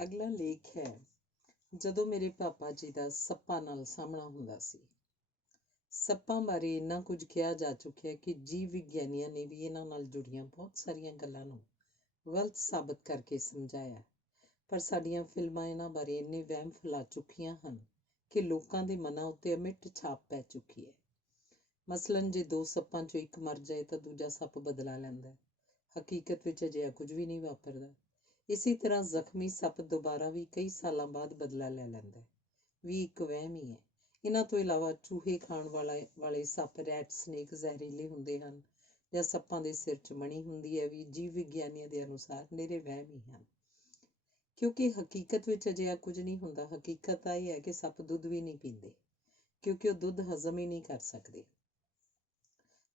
ਅਗਲਾ ਲੇਖ ਹੈ ਜਦੋਂ ਮੇਰੇ ਪਾਪਾ ਜੀ ਦਾ ਸੱਪਾਂ ਨਾਲ ਸਾਹਮਣਾ ਹੁੰਦਾ ਸੀ। ਸੱਪਾਂ ਬਾਰੇ ਇੰਨਾ ਕੁਝ ਕਿਹਾ ਜਾ ਚੁੱਕਿਆ ਕਿ ਜੀਵ ਵਿਗਿਆਨੀਆਂ ਨੇ ਵੀ ਇਹਨਾਂ ਨਾਲ ਜੁੜੀਆਂ ਬਹੁਤ ਸਾਰੀਆਂ ਗੱਲਾਂ ਨੂੰ ਗਲਤ ਸਾਬਤ ਕਰਕੇ ਸਮਝਾਇਆ, ਪਰ ਸਾਡੀਆਂ ਫਿਲਮਾਂ ਇਹਨਾਂ ਬਾਰੇ ਇੰਨੇ ਵਹਿਮ ਫੈਲਾ ਚੁੱਕੀਆਂ ਹਨ ਕਿ ਲੋਕਾਂ ਦੇ ਮਨਾਂ ਉੱਤੇ ਅਮਿੱਟ ਛਾਪ ਪੈ ਚੁੱਕੀ ਹੈ। ਮਸਲਨ, ਜੇ ਦੋ ਸੱਪਾਂ 'ਚੋਂ ਇੱਕ ਮਰ ਜਾਏ ਤਾਂ ਦੂਜਾ ਸੱਪ ਬਦਲਾ ਲੈਂਦਾ। ਹਕੀਕਤ ਵਿੱਚ ਅਜਿਹਾ ਕੁਝ ਵੀ ਨਹੀਂ ਵਾਪਰਦਾ। ਇਸੇ ਤਰ੍ਹਾਂ ਜ਼ਖਮੀ ਸੱਪ ਦੁਬਾਰਾ ਵੀ ਕਈ ਸਾਲਾਂ ਬਾਅਦ ਬਦਲਾ ਲੈ ਲੈਂਦਾ ਵੀ ਇੱਕ ਵਹਿਮ ਹੀ ਹੈ। ਇਹਨਾਂ ਤੋਂ ਇਲਾਵਾ ਚੂਹੇ ਖਾਣ ਵਾਲੇ ਸੱਪ ਰੈਟ ਸਨੇਕ ਜ਼ਹਿਰੀਲੇ ਹੁੰਦੇ ਹਨ ਜਾਂ ਸੱਪਾਂ ਦੇ ਸਿਰ 'ਚ ਮਣੀ ਹੁੰਦੀ ਹੈ ਵੀ ਜੀਵ ਵਿਗਿਆਨੀਆਂ ਦੇ ਅਨੁਸਾਰ ਨਿਰੇ ਵਹਿਮ ਹੀ ਹਨ, ਕਿਉਂਕਿ ਹਕੀਕਤ ਵਿੱਚ ਅਜਿਹਾ ਕੁਝ ਨਹੀਂ ਹੁੰਦਾ। ਹਕੀਕਤ ਇਹ ਹੈ ਕਿ ਸੱਪ ਦੁੱਧ ਵੀ ਨਹੀਂ ਪੀਂਦੇ, ਕਿਉਂਕਿ ਉਹ ਦੁੱਧ ਹਜ਼ਮ ਹੀ ਨਹੀਂ ਕਰ ਸਕਦੇ।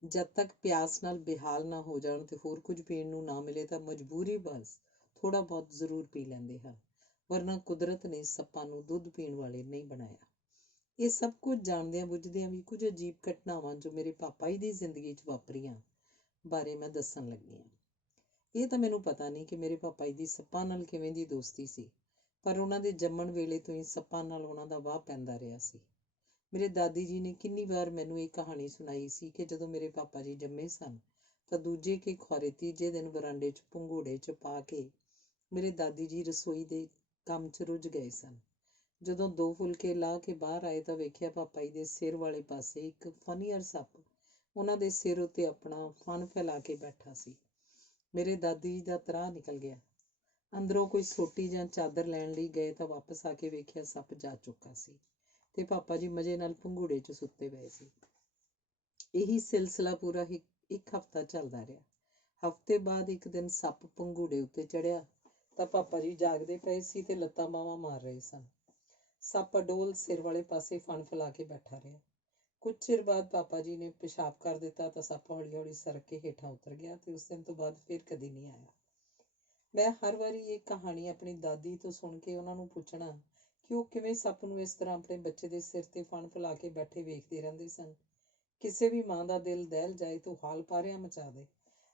ਜਦ ਤੱਕ ਪਿਆਸ ਨਾਲ ਬੇਹਾਲ ਨਾ ਹੋ ਜਾਣ ਤੇ ਹੋਰ ਕੁਝ ਪੀਣ ਨੂੰ ਨਾ ਮਿਲੇ ਤਾਂ ਮਜਬੂਰੀ ਬਸ ਥੋੜ੍ਹਾ ਬਹੁਤ ਜ਼ਰੂਰ ਪੀ ਲੈਂਦੇ ਹਨ, ਵਰਨਾ ਕੁਦਰਤ ਨੇ ਸੱਪਾਂ ਨੂੰ ਦੁੱਧ ਪੀਣ ਵਾਲੇ ਨਹੀਂ ਬਣਾਇਆ। ਇਹ ਸਭ ਕੁਝ ਜਾਣਦਿਆਂ ਬੁੱਝਦਿਆਂ ਵੀ ਕੁਝ ਅਜੀਬ ਘਟਨਾਵਾਂ ਜੋ ਮੇਰੇ ਪਾਪਾ ਜੀ ਦੀ ਜ਼ਿੰਦਗੀ 'ਚ ਵਾਪਰੀਆਂ ਬਾਰੇ ਮੈਂ ਦੱਸਣ ਲੱਗੀ ਹਾਂ। ਇਹ ਤਾਂ ਮੈਨੂੰ ਪਤਾ ਨਹੀਂ ਕਿ ਮੇਰੇ ਪਾਪਾ ਜੀ ਦੀ ਸੱਪਾਂ ਨਾਲ ਕਿਵੇਂ ਦੀ ਦੋਸਤੀ ਸੀ, ਪਰ ਉਹਨਾਂ ਦੇ ਜੰਮਣ ਵੇਲੇ ਤੋਂ ਹੀ ਸੱਪਾਂ ਨਾਲ ਉਹਨਾਂ ਦਾ ਵਾਹ ਪੈਂਦਾ ਰਿਹਾ ਸੀ। ਮੇਰੇ ਦਾਦੀ ਜੀ ਨੇ ਕਿੰਨੀ ਵਾਰ ਮੈਨੂੰ ਇਹ ਕਹਾਣੀ ਸੁਣਾਈ ਸੀ ਕਿ ਜਦੋਂ ਮੇਰੇ ਪਾਪਾ ਜੀ ਜੰਮੇ ਸਨ ਤਾਂ ਦੂਜੇ ਕੇ ਖੁਆਰੇ ਤੀਜੇ ਦਿਨ ਬਰਾਂਡੇ 'ਚ ਪੰਘੂੜੇ 'ਚ ਪਾ ਕੇ ਮੇਰੇ ਦਾਦੀ ਜੀ ਰਸੋਈ ਦੇ ਕੰਮ 'ਚ ਰੁੱਝ ਗਏ ਸਨ। ਜਦੋਂ 2 ਫੁਲਕੇ ਲਾ ਕੇ ਬਾਹਰ ਆਏ ਤਾਂ ਵੇਖਿਆ ਪਾਪਾ ਜੀ ਦੇ ਸਿਰ ਵਾਲੇ ਪਾਸੇ ਇੱਕ ਫਨੀਅਰ ਸੱਪ ਉਹਨਾਂ ਦੇ ਸਿਰ ਉੱਤੇ ਆਪਣਾ ਫਣ ਫੈਲਾ ਕੇ ਬੈਠਾ ਸੀ। ਮੇਰੇ ਦਾਦੀ ਜੀ ਦਾ ਤਰਾਹ ਨਿਕਲ ਗਿਆ। ਅੰਦਰੋਂ ਕੋਈ ਸੋਟੀ ਜਾਂ ਚਾਦਰ ਲੈਣ ਲਈ ਗਏ ਤਾਂ ਵਾਪਸ ਆ ਕੇ ਵੇਖਿਆ ਸੱਪ ਜਾ ਚੁੱਕਾ ਸੀ ਤੇ ਪਾਪਾ ਜੀ ਮਜ਼ੇ ਨਾਲ ਪੰਘੂੜੇ 'ਚ ਸੁੱਤੇ ਪਏ ਸੀ। ਇਹੀ ਸਿਲਸਿਲਾ ਪੂਰਾ ਇੱਕ ਹਫ਼ਤਾ ਚੱਲਦਾ ਰਿਹਾ। ਹਫ਼ਤੇ ਬਾਅਦ ਇੱਕ ਦਿਨ ਸੱਪ ਪੰਘੂੜੇ ਉੱਤੇ ਚੜ੍ਹਿਆ ਤਾਂ ਪਾਪਾ ਜੀ ਜਾਗਦੇ ਪਏ ਸੀ ਤੇ ਲੱਤਾਂ ਬਾਹਾਂ ਮਾਰ ਰਹੇ ਸਨ। ਸੱਪ ਅਡੋਲ ਸਿਰ ਵਾਲੇ ਪਾਸੇ ਫਣ ਫੈਲਾ ਕੇ ਬੈਠਾ ਰਿਹਾ। ਕੁਝ ਚਿਰ ਬਾਅਦ ਪਾਪਾ ਜੀ ਨੇ ਪਿਸ਼ਾਬ ਕਰ ਦਿੱਤਾ ਤਾਂ ਸੱਪ ਹੌਲੀ ਹੌਲੀ ਸਰਕ ਕੇ ਹੇਠਾਂ ਉਤਰ ਗਿਆ ਤੇ ਉਸ ਦਿਨ ਤੋਂ ਬਾਅਦ ਫਿਰ ਕਦੀ ਨਹੀਂ ਆਇਆ। ਮੈਂ ਹਰ ਵਾਰੀ ਇਹ ਕਹਾਣੀ ਆਪਣੀ ਦਾਦੀ ਤੋਂ ਸੁਣ ਕੇ ਉਹਨਾਂ ਨੂੰ ਪੁੱਛਣਾ ਕਿ ਉਹ ਕਿਵੇਂ ਸੱਪ ਨੂੰ ਇਸ ਤਰ੍ਹਾਂ ਆਪਣੇ ਬੱਚੇ ਦੇ ਸਿਰ ਤੇ ਫਣ ਫੈਲਾ ਕੇ ਬੈਠੇ ਵੇਖਦੇ ਰਹਿੰਦੇ ਸਨ। ਕਿਸੇ ਵੀ ਮਾਂ ਦਾ ਦਿਲ ਦਹਿਲ ਜਾਏ ਤਾਂ ਹਾਲ ਪਾਰਿਆ ਮਚਾ ਦੇ।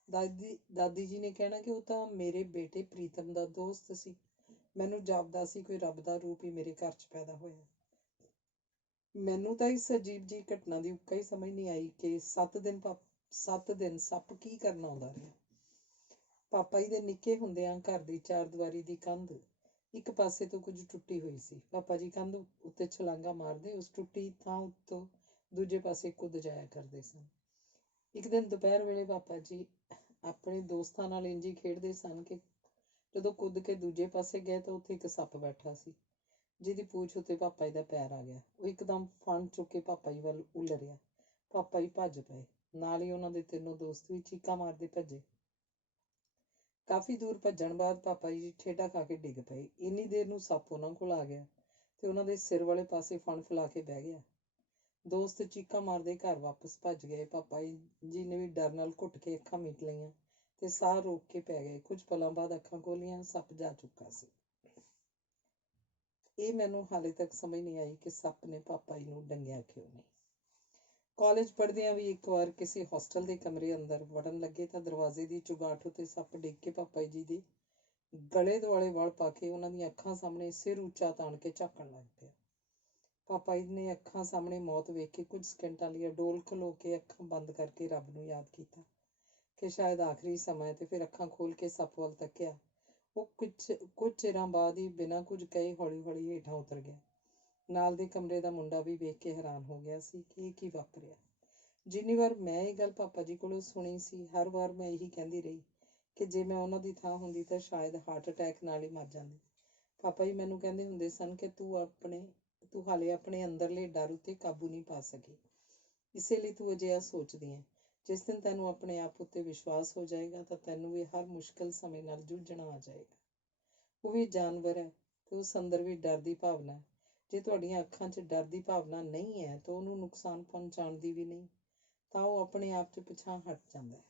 ਦਾਦੀ ਜੀ ਨੇ ਕਹਿਣਾ ਕਿ ਉਹ ਤਾਂ ਮੇਰੇ ਬੇਟੇ ਪ੍ਰੀਤਮ ਦਾ ਦੋਸਤ ਸੀ। ਮੈਨੂੰ ਜਾਪਦਾ ਸੀ ਕੋਈ ਰੱਬ ਦਾ ਰੂਪ ਹੀ ਮੇਰੇ ਘਰ 'ਚ ਪੈਦਾ ਹੋਇਆ। ਮੈਨੂੰ ਤਾਂ ਇਸ ਅਜੀਬ ਜਿਹੀ ਘਟਨਾ ਦੀ ਉੱਕਾ ਹੀ ਸਮਝ ਨਹੀਂ ਆਈ ਕਿ 7 ਦਿਨ ਸੱਪ ਕੀ ਕਰਨ ਆਉਂਦਾ ਰਿਹਾ। ਪਾਪਾ ਜੀ ਦੇ ਨਿੱਕੇ ਹੁੰਦਿਆਂ ਘਰ ਦੀ 4 ਦੀਵਾਰੀ ਦੀ ਕੰਧ ਇੱਕ ਪਾਸੇ ਤੋਂ ਕੁਝ ਟੁੱਟੀ ਹੋਈ ਸੀ। ਪਾਪਾ ਜੀ ਕੰਧ ਉੱਤੇ ਛਲਾਂਗਾ ਮਾਰਦੇ ਉਸ ਟੁੱਟੀ ਥਾਂ ਉੱਤੋਂ ਦੂਜੇ ਪਾਸੇ ਕੁੱਦ ਜਾਇਆ ਕਰਦੇ ਸਨ। ਇੱਕ ਦਿਨ ਦੁਪਹਿਰ ਵੇਲੇ ਪਾਪਾ ਜੀ ਆਪਣੇ ਦੋਸਤਾਂ ਨਾਲ ਇੰਝ ਹੀ ਖੇਡਦੇ ਸਨ ਕਿ ਜਦੋਂ ਕੁੱਦ ਕੇ ਦੂਜੇ ਪਾਸੇ ਗਏ ਤਾਂ ਉੱਥੇ ਇੱਕ ਸੱਪ ਬੈਠਾ ਸੀ, ਜਿਹਦੀ ਪੂਛ ਉੱਤੇ ਪਾਪਾ ਜੀ ਦਾ ਪੈਰ ਆ ਗਿਆ। ਉਹ ਇੱਕਦਮ ਫਣ ਚੁੱਕ ਕੇ ਪਾਪਾ ਜੀ ਵੱਲ ਉਲਰਿਆ। ਪਾਪਾ ਜੀ ਭੱਜ ਪਏ। ਨਾਲ ਹੀ ਉਹਨਾਂ ਦੇ ਤਿੰਨੋਂ ਦੋਸਤ ਵੀ ਚੀਕਾਂ ਮਾਰਦੇ ਭੱਜੇ। ਕਾਫੀ ਦੂਰ ਭੱਜਣ ਬਾਅਦ ਪਾਪਾ ਜੀ ਠੇਡਾ ਖਾ ਕੇ ਡਿੱਗ ਪਏ। ਇੰਨੀ ਦੇਰ ਨੂੰ ਸੱਪ ਉਹਨਾਂ ਕੋਲ ਆ ਗਿਆ ਤੇ ਉਹਨਾਂ ਦੇ ਸਿਰ ਵਾਲੇ ਪਾਸੇ ਫਣ ਫੈਲਾ ਕੇ ਬਹਿ ਗਿਆ। ਦੋਸਤ ਚੀਕਾਂ ਮਾਰਦੇ ਘਰ ਵਾਪਸ ਭੱਜ ਗਏ। ਪਾਪਾ ਜੀ ਨੇ ਵੀ ਡਰ ਨਾਲ ਘੁੱਟ ਕੇ ਅੱਖਾਂ ਮੀਟ ਲਈਆਂ ਤੇ ਸਾਹ ਰੋਕ ਕੇ ਪੈ ਗਏ। ਕੁਝ ਪਲਾਂ ਬਾਅਦ ਅੱਖਾਂ ਖੋਲੀਆਂ, ਸੱਪ ਜਾ ਚੁੱਕਾ ਸੀ। ਇਹ ਮੈਨੂੰ ਹਾਲੇ ਤੱਕ ਸਮਝ ਨਹੀਂ ਆਈ ਕਿ ਸੱਪ ਨੇ ਪਾਪਾ ਜੀ ਨੂੰ ਡੰਗਿਆ ਕਿਉਂ ਨਹੀਂ। ਕਾਲਜ ਪੜ੍ਹਦਿਆਂ ਵੀ ਇੱਕ ਵਾਰ ਕਿਸੇ ਹੋਸਟਲ ਦੇ ਕਮਰੇ ਅੰਦਰ ਵੜਨ ਲੱਗੇ ਤਾਂ ਦਰਵਾਜ਼ੇ ਦੀ ਚੁਗਾਠ ਉੱਤੇ ਸੱਪ ਡਿੱਗ ਕੇ ਪਾਪਾ ਜੀ ਦੇ ਗਲੇ ਦੁਆਲੇ ਵਲ ਪਾ ਕੇ ਉਹਨਾਂ ਦੀਆਂ ਅੱਖਾਂ ਸਾਹਮਣੇ ਸਿਰ ਉੱਚਾ ਤਾਣ ਕੇ ਝਾਕਣ ਲੱਗ ਪਿਆ। ਪਾਪਾ ਜੀ ਨੇ ਅੱਖਾਂ ਸਾਹਮਣੇ ਮੌਤ ਵੇਖ ਕੇ ਕੁਝ ਸਕਿੰਟਾਂ ਲਈ ਅਡੋਲ ਖਲੋ ਕੇ ਅੱਖਾਂ ਬੰਦ ਕਰਕੇ ਰੱਬ ਨੂੰ ਯਾਦ ਕੀਤਾ ਕਿ ਸ਼ਾਇਦ ਆਖਰੀ ਸਮਾਂ ਹੈ, ਤੇ ਫਿਰ ਅੱਖਾਂ ਖੋਲ ਕੇ ਸੱਪ ਵੱਲ ਤੱਕਿਆ। ਉਹ ਕੁਝ ਚਿਰਾਂ ਬਾਅਦ ਹੀ ਬਿਨਾਂ ਕੁਝ ਕਹੇ ਹੌਲੀ ਹੌਲੀ ਹੇਠਾਂ ਉਤਰ ਗਿਆ। ਨਾਲ ਦੇ ਕਮਰੇ ਦਾ ਮੁੰਡਾ ਵੀ ਵੇਖ ਕੇ ਹੈਰਾਨ ਹੋ ਗਿਆ ਸੀ ਕਿ ਇਹ ਕੀ ਵਾਪਰਿਆ। ਜਿੰਨੀ ਵਾਰ ਮੈਂ ਇਹ ਗੱਲ ਪਾਪਾ ਜੀ ਕੋਲੋਂ ਸੁਣੀ ਸੀ, ਹਰ ਵਾਰ ਮੈਂ ਇਹੀ ਕਹਿੰਦੀ ਰਹੀ ਕਿ ਜੇ ਮੈਂ ਉਹਨਾਂ ਦੀ ਥਾਂ ਹੁੰਦੀ ਤਾਂ ਸ਼ਾਇਦ ਹਾਰਟ ਅਟੈਕ ਨਾਲ ਹੀ ਮਰ ਜਾਂਦੀ। ਪਾਪਾ ਜੀ ਮੈਨੂੰ ਕਹਿੰਦੇ ਹੁੰਦੇ ਸਨ ਕਿ ਤੂੰ ਹਾਲੇ ਆਪਣੇ ਅੰਦਰਲੇ ਡਰ ਉੱਤੇ ਕਾਬੂ ਨਹੀਂ ਪਾ ਸਕੀ, ਇਸੇ ਲਈ ਤੂੰ ਅਜਿਹਾ ਸੋਚਦੀ ਹੈ। ਜਿਸ ਦਿਨ ਤੈਨੂੰ ਆਪਣੇ ਆਪ ਉੱਤੇ ਵਿਸ਼ਵਾਸ ਹੋ ਜਾਏਗਾ ਤਾਂ ਤੈਨੂੰ ਵੀ ਹਰ ਮੁਸ਼ਕਿਲ ਸਮੇਂ ਨਾਲ ਜੂਝਣਾ ਆ ਜਾਏਗਾ। ਉਹ ਵੀ ਜਾਨਵਰ ਹੈ ਤੇ ਉਸ ਅੰਦਰ ਵੀ ਡਰ ਦੀ ਭਾਵਨਾ ਹੈ। ਜੇ ਤੁਹਾਡੀਆਂ ਅੱਖਾਂ 'ਚ ਡਰ ਦੀ ਭਾਵਨਾ ਨਹੀਂ ਹੈ ਤਾਂ ਉਹਨੂੰ ਨੁਕਸਾਨ ਪਹੁੰਚਾਉਣ ਦੀ ਵੀ ਨਹੀਂ, ਤਾਂ ਉਹ ਆਪਣੇ ਆਪ 'ਚ ਪਿਛਾਂਹ ਹਟ ਜਾਂਦਾ ਹੈ।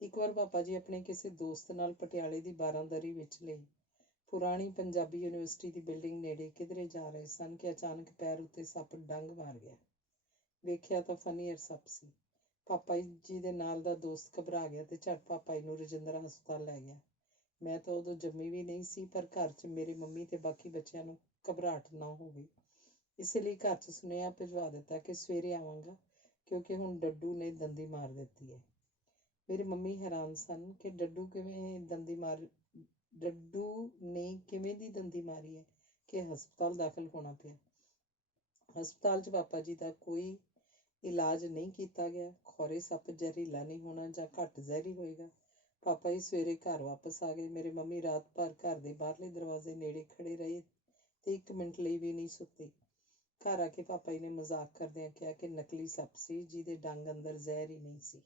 ਇੱਕ ਵਾਰ ਪਾਪਾ ਜੀ ਆਪਣੇ ਕਿਸੇ ਦੋਸਤ ਨਾਲ ਪਟਿਆਲੇ ਦੀ ਬਾਰਾਂਦਰੀ ਵਿਚਲੇ ਪੁਰਾਣੀ ਪੰਜਾਬੀ ਯੂਨੀਵਰਸਿਟੀ ਦੀ ਬਿਲਡਿੰਗ ਨੇੜੇ ਕਿਧਰੇ ਜਾ ਰਹੇ ਸਨ ਕਿ ਅਚਾਨਕ ਪੈਰ ਉੱਤੇ ਸੱਪ ਡੰਗ ਮਾਰ ਗਿਆ। ਵੇਖਿਆ ਤਾਂ ਫਨੀਅਰ ਸੱਪ ਸੀ। ਪਾਪਾ ਜੀ ਦੇ ਨਾਲ ਦਾ ਦੋਸਤ ਘਬਰਾ ਗਿਆ ਤੇ ਝਟ ਪਾਪਾ ਜੀ ਨੂੰ ਰਜਿੰਦਰਾ ਹਸਪਤਾਲ ਲੈ ਗਿਆ। ਮੈਂ ਤਾਂ ਉਦੋਂ ਜੰਮੀ ਵੀ ਨਹੀਂ ਸੀ, ਪਰ ਘਰ 'ਚ ਮੇਰੇ ਮੰਮੀ ਤੇ ਬਾਕੀ ਬੱਚਿਆਂ ਨੂੰ ਘਬਰਾਹਟ ਨਾ ਹੋਵੇ, ਇਸੇ ਲਈ ਘਰ 'ਚ ਸੁਨੇਹਾ ਭਿਜਵਾ ਦਿੱਤਾ ਕਿ ਸਵੇਰੇ ਆਵਾਂਗਾ, ਕਿਉਂਕਿ ਹੁਣ ਡੱਡੂ ਨੇ ਦੰਦੀ ਮਾਰ ਦਿੱਤੀ ਹੈ। ਮੇਰੇ ਮੰਮੀ ਹੈਰਾਨ ਸਨ ਕਿ ਡੱਡੂ ਨੇ ਕਿਵੇਂ ਦੀ ਦੰਦੀ ਮਾਰੀ ਹੈ ਕਿ ਹਸਪਤਾਲ ਦਾਖਲ ਹੋਣਾ ਪਿਆ। ਹਸਪਤਾਲ 'ਚ ਪਾਪਾ ਜੀ ਦਾ ਕੋਈ ਇਲਾਜ ਨਹੀਂ ਕੀਤਾ ਗਿਆ। ਖੌਰੇ ਸੱਪ ਜ਼ਹਿਰੀਲਾ ਨਹੀਂ ਹੋਣਾ ਜਾਂ ਘੱਟ ਜ਼ਹਿਰੀ ਹੋਏਗਾ। ਪਾਪਾ ਜੀ ਸਵੇਰੇ ਘਰ ਵਾਪਸ ਆ ਗਏ। ਮੇਰੇ ਮੰਮੀ ਰਾਤ ਭਰ ਘਰ ਦੇ ਬਾਹਰਲੇ ਦਰਵਾਜ਼ੇ ਨੇੜੇ ਖੜੇ ਰਹੇ ਤੇ 1 ਮਿੰਟ ਲਈ ਵੀ ਨਹੀਂ ਸੁੱਤੇ। ਘਰ ਆ ਕੇ ਪਾਪਾ ਜੀ ਨੇ ਮਜ਼ਾਕ ਕਰਦਿਆਂ ਕਿਹਾ ਕਿ ਨਕਲੀ ਸੱਪ ਸੀ, ਜਿਹਦੇ ਡੰਗ ਅੰਦਰ ਜ਼ਹਿਰ ਹੀ ਨਹੀਂ ਸੀ।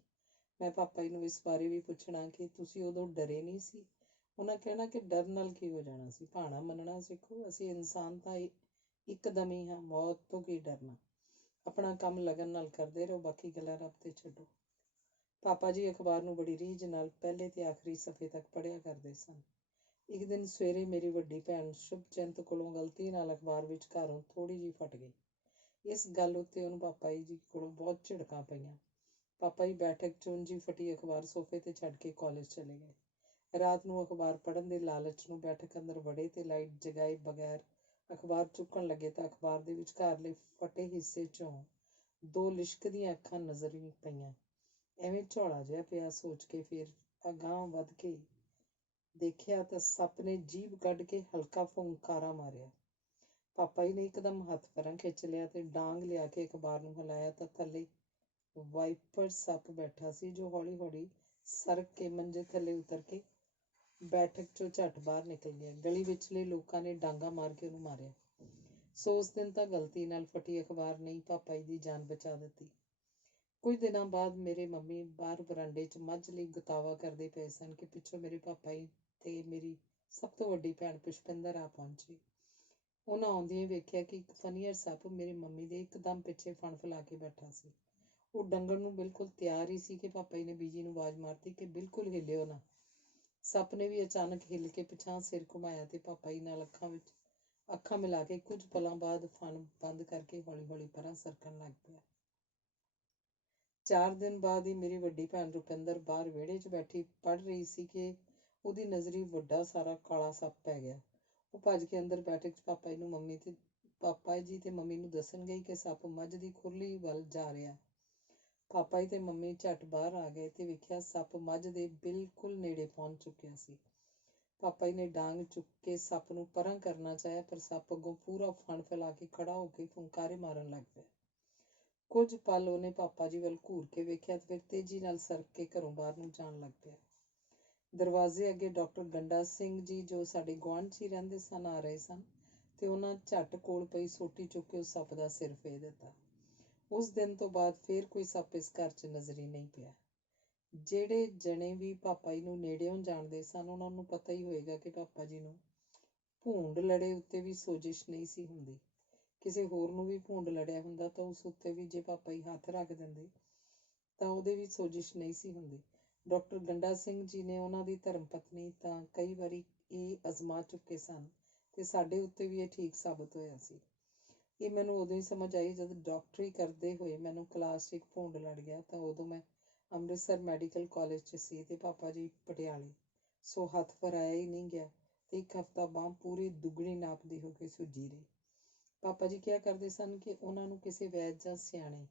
ਮੈਂ ਪਾਪਾ ਜੀ ਨੂੰ ਇਸ ਬਾਰੇ ਵੀ ਪੁੱਛਣਾ ਕਿ ਤੁਸੀਂ ਉਦੋਂ ਡਰੇ ਨਹੀਂ ਸੀ? ਉਹਨਾਂ ਕਹਿਣਾ ਕਿ ਡਰ ਨਾਲ ਕੀ ਹੋ ਜਾਣਾ ਸੀ, ਭਾਣਾ ਮੰਨਣਾ ਸਿੱਖੋ, ਅਸੀਂ ਇਨਸਾਨ ਤਾਂ ਇੱਕਦਮ ਹੀ ਹਾਂ, ਮੌਤ ਤੋਂ ਕੀ ਡਰਨਾ। ਆਪਣਾ ਕੰਮ ਲਗਨ ਨਾਲ ਕਰਦੇ ਰਹੋ, ਬਾਕੀ ਗੱਲਾਂ ਰੱਬ ਤੇ ਛੱਡੋ। ਪਾਪਾ ਜੀ ਅਖਬਾਰ ਨੂੰ ਬੜੀ ਰੀਝ ਨਾਲ ਪਹਿਲੇ ਤੇ ਆਖਰੀ ਸਫ਼ੇ ਤੱਕ ਪੜ੍ਹਿਆ ਕਰਦੇ ਸਨ। ਇੱਕ ਦਿਨ ਸਵੇਰੇ ਮੇਰੀ ਵੱਡੀ ਭੈਣ ਸ਼ੁਭਚਿੰਤ ਕੋਲੋਂ ਗਲਤੀ ਨਾਲ ਅਖਬਾਰ ਵਿੱਚ ਘਰੋਂ ਥੋੜ੍ਹੀ ਜਿਹੀ ਫਟ ਗਈ। ਇਸ ਗੱਲ ਉੱਤੇ ਉਹਨੂੰ ਪਾਪਾ ਜੀ ਕੋਲੋਂ ਬਹੁਤ ਝਿੜਕਾਂ ਪਈਆਂ। ਪਾਪਾ ਜੀ ਬੈਠਕ 'ਚ ਉਂਝ ਹੀ ਫਟੀ ਅਖਬਾਰ ਸੋਫੇ ਤੇ ਛੱਡ ਕੇ ਕਾਲਜ ਚਲੇ ਗਏ। ਰਾਤ ਨੂੰ ਅਖਬਾਰ ਪੜ੍ਹਨ ਦੇ ਲਾਲਚ ਨੂੰ ਬੈਠਕ ਅੰਦਰ ਵੜੇ ਤੇ ਲਾਈਟ ਜਗਾਏ ਬਗੈਰ ਅਖਬਾਰ ਚੁੱਕਣ ਲੱਗੇ ਤਾਂ ਅਖਬਾਰ ਦੇ ਵਿਚਕਾਰਲੇ ਫਟੇ ਹਿੱਸੇ 'ਚੋਂ 2 ਲਿਸ਼ਕਦੀਆਂ ਅੱਖਾਂ ਨਜ਼ਰ ਪਈਆਂ। ਐਵੇਂ ਝੌਲਾ ਜਿਹਾ ਪਿਆ ਸੋਚ ਕੇ ਫਿਰ ਅਗਾਂਹ ਵੱਧ ਕੇ ਦੇਖਿਆ ਤਾਂ ਸੱਪ ਨੇ ਜੀਭ ਕੱਢ ਕੇ ਹਲਕਾ ਫੁੰਕਾਰਾ ਮਾਰਿਆ। ਪਾਪਾ ਜੀ ਨੇ ਇੱਕਦਮ ਹੱਥ ਪਰਾਂ ਖਿੱਚ ਲਿਆ ਤੇ ਡਾਂਗ ਲਿਆ ਕੇ ਅਖਬਾਰ ਨੂੰ ਹਿਲਾਇਆ ਤਾਂ ਥੱਲੇ ਵਾਈਪਰ ਸੱਪ ਬੈਠਾ ਸੀ, ਜੋ ਹੌਲੀ ਹੌਲੀ ਸਰਕ ਕੇ ਮੰਜੇ ਥੱਲੇ ਉਤਰ ਕੇ ਬੈਠਕ 'ਚੋਂ ਝੱਟ ਬਾਹਰ ਨਿਕਲ ਗਿਆ। ਗਲੀ ਵਿਚਲੇ ਲੋਕਾਂ ਨੇ ਡਾਂਗਾ ਮਾਰ ਕੇ ਉਹਨੂੰ ਮਾਰਿਆ। ਸੋ ਉਸ ਦਿਨ ਤਾਂ ਗਲਤੀ ਨਾਲ ਫਟੀ ਅਖਬਾਰ ਨਹੀਂ ਪਾਪਾ ਜੀ ਦੀ ਜਾਨ ਬਚਾ ਦਿੱਤੀ। ਕੁਝ ਦਿਨਾਂ ਬਾਅਦ ਮੇਰੇ ਮੰਮੀ ਬਾਹਰ ਬਰਾਂਡੇ 'ਚ ਮੱਝ ਲਈ ਗੁਤਾਵਾ ਕਰਦੇ ਪਏ ਸਨ ਕਿ ਪਿੱਛੋਂ ਮੇਰੇ ਪਾਪਾ ਜੀ ਤੇ ਮੇਰੀ ਸਭ ਤੋਂ ਵੱਡੀ ਭੈਣ ਪੁਸ਼ਪਿੰਦਰ ਆ ਪਹੁੰਚੀ। ਉਹਨਾਂ ਆਉਂਦਿਆਂ ਵੇਖਿਆ ਕਿ ਇੱਕ ਫਨੀਅਰ ਸੱਪ ਮੇਰੀ ਮੰਮੀ ਦੇ ਇੱਕਦਮ ਪਿੱਛੇ ਫਣ ਫੈਲਾ ਕੇ ਬੈਠਾ ਸੀ। ਉਹ ਡੰਗਣ ਨੂੰ ਬਿਲਕੁਲ ਤਿਆਰ ਹੀ ਸੀ ਕਿ ਪਾਪਾ ਜੀ ਨੇ ਬੀਜੀ ਨੂੰ ਆਵਾਜ਼ ਮਾਰਤੀ ਕਿ ਬਿਲਕੁਲ ਹਿੱਲਿਓ ਨਾ। ਸੱਪ ਨੇ ਵੀ ਅਚਾਨਕ ਹਿੱਲ ਕੇ ਪਿਛਾਂਹ ਸਿਰ ਘੁਮਾਇਆ ਤੇ ਪਾਪਾ ਜੀ ਨਾਲ ਅੱਖਾਂ ਮਿਲਾ ਕੇ ਕੁਝ ਪਲਾਂ ਬਾਅਦ ਫਣ ਬੰਦ ਕਰਕੇ ਹੌਲੀ ਹੌਲੀ ਪਰਾਂ ਸਰਕਣ ਲੱਗ ਪਿਆ। 4 ਦਿਨ ਬਾਅਦ ਹੀ ਮੇਰੀ ਵੱਡੀ ਭੈਣ ਰੁਪਿੰਦਰ ਬਾਹਰ ਵਿਹੜੇ 'ਚ ਬੈਠੀ ਪੜ੍ਹ ਰਹੀ ਸੀ ਕਿ ਉਹਦੀ ਨਜ਼ਰੀ ਵੱਡਾ ਸਾਰਾ ਕਾਲਾ ਸੱਪ ਪੈ ਗਿਆ। ਉਹ ਭੱਜ ਕੇ ਅੰਦਰ ਬੈਠਕ 'ਚ ਪਾਪਾ ਜੀ ਤੇ ਮੰਮੀ ਨੂੰ ਦੱਸਣ ਗਈ ਕਿ ਸੱਪ ਮੱਝ ਦੀ ਖੁਰਲੀ ਵੱਲ ਜਾ ਰਿਹਾ। ਪਾਪਾ ਜੀ ਤੇ ਮੰਮੀ ਝੱਟ ਬਾਹਰ ਆ ਗਏ ਤੇ ਵੇਖਿਆ ਸੱਪ ਮੱਝ ਦੇ ਬਿਲਕੁਲ ਨੇੜੇ ਪਹੁੰਚ ਚੁੱਕਿਆ ਸੀ। ਪਾਪਾ ਜੀ ਨੇ ਡਾਂਗ ਚੁੱਕ ਕੇ ਸੱਪ ਨੂੰ ਪਰਾਂ ਕਰਨਾ ਚਾਹਿਆ, ਪਰ ਸੱਪ ਅੱਗੋਂ ਪੂਰਾ ਫਣ ਫੈਲਾ ਕੇ ਖੜਾ ਹੋ ਕੇ ਫੁੰਕਾਰੇ ਮਾਰਨ ਲੱਗ ਪਿਆ। ਕੁਝ ਪਲ ਉਹਨੇ ਪਾਪਾ ਜੀ ਵੱਲ ਘੂਰ ਕੇ ਵੇਖਿਆ ਤੇ ਫਿਰ ਤੇਜ਼ੀ ਨਾਲ ਸਰਕ ਕੇ ਘਰੋਂ ਬਾਹਰ ਨੂੰ ਜਾਣ ਲੱਗ ਪਿਆ। ਦਰਵਾਜ਼ੇ ਅੱਗੇ ਡਾਕਟਰ ਗੰਡਾ ਸਿੰਘ ਜੀ, ਜੋ ਸਾਡੇ ਗੁਆਂਢ 'ਚ ਹੀ ਰਹਿੰਦੇ ਸਨ, ਆ ਰਹੇ ਸਨ ਤੇ ਉਹਨਾਂ ਝੱਟ ਕੋਲ ਪਈ ਸੋਟੀ ਚੁੱਕ ਕੇ ਉਸ ਸੱਪ ਦਾ ਸਿਰ ਫੇਹ ਦਿੱਤਾ। ਉਸ ਦਿਨ ਤੋਂ ਬਾਅਦ ਫੇਰ ਕੋਈ ਸੱਪ ਇਸ ਘਰ 'ਚ ਨਜ਼ਰ ਹੀ ਨਹੀਂ ਪਿਆ। ਜਿਹੜੇ ਜਣੇ ਵੀ ਪਾਪਾ ਜੀ ਨੂੰ ਨੇੜਿਓਂ ਜਾਣਦੇ ਸਨ, ਉਹਨਾਂ ਨੂੰ ਪਤਾ ਹੀ ਹੋਏਗਾ ਕਿ ਪਾਪਾ ਜੀ ਨੂੰ ਭੂੰਡ ਲੜੇ ਉੱਤੇ ਵੀ ਸੋਜਿਸ਼ ਨਹੀਂ ਸੀ ਹੁੰਦੀ। ਕਿਸੇ ਹੋਰ ਨੂੰ ਵੀ ਭੂੰਡ ਲੜਿਆ ਹੁੰਦਾ ਤਾਂ ਉਸ ਉੱਤੇ ਵੀ ਜੇ ਪਾਪਾ ਜੀ ਹੱਥ ਰੱਖ ਦਿੰਦੇ ਤਾਂ ਉਹਦੇ ਵੀ ਸੋਜਿਸ਼ ਨਹੀਂ ਸੀ ਹੁੰਦੀ। ਡਾਕਟਰ ਗੰਡਾ ਸਿੰਘ ਜੀ ਨੇ ਉਹਨਾਂ ਦੀ ਧਰਮ ਪਤਨੀ ਤਾਂ ਕਈ ਵਾਰੀ ਇਹ ਅਜ਼ਮਾ ਚੁੱਕੇ ਸਨ ਤੇ ਸਾਡੇ ਉੱਤੇ ਵੀ ਇਹ ਠੀਕ ਸਾਬਤ ਹੋਇਆ ਸੀ। ਇਹ ਮੈਨੂੰ ਉਦੋਂ ਹੀ ਸਮਝ ਆਈ ਜਦ ਡਾਕਟਰੀ ਕਰਦੇ ਹੋਏ ਮੈਨੂੰ ਕਲਾਸ 'ਚ ਇੱਕ ਭੂੰਡ ਲੜ ਗਿਆ। ਤਾਂ ਉਦੋਂ ਮੈਂ ਅੰਮ੍ਰਿਤਸਰ ਮੈਡੀਕਲ ਕਾਲਜ 'ਚ ਸੀ ਤੇ ਪਾਪਾ ਜੀ ਪਟਿਆਲੇ। ਸੋ ਹੱਥ ਫਰਾਇਆ ਹੀ ਨਹੀਂ ਗਿਆ ਤੇ 1 ਹਫ਼ਤਾ ਬਾਂਹ ਪੂਰੀ ਦੁੱਗਣੀ ਨਾਪ ਦੀ ਹੋ ਕੇ ਸੁੱਜੀ ਰਹੀ। ਪਾਪਾ ਜੀ ਕਿਹਾ ਕਰਦੇ ਸਨ ਕਿ ਉਹਨਾਂ ਨੂੰ ਕਿਸੇ ਵੈਦ ਜਾਂ ਸਿਆਣੇ,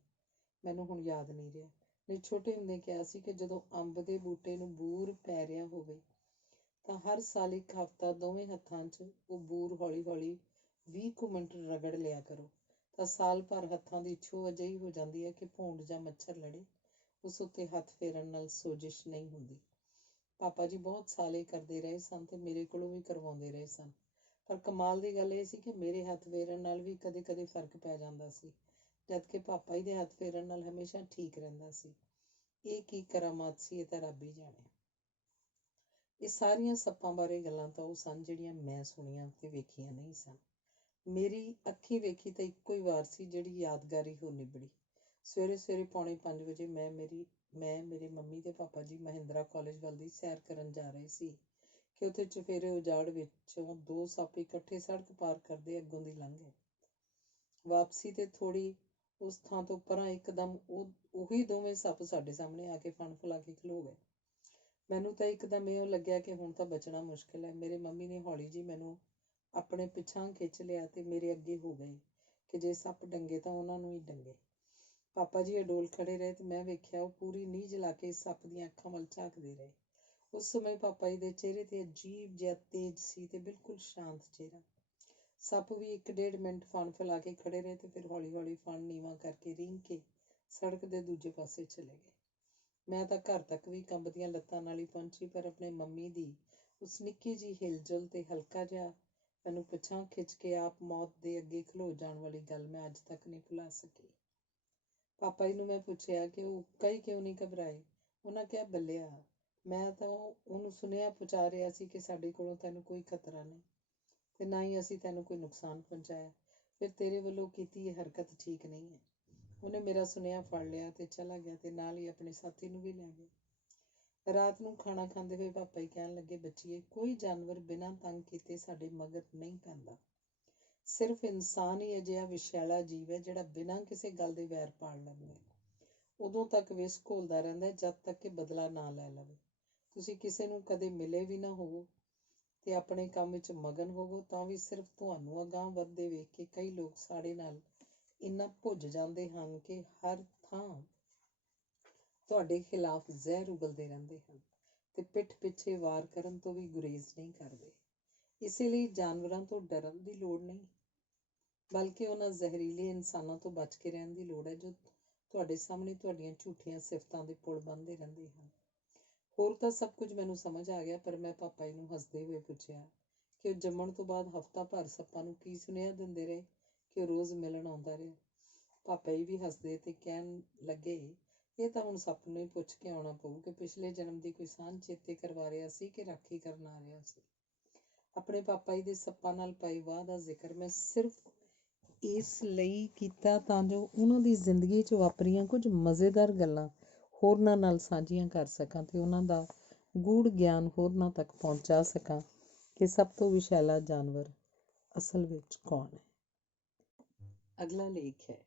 ਮੈਨੂੰ ਹੁਣ ਯਾਦ ਨਹੀਂ ਰਿਹਾ, ਨੇ ਛੋਟੇ ਹੁੰਦੇ ਕਿਹਾ ਸੀ ਕਿ ਜਦੋਂ ਅੰਬ ਦੇ ਬੂਟੇ ਨੂੰ ਬੂਰ ਪੈ ਰਿਹਾ ਹੋਵੇ ਤਾਂ ਹਰ ਸਾਲ 1 ਹਫ਼ਤਾ ਦੋਵੇਂ ਹੱਥਾਂ 'ਚ ਉਹ ਬੂਰ ਹੌਲੀ ਹੌਲੀ 20 ਕੁ ਮਿੰਟ ਰਗੜ ਲਿਆ ਕਰੋ, ਤਾਂ ਸਾਲ ਭਰ ਹੱਥਾਂ ਦੀ ਛੋਹ ਅਜਿਹੀ ਹੋ ਜਾਂਦੀ ਹੈ ਕਿ ਭੂੰਡ ਜਾਂ ਮੱਛਰ ਲੜੇ ਉਸ ਉੱਤੇ ਹੱਥ ਫੇਰਨ ਨਾਲ ਸੋਜਿਸ਼ ਨਹੀਂ ਹੁੰਦੀ। ਪਾਪਾ ਜੀ ਬਹੁਤ ਸਾਲ ਇਹ ਕਰਦੇ ਰਹੇ ਸਨ ਤੇ ਮੇਰੇ ਕੋਲੋਂ ਵੀ ਕਰਵਾਉਂਦੇ ਰਹੇ ਸਨ, ਪਰ ਕਮਾਲ ਦੀ ਗੱਲ ਇਹ ਸੀ ਕਿ ਮੇਰੇ ਹੱਥ ਫੇਰਨ ਨਾਲ ਵੀ ਕਦੇ ਕਦੇ ਫਰਕ ਪੈ ਜਾਂਦਾ ਸੀ, ਜਦਕਿ ਪਾਪਾ ਜੀ ਦੇ ਹੱਥ ਫੇਰਨ ਨਾਲ ਹਮੇਸ਼ਾ ਠੀਕ ਰਹਿੰਦਾ ਸੀ। ਇਹ ਕੀ ਕਰਾਮਾਤ ਸੀ, ਇਹ ਤਾਂ ਰੱਬ ਹੀ ਜਾਣੇ। ਇਹ ਸਾਰੀਆਂ ਸੱਪਾਂ ਬਾਰੇ ਗੱਲਾਂ ਤਾਂ ਉਹ ਸਨ ਜਿਹੜੀਆਂ ਮੈਂ ਸੁਣੀਆਂ ਤੇ ਵੇਖੀਆਂ ਨਹੀਂ ਸਨ। ਮੇਰੀ ਅੱਖੀਂ ਵੇਖੀ ਤਾਂ ਇੱਕੋ ਹੀ ਵਾਰ ਸੀ ਜਿਹੜੀ ਯਾਦਗਾਰੀ ਹੋ ਨਿਬੜੀ। ਸਵੇਰੇ ਸਵੇਰੇ 4:45 ਵਜੇ ਮੈਂ ਮੇਰੇ ਮੰਮੀ ਤੇ ਪਾਪਾ ਜੀ ਮਹਿੰਦਰਾ ਕਾਲਜ ਵੱਲ ਦੀ ਸੈਰ ਕਰਨ ਜਾ ਰਹੇ ਸੀ ਕਿ ਉੱਥੇ ਚੁਫੇਰੇ ਉਜਾੜ ਵਿੱਚੋਂ 2 ਸੱਪ ਇਕੱਠੇ ਸੜਕ ਪਾਰ ਕਰਦੇ ਅੱਗੋਂ ਦੀ ਲੰਘ ਗਏ। ਵਾਪਸੀ ਤੇ ਥੋੜ੍ਹੀ ਉਸ ਥਾਂ ਤੋਂ ਪਰਾਂ ਇੱਕਦਮ ਉਹੀ ਦੋਵੇਂ ਸੱਪ ਸਾਡੇ ਸਾਹਮਣੇ ਆ ਕੇ ਫਣ ਫੈਲਾ ਕੇ ਖਲੋ ਗਏ। ਮੈਨੂੰ ਤਾਂ ਇੱਕਦਮ ਇਹ ਲੱਗਿਆ ਕਿ ਹੁਣ ਤਾਂ ਬਚਣਾ ਮੁਸ਼ਕਿਲ ਹੈ। ਮੇਰੇ ਮੰਮੀ ਨੇ ਹੌਲੀ ਜਿਹੀ ਮੈਨੂੰ ਆਪਣੇ ਪਿੱਛਾਂ ਖਿੱਚ ਲਿਆ ਤੇ ਮੇਰੇ ਅੱਗੇ ਹੋ ਗਏ ਕਿ ਜੇ ਸੱਪ ਡੰਗੇ ਤਾਂ ਉਹਨਾਂ ਨੂੰ ਹੀ ਡੰਗੇ। ਪਾਪਾ ਜੀ ਅਡੋਲ ਖੜੇ ਰਹੇ ਤੇ ਮੈਂ ਵੇਖਿਆ ਉਹ ਪੂਰੀ ਨੀਂਹ ਜਲਾ ਕੇ ਸੱਪ ਦੀਆਂ ਅੱਖਾਂ ਵੱਲ ਝਾਕਦੇ ਰਹੇ। ਉਸ ਸਮੇਂ ਪਾਪਾ ਜੀ ਦੇ ਚਿਹਰੇ ਤੇ ਅਜੀਬ ਜਿਹਾ ਤੇਜ ਸੀ ਤੇ ਬਿਲਕੁਲ ਸ਼ਾਂਤ ਚਿਹਰਾ। ਸੱਪ ਵੀ 1-1.5 ਮਿੰਟ ਫਣ ਫੈਲਾ ਕੇ ਖੜੇ ਰਹੇ ਤੇ ਫਿਰ ਹੌਲੀ ਹੌਲੀ ਫਣ ਨੀਵਾਂ ਕਰਕੇ ਰੀਂਗ ਕੇ ਸੜਕ ਦੇ ਦੂਜੇ ਪਾਸੇ ਚਲੇ ਗਏ। ਮੈਂ ਤਾਂ ਘਰ ਤੱਕ ਵੀ ਕੰਬਦੀਆਂ ਲੱਤਾਂ ਨਾਲ ਹੀ ਪਹੁੰਚੀ, ਪਰ ਆਪਣੇ ਮੰਮੀ ਦੀ ਉਸ ਨਿੱਕੀ ਜਿਹੀ ਹਿਲਜੁਲ ਤੇ ਹਲਕਾ ਜਿਹਾ ਮੈਨੂੰ ਪਿੱਛਾਂ ਖਿੱਚ ਕੇ ਆਪ ਮੌਤ ਦੇ ਅੱਗੇ ਖਲੋ ਜਾਣ ਵਾਲੀ ਗੱਲ ਮੈਂ ਅੱਜ ਤੱਕ ਨਹੀਂ ਭੁਲਾ ਸਕੀ। ਪਾਪਾ ਜੀ ਨੂੰ ਮੈਂ ਪੁੱਛਿਆ ਕਿ ਉਹ ਕਈ ਕਿਉਂ ਨਹੀਂ ਘਬਰਾਏ। ਉਹਨਾਂ ਕਿਹਾ, ਬੱਲਿਆ, ਮੈਂ ਤਾਂ ਉਹਨੂੰ ਸੁਨੇਹਾ ਪਹੁੰਚਾ ਰਿਹਾ ਸੀ ਕਿ ਸਾਡੇ ਕੋਲੋਂ ਤੈਨੂੰ ਕੋਈ ਖਤਰਾ ਨਹੀਂ ਤੇ ਨਾ ਹੀ ਅਸੀਂ ਤੈਨੂੰ ਕੋਈ ਨੁਕਸਾਨ ਪਹੁੰਚਾਇਆ। ਫਿਰ ਤੇਰੇ ਵੱਲੋਂ ਕੀਤੀ ਇਹ ਹਰਕਤ ਠੀਕ ਨਹੀਂ ਹੈ। ਉਹਨੇ ਮੇਰਾ ਸੁਨੇਹਾ ਫੜ ਲਿਆ ਤੇ ਚਲਾ ਗਿਆ ਤੇ ਨਾਲ ਹੀ ਆਪਣੇ ਸਾਥੀ ਨੂੰ ਵੀ ਲੈ ਗਿਆ। ਰਾਤ ਨੂੰ ਖਾਣਾ ਖਾਂਦੇ ਹੋਏ ਪਾਪਾ ਜੀ ਕਹਿਣ ਲੱਗੇ, ਬੱਚੀਏ, ਕੋਈ ਜਾਨਵਰ ਬਿਨਾਂ ਤੰਗ ਕੀਤੇ ਸਾਡੇ ਮਗਰ ਨਹੀਂ ਪੈਂਦਾ। ਸਿਰਫ ਇਨਸਾਨ ਹੀ ਅਜਿਹਾ ਵਿਸ਼ੈਲਾ ਜੀਵ ਹੈ ਜਿਹੜਾ ਬਿਨਾਂ ਕਿਸੇ ਗੱਲ ਦੇ ਵੈਰ ਪਾਲ ਲੈਂਦਾ। ਉਦੋਂ ਤੱਕ ਵਿਸ ਘੋਲਦਾ ਰਹਿੰਦਾ ਜਦ ਤੱਕ ਕਿ ਬਦਲਾ ਨਾ ਲੈ ਲਵੇ। ਤੁਸੀਂ ਕਿਸੇ ਨੂੰ ਕਦੇ ਮਿਲੇ ਵੀ ਨਾ ਹੋਵੋ ਤੇ ਆਪਣੇ ਕੰਮ ਵਿੱਚ ਮਗਨ ਹੋਵੋ ਤਾਂ ਵੀ ਸਿਰਫ ਤੁਹਾਨੂੰ ਅਗਾਂਹ ਵੱਧਦੇ ਵੇਖ ਕੇ ਕਈ ਲੋਕ ਸਾਡੇ ਨਾਲ ਇੰਨਾ ਭੁੱਜ ਜਾਂਦੇ ਹਨ ਕਿ ਹਰ ਥਾਂ ਤੁਹਾਡੇ ਖਿਲਾਫ ਜ਼ਹਿਰ ਉਗਲਦੇ ਰਹਿੰਦੇ ਹਨ ਤੇ ਪਿੱਠ ਪਿੱਛੇ ਵਾਰ ਕਰਨ ਤੋਂ ਵੀ ਗੁਰੇਜ਼ ਨਹੀਂ ਕਰਦੇ। ਇਸੇ ਲਈ ਜਾਨਵਰਾਂ ਤੋਂ ਡਰਨ ਦੀ ਲੋੜ ਨਹੀਂ, ਬਲਕਿ ਉਹਨਾਂ ਜ਼ਹਿਰੀਲੇ ਇਨਸਾਨਾਂ ਤੋਂ ਬਚ ਕੇ ਰਹਿਣ ਦੀ ਲੋੜ ਹੈ ਜੋ ਤੁਹਾਡੇ ਸਾਹਮਣੇ ਤੁਹਾਡੀਆਂ ਝੂਠੀਆਂ ਸਿਫਤਾਂ ਦੇ ਪੁਲ ਬੰਨ੍ਹਦੇ ਰਹਿੰਦੇ ਹਨ। ਹੋਰ ਤਾਂ ਸਭ ਕੁਝ ਮੈਨੂੰ ਸਮਝ ਆ ਗਿਆ, ਪਰ ਮੈਂ ਪਾਪਾ ਜੀ ਨੂੰ ਹੱਸਦੇ ਹੋਏ ਪੁੱਛਿਆ ਕਿ ਉਹ ਜੰਮਣ ਤੋਂ ਬਾਅਦ ਹਫ਼ਤਾ ਭਰ ਸੱਪਾਂ ਨੂੰ ਕੀ ਸੁਨੇਹਾ ਦਿੰਦੇ ਰਹੇ ਕਿ ਉਹ ਰੋਜ਼ ਮਿਲਣ ਆਉਂਦਾ ਰਿਹਾ। ਪਾਪਾ ਜੀ ਵੀ ਹੱਸਦੇ ਤੇ ਕਹਿਣ ਲੱਗੇ, ਇਹ ਤਾਂ ਹੁਣ ਸੱਪ ਨੂੰ ਹੀ ਪੁੱਛ ਕੇ ਆਉਣਾ ਪਊ ਕਿ ਪਿਛਲੇ ਜਨਮ ਦੀ ਕੋਈ ਸਾਂਝ ਚੇਤੇ ਕਰਵਾ ਰਿਹਾ ਸੀ ਕਿ ਰਾਖੀ ਕਰਨ ਆ ਰਿਹਾ ਸੀ। ਆਪਣੇ ਪਾਪਾ ਜੀ ਦੇ ਸੱਪਾਂ ਨਾਲ ਪਾਏ ਵਾਹ ਦਾ ਜ਼ਿਕਰ ਮੈਂ ਸਿਰਫ ਇਸ ਲਈ ਕੀਤਾ ਤਾਂ ਜੋ ਉਹਨਾਂ ਦੀ ਜ਼ਿੰਦਗੀ 'ਚ ਵਾਪਰੀਆਂ ਕੁਝ ਮਜ਼ੇਦਾਰ ਗੱਲਾਂ ਹੋਰਨਾਂ ਨਾਲ ਸਾਂਝੀਆਂ ਕਰ ਸਕਾਂ ਤੇ ਉਹਨਾਂ ਦਾ ਗੂੜ ਗਿਆਨ ਹੋਰਨਾਂ ਤੱਕ ਪਹੁੰਚਾ ਸਕਾਂ ਕਿ ਸਭ ਤੋਂ ਵਿਸ਼ੈਲਾ ਜਾਨਵਰ ਅਸਲ ਵਿੱਚ ਕੌਣ ਹੈ। ਅਗਲਾ ਲੇਖ ਹੈ,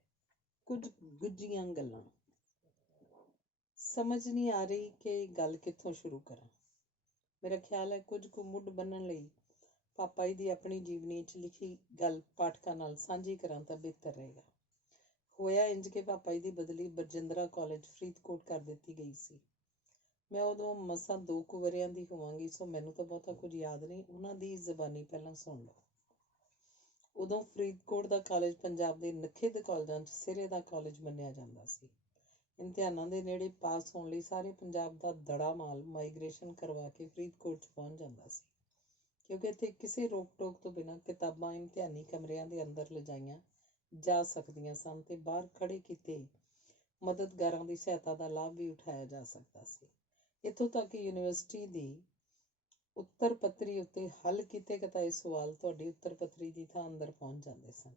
ਕੁਝ ਗੁੱਝੀਆਂ ਗੱਲਾਂ। ਸਮਝ ਨਹੀਂ ਆ ਰਹੀ ਕਿ ਗੱਲ ਕਿੱਥੋਂ ਸ਼ੁਰੂ ਕਰਾਂ। ਮੇਰਾ ਖਿਆਲ ਹੈ ਕੁਝ ਕੁ ਮੁੱਢ ਬੰਨ੍ਹਣ ਲਈ ਪਾਪਾ ਜੀ ਦੀ ਆਪਣੀ ਜੀਵਨੀ 'ਚ ਲਿਖੀ ਗੱਲ ਪਾਠਕਾਂ ਨਾਲ ਸਾਂਝੀ ਕਰਾਂ ਤਾਂ ਬਿਹਤਰ ਰਹੇਗਾ। ਹੋਇਆ ਇੰਜ ਕਿ ਪਾਪਾ ਜੀ ਦੀ ਬਦਲੀ ਬਰਜਿੰਦਰਾ ਕਾਲਜ ਫਰੀਦਕੋਟ ਕਰ ਦਿੱਤੀ ਗਈ ਸੀ। ਮੈਂ ਉਦੋਂ ਮਸਾਂ 2 ਕੁ ਵਰ੍ਹਿਆਂ ਦੀ ਹੋਵਾਂਗੀ, ਸੋ ਮੈਨੂੰ ਤਾਂ ਬਹੁਤਾ ਕੁਝ ਯਾਦ ਨਹੀਂ। ਉਹਨਾਂ ਦੀ ਜ਼ਬਾਨੀ ਪਹਿਲਾਂ ਸੁਣ ਲਓ। ਉਦੋਂ ਫਰੀਦਕੋਟ ਦਾ ਕਾਲਜ ਪੰਜਾਬ ਦੇ ਨਖਿੱਧ ਕਾਲਜਾਂ 'ਚ ਸਿਰੇ ਦਾ ਕਾਲਜ ਮੰਨਿਆ ਜਾਂਦਾ ਸੀ। ਇਮਤਿਹਾਨਾਂ ਦੇ ਨੇੜੇ ਪਾਸ ਹੋਣ ਲਈ ਸਾਰੇ ਪੰਜਾਬ ਦਾ ਦੜਾ ਮਾਲ ਮਾਈਗ੍ਰੇਸ਼ਨ ਕਰਵਾ ਕੇ ਫਰੀਦਕੋਟ 'ਚ ਪਹੁੰਚ ਜਾਂਦਾ ਸੀ, ਕਿਉਂਕਿ ਇੱਥੇ ਕਿਸੇ ਰੋਕ ਟੋਕ ਤੋਂ ਬਿਨਾਂ ਕਿਤਾਬਾਂ ਇਮਤਿਹਾਨੀ ਕਮਰਿਆਂ ਦੇ ਅੰਦਰ ਲਿਜਾਈਆਂ ਜਾ ਸਕਦੀਆਂ ਸਨ ਤੇ ਬਾਹਰ ਖੜੇ ਕੀਤੇ ਮਦਦਗਾਰਾਂ ਦੀ ਸਹਾਇਤਾ ਦਾ ਲਾਭ ਵੀ ਉਠਾਇਆ ਜਾ ਸਕਦਾ ਸੀ। ਇੱਥੋਂ ਤੱਕ ਕਿ ਯੂਨੀਵਰਸਿਟੀ ਦੀ ਉੱਤਰ ਪੱਤਰੀ ਉੱਤੇ ਹੱਲ ਕੀਤੇ ਕਤਾਏ ਸਵਾਲ ਤੁਹਾਡੀ ਉੱਤਰ ਪੱਤਰੀ ਦੀ ਥਾਂ ਅੰਦਰ ਪਹੁੰਚ ਜਾਂਦੇ ਸਨ।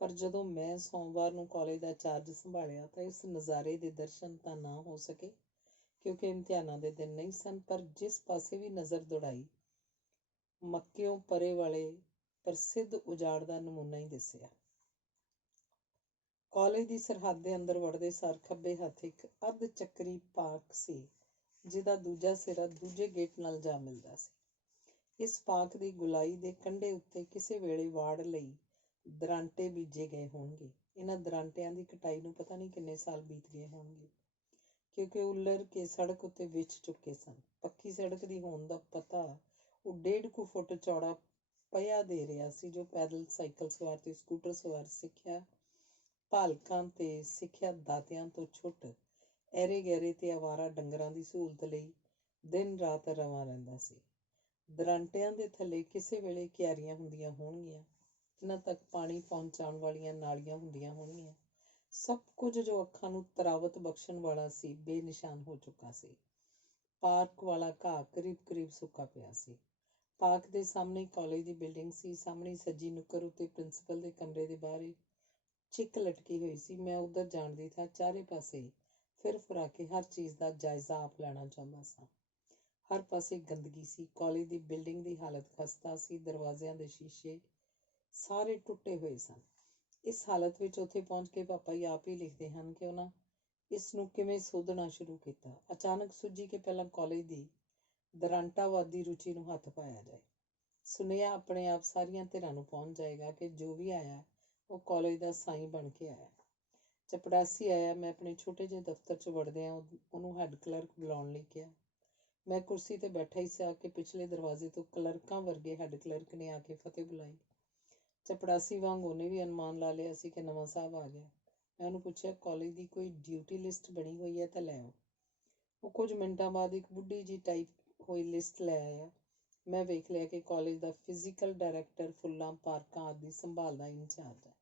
ਪਰ ਜਦੋਂ ਮੈਂ ਸੋਮਵਾਰ ਨੂੰ ਕਾਲਜ ਦਾ ਚਾਰਜ ਸੰਭਾਲਿਆ ਤਾਂ ਇਸ ਨਜ਼ਾਰੇ ਦੇ ਦਰਸ਼ਨ ਤਾਂ ਨਾ ਹੋ ਸਕੇ, ਕਿਉਂਕਿ ਇਮਤਿਹਾਨਾਂ ਦੇ ਦਿਨ ਨਹੀਂ ਸਨ। ਪਰ ਜਿਸ ਪਾਸੇ ਵੀ ਨਜ਼ਰ ਦੌੜਾਈ, ਮੱਕਿਓਂ ਪਰੇ ਵਾਲੇ ਪ੍ਰਸਿੱਧ ਉਜਾੜ ਦਾ ਨਮੂਨਾ ਹੀ ਦਿਸਿਆ। ਕਾਲਜ ਦੀ ਸਰਹੱਦ ਦੇ ਅੰਦਰ ਵੜਦੇ ਸਾਰ ਖੱਬੇ ਹੱਥ ਇੱਕ ਅੱਧ ਚੱਕਰੀ ਪਾਰਕ ਸੀ, ਜਿਹਦਾ ਦੂਜਾ ਸਿਰਾ ਦੂਜੇ ਗੇਟ ਨਾਲ ਜਾ ਮਿਲਦਾ ਸੀ। ਇਸ ਪਾਰਕ ਦੀ ਗੁਲਾਈ ਦੇ ਕੰਢੇ ਉੱਤੇ ਕਿਸੇ ਵੇਲੇ ਵਾੜ ਲਈ ਦਰਾਂਟੇ ਬੀਜੇ ਗਏ ਹੋਣਗੇ। ਇਹਨਾਂ ਦਰਾਂਟਿਆਂ ਦੀ ਕਟਾਈ ਨੂੰ ਪਤਾ ਨਹੀਂ ਕਿੰਨੇ ਸਾਲ ਬੀਤ ਗਏ ਹੋਣਗੇ, ਕਿਉਂਕਿ ਉੱਲਰ ਕੇ ਸੜਕ ਉੱਤੇ ਵਿਛ ਚੁੱਕੇ ਸਨ। ਪੱਕੀ ਸੜਕ ਦੀ ਹੋਣ ਦਾ ਪਤਾ ਉਹ 1.5 ਕੁ ਫੁੱਟ ਚੌੜਾ ਪਹਿਆ ਦੇ ਰਿਹਾ ਸੀ, ਜੋ ਪੈਦਲ, ਸਾਈਕਲ ਸਵਾਰ ਤੇ ਸਕੂਟਰ ਸਵਾਰ ਸਿੱਖਿਆ ਭਾਲਕਾਂ ਤੇ ਸਿੱਖਿਆ ਦਾਤਿਆਂ ਤੋਂ ਛੁੱਟ ਐਰੇ ਗੈਰੇ ਤੇ ਆਵਾਰਾ ਡੰਗਰਾਂ ਦੀ ਸਹੂਲਤ ਲਈ ਦਿਨ ਰਾਤ ਰਵਾਂ ਰਹਿੰਦਾ ਸੀ। ਦਰਾਂਟਿਆਂ ਦੇ ਥੱਲੇ ਕਿਸੇ ਵੇਲੇ ਕਿਆਰੀਆਂ ਹੁੰਦੀਆਂ ਹੋਣਗੀਆਂ, ਇਹਨਾਂ ਤੱਕ ਪਾਣੀ ਪਹੁੰਚਾਉਣ ਵਾਲੀਆਂ ਨਾਲੀਆਂ ਹੁੰਦੀਆਂ ਹੋਣਗੀਆਂ। ਸਭ ਕੁਝ ਜੋ ਅੱਖਾਂ ਨੂੰ ਤਰਾਵਤ ਬਖਸ਼ਣ ਵਾਲਾ ਸੀ ਬੇਨਿਸ਼ਾਨ ਹੋ ਚੁੱਕਾ ਸੀ। ਪਾਰਕ ਵਾਲਾ ਘਾਹ ਕਰੀਬ ਕਰੀਬ ਸੁੱਕਾ ਪਿਆ ਸੀ। ਪਾਰਕ ਦੇ ਸਾਹਮਣੇ ਕਾਲਜ ਦੀ ਬਿਲਡਿੰਗ ਸੀ। ਸਾਹਮਣੇ ਸੱਜੀ ਨੁੱਕਰ ਉੱਤੇ ਪ੍ਰਿੰਸੀਪਲ ਦੇ ਕਮਰੇ ਦੇ ਬਾਹਰ ਚਿੱਕ ਲਟਕੀ ਹੋਈ ਸੀ। ਮੈਂ ਉੱਧਰ ਜਾਣ ਦੀ ਥਾਂ ਚਾਰੇ ਪਾਸੇ ਫਿਰ ਫਰਾ ਕੇ ਹਰ ਚੀਜ਼ ਦਾ ਜਾਇਜ਼ਾ ਆਪ ਲੈਣਾ ਚਾਹੁੰਦਾ ਸਾਂ। ਹਰ ਪਾਸੇ ਗੰਦਗੀ ਸੀ। ਕਾਲਜ ਦੀ ਬਿਲਡਿੰਗ ਦੀ ਹਾਲਤ ਖਸਤਾ ਸੀ। ਦਰਵਾਜ਼ਿਆਂ ਦੇ ਸ਼ੀਸ਼ੇ ਸਾਰੇ ਟੁੱਟੇ ਹੋਏ ਸਨ। ਇਸ ਹਾਲਤ ਵਿੱਚ ਉੱਥੇ ਪਹੁੰਚ ਕੇ ਪਾਪਾ ਜੀ ਆਪ ਹੀ ਲਿਖਦੇ ਹਨ ਕਿ ਉਹਨਾਂ ਇਸ ਨੂੰ ਕਿਵੇਂ ਸੋਧਣਾ ਸ਼ੁਰੂ ਕੀਤਾ। ਅਚਾਨਕ ਸੁੱਝੀ ਕਿ ਪਹਿਲਾਂ ਕਾਲਜ ਦੀ ਦਰਾਂਟਾਵਾਦੀ ਰੁਚੀ ਨੂੰ ਹੱਥ ਪਾਇਆ ਜਾਏ। ਸੁਨੇਹਾ ਆਪਣੇ ਆਪ ਸਾਰੀਆਂ ਧਿਰਾਂ ਨੂੰ ਪਹੁੰਚ ਜਾਏਗਾ ਕਿ ਜੋ ਵੀ ਆਇਆ ਉਹ ਕਾਲਜ ਦਾ ਸਾਈਂ ਬਣ ਕੇ ਆਇਆ। ਚਪੜਾਸੀ ਆਇਆ। ਮੈਂ ਆਪਣੇ ਛੋਟੇ ਜਿਹੇ ਦਫ਼ਤਰ 'ਚ ਵੜਦਿਆਂ ਉਹਨੂੰ ਹੈੱਡ ਕਲਰਕ ਬੁਲਾਉਣ ਲਈ ਕਿਹਾ। ਮੈਂ ਕੁਰਸੀ 'ਤੇ ਬੈਠਾ ਹੀ ਸੀ ਕਿ ਪਿਛਲੇ ਦਰਵਾਜ਼ੇ ਤੋਂ ਕਲਰਕਾਂ ਵਰਗੇ ਹੈੱਡ ਕਲਰਕ ਨੇ ਆ ਕੇ ਫਤਿਹ ਬੁਲਾਈ। ਚਪੜਾਸੀ ਵਾਂਗ ਉਹਨੇ ਵੀ ਅਨੁਮਾਨ ਲਾ ਲਿਆ ਸੀ ਕਿ ਨਵਾਂ ਸਾਹਿਬ ਆ ਗਿਆ। ਮੈਂ ਉਹਨੂੰ ਪੁੱਛਿਆ, ਕਾਲਜ ਦੀ ਕੋਈ ਡਿਊਟੀ ਲਿਸਟ ਬਣੀ ਹੋਈ ਹੈ ਤਾਂ ਲੈ ਆਓ। ਉਹ ਕੁਝ ਮਿੰਟਾਂ ਬਾਅਦ ਇੱਕ ਬੁੱਢੀ ਜਿਹੀ ਟਾਈਪ ਹੋਈ ਲਿਸਟ ਲੈ ਆਇਆ। ਮੈਂ ਵੇਖ ਲਿਆ ਕਿ ਕਾਲਜ ਦਾ ਫਿਜ਼ੀਕਲ ਡਾਇਰੈਕਟਰ ਫੁੱਲਾਂ, ਪਾਰਕਾਂ ਆਦਿ ਸੰਭਾਲ ਦਾ ਇੰਚਾਰਜ ਹੈ।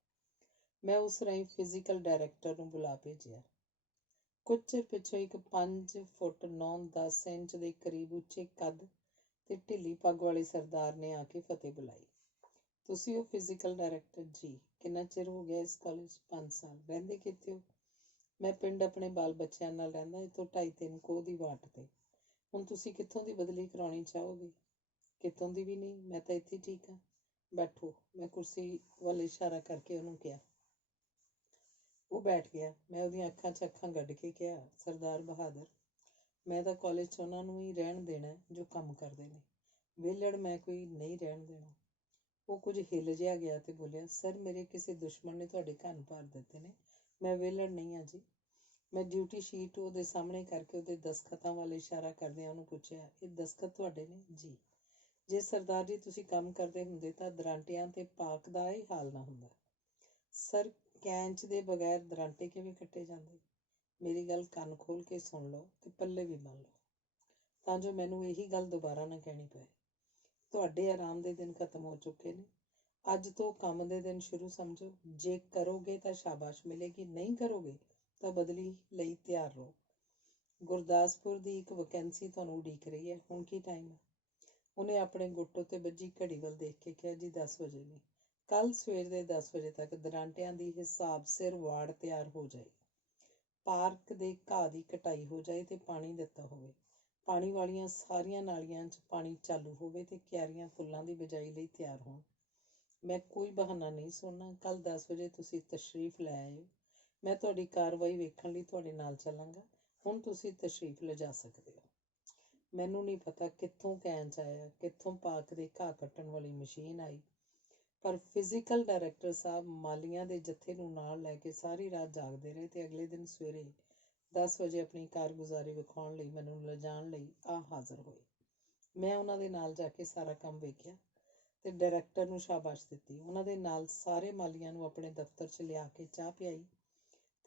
ਮੈਂ ਉਸ ਰਾਹੀਂ ਫਿਜ਼ੀਕਲ ਡਾਇਰੈਕਟਰ ਨੂੰ ਬੁਲਾ ਭੇਜਿਆ। ਕੁਝ ਚਿਰ ਪਿੱਛੋਂ ਇੱਕ 5 ਫੁੱਟ 9-10 ਇੰਚ ਦੇ ਕਰੀਬ ਉੱਚੇ ਕੱਦ ਤੇ ਢਿੱਲੀ ਪੱਗ ਵਾਲੇ ਸਰਦਾਰ ਨੇ ਆ ਕੇ ਫਤਿਹ ਬੁਲਾਈ। ਤੁਸੀਂ ਉਹ ਫਿਜ਼ੀਕਲ ਡਾਇਰੈਕਟਰ? ਜੀ। ਕਿੰਨਾ ਚਿਰ ਹੋ ਗਿਆ ਇਸ ਕਾਲਜ? 5 ਸਾਲ। ਰਹਿੰਦੇ ਕਿੱਥੇ ਹੋ? ਮੈਂ ਪਿੰਡ ਆਪਣੇ ਬਾਲ ਬੱਚਿਆਂ ਨਾਲ ਰਹਿੰਦਾ, ਇੱਥੋਂ 2.5-3 ਕੋਹ ਦੀ ਵਾਟ 'ਤੇ। ਹੁਣ ਤੁਸੀਂ ਕਿੱਥੋਂ ਦੀ ਬਦਲੀ ਕਰਾਉਣੀ ਚਾਹੋਗੇ? ਕਿਤੋਂ ਦੀ ਵੀ ਨਹੀਂ, ਮੈਂ ਤਾਂ ਇੱਥੇ ਠੀਕ ਹਾਂ। ਬੈਠੋ। ਮੈਂ ਕੁਰਸੀ ਵੱਲ ਇਸ਼ਾਰਾ ਕਰਕੇ ਉਹਨੂੰ ਕਿਹਾ। ਉਹ ਬੈਠ ਗਿਆ। ਮੈਂ ਉਹਦੀਆਂ ਅੱਖਾਂ 'ਚ ਅੱਖਾਂ ਗੱਡ ਕੇ ਕਿਹਾ, ਸਰਦਾਰ ਬਹਾਦਰ, ਮੈਂ ਤਾਂ ਕਾਲਜ 'ਚ ਉਹਨਾਂ ਨੂੰ ਹੀ ਰਹਿਣ ਦੇਣਾ ਜੋ ਕੰਮ ਕਰਦੇ ਨੇ। ਵਿਹਲੜ ਮੈਂ ਕੋਈ ਨਹੀਂ ਰਹਿਣ ਦੇਣਾ। ਉਹ ਕੁਝ ਹਿੱਲ ਜਿਹਾ ਗਿਆ ਤੇ ਬੋਲਿਆ, ਸਰ, ਮੇਰੇ ਕਿਸੇ ਦੁਸ਼ਮਣ ਨੇ ਤੁਹਾਡੇ ਕੰਨ ਭਰ ਦਿੱਤੇ ਨੇ। ਮੈਂ ਵਿਹਲੜ ਨਹੀਂ ਹਾਂ ਜੀ। ਮੈਂ ਡਿਊਟੀ ਸ਼ੀਟ ਉਹਦੇ ਸਾਹਮਣੇ ਕਰਕੇ ਉਹਦੇ ਦਸਖਤਾਂ ਵੱਲ ਇਸ਼ਾਰਾ ਕਰਦਿਆਂ ਉਹਨੂੰ ਪੁੱਛਿਆ, ਇਹ ਦਸਖਤ ਤੁਹਾਡੇ ਨੇ? ਜੀ। ਜੇ ਸਰਦਾਰ ਜੀ ਤੁਸੀਂ ਕੰਮ ਕਰਦੇ ਹੁੰਦੇ ਤਾਂ ਦਰਾਂਟਿਆਂ ਤੇ ਪਾਕ ਦਾ ਇਹ ਹਾਲ ਨਾ ਹੁੰਦਾ। ਸਰ, ਕੈਂਚ ਦੇ ਬਗੈਰ ਦਰਾਂਟੇ ਕਿਵੇਂ ਕੱਟੇ ਜਾਂਦੇ? ਮੇਰੀ ਗੱਲ ਕੰਨ ਖੋਲ੍ਹ ਕੇ ਸੁਣ ਲਓ ਤੇ ਪੱਲੇ ਵੀ ਬੰਨ੍ਹ ਲਓ, ਤਾਂ ਜੋ ਮੈਨੂੰ ਇਹੀ ਗੱਲ ਦੁਬਾਰਾ ਨਾ ਕਹਿਣੀ ਪਏ। ਤੁਹਾਡੇ ਆਰਾਮ ਦੇ ਦਿਨ ਖਤਮ ਹੋ ਚੁੱਕੇ ਨੇ। ਅੱਜ ਤੋਂ ਕੰਮ ਦੇ ਦਿਨ ਸ਼ੁਰੂ ਸਮਝੋ। ਜੇ ਕਰੋਗੇ ਤਾਂ ਸ਼ਾਬਾਸ਼ ਮਿਲੇਗੀ, ਨਹੀਂ ਕਰੋਗੇ ਤਾਂ ਬਦਲੀ ਲਈ ਤਿਆਰ ਰਹੋ। ਗੁਰਦਾਸਪੁਰ ਦੀ ਇੱਕ ਵੈਕੈਂਸੀ ਤੁਹਾਨੂੰ ਉਡੀਕ ਰਹੀ ਹੈ। ਹੁਣ ਕੀ ਟਾਈਮ ਹੈ? ਉਹਨੇ ਆਪਣੇ ਗੁੱਟ ਉੱਤੇ ਵੱਜੀ ਘੜੀ ਵੱਲ ਦੇਖ ਕੇ ਕਿਹਾ, ਜੀ 10 ਵਜੇ ਨੇ। ਕੱਲ੍ਹ ਸਵੇਰ ਦੇ 10 ਵਜੇ ਤੱਕ ਦਰਾਂਟਿਆਂ ਦੀ ਹਿਸਾਬ ਸਿਰ ਵਾੜ ਤਿਆਰ ਹੋ ਜਾਏ, ਪਾਰਕ ਦੇ ਘਾਹ ਦੀ ਕਟਾਈ ਹੋ ਜਾਏ ਤੇ ਪਾਣੀ ਦਿੱਤਾ ਹੋਵੇ, ਪਾਣੀ ਵਾਲੀਆਂ ਸਾਰੀਆਂ ਨਾਲੀਆਂ 'ਚ ਪਾਣੀ ਚਾਲੂ ਹੋਵੇ ਤੇ ਕਿਆਰੀਆਂ ਫੁੱਲਾਂ ਦੀ ਬਿਜਾਈ ਲਈ ਤਿਆਰ ਹੋਣ। ਮੈਂ ਕੋਈ ਬਹਾਨਾ ਨਹੀਂ ਸੁਣਨਾ। ਕੱਲ੍ਹ 10 ਵਜੇ ਤੁਸੀਂ ਤਸ਼ਰੀਫ ਲੈ ਆਇਓ। ਮੈਂ ਤੁਹਾਡੀ ਕਾਰਵਾਈ ਵੇਖਣ ਲਈ ਤੁਹਾਡੇ ਨਾਲ ਚੱਲਾਂਗਾ। ਹੁਣ ਤੁਸੀਂ ਤਸ਼ਰੀਫ ਲਿਜਾ ਸਕਦੇ ਹੋ। ਮੈਨੂੰ ਨਹੀਂ ਪਤਾ ਕਿੱਥੋਂ ਕੈਂਚ ਆਇਆ, ਕਿੱਥੋਂ ਪਾਰਕ ਦੇ ਘਾਹ ਕੱਟਣ ਵਾਲੀ ਮਸ਼ੀਨ ਆਈ, ਪਰ ਫਿਜ਼ੀਕਲ ਡਾਇਰੈਕਟਰ ਸਾਹਿਬ ਮਾਲੀਆਂ ਦੇ ਜੱਥੇ ਨੂੰ ਨਾਲ ਲੈ ਕੇ ਸਾਰੀ ਰਾਤ ਜਾਗਦੇ ਰਹੇ ਤੇ ਅਗਲੇ ਦਿਨ ਸਵੇਰੇ 10 ਵਜੇ ਆਪਣੀ ਕਾਰਗੁਜ਼ਾਰੀ ਵਿਖਾਉਣ ਲਈ ਮੈਨੂੰ ਲਿਜਾਣ ਲਈ ਹਾਜ਼ਰ ਹੋਏ। ਮੈਂ ਉਹਨਾਂ ਦੇ ਨਾਲ ਜਾ ਕੇ ਸਾਰਾ ਕੰਮ ਵੇਖਿਆ ਤੇ ਡਾਇਰੈਕਟਰ ਨੂੰ ਸ਼ਾਬਾਸ਼ ਦਿੱਤੀ। ਉਹਨਾਂ ਦੇ ਨਾਲ ਸਾਰੇ ਮਾਲੀਆਂ ਨੂੰ ਆਪਣੇ ਦਫ਼ਤਰ 'ਚ ਲਿਆ ਕੇ ਚਾਹ ਪਿਆਈ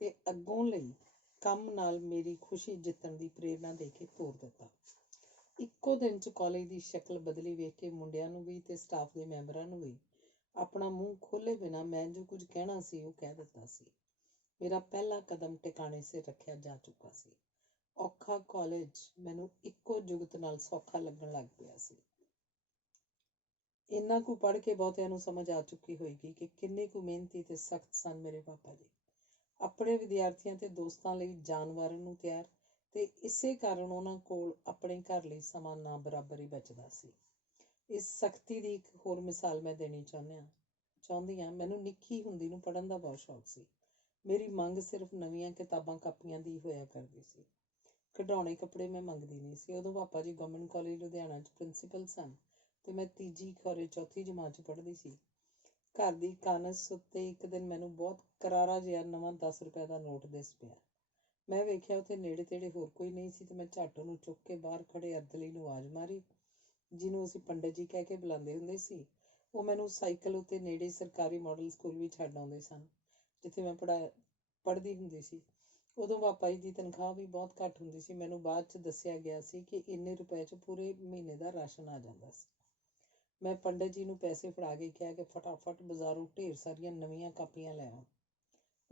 ਤੇ ਅੱਗੋਂ ਲਈ ਕੰਮ ਨਾਲ ਮੇਰੀ ਖੁਸ਼ੀ ਜਿੱਤਣ ਦੀ ਪ੍ਰੇਰਨਾ ਦੇ ਕੇ ਤੋਰ ਦਿੱਤਾ। ਇੱਕੋ ਦਿਨ 'ਚ ਕਾਲਜ ਦੀ ਸ਼ਕਲ ਬਦਲੀ ਵੇਖ ਕੇ ਮੁੰਡਿਆਂ ਨੂੰ ਵੀ ਤੇ ਸਟਾਫ ਦੇ ਮੈਂਬਰਾਂ ਨੂੰ ਵੀ ਆਪਣਾ ਮੂੰਹ ਖੋਲ੍ਹੇ ਬਿਨਾਂ ਮੈਂ ਜੋ ਕੁਝ ਕਹਿਣਾ ਸੀ ਉਹ ਕਹਿ ਦਿੱਤਾ ਸੀ। ਮੇਰਾ ਪਹਿਲਾ ਕਦਮ ਟਿਕਾਣੇ ਸਿਰ ਰੱਖਿਆ ਜਾ ਚੁੱਕਾ ਸੀ। ਔਖਾ ਕਾਲਜ ਮੈਨੂੰ ਇੱਕੋ ਜੁਗਤ ਨਾਲ ਸੌਖਾ ਲੱਗਣ ਲੱਗ ਪਿਆ ਸੀ। ਇੰਨਾ ਕੁ ਪੜ੍ਹ ਕੇ ਬਹੁਤਿਆਂ ਨੂੰ ਸਮਝ ਆ ਚੁੱਕੀ ਹੋਏਗੀ ਕਿ ਕਿੰਨੇ ਕੁ ਮਿਹਨਤੀ ਤੇ ਸਖਤ ਸਨ ਮੇਰੇ ਪਾਪਾ ਜੀ। ਆਪਣੇ ਵਿਦਿਆਰਥੀਆਂ ਤੇ ਦੋਸਤਾਂ ਲਈ ਜਾਨ ਵਾਰਨ ਨੂੰ ਤਿਆਰ, ਤੇ ਇਸੇ ਕਾਰਨ ਉਹਨਾਂ ਕੋਲ ਆਪਣੇ ਘਰ ਲਈ ਸਮਾਂ ਨਾ ਬਰਾਬਰ ਹੀ ਬਚਦਾ ਸੀ। ਇਸ ਸਖਤੀ ਦੀ ਇੱਕ ਹੋਰ ਮਿਸਾਲ ਮੈਂ ਦੇਣੀ ਚਾਹੁੰਦੀ ਹਾਂ। ਮੈਨੂੰ ਨਿੱਕੀ ਹੁੰਦੀ ਨੂੰ ਪੜ੍ਹਨ ਦਾ ਬਹੁਤ ਸ਼ੌਕ ਸੀ। ਮੇਰੀ ਮੰਗ ਸਿਰਫ ਨਵੀਆਂ ਕਿਤਾਬਾਂ ਕਾਪੀਆਂ ਦੀ ਹੋਇਆ ਕਰਦੀ ਸੀ। ਖਿਡੌਣੇ ਕੱਪੜੇ ਮੈਂ ਮੰਗਦੀ ਨਹੀਂ ਸੀ। ਉਦੋਂ ਪਾਪਾ ਜੀ ਗਵਰਨਮੈਂਟ ਕਾਲਜ ਲੁਧਿਆਣਾ 'ਚ ਪ੍ਰਿੰਸੀਪਲ ਸਨ ਤੇ ਮੈਂ ਤੀਜੀ ਖੌਰੇ ਚੌਥੀ ਜਮਾਤ 'ਚ ਪੜ੍ਹਦੀ ਸੀ। ਘਰ ਦੀ ਕਾਨਸ ਉੱਤੇ ਇੱਕ ਦਿਨ ਮੈਨੂੰ ਬਹੁਤ ਕਰਾਰਾ ਜਿਹਾ ਨਵਾਂ 10 ਰੁਪਏ ਦਾ ਨੋਟ ਦਿਸ ਪਿਆ। ਮੈਂ ਵੇਖਿਆ ਉੱਥੇ ਨੇੜੇ ਤੇੜੇ ਹੋਰ ਕੋਈ ਨਹੀਂ ਸੀ ਤੇ ਮੈਂ ਝੱਟ ਉਹਨੂੰ ਚੁੱਕ ਕੇ ਬਾਹਰ ਖੜੇ ਅਰਦਲੀ ਨੂੰ ਆਵਾਜ਼ ਮਾਰੀ, ਜਿਹਨੂੰ ਅਸੀਂ ਪੰਡਿਤ ਜੀ ਕਹਿ ਕੇ ਬੁਲਾਉਂਦੇ ਹੁੰਦੇ ਸੀ। ਉਹ ਮੈਨੂੰ ਸਾਈਕਲ ਉੱਤੇ ਨੇੜੇ ਸਰਕਾਰੀ ਮਾਡਲ ਸਕੂਲ ਵੀ ਛੱਡ ਆਉਂਦੇ ਸਨ, ਜਿੱਥੇ ਮੈਂ ਪੜ੍ਹਦੀ ਹੁੰਦੀ ਸੀ। ਉਦੋਂ ਪਾਪਾ ਜੀ ਦੀ ਤਨਖਾਹ ਵੀ ਬਹੁਤ ਘੱਟ ਹੁੰਦੀ ਸੀ। ਮੈਨੂੰ ਬਾਅਦ 'ਚ ਦੱਸਿਆ ਗਿਆ ਸੀ ਕਿ ਇੰਨੇ ਰੁਪਏ 'ਚ ਪੂਰੇ ਮਹੀਨੇ ਦਾ ਰਾਸ਼ਨ ਆ ਜਾਂਦਾ ਸੀ। ਮੈਂ ਪੰਡਿਤ ਜੀ ਨੂੰ ਪੈਸੇ ਫੜਾ ਕੇ ਕਿਹਾ ਕਿ ਫਟਾਫਟ ਬਾਜ਼ਾਰੋਂ ਢੇਰ ਸਾਰੀਆਂ ਨਵੀਆਂ ਕਾਪੀਆਂ ਲੈ ਆਉਣ।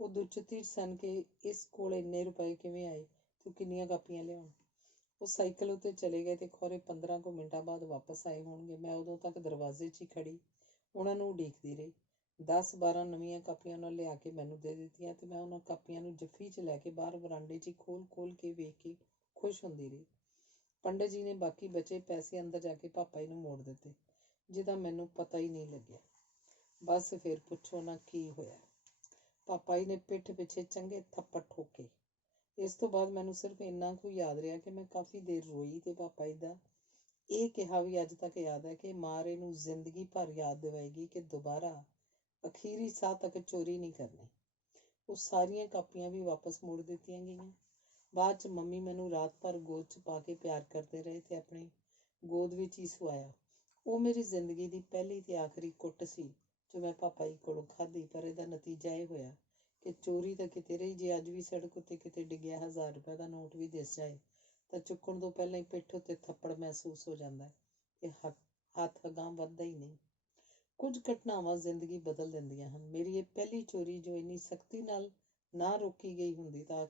ਉਹ ਦੁਚਿੱਤੀ ਸਨ ਕਿ ਇਸ ਕੋਲ ਇੰਨੇ ਰੁਪਏ ਕਿਵੇਂ ਆਏ ਤੇ ਕਿੰਨੀਆਂ ਕਾਪੀਆਂ ਲਿਆਉਣ। ਉਹ ਸਾਈਕਲ ਉੱਤੇ ਚਲੇ ਗਏ ਤੇ ਖੌਰੇ 15 ਕੁ ਮਿੰਟਾਂ ਬਾਅਦ ਵਾਪਸ ਆਏ ਹੋਣਗੇ। ਮੈਂ ਉਦੋਂ ਤੱਕ ਦਰਵਾਜ਼ੇ 'ਚ ਹੀ ਖੜੀ ਉਹਨਾਂ ਨੂੰ ਉਡੀਕਦੀ ਰਹੀ। 10-12 ਨਵੀਆਂ ਕਾਪੀਆਂ ਉਹਨਾਂ ਲਿਆ ਕੇ ਮੈਨੂੰ ਦੇ ਦਿੱਤੀਆਂ ਤੇ ਮੈਂ ਉਹਨਾਂ ਕਾਪੀਆਂ ਨੂੰ ਜੱਫੀ 'ਚ ਲੈ ਕੇ ਬਾਹਰ ਵਰਾਂਡੇ 'ਚ ਹੀ ਖੋਲ੍ਹ ਕੇ ਵੇਖ ਕੇ ਖੁਸ਼ ਹੁੰਦੀ ਰਹੀ। ਪੰਡਿਤ ਜੀ ਨੇ ਬਾਕੀ ਬਚੇ ਪੈਸੇ ਅੰਦਰ ਜਾ ਕੇ ਪਾਪਾ ਜੀ ਨੂੰ ਮੋੜ ਦਿੱਤੇ, ਜਿਹਦਾ ਮੈਨੂੰ ਪਤਾ ਹੀ ਨਹੀਂ ਲੱਗਿਆ। ਬਸ ਫਿਰ ਪੁੱਛੋ ਨਾ ਕੀ ਹੋਇਆ। ਪਾਪਾ ਜੀ ਨੇ ਪਿੱਠ ਪਿੱਛੇ ਚੰਗੇ ਥੱਪੜ ਠੋਕੇ। ਇਸ ਤੋਂ ਬਾਅਦ ਮੈਨੂੰ ਸਿਰਫ ਇੰਨਾ ਕੁ ਯਾਦ ਰਿਹਾ ਕਿ ਮੈਂ ਕਾਫੀ ਦੇਰ ਰੋਈ ਤੇ ਪਾਪਾ ਜੀ ਦਾ ਇਹ ਕਿਹਾ ਵੀ ਅੱਜ ਤੱਕ ਯਾਦ ਹੈ ਕਿ ਮਾਂ ਨੂੰ ਜ਼ਿੰਦਗੀ ਭਰ ਯਾਦ ਦਿਵਾਏਗੀ ਕਿ ਦੁਬਾਰਾ ਅਖੀਰੀ ਸਾਹ ਤੱਕ ਚੋਰੀ ਨਹੀਂ ਕਰਨੀ। ਉਹ ਸਾਰੀਆਂ ਕਾਪੀਆਂ ਵੀ ਵਾਪਸ ਮੋੜ ਦਿੱਤੀਆਂ ਗਈਆਂ। ਬਾਅਦ 'ਚ ਮੰਮੀ ਮੈਨੂੰ ਰਾਤ ਭਰ ਗੋਦ 'ਚ ਪਾ ਕੇ ਪਿਆਰ ਕਰਦੇ ਰਹੇ ਤੇ ਆਪਣੀ ਗੋਦ ਵਿੱਚ ਹੀ ਸਵਾਇਆ। ਉਹ ਮੇਰੀ ਜ਼ਿੰਦਗੀ ਦੀ ਪਹਿਲੀ ਤੇ ਆਖਰੀ ਕੁੱਟ ਸੀ ਜੋ ਮੈਂ ਪਾਪਾ ਜੀ ਕੋਲੋਂ ਖਾਧੀ, ਪਰ ਇਹਦਾ ਨਤੀਜਾ ਇਹ ਹੋਇਆ ਕਿ ਚੋਰੀ ਤਾਂ ਕਿਤੇ ਰਹੀ। ਜੇ ਅੱਜ ਵੀ ਸੜਕ ਉੱਤੇ ਕਿਤੇ ਡਿੱਗਿਆ 1000 ਰੁਪਏ ਦਾ ਨੋਟ ਵੀ ਦਿਸ ਜਾਏ ਤਾਂ ਚੁੱਕਣ ਤੋਂ ਪਹਿਲਾਂ ਹੀ ਪਿੱਠ ਉੱਤੇ ਥੱਪੜ ਮਹਿਸੂਸ ਹੋ ਜਾਂਦਾ ਹੈ ਕਿ ਹੱਥ ਅਗਾਂਹ ਵੱਧਦਾ ਹੀ ਨਹੀਂ। ਕੁਝ ਘਟਨਾਵਾਂ ਜ਼ਿੰਦਗੀ ਬਦਲ ਦਿੰਦੀਆਂ ਹਨ। ਮੇਰੀ ਇਹ ਪਹਿਲੀ ਚੋਰੀ ਜੋ ਇੰਨੀ ਸਖਤੀ ਨਾਲ ਨਾ ਰੋਕੀ ਗਈ ਹੁੰਦੀ ਤਾਂ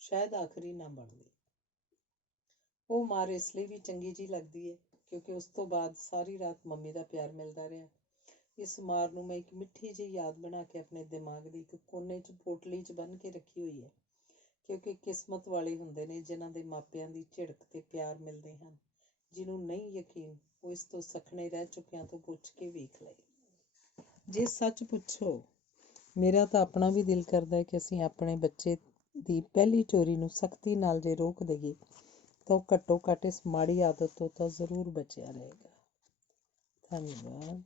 ਸ਼ਾਇਦ ਆਖਰੀ ਨਾ ਬਣਦੀ। ਉਹ ਮਾਰ ਇਸ ਲਈ ਵੀ ਚੰਗੀ ਜਿਹੀ ਲੱਗਦੀ ਹੈ ਕਿਉਂਕਿ ਉਸ ਤੋਂ ਬਾਅਦ ਸਾਰੀ ਰਾਤ ਮੰਮੀ ਦਾ ਪਿਆਰ ਮਿਲਦਾ ਰਿਹਾ। ਇਸ ਮਾਰ ਨੂੰ ਮੈਂ ਇੱਕ ਮਿੱਠੀ ਜਿਹੀ ਯਾਦ ਬਣਾ ਕੇ ਆਪਣੇ ਦਿਮਾਗ ਦੀ ਇੱਕ ਕੋਨੇ 'ਚ ਪੋਟਲੀ 'ਚ ਬੰਨ੍ਹ ਕੇ ਰੱਖੀ ਹੋਈ ਹੈ, ਕਿਉਂਕਿ ਕਿਸਮਤ ਵਾਲੇ ਹੁੰਦੇ ਨੇ ਜਿਨ੍ਹਾਂ ਦੇ ਮਾਪਿਆਂ ਦੀ ਝਿੜਕ ਤੇ ਪਿਆਰ ਮਿਲਦੇ ਹਨ। ਜਿਹਨੂੰ ਨਹੀਂ ਯਕੀਨ ਉਹ ਇਸ ਤੋਂ ਸਖਣੇ ਰਹਿ ਚੁੱਕਿਆਂ ਤੋਂ ਪੁੱਛ ਕੇ ਵੇਖ ਲਏ। ਜੇ ਸੱਚ ਪੁੱਛੋ, ਮੇਰਾ ਤਾਂ ਆਪਣਾ ਵੀ ਦਿਲ ਕਰਦਾ ਹੈ ਕਿ ਅਸੀਂ ਆਪਣੇ ਬੱਚੇ ਦੀ ਪਹਿਲੀ ਚੋਰੀ ਨੂੰ ਸਖਤੀ ਨਾਲ ਜੇ ਰੋਕ ਦੇਈਏ ਤਾਂ ਉਹ ਘੱਟੋ ਘੱਟ ਇਸ ਮਾੜੀ ਆਦਤ ਤੋਂ ਤਾਂ ਜ਼ਰੂਰ ਬਚਿਆ ਰਹੇਗਾ। ਧੰਨਵਾਦ।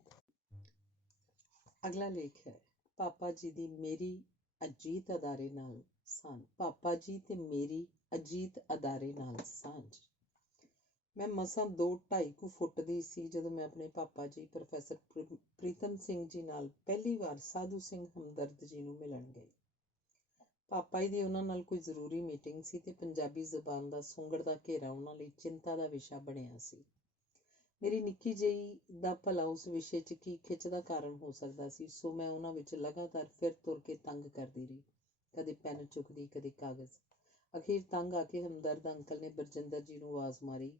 ਅਗਲਾ ਲੇਖ ਹੈ ਪਾਪਾ ਜੀ ਦੀ ਮੇਰੀ ਅਜੀਤ ਅਦਾਰੇ ਨਾਲ ਸਾਂਝ। ਪਾਪਾ ਜੀ ਤੇ ਮੇਰੀ ਅਜੀਤ ਅਦਾਰੇ ਨਾਲ ਸਾਂਝ। ਮੈਂ ਮਸਾਂ 2-2.5 ਫੁੱਟ ਦੀ ਸੀ ਜਦੋਂ ਮੈਂ ਆਪਣੇ ਪਾਪਾ ਜੀ ਪ੍ਰੋਫੈਸਰ ਪ੍ਰੀਤਮ ਸਿੰਘ ਜੀ ਨਾਲ ਪਹਿਲੀ ਵਾਰ ਸਾਧੂ ਸਿੰਘ ਹਮਦਰਦ ਜੀ ਨੂੰ ਮਿਲਣ ਗਈ। ਪਾਪਾ ਜੀ ਦੀ ਉਹਨਾਂ ਨਾਲ ਕੋਈ ਜ਼ਰੂਰੀ ਮੀਟਿੰਗ ਸੀ ਤੇ ਪੰਜਾਬੀ ਜ਼ਬਾਨ ਦਾ ਸੁੰਗੜ ਦਾ ਘੇਰਾ ਉਹਨਾਂ ਲਈ ਚਿੰਤਾ ਦਾ ਵਿਸ਼ਾ ਬਣਿਆ ਸੀ। ਮੇਰੀ ਨਿੱਕੀ ਜਿਹੀ ਦਾ ਭਲਾ ਉਸ ਵਿਸ਼ੇ 'ਚ ਕੀ ਖਿੱਚ ਦਾ ਕਾਰਨ ਹੋ ਸਕਦਾ ਸੀ, ਸੋ ਮੈਂ ਉਹਨਾਂ ਵਿੱਚ ਲਗਾਤਾਰ ਫਿਰ ਤੁਰ ਕੇ ਤੰਗ ਕਰਦੀ ਰਹੀ। ਕਦੇ ਪੈਨ ਚੁੱਕਦੀ, ਕਦੇ ਕਾਗਜ਼। ਅਖੀਰ ਤੰਗ ਆ ਕੇ ਹਮਦਰਦ ਅੰਕਲ ਨੇ ਬਰਜਿੰਦਰ ਜੀ ਨੂੰ ਆਵਾਜ਼ ਮਾਰੀ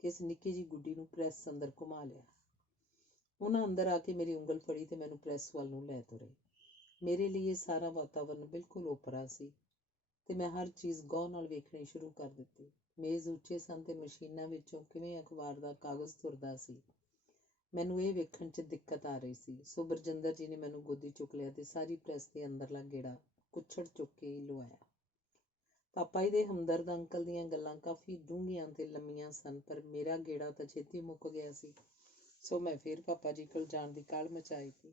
ਕਿ ਇਸ ਨਿੱਕੀ ਜਿਹੀ ਗੁੱਡੀ ਨੂੰ ਪ੍ਰੈਸ ਅੰਦਰ ਘੁਮਾ ਲਿਆ। ਉਹਨਾਂ ਅੰਦਰ ਆ ਕੇ ਮੇਰੀ ਉਂਗਲ ਫੜੀ ਤੇ ਮੈਨੂੰ ਪ੍ਰੈਸ ਵੱਲ ਨੂੰ ਲੈ ਤੁਰੇ। ਮੇਰੇ ਲਈ ਇਹ ਸਾਰਾ ਵਾਤਾਵਰਨ ਬਿਲਕੁਲ ਓਪਰਾ ਸੀ ਤੇ ਮੈਂ ਹਰ ਚੀਜ਼ ਗੌਰ ਨਾਲ ਵੇਖਣੀ ਸ਼ੁਰੂ ਕਰ ਦਿੱਤੀ। ਮੇਜ਼ ਉੱਚੇ ਸਨ ਤੇ ਮਸ਼ੀਨਾਂ ਵਿੱਚੋਂ ਕਿਵੇਂ ਅਖਬਾਰ ਦਾ ਕਾਗਜ਼ ਤੁਰਦਾ ਸੀ, ਮੈਨੂੰ ਇਹ ਵੇਖਣ 'ਚ ਦਿੱਕਤ ਆ ਰਹੀ ਸੀ। ਸੋ ਬਰਜਿੰਦਰ ਜੀ ਨੇ ਮੈਨੂੰ ਗੋਦੀ ਚੁੱਕ ਲਿਆ ਤੇ ਸਾਰੀ ਪ੍ਰੈਸ ਦੇ ਅੰਦਰਲਾ ਗੇੜਾ ਕੁੱਛੜ ਚੁੱਕ ਕੇ ਲੁਆਇਆ। ਪਾਪਾ ਜੀ ਦੇ ਹਮਦਰਦ ਅੰਕਲ ਦੀਆਂ ਗੱਲਾਂ ਕਾਫੀ ਡੂੰਘੀਆਂ ਤੇ ਲੰਮੀਆਂ ਸਨ, ਪਰ ਮੇਰਾ ਗੇੜਾ ਤਾਂ ਛੇਤੀ ਮੁੱਕ ਗਿਆ ਸੀ, ਸੋ ਮੈਂ ਫਿਰ ਪਾਪਾ ਜੀ ਕੋਲ ਜਾਣ ਦੀ ਕਾਹਲ ਮਚਾਈ ਤੀ।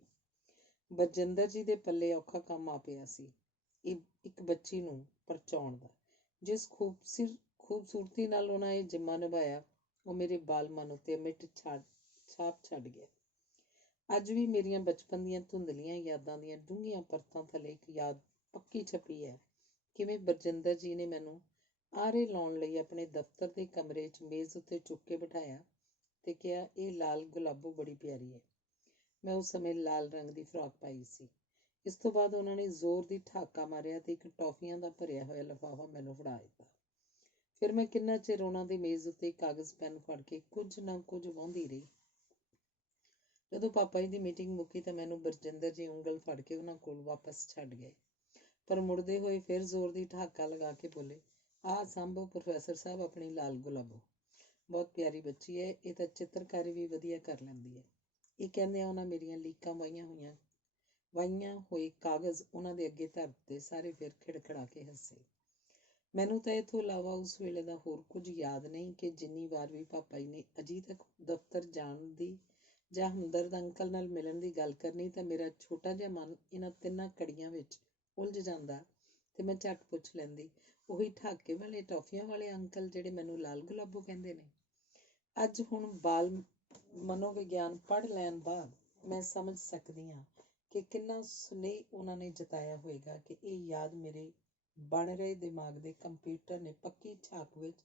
ਬਰਜਿੰਦਰ ਜੀ ਦੇ ਪੱਲੇ ਔਖਾ ਕੰਮ ਆ ਪਿਆ ਸੀ, ਇੱਕ ਬੱਚੀ ਨੂੰ ਪਰਚਾਉਣ ਦਾ। ਜਿਸ ਖੂਬਸੂਰਤੀ ਨਾਲ ਉਹਨਾਂ ਇਹ ਜ਼ਿੰਮਾ ਨਿਭਾਇਆ, ਉਹ ਮੇਰੇ ਬਾਲ ਮਨ ਉੱਤੇ ਅਮਿੱਟ ਛਾਪ ਛੱਡ ਗਿਆ। ਅੱਜ ਵੀ ਮੇਰੀਆਂ ਬਚਪਨ ਦੀਆਂ ਧੁੰਦਲੀਆਂ ਯਾਦਾਂ ਦੀਆਂ ਡੂੰਘੀਆਂ ਪਰਤਾਂ ਥੱਲੇ ਇੱਕ ਯਾਦ ਪੱਕੀ ਛਪੀ ਹੈ। ਕਿਵੇਂ ਬਰਜਿੰਦਰ ਜੀ ਨੇ ਮੈਨੂੰ ਆਰੇ ਲਾਉਣ ਲਈ ਆਪਣੇ ਦਫ਼ਤਰ ਦੇ ਕਮਰੇ 'ਚ ਮੇਜ਼ ਉੱਤੇ ਚੁੱਕ ਕੇ ਬਿਠਾਇਆ ਤੇ ਕਿਹਾ, ਇਹ ਲਾਲ ਗੁਲਾਬੋ ਬੜੀ ਪਿਆਰੀ ਹੈ। ਮੈਂ ਉਸ ਸਮੇਂ ਲਾਲ ਰੰਗ ਦੀ ਫਰਾਕ ਪਾਈ ਸੀ। ਇਸ ਤੋਂ ਬਾਅਦ ਉਹਨਾਂ ਨੇ ਜ਼ੋਰ ਦੀ ਠਾਕਾ ਮਾਰਿਆ ਤੇ ਇੱਕ ਟੌਫੀਆਂ ਦਾ ਭਰਿਆ ਹੋਇਆ ਲਿਫਾਫਾ ਮੈਨੂੰ ਫੜਾ ਦਿੱਤਾ। ਫਿਰ ਮੈਂ ਕਿੰਨਾ ਚਿਰ ਉਹਨਾਂ ਦੇ ਮੇਜ਼ ਉੱਤੇ ਕਾਗਜ਼ ਪੈਨ ਫੜ ਕੇ ਕੁਝ ਨਾ ਕੁਝ ਵਾਹੁੰਦੀ ਰਹੀ। ਜਦੋਂ ਪਾਪਾ ਜੀ ਦੀ ਮੀਟਿੰਗ ਮੁੱਕੀ ਤਾਂ ਮੈਨੂੰ ਬਰਜਿੰਦਰ ਜੀ ਉਂਗਲ ਫੜ ਕੇ ਉਹਨਾਂ ਕੋਲ ਵਾਪਸ ਛੱਡ ਗਏ, ਪਰ ਮੁੜਦੇ ਹੋਏ ਫਿਰ ਜ਼ੋਰ ਦੀ ਠਾਕਾ ਲਗਾ ਕੇ ਬੋਲੇ, ਆਹ ਸਾਂਭੋ ਪ੍ਰੋਫੈਸਰ ਸਾਹਿਬ ਆਪਣੀ ਲਾਲ ਗੁਲਾਬੋ, ਬਹੁਤ ਪਿਆਰੀ ਬੱਚੀ ਹੈ, ਇਹ ਤਾਂ ਚਿੱਤਰਕਾਰੀ ਵੀ ਵਧੀਆ ਕਰ ਲੈਂਦੀ ਹੈ। ਇਹ ਕਹਿੰਦਿਆਂ ਉਹਨਾਂ ਮੇਰੀਆਂ ਲੀਕਾਂ ਵਾਹੀਆਂ ਹੋਏ ਕਾਗਜ਼ ਉਹਨਾਂ ਦੇ ਅੱਗੇ ਧਰ ਦਿੱਤੇ। ਸਾਰੇ ਫਿਰ ਖਿੜਖੜਾ ਕੇ ਹੱਸੇ। ਮੈਨੂੰ ਤਾਂ ਇਹ ਤੋਂ ਇਲਾਵਾ ਉਸ ਵੇਲੇ ਦਾ ਹੋਰ ਕੁਝ ਯਾਦ ਨਹੀਂ ਕਿ ਜਿੰਨੀ ਵਾਰ ਵੀ ਪਾਪਾ ਜੀ ਨੇ ਅਜੀਤ ਦਫ਼ਤਰ ਜਾਣ ਦੀ ਜਾਂ ਹਮਦਰਦ ਅੰਕਲ ਨਾਲ ਮਿਲਣ ਦੀ ਗੱਲ ਕਰਨੀ ਤਾਂ ਮੇਰਾ ਛੋਟਾ ਜਿਹਾ ਮਨ ਇਹਨਾਂ ਤਿੰਨਾਂ ਕੜੀਆਂ ਵਿੱਚ ਉਲਝ ਜਾਂਦਾ ਤੇ ਮੈਂ ਝੱਟ ਪੁੱਛ ਲੈਂਦੀ, ਉਹੀ ਠਾਕੇ ਵਾਲੇ ਟੌਫੀਆਂ ਵਾਲੇ ਅੰਕਲ ਜਿਹੜੇ ਮੈਨੂੰ ਲਾਲ ਗੁਲਾਬੋ ਕਹਿੰਦੇ ਨੇ। ਅੱਜ ਹੁਣ ਬਾਲ ਮਨੋਵਿਗਿਆਨ ਪੜ੍ਹ ਲੈਣ ਬਾਅਦ ਮੈਂ ਸਮਝ ਸਕਦੀ ਹਾਂ ਕਿ ਕਿੰਨਾ ਸੁਨੇਹੀ ਉਹਨਾਂ ਨੇ ਜਤਾਇਆ ਹੋਵੇਗਾ ਕਿ ਇਹ ਯਾਦ ਮੇਰੇ ਬਣ ਰਹੇ ਦਿਮਾਗ ਦੇ ਕੰਪਿਊਟਰ ਨੇ ਪੱਕੀ ਛਾਪ ਵਿੱਚ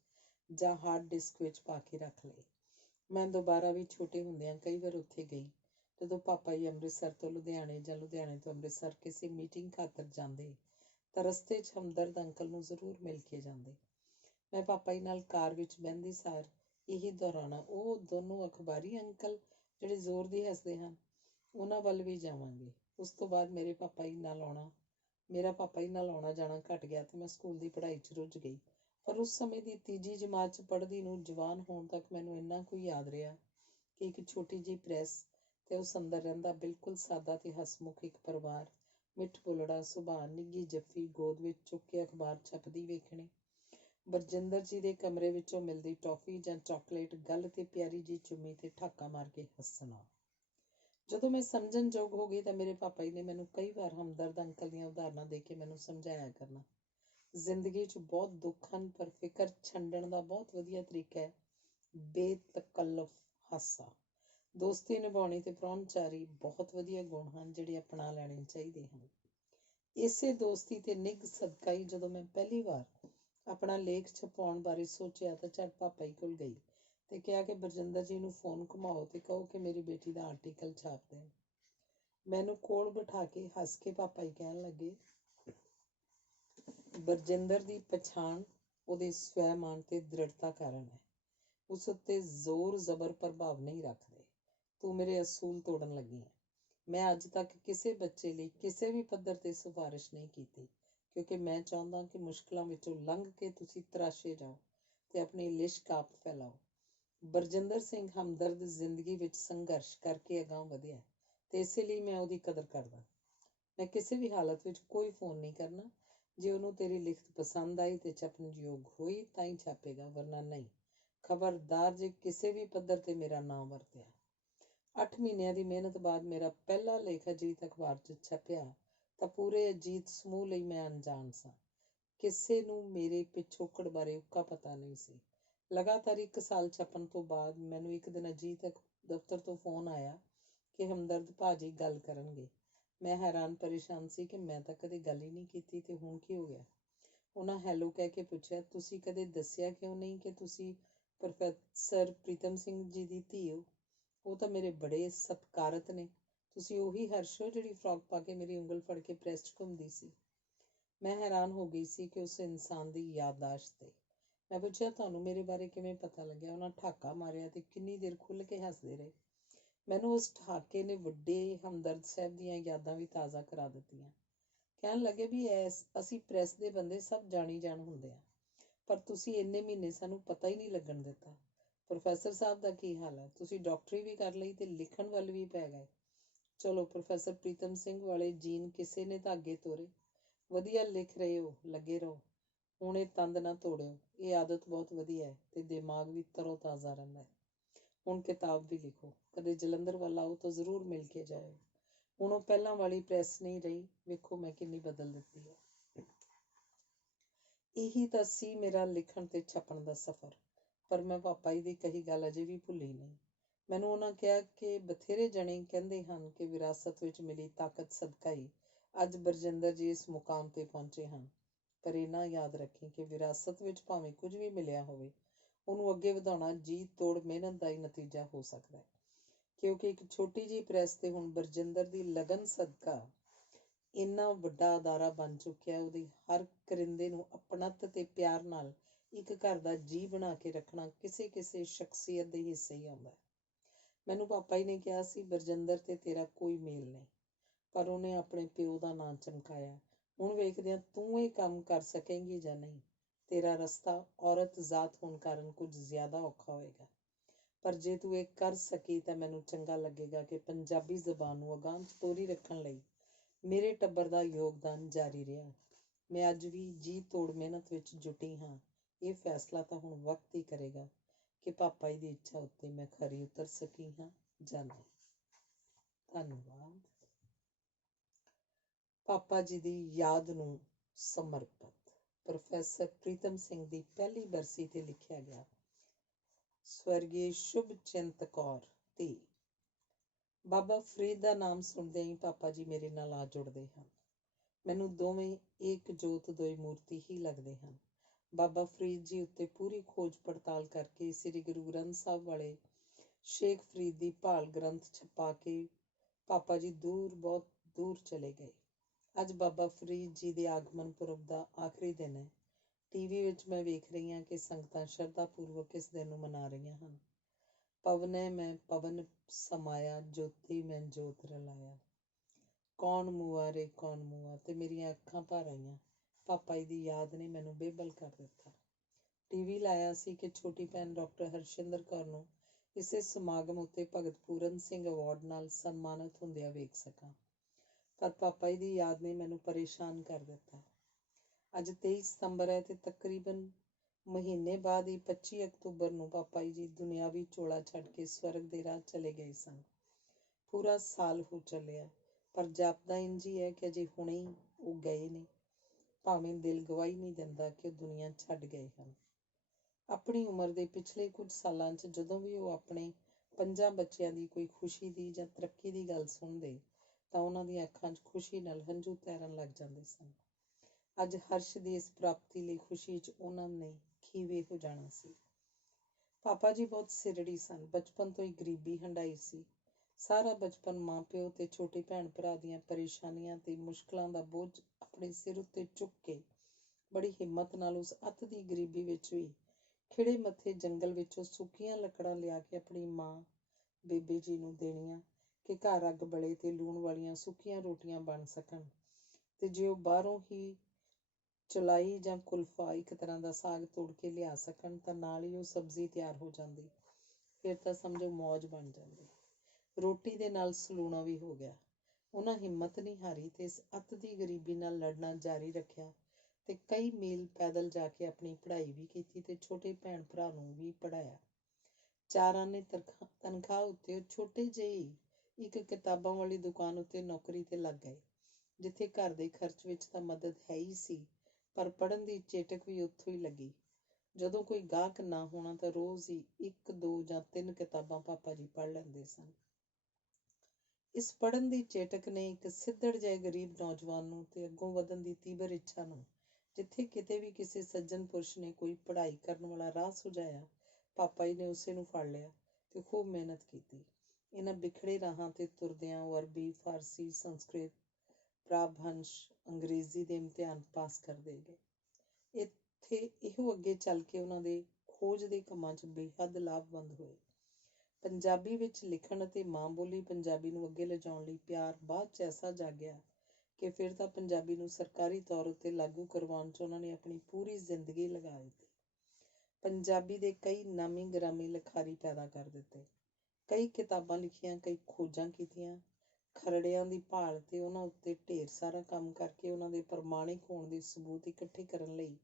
ਜਾਂ ਹਾਰਡ ਡਿਸਕ ਵਿੱਚ ਪਾ ਕੇ ਰੱਖ ਲਏ। ਮੈਂ ਦੁਬਾਰਾ ਵੀ ਛੋਟੇ ਹੁੰਦਿਆਂ ਕਈ ਵਾਰ ਉੱਥੇ ਗਈ। ਜਦੋਂ ਪਾਪਾ ਜੀ ਅੰਮ੍ਰਿਤਸਰ ਤੋਂ ਲੁਧਿਆਣੇ ਜਾਂ ਲੁਧਿਆਣੇ ਤੋਂ ਅੰਮ੍ਰਿਤਸਰ ਕਿਸੇ ਮੀਟਿੰਗ ਖਾਤਰ ਜਾਂਦੇ ਤਾਂ ਰਸਤੇ 'ਚ ਹਮਦਰਦ ਅੰਕਲ ਨੂੰ ਜ਼ਰੂਰ ਮਿਲ ਕੇ ਜਾਂਦੇ। ਮੈਂ ਪਾਪਾ ਜੀ ਨਾਲ ਕਾਰ ਵਿੱਚ ਬਹਿੰਦੀ ਸਾਰ ਇਹੀ ਦੁਹਰਾਉਣਾ, ਉਹ ਦੋਨੋਂ ਅਖਬਾਰੀ ਅੰਕਲ ਜਿਹੜੇ ਜ਼ੋਰ ਦੀ ਹੱਸਦੇ ਹਨ, ਉਹਨਾਂ ਵੱਲ ਵੀ ਜਾਵਾਂਗੇ। ਉਸ ਤੋਂ ਬਾਅਦ ਮੇਰਾ ਪਾਪਾ ਜੀ ਨਾਲ ਆਉਣਾ ਜਾਣਾ ਘੱਟ ਗਿਆ ਤੇ ਮੈਂ ਸਕੂਲ ਦੀ ਪੜ੍ਹਾਈ 'ਚ ਰੁੱਝ ਗਈ। ਪਰ ਉਸ ਸਮੇਂ ਦੀ ਤੀਜੀ ਜਮਾਤ 'ਚ ਪੜ੍ਹਦੀ ਨੂੰ ਜਵਾਨ ਹੋਣ ਤੱਕ ਮੈਨੂੰ ਇੰਨਾ ਕੁ ਯਾਦ ਰਿਹਾ ਕਿ ਇੱਕ ਛੋਟੀ ਜਿਹੀ ਪ੍ਰੈਸ ਤੇ ਉਸ ਅੰਦਰ ਰਹਿੰਦਾ ਬਿਲਕੁਲ ਸਾਦਾ ਤੇ ਹਸਮੁਖ ਇੱਕ ਪਰਿਵਾਰ ਮਿੱਠ ਬੋਲੜਾ ਸੁਭਾਅ, ਨਿੱਘੀ ਜੱਫੀ, ਗੋਦ ਵਿੱਚ ਚੁੱਕ ਕੇ ਅਖਬਾਰ ਛਪਦੀ ਵੇਖਣੀ, ਬਰਜਿੰਦਰ ਜੀ ਦੇ ਕਮਰੇ ਵਿੱਚੋਂ ਮਿਲਦੀ ਟੌਫੀ ਜਾਂ ਚਾਕਲੇਟ, ਗੱਲ ਤੇ ਪਿਆਰੀ ਜੀ ਚੁੰਮੀ ਤੇ ਠਾਕਾ ਮਾਰ ਕੇ ਹੱਸਣਾ। ਜਦੋਂ ਮੈਂ ਸਮਝਣ ਯੋਗ ਹੋ ਗਈ ਤਾਂ ਮੇਰੇ ਪਾਪਾ ਜੀ ਨੇ ਮੈਨੂੰ ਕਈ ਵਾਰ ਹਮਦਰਦ ਅੰਕਲ ਦੀਆਂ ਉਦਾਹਰਨਾਂ ਦੇ ਕੇ ਮੈਨੂੰ ਸਮਝਾਇਆ ਕਰਨਾ, ਜ਼ਿੰਦਗੀ 'ਚ ਬਹੁਤ ਦੁੱਖ ਹਨ, ਪਰ ਫਿਕਰ ਛੰਡਣ ਦਾ ਬਹੁਤ ਵਧੀਆ ਤਰੀਕਾ ਹੈ ਬੇਤਕੱਲਫ ਹਾਸਾ। ਦੋਸਤੀ ਨਿਭਾਉਣੀ ਤੇ ਪ੍ਰਾਹੁਣਚਾਰੀ ਬਹੁਤ ਵਧੀਆ ਗੁਣ ਹਨ ਜਿਹੜੇ ਅਪਣਾ ਲੈਣੇ ਚਾਹੀਦੇ ਹਨ। ਇਸੇ ਦੋਸਤੀ ਤੇ ਨਿੱਘ ਸਦਕਾ ਹੀ ਜਦੋਂ ਮੈਂ ਪਹਿਲੀ ਵਾਰ ਆਪਣਾ ਲੇਖ ਛਪਾਉਣ ਬਾਰੇ ਸੋਚਿਆ ਤਾਂ ਝੱਟ ਪਾਪਾ ਜੀ ਕੋਲ ਗਈ ਤੇ ਕਿਹਾ ਕਿ ਬਰਜਿੰਦਰ ਜੀ ਨੂੰ ਫੋਨ ਘੁਮਾਓ ਤੇ ਕਹੋ ਕਿ ਮੇਰੀ ਬੇਟੀ ਦਾ ਆਰਟੀਕਲ ਛਾਪ ਦੇਣ। ਮੈਨੂੰ ਕੋਲ ਬਿਠਾ ਕੇ ਹੱਸ ਕੇ ਪਾਪਾ ਜੀ ਕਹਿਣ ਲੱਗੇ, ਬਰਜਿੰਦਰ ਦੀ ਪਛਾਣ ਉਹਦੇ ਸਵੈਮਾਨ ਤੇ ਦ੍ਰਿੜਤਾ ਕਾਰਨ ਹੈ। ਉਸ ਉੱਤੇ ਜ਼ੋਰ ਜ਼ਬਰ ਪ੍ਰਭਾਵ ਨਹੀਂ ਰੱਖਦੇ। ਤੂੰ ਮੇਰੇ ਅਸੂਲ ਤੋੜਨ ਲੱਗੀ ਹੈ। ਮੈਂ ਅੱਜ ਤੱਕ ਕਿਸੇ ਬੱਚੇ ਲਈ ਕਿਸੇ ਵੀ ਪੱਧਰ ਤੇ ਸਿਫਾਰਿਸ਼ ਨਹੀਂ ਕੀਤੀ, ਕਿਉਂਕਿ ਮੈਂ ਚਾਹੁੰਦਾ ਕਿ ਮੁਸ਼ਕਲਾਂ ਵਿੱਚੋਂ ਲੰਘ ਕੇ ਤੁਸੀਂ ਤਰਾਸ਼ੇ ਜਾਓ ਤੇ ਆਪਣੀ ਲਿਸ਼ਕ ਆਪ ਫੈਲਾਓ। ਬਰਜਿੰਦਰ ਸਿੰਘ ਹਮਦਰਦ ਜ਼ਿੰਦਗੀ ਵਿੱਚ ਸੰਘਰਸ਼ ਕਰਕੇ ਅਗਾਂਹ ਵਧਿਆ ਤੇ ਇਸੇ ਲਈ ਮੈਂ ਉਹਦੀ ਕਦਰ ਕਰਦਾ। ਮੈਂ ਕਿਸੇ ਵੀ ਹਾਲਤ ਵਿੱਚ ਕੋਈ ਫੋਨ ਨਹੀਂ ਕਰਨਾ। ਜੇ ਉਹਨੂੰ ਤੇਰੀ ਲਿਖਤ ਪਸੰਦ ਆਈ ਤੇ ਛਪਣਯੋਗ ਹੋਈ ਤਾਂ ਹੀ ਛਾਪੇਗਾ, ਵਰਨਾ ਨਹੀਂ। ਖਬਰਦਾਰ ਜੇ ਕਿਸੇ ਵੀ ਪੱਧਰ ਤੇ ਮੇਰਾ ਨਾਂ ਵਰਤਿਆ। 8 ਮਹੀਨਿਆਂ ਦੀ ਮਿਹਨਤ ਬਾਅਦ ਮੇਰਾ ਪਹਿਲਾ ਲੇਖ ਅਜੀਤ ਅਖਬਾਰ 'ਚ ਛਪਿਆ ਤਾਂ ਪੂਰੇ ਅਜੀਤ ਸਮੂਹ ਲਈ ਮੈਂ ਅਣਜਾਣ ਸਾਂ। ਕਿਸੇ ਨੂੰ ਮੇਰੇ ਪਿਛੋਕੜ ਬਾਰੇ ਉੱਕਾ ਪਤਾ ਨਹੀਂ ਸੀ। ਲਗਾਤਾਰ 1 ਸਾਲ ਛਪਣ ਤੋਂ ਬਾਅਦ ਮੈਨੂੰ ਇੱਕ ਦਿਨ ਅਜੀਤ ਦਫ਼ਤਰ ਤੋਂ ਫੋਨ ਆਇਆ ਕਿ ਹਮਦਰਦ ਭਾਜੀ ਗੱਲ ਕਰਨਗੇ। ਮੈਂ ਹੈਰਾਨ ਪਰੇਸ਼ਾਨ ਸੀ ਕਿ ਮੈਂ ਤਾਂ ਕਦੇ ਗੱਲ ਹੀ ਨਹੀਂ ਕੀਤੀ ਤੇ ਹੁਣ ਕੀ ਹੋ ਗਿਆ। ਉਹਨਾਂ ਹੈਲੋ ਕਹਿ ਕੇ ਪੁੱਛਿਆ, ਤੁਸੀਂ ਕਦੇ ਦੱਸਿਆ ਕਿਉਂ ਨਹੀਂ ਕਿ ਤੁਸੀਂ ਪ੍ਰੋਫੈਸਰ ਪ੍ਰੀਤਮ ਸਿੰਘ ਜੀ ਦੀ ਧੀ ਹੋ? ਉਹ ਤਾਂ ਮੇਰੇ ਬੜੇ ਸਤਿਕਾਰਤ ਨੇ। ਤੁਸੀਂ ਉਹੀ ਹਰਸ਼ ਹੋ ਜਿਹੜੀ ਫਰਾਕ ਪਾ ਕੇ ਮੇਰੀ ਉਂਗਲ ਫੜ ਕੇ ਪ੍ਰੈਸ 'ਚ ਘੁੰਮਦੀ ਸੀ। ਮੈਂ ਹੈਰਾਨ ਹੋ ਗਈ ਸੀ ਕਿ ਉਸ ਇਨਸਾਨ ਦੀ ਯਾਦਦਾਸ਼ਤ 'ਤੇ। ਮੈਂ ਪੁੱਛਿਆ, ਤੁਹਾਨੂੰ ਮੇਰੇ ਬਾਰੇ ਕਿਵੇਂ ਪਤਾ ਲੱਗਿਆ? ਉਹਨਾਂ ਠਾਕਾ ਮਾਰਿਆ ਤੇ ਕਿੰਨੀ ਦੇਰ ਖੁੱਲ੍ਹ ਕੇ ਹੱਸਦੇ ਰਹੇ। ਮੈਨੂੰ ਉਸ ਠਾਕੇ ਨੇ ਵੱਡੇ ਹਮਦਰਦ ਸਾਹਿਬ ਦੀਆਂ ਯਾਦਾਂ ਵੀ ਤਾਜ਼ਾ ਕਰਾ ਦਿੱਤੀਆਂ। ਕਹਿਣ ਲੱਗੇ ਵੀ ਅਸੀਂ ਪ੍ਰੈਸ ਦੇ ਬੰਦੇ ਸਭ ਜਾਣੀ ਜਾਣ ਹੁੰਦੇ ਆ, ਪਰ ਤੁਸੀਂ ਇੰਨੇ ਮਹੀਨੇ ਸਾਨੂੰ ਪਤਾ ਹੀ ਨਹੀਂ ਲੱਗਣ ਦਿੱਤਾ। ਪ੍ਰੋਫੈਸਰ ਸਾਹਿਬ ਦਾ ਕੀ ਹਾਲ ਹੈ? ਤੁਸੀਂ ਡਾਕਟਰੀ ਵੀ ਕਰ ਲਈ ਤੇ ਲਿਖਣ ਵੱਲ ਵੀ ਪੈ ਗਏ। ਚਲੋ, ਪ੍ਰੋਫੈਸਰ ਪ੍ਰੀਤਮ ਸਿੰਘ ਵਾਲੇ ਜੀਨ ਕਿਸੇ ਨੇ ਤਾਂ ਅੱਗੇ ਤੋਰੇ। ਵਧੀਆ ਲਿਖ ਰਹੇ ਹੋ, ਲੱਗੇ ਰਹੋ। ਹੁਣ ਇਹ ਤੰਦ ਨਾ ਤੋੜਿਓ। ਇਹ ਆਦਤ ਬਹੁਤ ਵਧੀਆ ਹੈ ਤੇ ਦਿਮਾਗ ਵੀ ਤਰੋ ਤਾਜ਼ਾ ਰਹਿੰਦਾ ਹੈ। ਹੁਣ ਕਿਤਾਬ ਵੀ ਲਿਖੋ। ਕਦੇ ਜਲੰਧਰ ਵੱਲ ਆਓ ਤਾਂ ਜ਼ਰੂਰ ਮਿਲ ਕੇ ਜਾਇਓ। ਹੁਣ ਉਹ ਪਹਿਲਾਂ ਵਾਲੀ ਪ੍ਰੈਸ ਨਹੀਂ ਰਹੀ। ਵੇਖੋ ਮੈਂ ਕਿੰਨੀ ਬਦਲ ਦਿੱਤੀ ਹੈ। ਇਹੀ ਤਾਂ ਸੀ ਮੇਰਾ ਲਿਖਣ ਤੇ ਛਪਣ ਦਾ ਸਫ਼ਰ। ਪਰ ਮੈਂ ਪਾਪਾ ਜੀ ਦੀ ਕਹੀ ਗੱਲ ਅਜੇ ਵੀ ਭੁੱਲੀ ਨਹੀਂ। ਮੈਨੂੰ ਉਹਨਾਂ ਕਿਹਾ ਕਿ ਬਥੇਰੇ ਜਣੇ ਕਹਿੰਦੇ ਹਨ ਕਿ ਵਿਰਾਸਤ ਵਿੱਚ ਮਿਲੀ ਤਾਕਤ ਸਦਕਾ ਹੀ ਅੱਜ ਬਰਜਿੰਦਰ ਜੀ ਇਸ ਮੁਕਾਮ ਤੇ ਪਹੁੰਚੇ ਹਨ। ਪਰ ਇਹਨਾਂ ਯਾਦ ਰੱਖੀ ਕਿ ਵਿਰਾਸਤ ਵਿੱਚ ਭਾਵੇਂ ਕੁਝ ਵੀ ਮਿਲਿਆ ਹੋਵੇ, ਉਹਨੂੰ ਅੱਗੇ ਵਧਾਉਣਾ ਜੀ ਤੋੜ ਮਿਹਨਤ ਦਾ ਹੀ ਨਤੀਜਾ ਹੋ ਸਕਦਾ ਹੈ। ਕਿਉਂਕਿ ਇੱਕ ਛੋਟੀ ਜਿਹੀ ਪ੍ਰੈਸ ਤੇ ਹੁਣ ਬਰਜਿੰਦਰ ਦੀ ਲਗਨ ਸਦਕਾ ਇੰਨਾ ਵੱਡਾ ਅਦਾਰਾ ਬਣ ਚੁੱਕਿਆ। ਉਹਦੀ ਹਰ ਕਰਿੰਦੇ ਨੂੰ ਅਪਣੱਤ ਤੇ ਪਿਆਰ ਨਾਲ ਇੱਕ ਘਰ ਦਾ ਜੀਅ ਬਣਾ ਕੇ ਰੱਖਣਾ ਕਿਸੇ ਕਿਸੇ ਸ਼ਖਸੀਅਤ ਦੇ ਹਿੱਸੇ ਹੀ ਆਉਂਦਾ ਹੈ। ਮੈਨੂੰ ਪਾਪਾ ਜੀ ਨੇ ਕਿਹਾ ਸੀ, ਬਰਜਿੰਦਰ ਤੇ ਤੇਰਾ ਕੋਈ ਮੇਲ ਨਹੀਂ, ਪਰ ਉਹਨੇ ਆਪਣੇ ਪਿਓ ਦਾ ਨਾਂ ਚਮਕਾਇਆ। ਹੁਣ ਵੇਖਦੇ ਹਾਂ ਤੂੰ ਇਹ ਕੰਮ ਕਰ ਸਕੇਂਗੀ ਜਾਂ ਨਹੀਂ। ਤੇਰਾ ਰਸਤਾ ਔਰਤ ਜ਼ਾਤ ਹੋਣ ਕਾਰਨ ਕੁਝ ਜ਼ਿਆਦਾ ਔਖਾ ਹੋਏਗਾ, ਪਰ ਜੇ ਤੂੰ ਇਹ ਕਰ ਸਕੀ ਤਾਂ ਮੈਨੂੰ ਚੰਗਾ ਲੱਗੇਗਾ ਕਿ ਪੰਜਾਬੀ ਜ਼ਬਾਨ ਨੂੰ ਅਗਾਂਹ ਤੋਰੀ ਰੱਖਣ ਲਈ ਮੇਰੇ ਟੱਬਰ ਦਾ ਯੋਗਦਾਨ ਜਾਰੀ ਰਿਹਾ। ਮੈਂ ਅੱਜ ਵੀ ਜੀ ਤੋੜ ਮਿਹਨਤ ਵਿੱਚ ਜੁਟੀ ਹਾਂ। ਇਹ ਫੈਸਲਾ ਤਾਂ ਹੁਣ ਵਕਤ ਹੀ ਕਰੇਗਾ ਕਿ ਪਾਪਾ ਜੀ ਦੀ ਇੱਛਾ ਉੱਤੇ ਮੈਂ ਖਰੀ ਉਤਰ ਸਕੀ ਹਾਂ ਜਾਂ ਨਹੀਂ। ਧੰਨਵਾਦ। ਪਾਪਾ ਜੀ ਦੀ ਯਾਦ ਨੂੰ ਸਮਰਪਿਤ ਪ੍ਰੋਫੈਸਰ ਪ੍ਰੀਤਮ ਸਿੰਘ ਦੀ ਪਹਿਲੀ ਬਰਸੀ ਤੇ ਲਿਖਿਆ ਗਿਆ। ਸਵਰਗੀ ਸ਼ੁਭਚਿੰਤ ਕੌਰ ਧੀ। ਬਾਬਾ ਫਰੀਦ ਦਾ ਨਾਮ ਸੁਣਦੇ ਹੀ ਪਾਪਾ ਜੀ ਮੇਰੇ ਨਾਲ ਆ ਜੁੜਦੇ ਹਨ। ਮੈਨੂੰ ਦੋਵੇਂ ਏਕ ਜੋਤ ਦੋਈ ਮੂਰਤੀ ਹੀ ਲੱਗਦੇ ਹਨ। ਬਾਬਾ ਫਰੀਦ ਜੀ ਉੱਤੇ ਪੂਰੀ ਖੋਜ ਪੜਤਾਲ ਕਰਕੇ ਸ੍ਰੀ ਗੁਰੂ ਗ੍ਰੰਥ ਸਾਹਿਬ ਵਾਲੇ ਸ਼ੇਖ ਫਰੀਦ ਦੀ ਭਾਲ ਗ੍ਰੰਥ ਛਪਾ ਕੇ ਪਾਪਾ ਜੀ ਬਹੁਤ ਦੂਰ ਚਲੇ ਗਏ। ਅੱਜ ਬਾਬਾ ਫਰੀਦ ਜੀ ਦੇ ਆਗਮਨ ਪੁਰਬ ਦਾ ਆਖਰੀ ਦਿਨ ਹੈ। ਟੀਵੀ ਵਿੱਚ ਮੈਂ ਵੇਖ ਰਹੀ ਹਾਂ ਕਿ ਸੰਗਤਾਂ ਸ਼ਰਧਾ ਪੂਰਵਕ ਇਸ ਦਿਨ ਨੂੰ ਮਨਾ ਰਹੀਆਂ ਹਨ। ਪਵਨੈ ਮੈਂ ਪਵਨ ਸਮਾਇਆ, ਜੋਤੀ ਮੈਂ ਜੋਤ ਰਲਾਇਆ। ਕੌਣ ਮੂਆ ਰੇ ਕੌਣ ਮੂਆ, ਤੇ ਮੇਰੀਆਂ ਅੱਖਾਂ ਭਰ ਆਈਆਂ। ਪਾਪਾ ਜੀ ਦੀ ਯਾਦ ਨੇ ਮੈਨੂੰ ਬੇਬਲ ਕਰ ਦਿੱਤਾ। ਟੀਵੀ ਲਾਇਆ ਸੀ ਕਿ ਛੋਟੀ ਭੈਣ ਡਾਕਟਰ ਹਰਸ਼ਿੰਦਰ ਕੌਰ ਨੂੰ ਇਸੇ ਸਮਾਗਮ ਉੱਤੇ ਭਗਤ ਪੂਰਨ ਸਿੰਘ ਅਵਾਰਡ ਨਾਲ ਸਨਮਾਨਿਤ ਹੁੰਦਿਆਂ ਵੇਖ ਸਕਾਂ, ਪਰ ਪਾਪਾ ਜੀ ਦੀ ਯਾਦ ਨੇ ਮੈਨੂੰ ਪਰੇਸ਼ਾਨ ਕਰ ਦਿੱਤਾ। ਅੱਜ 23 ਸਤੰਬਰ ਹੈ ਤੇ ਤਕਰੀਬਨ ਮਹੀਨੇ ਬਾਅਦ ਹੀ 25 ਅਕਤੂਬਰ ਨੂੰ ਪਾਪਾ ਜੀ ਦੁਨਿਆਵੀ ਝੋਲਾ ਛੱਡ ਕੇ ਸਵਰਗ ਦੇ ਰਾਹ ਚਲੇ ਗਏ ਸਨ। ਪੂਰਾ ਸਾਲ ਹੋ ਚੱਲਿਆ, ਪਰ ਜਾਪਦਾ ਇੰਝ ਹੀ ਹੈ ਕਿ ਅਜੇ ਹੁਣੇ ਹੀ ਉਹ ਗਏ ਨੇ, ਭਾਵੇਂ ਦਿਲ ਗਵਾਹੀ ਨਹੀਂ ਦਿੰਦਾ ਕਿ ਉਹ ਦੁਨੀਆ ਛੱਡ ਗਏ ਹਨ। ਆਪਣੀ ਉਮਰ ਦੇ ਪਿਛਲੇ ਕੁਝ ਸਾਲਾਂ 'ਚ ਜਦੋਂ ਵੀ ਉਹ ਆਪਣੇ 5 ਬੱਚਿਆਂ ਦੀ ਕੋਈ ਖੁਸ਼ੀ ਦੀ ਜਾਂ ਤਰੱਕੀ ਦੀ ਗੱਲ ਸੁਣਦੇ ਤਾਂ ਉਹਨਾਂ ਦੀਆਂ ਅੱਖਾਂ 'ਚ ਖੁਸ਼ੀ ਨਾਲ ਹੰਝੂ ਤੈਰਨ ਲੱਗ ਜਾਂਦੇ ਸਨ। ਅੱਜ ਹਰਸ਼ ਦੀ ਇਸ ਪ੍ਰਾਪਤੀ ਲਈ ਖੁਸ਼ੀ 'ਚ ਉਹਨਾਂ ਨੇ ਖੀਵੇ ਹੋ ਜਾਣਾ ਸੀ। ਪਾਪਾ ਜੀ ਬਹੁਤ ਸਿਰੜੀ ਸਨ। ਬਚਪਨ ਤੋਂ ਹੀ ਗਰੀਬੀ ਹੰਢਾਈ ਸੀ। ਸਾਰਾ ਬਚਪਨ ਮਾਂ ਪਿਓ ਤੇ ਛੋਟੇ ਭੈਣ ਭਰਾ ਦੀਆਂ ਪਰੇਸ਼ਾਨੀਆਂ ਤੇ ਮੁਸ਼ਕਲਾਂ ਦਾ ਬੋਝ ਆਪਣੇ ਸਿਰ ਉੱਤੇ ਚੁੱਕ ਕੇ ਬੜੀ ਹਿੰਮਤ ਨਾਲ ਉਸ ਅੱਤ ਦੀ ਗਰੀਬੀ ਵਿੱਚ ਵੀ ਖਿੜੇ ਮੱਥੇ ਜੰਗਲ ਵਿੱਚੋਂ ਸੁੱਕੀਆਂ ਲੱਕੜਾਂ ਲਿਆ ਕੇ ਆਪਣੀ ਮਾਂ ਬੇਬੇ ਜੀ ਨੂੰ ਦੇਣੀਆਂ ਕਿ ਘਰ ਅੱਗ ਬਲੇ ਤੇ ਲੂਣ ਵਾਲੀਆਂ ਸੁੱਕੀਆਂ ਰੋਟੀਆਂ ਬਣ ਸਕਣ, ਤੇ ਜੇ ਉਹ ਬਾਹਰੋਂ ਹੀ ਚੁਲਾਈ ਜਾਂ ਕੁਲਫਾ ਇੱਕ ਤਰ੍ਹਾਂ ਦਾ ਸਾਗ ਤੋੜ ਕੇ ਲਿਆ ਸਕਣ ਤਾਂ ਨਾਲ ਹੀ ਉਹ ਸਬਜ਼ੀ ਤਿਆਰ ਹੋ ਜਾਂਦੀ। ਫਿਰ ਤਾਂ ਸਮਝੋ ਮੌਜ ਬਣ ਜਾਂਦੀ। ਰੋਟੀ ਦੇ ਨਾਲ ਸਲੂਣਾ ਵੀ ਹੋ ਗਿਆ। ਉਹਨਾਂ ਹਿੰਮਤ ਨਹੀਂ ਹਾਰੀ ਤੇ ਇਸ ਅੱਤ ਦੀ ਗਰੀਬੀ ਨਾਲ ਲੜਨਾ ਜਾਰੀ ਰੱਖਿਆ ਤੇ ਕਈ ਮੀਲ ਪੈਦਲ ਜਾ ਕੇ ਆਪਣੀ ਪੜ੍ਹਾਈ ਵੀ ਕੀਤੀ ਤੇ ਛੋਟੇ ਭੈਣ ਭਰਾ ਨੂੰ ਵੀ ਪੜ੍ਹਾਇਆ। 4 ਆਨੇ ਤਨਖਾਹ ਉੱਤੇ ਉਹ ਛੋਟੇ ਜਿਹੀ ਇੱਕ ਕਿਤਾਬਾਂ ਵਾਲੀ ਦੁਕਾਨ ਉੱਤੇ ਨੌਕਰੀ ਤੇ ਲੱਗ ਗਏ, ਜਿੱਥੇ ਘਰ ਦੇ ਖਰਚ ਵਿੱਚ ਤਾਂ ਮਦਦ ਹੈ ਹੀ ਸੀ, ਪਰ ਪੜ੍ਹਨ ਦੀ ਚੇਟਕ ਵੀ ਉੱਥੋਂ ਹੀ ਲੱਗੀ। ਜਦੋਂ ਕੋਈ ਗਾਹਕ ਨਾ ਹੋਣਾ ਤਾਂ ਰੋਜ਼ ਹੀ 1, 2 ਜਾਂ 3 ਕਿਤਾਬਾਂ ਪਾਪਾ ਜੀ ਪੜ੍ਹ ਲੈਂਦੇ ਸਨ। ਇਸ ਪੜ੍ਹਨ ਦੀ ਚੇਟਕ ਨੇ ਇੱਕ ਸਿੱਧੜ ਜਿਹੇ ਗਰੀਬ ਨੌਜਵਾਨ ਨੂੰ ਤੇ ਅੱਗੋਂ ਵਧਣ ਦੀ ਤੀਬਰ ਇੱਛਾ ਨੂੰ, ਜਿੱਥੇ ਕਿਤੇ ਵੀ ਕਿਸੇ ਸੱਜਣ ਪੁਰਸ਼ ਨੇ ਕੋਈ ਪੜ੍ਹਾਈ ਕਰਨ ਵਾਲਾ ਰਾਹ ਸੁਝਾਇਆ, ਪਾਪਾ ਜੀ ਨੇ ਉਸੇ ਨੂੰ ਫੜ ਲਿਆ ਤੇ ਖੂਬ ਮਿਹਨਤ ਕੀਤੀ। ਇਹਨਾਂ ਬਿਖੜੇ ਰਾਹਾਂ ਤੇ ਤੁਰਦਿਆਂ ਉਹ ਅਰਬੀ, ਫਾਰਸੀ, ਸੰਸਕ੍ਰਿਤ, ਪ੍ਰਾਭੰਸ਼, ਅੰਗਰੇਜ਼ੀ ਦੇ ਇਮਤਿਹਾਨ ਪਾਸ ਕਰਦੇ ਗਏ। ਇੱਥੇ ਇਹੋ ਅੱਗੇ ਚੱਲ ਕੇ ਉਹਨਾਂ ਦੇ ਖੋਜ ਦੇ ਕੰਮਾਂ 'ਚ ਬੇਹੱਦ ਲਾਭਵੰਦ ਹੋਏ। ਪੰਜਾਬੀ ਵਿੱਚ ਲਿਖਣ ਅਤੇ ਮਾਂ ਬੋਲੀ ਪੰਜਾਬੀ ਨੂੰ ਅੱਗੇ ਲਿਜਾਉਣ ਲਈ ਪਿਆਰ ਬਾਅਦ 'ਚ ਐਸਾ ਜਾਗਿਆ ਕਿ ਫਿਰ ਤਾਂ ਪੰਜਾਬੀ ਨੂੰ ਸਰਕਾਰੀ ਤੌਰ ਉੱਤੇ ਲਾਗੂ ਕਰਵਾਉਣ 'ਚ ਉਹਨਾਂ ਨੇ ਆਪਣੀ ਪੂਰੀ ਜ਼ਿੰਦਗੀ ਲਗਾ ਦਿੱਤੀ। ਪੰਜਾਬੀ ਦੇ ਕਈ ਨਾਮੀ ਗ੍ਰਾਮੀ ਲਿਖਾਰੀ ਪੈਦਾ ਕਰ ਦਿੱਤੇ, ਕਈ ਕਿਤਾਬਾਂ ਲਿਖੀਆਂ, ਕਈ ਖੋਜਾਂ ਕੀਤੀਆਂ। ਖਰੜਿਆਂ ਦੀ ਭਾਲ ਤੇ ਉਹਨਾਂ ਉੱਤੇ ਢੇਰ ਸਾਰਾ ਕੰਮ ਕਰਕੇ ਉਹਨਾਂ ਦੇ ਪ੍ਰਮਾਣਿਕ ਹੋਣ ਦੇ ਸਬੂਤ ਇਕੱਠੇ ਕਰਨ ਲਈ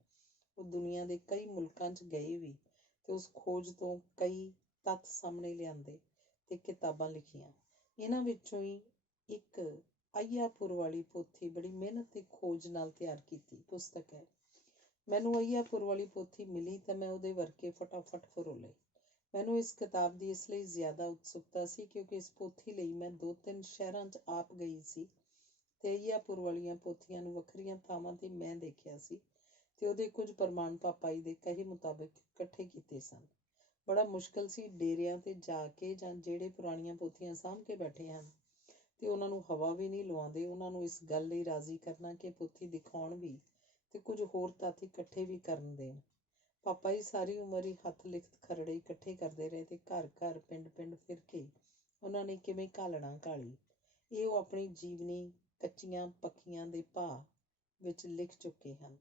ਉਹ ਦੁਨੀਆ ਦੇ ਕਈ ਮੁਲਕਾਂ 'ਚ ਗਏ ਵੀ ਤੇ ਉਸ ਖੋਜ ਤੋਂ ਕਈ ਤੱਥ ਸਾਹਮਣੇ ਲਿਆਂਦੇ ਤੇ ਕਿਤਾਬਾਂ ਲਿਖੀਆਂ। ਇਹਨਾਂ ਵਿੱਚੋਂ ਹੀ ਇੱਕ ਅਯਿਆਪੁਰ ਵਾਲੀ ਪੋਥੀ ਬੜੀ ਮਿਹਨਤ ਤੇ ਖੋਜ ਨਾਲ ਤਿਆਰ ਕੀਤੀ ਪੁਸਤਕ ਹੈ। ਮੈਨੂੰ ਅਯਿਆਪੁਰ ਵਾਲੀ ਪੋਥੀ ਮਿਲੀ ਤਾਂ ਮੈਂ ਉਹਦੇ ਵਰਕੇ ਫਟਾਫਟ ਫਰੋਲੇ। ਮੈਨੂੰ ਇਸ ਕਿਤਾਬ ਦੀ ਇਸ ਲਈ ਜ਼ਿਆਦਾ ਉਤਸੁਕਤਾ ਸੀ ਕਿਉਂਕਿ ਇਸ ਪੋਥੀ ਲਈ ਮੈਂ 2-3 ਸ਼ਹਿਰਾਂ 'ਚ ਆਪ ਗਈ ਸੀ ਤੇ ਅਯਿਆਪੁਰ ਵਾਲੀਆਂ ਪੋਥੀਆਂ ਨੂੰ ਵੱਖਰੀਆਂ ਥਾਵਾਂ ਤੇ ਮੈਂ ਦੇਖਿਆ ਸੀ ਤੇ ਉਹਦੇ ਕੁਝ ਪ੍ਰਮਾਣ ਪਾਪਾ ਜੀ ਦੇ ਕਹੇ ਮੁਤਾਬਿਕ ਇਕੱਠੇ ਕੀਤੇ ਸਨ। ਬੜਾ ਮੁਸ਼ਕਲ ਸੀ ਡੇਰਿਆਂ ਤੇ ਜਾ ਕੇ ਜਾਂ ਜਿਹੜੇ ਪੁਰਾਣੀਆਂ ਪੋਥੀਆਂ ਸਾਂਭ ਕੇ ਬੈਠੇ ਹਨ ਤੇ ਉਹਨਾਂ ਨੂੰ ਹਵਾ ਵੀ ਨਹੀਂ ਲਵਾਉਂਦੇ, ਉਹਨਾਂ ਨੂੰ ਇਸ ਗੱਲ ਲਈ ਰਾਜ਼ੀ ਕਰਨਾ ਕਿ ਪੋਥੀ ਦਿਖਾਉਣ ਵੀ ਤੇ ਕੁਝ ਹੋਰ ਤੱਥ ਇਕੱਠੇ ਵੀ ਕਰਨ ਦੇਣ। ਪਾਪਾ ਜੀ ਸਾਰੀ ਉਮਰ ਹੀ ਹੱਥ ਲਿਖਤ ਖਰੜੇ ਇਕੱਠੇ ਕਰਦੇ ਰਹੇ ਤੇ ਘਰ ਘਰ ਪਿੰਡ ਪਿੰਡ ਫਿਰ ਕੇ ਉਹਨਾਂ ਨੇ ਕਿਵੇਂ ਘਾਲਣਾ ਘਾਲੀ, ਇਹ ਉਹ ਆਪਣੀ ਜੀਵਨੀ ਕੱਚੀਆਂ ਪੱਕੀਆਂ ਦੇ ਭਾਅ ਵਿੱਚ ਲਿਖ ਚੁੱਕੇ ਹਨ।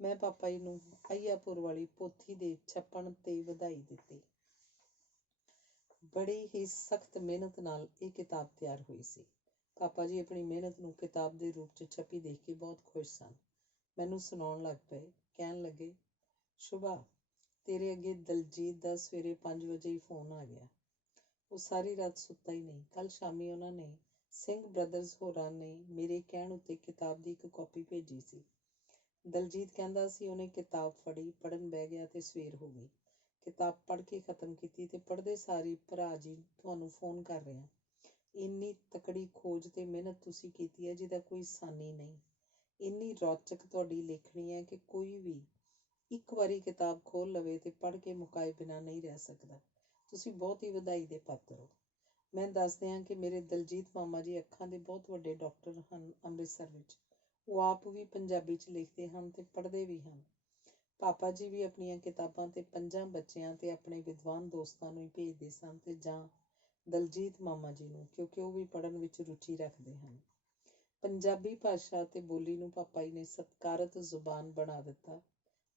ਮੈਂ ਪਾਪਾ ਜੀ ਨੂੰ ਅਯਿਆਪੁਰ ਵਾਲੀ ਪੋਥੀ ਦੇ ਛਪਣ ਤੇ ਵਧਾਈ ਦਿੱਤੀ। ਬੜੀ ਹੀ ਸਖਤ ਮਿਹਨਤ ਨਾਲ ਇਹ ਕਿਤਾਬ ਤਿਆਰ ਹੋਈ ਸੀ। ਪਾਪਾ ਜੀ ਆਪਣੀ ਮਿਹਨਤ ਨੂੰ ਕਿਤਾਬ ਦੇ ਰੂਪ 'ਚ ਛਪੀ ਦੇਖ ਕੇ ਬਹੁਤ ਖੁਸ਼ ਸਨ। ਮੈਨੂੰ ਸੁਣਾਉਣ ਲੱਗ ਪਏ, ਕਹਿਣ ਲੱਗੇ, ਸ਼ੁਭਾ, ਤੇਰੇ ਅੱਗੇ ਦਲਜੀਤ ਦਾ ਸਵੇਰੇ 5 ਵਜੇ ਹੀ ਫੋਨ ਆ ਗਿਆ। ਉਹ ਸਾਰੀ ਰਾਤ ਸੁੱਤਾ ਹੀ ਨਹੀਂ। ਕੱਲ੍ਹ ਸ਼ਾਮੀ ਉਹਨਾਂ ਨੇ ਸਿੰਘ ਬ੍ਰਦਰਜ਼ ਹੋਰਾਂ ਨੇ ਮੇਰੇ ਕਹਿਣ ਉੱਤੇ ਕਿਤਾਬ ਦੀ ਇੱਕ ਕਾਪੀ ਭੇਜੀ ਸੀ। ਦਲਜੀਤ ਕਹਿੰਦਾ ਸੀ ਉਹਨੇ ਕਿਤਾਬ ਫੜੀ, ਪੜ੍ਹਨ ਬਹਿ ਗਿਆ ਤੇ ਸਵੇਰ ਹੋ ਗਈ। ਕਿਤਾਬ ਪੜ੍ਹ ਕੇ ਖ਼ਤਮ ਕੀਤੀ ਤੇ ਪੜ੍ਹਦੇ ਸਾਰੀ, ਭਰਾ ਜੀ ਤੁਹਾਨੂੰ ਫੋਨ ਕਰ ਰਿਹਾ। ਇੰਨੀ ਤਕੜੀ ਖੋਜ ਤੇ ਮਿਹਨਤ ਤੁਸੀਂ ਕੀਤੀ ਹੈ ਜਿਹਦਾ ਕੋਈ ਸਾਨੀ ਨਹੀਂ। ਇੰਨੀ ਰੌਚਕ ਤੁਹਾਡੀ ਲੇਖਣੀ ਹੈ ਕਿ ਕੋਈ ਵੀ ਇੱਕ ਵਾਰੀ ਕਿਤਾਬ ਖੋਲ੍ਹ ਲਵੇ ਤੇ ਪੜ੍ਹ ਕੇ ਮੁਕਾਏ ਬਿਨਾਂ ਨਹੀਂ ਰਹਿ ਸਕਦਾ। ਤੁਸੀਂ ਬਹੁਤ ਹੀ ਵਧਾਈ ਦੇ ਪਾਤਰ ਹੋ। ਮੈਂ ਦੱਸਦੇ ਹਾਂ ਕਿ ਮੇਰੇ ਦਲਜੀਤ ਮਾਮਾ ਜੀ ਅੱਖਾਂ ਦੇ ਬਹੁਤ ਵੱਡੇ ਡਾਕਟਰ ਹਨ ਅੰਮ੍ਰਿਤਸਰ ਵਿੱਚ। ਉਹ ਆਪ ਵੀ ਪੰਜਾਬੀ 'ਚ ਲਿਖਦੇ ਹਨ ਤੇ ਪੜ੍ਹਦੇ ਵੀ ਹਨ। ਪਾਪਾ ਜੀ ਵੀ ਆਪਣੀਆਂ ਕਿਤਾਬਾਂ ਤੇ 5 ਬੱਚਿਆਂ ਤੇ ਆਪਣੇ ਵਿਦਵਾਨ ਦੋਸਤਾਂ ਨੂੰ ਹੀ ਭੇਜਦੇ ਸਨ ਤੇ ਜਾਂ ਦਲਜੀਤ ਮਾਮਾ ਜੀ ਨੂੰ, ਕਿਉਂਕਿ ਉਹ ਵੀ ਪੜ੍ਹਨ ਵਿੱਚ ਰੁਚੀ ਰੱਖਦੇ ਹਨ। ਪੰਜਾਬੀ ਭਾਸ਼ਾ ਤੇ ਬੋਲੀ ਨੂੰ ਪਾਪਾ ਜੀ ਨੇ ਸਤਿਕਾਰਤ ਜ਼ੁਬਾਨ ਬਣਾ ਦਿੱਤਾ।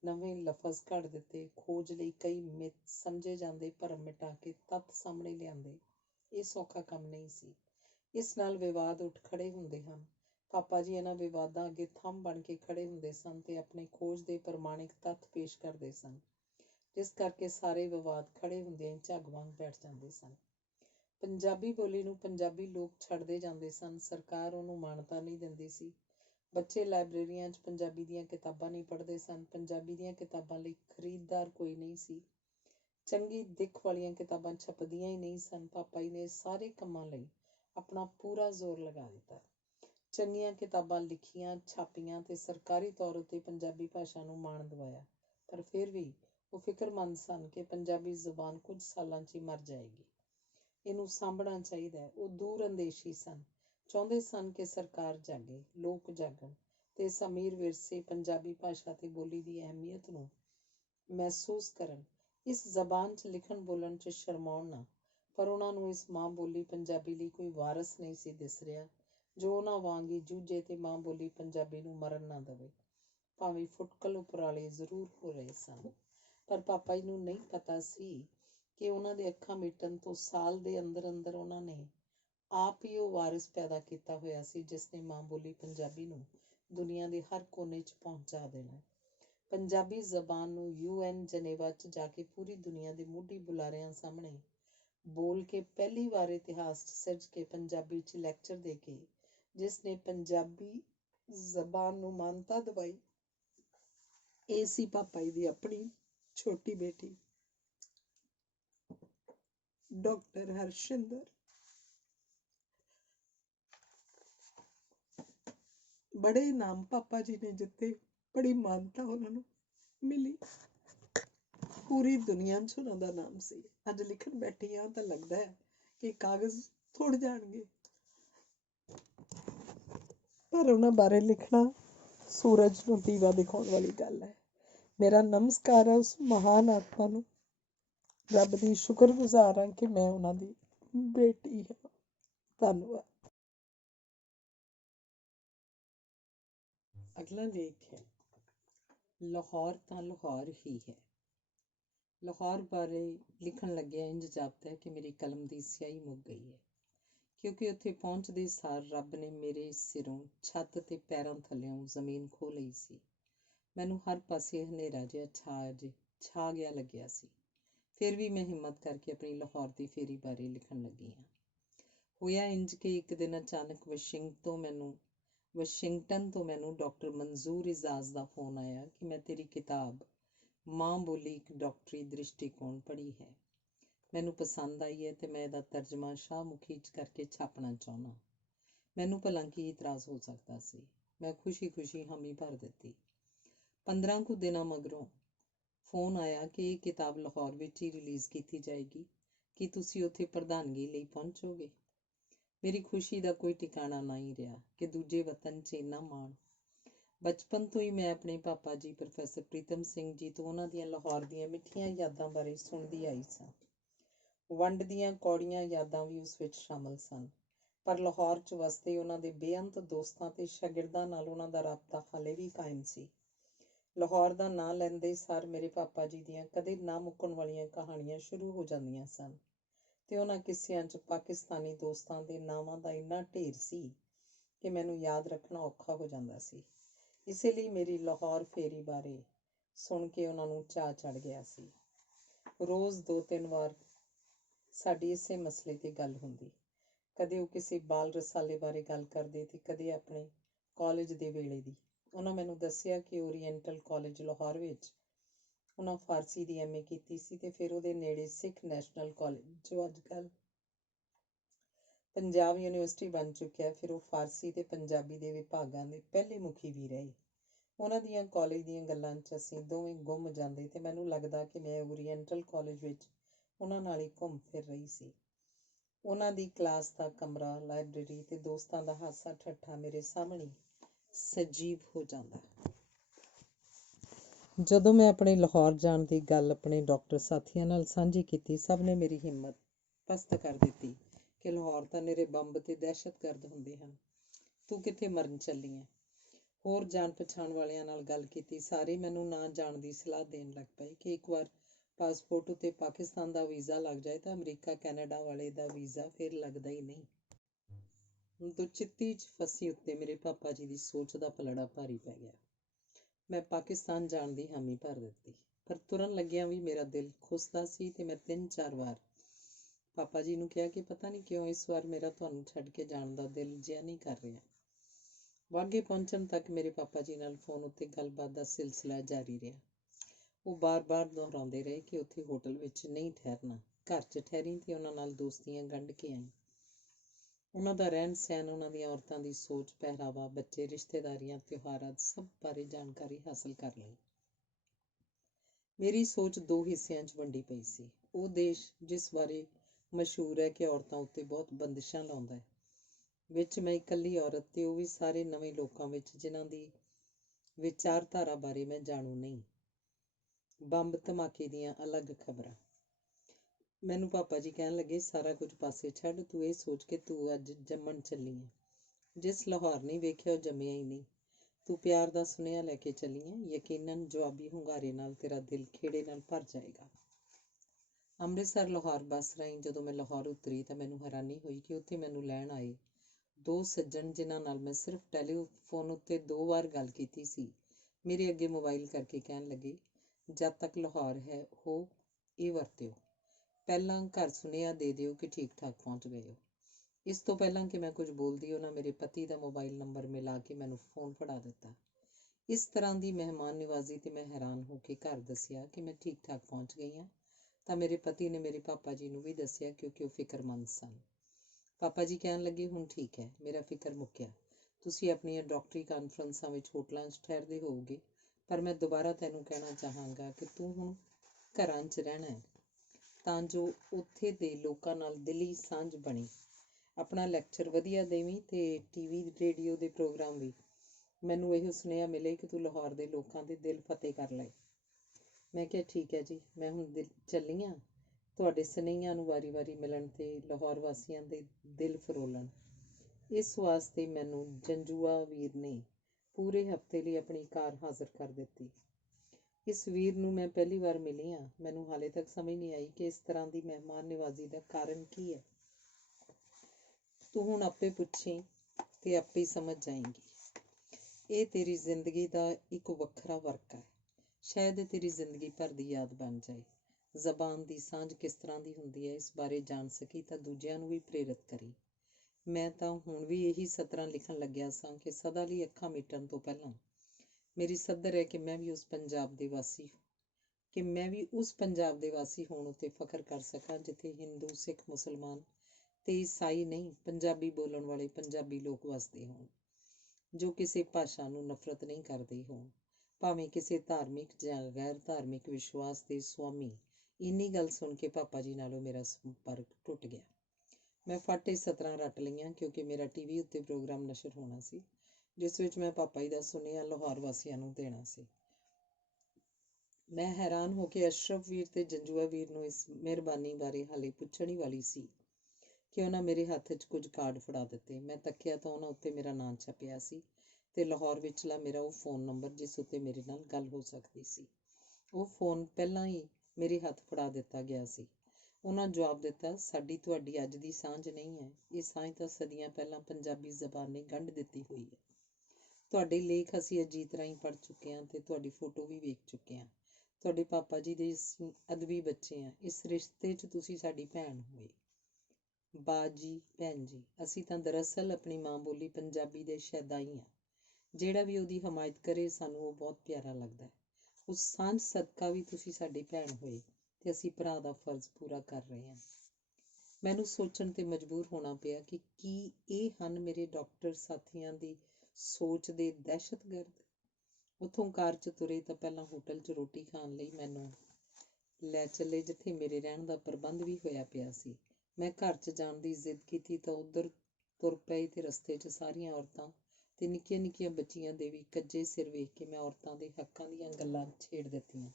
ਨਵੇਂ ਲਫ਼ਜ਼ ਘੜ ਦਿੱਤੇ, ਖੋਜ ਲਈ ਕਈ ਮਿੱਥ ਸਮਝੇ ਜਾਂਦੇ ਭਰਮ ਮਿਟਾ ਕੇ ਤੱਥ ਸਾਹਮਣੇ ਲਿਆਂਦੇ। ਇਹ ਸੌਖਾ ਕੰਮ ਨਹੀਂ ਸੀ। ਇਸ ਨਾਲ ਵਿਵਾਦ ਉੱਠ ਖੜ੍ਹੇ ਹੁੰਦੇ ਹਨ। ਪਾਪਾ ਜੀ ਇਹਨਾਂ ਵਿਵਾਦਾਂ ਅੱਗੇ ਥੰਮ ਬਣ ਕੇ ਖੜੇ ਹੁੰਦੇ ਸਨ ਤੇ ਆਪਣੀ ਖੋਜ ਦੇ ਪ੍ਰਮਾਣਿਕ ਤੱਥ ਪੇਸ਼ ਕਰਦੇ ਸਨ, ਜਿਸ ਕਰਕੇ ਸਾਰੇ ਵਿਵਾਦ ਖੜੇ ਹੁੰਦਿਆਂ ਹੀ ਝੱਗ ਵਾਂਗ ਬੈਠ ਜਾਂਦੇ ਸਨ। ਪੰਜਾਬੀ ਬੋਲੀ ਨੂੰ ਪੰਜਾਬੀ ਲੋਕ ਛੱਡਦੇ ਜਾਂਦੇ ਸਨ। ਸਰਕਾਰ ਉਹਨੂੰ ਮਾਨਤਾ ਨਹੀਂ ਦਿੰਦੀ ਸੀ। ਬੱਚੇ ਲਾਇਬ੍ਰੇਰੀਆਂ 'ਚ ਪੰਜਾਬੀ ਦੀਆਂ ਕਿਤਾਬਾਂ ਨਹੀਂ ਪੜ੍ਹਦੇ ਸਨ। ਪੰਜਾਬੀ ਦੀਆਂ ਕਿਤਾਬਾਂ ਲਈ ਖਰੀਦਦਾਰ ਕੋਈ ਨਹੀਂ ਸੀ। ਚੰਗੀ ਦਿੱਖ ਵਾਲੀਆਂ ਕਿਤਾਬਾਂ ਛਪਦੀਆਂ ਹੀ ਨਹੀਂ ਸਨ। ਪਾਪਾ ਜੀ ਨੇ ਸਾਰੇ ਕੰਮਾਂ ਲਈ ਆਪਣਾ ਪੂਰਾ ਜ਼ੋਰ ਲਗਾ ਦਿੱਤਾ। ਚੰਗੀਆਂ ਕਿਤਾਬਾਂ ਲਿਖੀਆਂ, ਛਾਪੀਆਂ ਤੇ ਸਰਕਾਰੀ ਤੌਰ ਉੱਤੇ ਪੰਜਾਬੀ ਭਾਸ਼ਾ ਨੂੰ ਮਾਣ ਦਿਵਾਇਆ। ਪਰ ਫਿਰ ਵੀ ਉਹ ਫਿਕਰਮੰਦ ਸਨ ਕਿ ਪੰਜਾਬੀ ਜ਼ੁਬਾਨ ਕੁਝ ਸਾਲਾਂ 'ਚ ਹੀ ਮਰ ਜਾਏਗੀ। ਇਹਨੂੰ ਸਾਂਭਣਾ ਚਾਹੀਦਾ। ਉਹ ਦੂਰ ਅੰਦੇਸ਼ੀ ਸਨ, ਚਾਹੁੰਦੇ ਸਨ ਕਿ ਸਰਕਾਰ ਜਾਗੇ, ਲੋਕ ਜਾਗਣ ਤੇ ਇਸ ਅਮੀਰ ਵਿਰਸੇ ਪੰਜਾਬੀ ਭਾਸ਼ਾ ਤੇ ਬੋਲੀ ਦੀ ਅਹਿਮੀਅਤ ਨੂੰ ਮਹਿਸੂਸ ਕਰਨ। ਇਸ ਜ਼ਬਾਨ 'ਚ ਲਿਖਣ ਬੋਲਣ 'ਚ ਸ਼ਰਮਾਉਣ ਨਾ। ਪਰ ਉਹਨਾਂ ਨੂੰ ਇਸ ਮਾਂ ਬੋਲੀ ਪੰਜਾਬੀ ਲਈ ਕੋਈ ਵਾਰਸ ਨਹੀਂ ਸੀ ਦਿਸ ਰਿਹਾ, ਜੋ ਉਹਨਾਂ ਵਾਂਗ ਹੀ ਜੂਝੇ ਤੇ ਮਾਂ ਬੋਲੀ ਪੰਜਾਬੀ ਨੂੰ ਮਰਨ ਨਾ ਦੇਵੇ। ਭਾਵੇਂ ਫੁਟਕਲ ਉਪਰਾਲੇ ਜ਼ਰੂਰ ਹੋ ਰਹੇ ਸਨ, ਪਰ ਪਾਪਾ ਜੀ ਨੂੰ ਨਹੀਂ ਪਤਾ ਸੀ ਕਿ ਉਹਨਾਂ ਦੇ ਅੱਖਾਂ ਮੀਟਣ ਤੋਂ ਸਾਲ ਦੇ ਅੰਦਰ ਅੰਦਰ ਉਹਨਾਂ ਨੇ ਆਪ ਹੀ ਉਹ ਵਾਰਿਸ ਪੈਦਾ ਕੀਤਾ ਹੋਇਆ ਸੀ, ਜਿਸ ਨੇ ਮਾਂ ਬੋਲੀ ਪੰਜਾਬੀ ਨੂੰ ਦੁਨੀਆ ਦੇ ਹਰ ਕੋਨੇ 'ਚ ਪਹੁੰਚਾ ਦੇਣਾ। ਪੰਜਾਬੀ ਜ਼ਬਾਨ ਨੂੰ UN ਜਨੇਵਾ 'ਚ ਜਾ ਕੇ ਪੂਰੀ ਦੁਨੀਆ ਦੇ ਮੋਢੀ ਬੁਲਾਰਿਆਂ ਸਾਹਮਣੇ ਬੋਲ ਕੇ ਪਹਿਲੀ ਵਾਰ ਇਤਿਹਾਸ 'ਚ ਸਿਰਜ ਕੇ ਪੰਜਾਬੀ 'ਚ ਲੈਕਚਰ ਦੇ ਕੇ ਜਿਸ ਨੇ ਪੰਜਾਬੀ ਜ਼ਬਾਨ ਨੂੰ ਮਾਨਤਾ ਦਿਵਾਈ, ਇਹ ਸੀ ਪਾਪਾ ਜੀ ਦੀ ਆਪਣੀ ਛੋਟੀ ਬੇਟੀ ਡਾਕਟਰ ਹਰਸ਼ਿੰਦਰ। ਬੜੇ ਇਨਾਮ ਪਾਪਾ ਜੀ ਨੇ ਜਿੱਤੇ, ਬੜੀ ਮਾਨਤਾ ਉਹਨਾਂ ਨੂੰ ਮਿਲੀ। ਪੂਰੀ ਦੁਨੀਆ 'ਚ ਉਹਨਾਂ ਦਾ ਨਾਮ ਸੀ। ਅੱਜ ਲਿਖਣ ਬੈਠੀ ਹਾਂ ਤਾਂ ਲੱਗਦਾ ਹੈ ਕਿ ਕਾਗਜ਼ ਥੁੜ ਜਾਣਗੇ, ਪਰ ਉਹਨਾਂ ਬਾਰੇ ਲਿਖਣਾ ਸੂਰਜ ਨੂੰ ਦੀਵਾ ਦਿਖਾਉਣ ਵਾਲੀ ਗੱਲ ਹੈ। ਮੇਰਾ ਨਮਸਕਾਰ ਹੈ ਉਸ ਮਹਾਨ ਆਤਮਾ ਨੂੰ। ਰੱਬ ਦੀ ਸ਼ੁਕਰਗੁਜ਼ਾਰ ਹਾਂ ਕਿ ਮੈਂ ਉਹਨਾਂ ਦੀ ਬੇਟੀ ਹਾਂ। ਧੰਨਵਾਦ। ਅਗਲਾ ਲੇਖ ਹੈ, ਲਾਹੌਰ ਤਾਂ ਲਾਹੌਰ ਹੀ ਹੈ। ਲਾਹੌਰ ਬਾਰੇ ਲਿਖਣ ਲੱਗਿਆ ਇੰਝ ਜਾਪਦਾ ਕਿ ਮੇਰੀ ਕਲਮ ਦੀ ਸਿਆਹੀ ਮੁੱਕ ਗਈ ਹੈ, ਕਿਉਂਕਿ ਉੱਥੇ ਪਹੁੰਚਦੇ ਸਾਰ ਰੱਬ ਨੇ ਮੇਰੇ ਸਿਰੋਂ ਛੱਤ ਤੇ ਪੈਰਾਂ ਥੱਲਿਓਂ ਜ਼ਮੀਨ ਖੋਹ ਲਈ ਸੀ। ਮੈਨੂੰ ਹਰ ਪਾਸੇ ਹਨੇਰਾ ਜਿਹਾ ਛਾ ਗਿਆ ਲੱਗਿਆ ਸੀ। ਫਿਰ ਵੀ ਮੈਂ ਹਿੰਮਤ ਕਰਕੇ ਆਪਣੀ ਲਾਹੌਰ ਦੀ ਫੇਰੀ ਬਾਰੇ ਲਿਖਣ ਲੱਗੀ ਹਾਂ। ਹੋਇਆ ਇੰਝ ਕਿ ਇੱਕ ਦਿਨ ਅਚਾਨਕ ਵਾਸ਼ਿੰਗਟਨ ਤੋਂ ਮੈਨੂੰ ਡਾਕਟਰ ਮਨਜ਼ੂਰ ਇਜ਼ਾਜ਼ ਦਾ ਫੋਨ ਆਇਆ ਕਿ ਮੈਂ ਤੇਰੀ ਕਿਤਾਬ ਮਾਂ ਬੋਲੀ ਇੱਕ ਡਾਕਟਰੀ ਦ੍ਰਿਸ਼ਟੀਕੋਣ ਪੜ੍ਹੀ ਹੈ। ਮੈਨੂੰ ਪਸੰਦ ਆਈ ਹੈ ਤੇ ਮੈਂ ਇਹਦਾ ਤਰਜਮਾ ਸ਼ਾਹਮੁਖੀ 'ਚ ਕਰਕੇ ਛਾਪਣਾ ਚਾਹੁੰਦਾ। ਮੈਨੂੰ ਭਲਾ ਕੀ ਇਤਰਾਜ਼ ਹੋ ਸਕਦਾ ਸੀ। ਮੈਂ ਖੁਸ਼ੀ ਹਾਮੀ ਭਰ ਦਿੱਤੀ। 15 ਕੁ ਦਿਨਾਂ ਮਗਰੋਂ ਫੋਨ ਆਇਆ ਕਿ ਇਹ ਕਿਤਾਬ ਲਾਹੌਰ ਵਿੱਚ ਹੀ ਰਿਲੀਜ਼ ਕੀਤੀ ਜਾਏਗੀ। ਕੀ ਤੁਸੀਂ ਉੱਥੇ ਪ੍ਰਧਾਨਗੀ ਲਈ ਪਹੁੰਚੋਗੇ? ਮੇਰੀ ਖੁਸ਼ੀ ਦਾ ਕੋਈ ਟਿਕਾਣਾ ਨਹੀਂ ਰਿਹਾ ਕਿ ਦੂਜੇ ਵਤਨ 'ਚ ਇੰਨਾ ਮਾਣ। ਬਚਪਨ ਤੋਂ ਹੀ ਮੈਂ ਆਪਣੇ ਪਾਪਾ ਜੀ ਪ੍ਰੋਫੈਸਰ ਪ੍ਰੀਤਮ ਸਿੰਘ ਜੀ ਤੋਂ ਉਹਨਾਂ ਦੀਆਂ ਲਾਹੌਰ ਦੀਆਂ ਮਿੱਠੀਆਂ ਯਾਦਾਂ ਬਾਰੇ ਸੁਣਦੀ ਆਈ ਸਾਂ। ਵੰਡ ਦੀਆਂ ਕੌੜੀਆਂ ਯਾਦਾਂ ਵੀ ਉਸ ਵਿੱਚ ਸ਼ਾਮਲ ਸਨ, ਪਰ ਲਾਹੌਰ 'ਚ ਵਸਦੇ ਉਹਨਾਂ ਦੇ ਬੇਅੰਤ ਦੋਸਤਾਂ ਤੇ ਸ਼ਾਗਿਰਦਾਂ ਨਾਲ ਉਹਨਾਂ ਦਾ ਰਾਬਤਾ ਹਾਲੇ ਵੀ ਕਾਇਮ ਸੀ। ਲਾਹੌਰ ਦਾ ਨਾਂ ਲੈਂਦੇ ਸਾਰ ਮੇਰੇ ਪਾਪਾ ਜੀ ਦੀਆਂ ਕਦੇ ਨਾ ਮੁੱਕਣ ਵਾਲੀਆਂ ਕਹਾਣੀਆਂ ਸ਼ੁਰੂ ਹੋ ਜਾਂਦੀਆਂ ਸਨ ਤੇ ਉਹਨਾਂ ਕਿੱਸਿਆਂ 'ਚ ਪਾਕਿਸਤਾਨੀ ਦੋਸਤਾਂ ਦੇ ਨਾਵਾਂ ਦਾ ਇੰਨਾ ਢੇਰ ਸੀ ਕਿ ਮੈਨੂੰ ਯਾਦ ਰੱਖਣਾ ਔਖਾ ਹੋ ਜਾਂਦਾ ਸੀ। ਇਸੇ ਲਈ ਮੇਰੀ ਲਾਹੌਰ ਫੇਰੀ ਬਾਰੇ ਸੁਣ ਕੇ ਉਹਨਾਂ ਨੂੰ ਚਾਅ ਚੜ੍ਹ ਗਿਆ ਸੀ। ਰੋਜ਼ 2-3 ਵਾਰ ਸਾਡੀ ਇਸੇ ਮਸਲੇ 'ਤੇ ਗੱਲ ਹੁੰਦੀ। ਕਦੇ ਉਹ ਕਿਸੇ ਬਾਲ ਰਸਾਲੇ ਬਾਰੇ ਗੱਲ ਕਰਦੇ ਤੇ ਕਦੇ ਆਪਣੇ ਕਾਲਜ ਦੇ ਵੇਲੇ ਦੀ। ਉਹਨਾਂ ਮੈਨੂੰ ਦੱਸਿਆ ਕਿ ਓਰੀਐਂਟਲ ਕਾਲਜ ਲਾਹੌਰ ਵਿੱਚ ਉਹਨਾਂ ਫਾਰਸੀ ਦੀ MA ਕੀਤੀ ਸੀ ਤੇ ਫਿਰ ਉਹਦੇ ਨੇੜੇ ਸਿੱਖ ਨੈਸ਼ਨਲ ਕਾਲਜ, ਜੋ ਅੱਜ ਕੱਲ੍ਹ ਪੰਜਾਬ ਯੂਨੀਵਰਸਿਟੀ ਬਣ ਚੁੱਕਿਆ, ਫਿਰ ਉਹ ਫਾਰਸੀ ਤੇ ਪੰਜਾਬੀ ਦੇ ਵਿਭਾਗਾਂ ਦੇ ਪਹਿਲੇ ਮੁਖੀ ਵੀ ਰਹੇ। ਉਹਨਾਂ ਦੀਆਂ ਕਾਲਜ ਦੀਆਂ ਗੱਲਾਂ 'ਚ ਅਸੀਂ ਦੋਵੇਂ ਗੁੰਮ ਜਾਂਦੇ ਤੇ ਮੈਨੂੰ ਲੱਗਦਾ ਕਿ ਮੈਂ ਓਰੀਐਂਟਲ ਕਾਲਜ ਵਿੱਚ ਉਹਨਾਂ ਨਾਲ ਹੀ ਘੁੰਮ ਫਿਰ ਰਹੀ ਸੀ। ਉਹਨਾਂ ਦੀ ਕਲਾਸ ਦਾ ਕਮਰਾ, ਲਾਇਬ੍ਰੇਰੀ ਤੇ ਦੋਸਤਾਂ ਦਾ ਹਾਸਾ ਠੱਠਾ ਮੇਰੇ ਸਾਹਮਣੇ ਸਜੀਵ ਹੋ ਜਾਂਦਾ। ਜਦੋਂ ਮੈਂ ਆਪਣੇ ਲਾਹੌਰ ਜਾਣ ਦੀ ਗੱਲ ਆਪਣੇ ਡਾਕਟਰ ਸਾਥੀਆਂ ਨਾਲ ਸਾਂਝੀ ਕੀਤੀ, ਸਭ ਨੇ ਮੇਰੀ ਹਿੰਮਤ ਪਸਤ ਕਰ ਦਿੱਤੀ ਕਿ ਲਾਹੌਰ ਤਾਂ ਨਿਰੇ ਬੰਬ ਤੇ ਦਹਿਸ਼ਤਗਰਦ ਹੁੰਦੇ ਹਨ, ਤੂੰ ਕਿੱਥੇ ਮਰਨ ਚੱਲੀ ਹੈ। ਹੋਰ ਜਾਣ ਪਛਾਣ ਵਾਲਿਆਂ ਨਾਲ ਗੱਲ ਕੀਤੀ, ਸਾਰੇ ਮੈਨੂੰ ਨਾ ਜਾਣ ਦੀ ਸਲਾਹ ਦੇਣ ਲੱਗ ਪਏ ਕਿ ਇੱਕ ਵਾਰ ਪਾਸਪੋਰਟ ਉੱਤੇ ਪਾਕਿਸਤਾਨ ਦਾ ਵੀਜ਼ਾ ਲੱਗ ਜਾਏ ਤਾਂ ਅਮਰੀਕਾ ਕੈਨੇਡਾ ਵਾਲੇ ਦਾ ਵੀਜ਼ਾ ਫਿਰ ਲੱਗਦਾ ਹੀ ਨਹੀਂ। ਦੁਚਿੱਤੀ 'ਚ ਫਸੀ ਉੱਤੇ ਮੇਰੇ ਪਾਪਾ ਜੀ ਦੀ ਸੋਚ ਦਾ ਪਲੜਾ ਭਾਰੀ ਪੈ ਗਿਆ। ਮੈਂ ਪਾਕਿਸਤਾਨ ਜਾਣ ਦੀ ਹਾਮੀ ਭਰ ਦਿੱਤੀ, ਪਰ ਤੁਰਨ ਲੱਗਿਆਂ ਵੀ ਮੇਰਾ ਦਿਲ ਖੁੱਸਦਾ ਸੀ ਤੇ ਮੈਂ 3-4 ਵਾਰ ਪਾਪਾ ਜੀ ਨੂੰ ਕਿਹਾ ਕਿ ਪਤਾ ਨਹੀਂ ਕਿਉਂ ਇਸ ਵਾਰ ਮੇਰਾ ਤੁਹਾਨੂੰ ਛੱਡ ਕੇ ਜਾਣ ਦਾ ਦਿਲ ਜਿਹਾ ਨਹੀਂ ਕਰ ਰਿਹਾ। ਵਾਘੇ ਪਹੁੰਚਣ ਤੱਕ ਮੇਰੇ ਪਾਪਾ ਜੀ ਨਾਲ ਫੋਨ ਉੱਤੇ ਗੱਲਬਾਤ ਦਾ ਸਿਲਸਿਲਾ ਜਾਰੀ ਰਿਹਾ। ਉਹ ਬਾਰ-ਬਾਰ ਦੁਹਰਾਉਂਦੇ ਰਹੇ ਕਿ ਉੱਥੇ ਹੋਟਲ ਵਿੱਚ ਨਹੀਂ ਠਹਿਰਨਾ, ਘਰ 'ਚ ਠਹਿਰੀ ਤੇ ਉਹਨਾਂ ਨਾਲ ਦੋਸਤੀਆਂ ਗੰਢ ਕੇ ਆਈ। ਉਹਨਾਂ ਦਾ ਰਹਿਣ ਸਹਿਣ, ਉਹਨਾਂ ਦੀਆਂ ਔਰਤਾਂ ਦੀ ਸੋਚ, ਪਹਿਰਾਵਾ, ਬੱਚੇ, ਰਿਸ਼ਤੇਦਾਰੀਆਂ, ਤਿਉਹਾਰਾਂ ਸਭ ਬਾਰੇ ਜਾਣਕਾਰੀ ਹਾਸਲ ਕਰ ਲਈ। ਮੇਰੀ ਸੋਚ 2 ਹਿੱਸਿਆਂ 'ਚ ਵੰਡੀ ਪਈ ਸੀ। ਉਹ ਦੇਸ਼ ਜਿਸ ਬਾਰੇ ਮਸ਼ਹੂਰ ਹੈ ਕਿ ਔਰਤਾਂ ਉੱਤੇ ਬਹੁਤ ਬੰਦਿਸ਼ਾਂ ਲਾਉਂਦਾ ਹੈ, ਵਿੱਚ ਮੈਂ ਇਕੱਲੀ ਔਰਤ ਤੇ ਉਹ ਵੀ ਸਾਰੇ ਨਵੇਂ ਲੋਕਾਂ ਵਿੱਚ ਜਿਨ੍ਹਾਂ ਦੀ ਵਿਚਾਰਧਾਰਾ ਬਾਰੇ ਮੈਂ ਜਾਣੂ ਨਹੀਂ। ਬੰਬ ਧਮਾਕੇ ਦੀਆਂ ਅਲੱਗ ਖਬਰਾਂ। ਮੈਨੂੰ ਪਾਪਾ ਜੀ ਕਹਿਣ ਲੱਗੇ, ਸਾਰਾ ਕੁਝ ਪਾਸੇ ਛੱਡ, ਤੂੰ ਇਹ ਸੋਚ ਕੇ ਤੂੰ ਅੱਜ ਜੰਮਣ ਚੱਲੀ ਹੈ। ਜਿਸ ਲਾਹੌਰ ਨਹੀਂ ਵੇਖਿਆ ਉਹ ਜੰਮਿਆ ਹੀ ਨਹੀਂ। ਤੂੰ ਪਿਆਰ ਦਾ ਸੁਨੇਹਾ ਲੈ ਕੇ ਚੱਲੀ ਹੈ, ਯਕੀਨਨ ਜਵਾਬੀ ਹੁੰਗਾਰੇ ਨਾਲ ਤੇਰਾ ਦਿਲ ਖੇੜੇ ਨਾਲ ਭਰ ਜਾਏਗਾ। ਅੰਮ੍ਰਿਤਸਰ ਲਾਹੌਰ ਬੱਸ ਰਾਹੀਂ ਜਦੋਂ ਮੈਂ ਲਾਹੌਰ ਉਤਰੀ ਤਾਂ ਮੈਨੂੰ ਹੈਰਾਨੀ ਹੋਈ ਕਿ ਉੱਥੇ ਮੈਨੂੰ ਲੈਣ ਆਏ 2 ਸੱਜਣ, ਜਿਨ੍ਹਾਂ ਨਾਲ ਮੈਂ ਸਿਰਫ ਟੈਲੀਫੋਨ ਉੱਤੇ 2 ਵਾਰ ਗੱਲ ਕੀਤੀ ਸੀ, ਮੇਰੇ ਅੱਗੇ ਮੋਬਾਈਲ ਕਰਕੇ ਕਹਿਣ ਲੱਗੇ, ਜਦ ਤੱਕ ਲਾਹੌਰ ਹੈ ਹੋ ਇਹ ਵਰਤਿਓ। ਪਹਿਲਾਂ ਘਰ ਸੁਨੇਹਾ ਦੇ ਦਿਓ ਕਿ ਠੀਕ ਠਾਕ ਪਹੁੰਚ ਗਏ ਹੋ। ਇਸ ਤੋਂ ਪਹਿਲਾਂ ਕਿ ਮੈਂ ਕੁਝ ਬੋਲਦੀ, ਉਹਨਾਂ ਮੇਰੇ ਪਤੀ ਦਾ ਮੋਬਾਈਲ ਨੰਬਰ ਮਿਲਾ ਕੇ ਮੈਨੂੰ ਫੋਨ ਫੜਾ ਦਿੱਤਾ। ਇਸ ਤਰ੍ਹਾਂ ਦੀ ਮਹਿਮਾਨ ਨਿਵਾਜ਼ੀ ਤੇ ਮੈਂ ਹੈਰਾਨ ਹੋ ਕੇ ਘਰ ਦੱਸਿਆ ਕਿ ਮੈਂ ਠੀਕ ਠਾਕ ਪਹੁੰਚ ਗਈ ਹਾਂ। ਤਾਂ ਮੇਰੇ ਪਤੀ ਨੇ ਮੇਰੇ ਪਾਪਾ ਜੀ ਨੂੰ ਵੀ ਦੱਸਿਆ, ਕਿਉਂਕਿ ਉਹ ਫਿਕਰਮੰਦ ਸਨ। ਪਾਪਾ ਜੀ ਕਹਿਣ ਲੱਗੇ, ਹੁਣ ਠੀਕ ਹੈ, ਮੇਰਾ ਫਿਕਰ ਮੁੱਕਿਆ। ਤੁਸੀਂ ਆਪਣੀਆਂ ਡਾਕਟਰੀ ਕਾਨਫਰੰਸਾਂ ਵਿੱਚ ਹੋਟਲਾਂ 'ਚ ਠਹਿਰਦੇ ਹੋਵੋਗੇ, ਪਰ ਮੈਂ ਦੁਬਾਰਾ ਤੈਨੂੰ ਕਹਿਣਾ ਚਾਹਾਂਗਾ ਕਿ ਤੂੰ ਹੁਣ ਘਰਾਂ 'ਚ ਰਹਿਣਾ ਹੈ, ਤਾਂ ਜੋ ਉੱਥੇ ਦੇ ਲੋਕਾਂ ਨਾਲ ਦਿਲੀ ਸਾਂਝ ਬਣੇ। ਆਪਣਾ ਲੈਕਚਰ ਵਧੀਆ ਦੇਵੀਂ ਤੇ TV ਰੇਡੀਓ ਦੇ ਪ੍ਰੋਗਰਾਮ ਵੀ। ਮੈਨੂੰ ਇਹ ਸੁਨੇਹਾ ਮਿਲੇ ਕਿ ਤੂੰ ਲਾਹੌਰ ਦੇ ਲੋਕਾਂ ਦੇ ਦਿਲ ਫਤਿਹ ਕਰ ਲਏ। ਮੈਂ ਕਿਹਾ, ਠੀਕ ਹੈ ਜੀ, ਮੈਂ ਹੁਣ ਚੱਲੀ ਹਾਂ ਤੁਹਾਡੇ ਸੁਨੇਹਿਆਂ ਨੂੰ ਵਾਰੀ-ਵਾਰੀ ਮਿਲਣ ਤੇ ਲਾਹੌਰ ਵਾਸੀਆਂ ਦੇ ਦਿਲ ਫਰੋਲਣ। ਇਸ ਵਾਸਤੇ ਮੈਨੂੰ ਜੰਜੂਆ ਵੀਰ ਨੇ ਪੂਰੇ ਹਫ਼ਤੇ ਲਈ ਆਪਣੀ ਕਾਰ ਹਾਜ਼ਰ ਕਰ ਦਿੱਤੀ। ਇਸ ਵੀਰ ਨੂੰ ਮੈਂ ਪਹਿਲੀ ਵਾਰ ਮਿਲੀ ਹਾਂ। ਮੈਨੂੰ ਹਾਲੇ ਤੱਕ ਸਮਝ ਨਹੀਂ ਆਈ ਕਿ ਇਸ ਤਰ੍ਹਾਂ ਦੀ ਮਹਿਮਾਨ ਨਿਵਾਜ਼ੀ ਦਾ ਕਾਰਨ ਕੀ ਹੈ। ਤੂੰ ਹੁਣ ਆਪੇ ਪੁੱਛੀ ਤੇ ਆਪੇ ਸਮਝ ਜਾਏਂਗੀ। ਇਹ ਤੇਰੀ ਜ਼ਿੰਦਗੀ ਦਾ ਇੱਕ ਵੱਖਰਾ ਵਰਕ ਹੈ। ਸ਼ਾਇਦ ਇਹ ਤੇਰੀ ਜ਼ਿੰਦਗੀ ਭਰ ਦੀ ਯਾਦ ਬਣ ਜਾਏ। ਜ਼ਬਾਨ ਦੀ ਸਾਂਝ ਕਿਸ ਤਰ੍ਹਾਂ ਦੀ ਹੁੰਦੀ ਹੈ, ਇਸ ਬਾਰੇ ਜਾਣ ਸਕੀ ਤਾਂ ਦੂਜਿਆਂ ਨੂੰ ਵੀ ਪ੍ਰੇਰਿਤ ਕਰੀ। ਮੈਂ ਤਾਂ ਹੁਣ ਵੀ ਇਹੀ ਸਤਰਾਂ ਲਿਖਣ ਲੱਗਿਆ ਸਾਂ ਕਿ ਸਦਾ ਲਈ ਅੱਖਾਂ ਮੀਟਣ ਤੋਂ ਪਹਿਲਾਂ ਮੇਰੀ ਸੱਧਰ ਹੈ ਕਿ ਮੈਂ ਵੀ ਉਸ ਪੰਜਾਬ ਦੇ ਵਾਸੀ ਹੋਣ ਉੱਤੇ ਫਖਰ ਕਰ ਸਕਾਂ, ਜਿੱਥੇ ਹਿੰਦੂ, ਸਿੱਖ, ਮੁਸਲਮਾਨ ਤੇ ਈਸਾਈ ਨਹੀਂ, ਪੰਜਾਬੀ ਬੋਲਣ ਵਾਲੇ ਪੰਜਾਬੀ ਲੋਕ ਵਸਦੇ ਹੋਣ, ਜੋ ਕਿਸੇ ਭਾਸ਼ਾ ਨੂੰ ਨਫ਼ਰਤ ਨਹੀਂ ਕਰਦੇ ਹੋਣ, ਭਾਵੇਂ ਕਿਸੇ ਧਾਰਮਿਕ ਜਾਂ ਗੈਰ ਧਾਰਮਿਕ ਵਿਸ਼ਵਾਸ ਦੇ ਸੁਆਮੀ। ਇੰਨੀ ਗੱਲ ਸੁਣ ਕੇ ਪਾਪਾ ਜੀ ਨਾਲੋਂ ਮੇਰਾ ਸੰਪਰਕ ਟੁੱਟ ਗਿਆ। ਮੈਂ ਫਟ ਇਹ ਸਤਰਾਂ ਰੱਟ ਲਈਆਂ, ਕਿਉਂਕਿ ਮੇਰਾ TV ਉੱਤੇ ਪ੍ਰੋਗਰਾਮ ਨਸ਼ਰ ਹੋਣਾ ਸੀ, ਜਿਸ ਵਿੱਚ ਮੈਂ ਪਾਪਾ ਜੀ ਦਾ ਸੁਨੇਹਾ ਲਾਹੌਰ ਵਾਸੀਆਂ ਨੂੰ ਦੇਣਾ ਸੀ। ਮੈਂ ਹੈਰਾਨ ਹੋ ਕੇ ਅਸ਼ਰਫ ਵੀਰ ਤੇ ਜੰਜੂਆ ਵੀਰ ਨੂੰ ਇਸ ਮਿਹਰਬਾਨੀ ਬਾਰੇ ਹਾਲੇ ਪੁੱਛਣ ਹੀ ਵਾਲੀ ਸੀ ਕਿ ਉਹਨਾਂ ਮੇਰੇ ਹੱਥ 'ਚ ਕੁਝ ਕਾਰਡ ਫੜਾ ਦਿੱਤੇ। ਮੈਂ ਤੱਕਿਆ ਤਾਂ ਉਹਨਾਂ ਉੱਤੇ ਮੇਰਾ ਨਾਂ ਛਪਿਆ ਸੀ ਤੇ ਲਾਹੌਰ ਵਿਚਲਾ ਮੇਰਾ ਉਹ ਫੋਨ ਨੰਬਰ ਜਿਸ ਉੱਤੇ ਮੇਰੇ ਨਾਲ ਗੱਲ ਹੋ ਸਕਦੀ ਸੀ। ਉਹ ਫੋਨ ਪਹਿਲਾਂ ਹੀ ਮੇਰੇ ਹੱਥ ਫੜਾ ਦਿੱਤਾ ਗਿਆ ਸੀ। ਉਹਨਾਂ ਜਵਾਬ ਦਿੱਤਾ, ਸਾਡੀ ਤੁਹਾਡੀ ਅੱਜ ਦੀ ਸਾਂਝ ਨਹੀਂ ਹੈ, ਇਹ ਸਾਂਝ ਤਾਂ ਸਦੀਆਂ ਪਹਿਲਾਂ ਪੰਜਾਬੀ ਜ਼ਬਾਨ ਨੇ ਗੰਢ ਦਿੱਤੀ ਹੋਈ ਹੈ। ਤੁਹਾਡੇ ਲੇਖ ਅਸੀਂ ਅਜੀਤ ਰਾਹੀਂ ਪੜ੍ਹ ਚੁੱਕੇ ਹਾਂ ਤੇ ਤੁਹਾਡੀ ਫੋਟੋ ਵੀ ਵੇਖ ਚੁੱਕੇ ਹਾਂ। ਤੁਹਾਡੇ ਪਾਪਾ ਜੀ ਦੇ ਅਦਬੀ ਬੱਚੇ ਹਾਂ। ਇਸ ਰਿਸ਼ਤੇ 'ਚ ਤੁਸੀਂ ਸਾਡੀ ਭੈਣ ਹੋਏ। ਬਾਜੀ ਭੈਣ ਜੀ, ਅਸੀਂ ਤਾਂ ਦਰਅਸਲ ਆਪਣੀ ਮਾਂ ਬੋਲੀ ਪੰਜਾਬੀ ਦੇ ਸ਼ੈਦਾਈ ਹਾਂ। ਜਿਹੜਾ ਵੀ ਉਹਦੀ ਹਮਾਇਤ ਕਰੇ, ਸਾਨੂੰ ਉਹ ਬਹੁਤ ਪਿਆਰਾ ਲੱਗਦਾ ਹੈ। ਉਸ ਸਾਂਝ ਸਦਕਾ ਵੀ ਤੁਸੀਂ ਸਾਡੀ ਭੈਣ ਹੋਏ ਤੇ ਅਸੀਂ ਭਰਾ ਦਾ ਫਰਜ਼ ਪੂਰਾ ਕਰ ਰਹੇ ਹਾਂ। ਮੈਨੂੰ ਸੋਚਣ ਤੇ ਮਜਬੂਰ ਹੋਣਾ ਪਿਆ ਕਿ ਕੀ ਇਹ ਹਨ ਮੇਰੇ ਡਾਕਟਰ ਸਾਥੀਆਂ ਦੀ ਸੋਚ ਦੇ ਦਹਿਸ਼ਤਗਰਦ। ਉੱਥੋਂ ਕਾਰ 'ਚ ਤੁਰੇ ਤਾਂ ਪਹਿਲਾਂ ਹੋਟਲ 'ਚ ਰੋਟੀ ਖਾਣ ਲਈ ਮੈਨੂੰ ਲੈ ਚੱਲੇ, ਜਿੱਥੇ ਮੇਰੇ ਰਹਿਣ ਦਾ ਪ੍ਰਬੰਧ ਵੀ ਹੋਇਆ ਪਿਆ ਸੀ। ਮੈਂ ਘਰ 'ਚ ਜਾਣ ਦੀ ਜ਼ਿੱਦ ਕੀਤੀ ਤਾਂ ਉੱਧਰ ਤੁਰ ਪਏ ਤੇ ਰਸਤੇ 'ਚ ਸਾਰੀਆਂ ਔਰਤਾਂ ਤੇ ਨਿੱਕੀਆਂ-ਨਿੱਕੀਆਂ ਬੱਚੀਆਂ ਦੇ ਵੀ ਕੱਜੇ ਸਿਰ ਵੇਖ ਕੇ ਮੈਂ ਔਰਤਾਂ ਦੇ ਹੱਕਾਂ ਦੀਆਂ ਗੱਲਾਂ ਛੇੜ ਦਿੱਤੀਆਂ।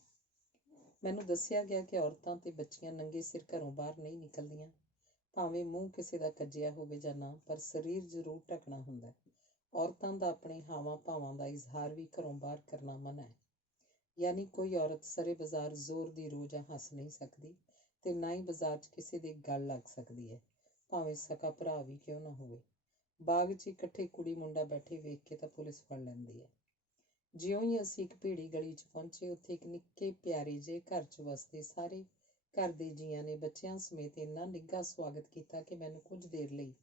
ਮੈਨੂੰ ਦੱਸਿਆ ਗਿਆ ਕਿ ਔਰਤਾਂ ਤੇ ਬੱਚੀਆਂ ਨੰਗੇ ਸਿਰ ਘਰੋਂ ਬਾਹਰ ਨਹੀਂ ਨਿਕਲਦੀਆਂ। ਭਾਵੇਂ ਮੂੰਹ ਕਿਸੇ ਦਾ ਕੱਜਿਆ ਹੋਵੇ ਜਾਂ ਨਾ, ਪਰ ਸਰੀਰ ਜ਼ਰੂਰ ਢੱਕਣਾ ਹੁੰਦਾ ਹੈ। ਔਰਤਾਂ ਦਾ ਆਪਣੇ ਹਾਵਾਂ ਭਾਵਾਂ ਦਾ ਇਜ਼ਹਾਰ ਵੀ ਘਰੋਂ ਬਾਹਰ ਕਰਨਾ ਮਨ੍ਹਾ ਹੈ। ਯਾਨੀ ਕੋਈ ਔਰਤ ਸਰੇ ਬਾਜ਼ਾਰ ਜ਼ੋਰ ਦੀ ਰੋ ਜਾਂ ਹੱਸ ਨਹੀਂ ਸਕਦੀ ਤੇ ਨਾ ਹੀ ਬਾਜ਼ਾਰ 'ਚ ਕਿਸੇ ਦੇ ਗਲ ਲੱਗ ਸਕਦੀ ਹੈ, ਭਾਵੇਂ ਸਕਾ ਭਰਾ ਵੀ ਕਿਉਂ ਨਾ ਹੋਵੇ। ਬਾਗ 'ਚ ਇਕੱਠੇ ਕੁੜੀ ਮੁੰਡਾ ਬੈਠੇ ਵੇਖ ਕੇ ਤਾਂ ਪੁਲਿਸ ਫੜ ਲੈਂਦੀ ਹੈ। ਜਿਉਂ ਹੀ ਅਸੀਂ ਇੱਕ ਭੀੜੀ ਗਲੀ 'ਚ ਪਹੁੰਚੇ, ਉੱਥੇ ਇੱਕ ਨਿੱਕੇ ਪਿਆਰੇ ਜਿਹੇ ਘਰ 'ਚ ਵਸਦੇ ਸਾਰੇ ਘਰ ਦੇ ਜੀਆਂ ਨੇ ਬੱਚਿਆਂ ਸਮੇਤ ਇੰਨਾ ਨਿੱਘਾ ਸਵਾਗਤ ਕੀਤਾ ਕਿ ਮੈਨੂੰ ਕੁਝ ਦੇਰ ਲਈ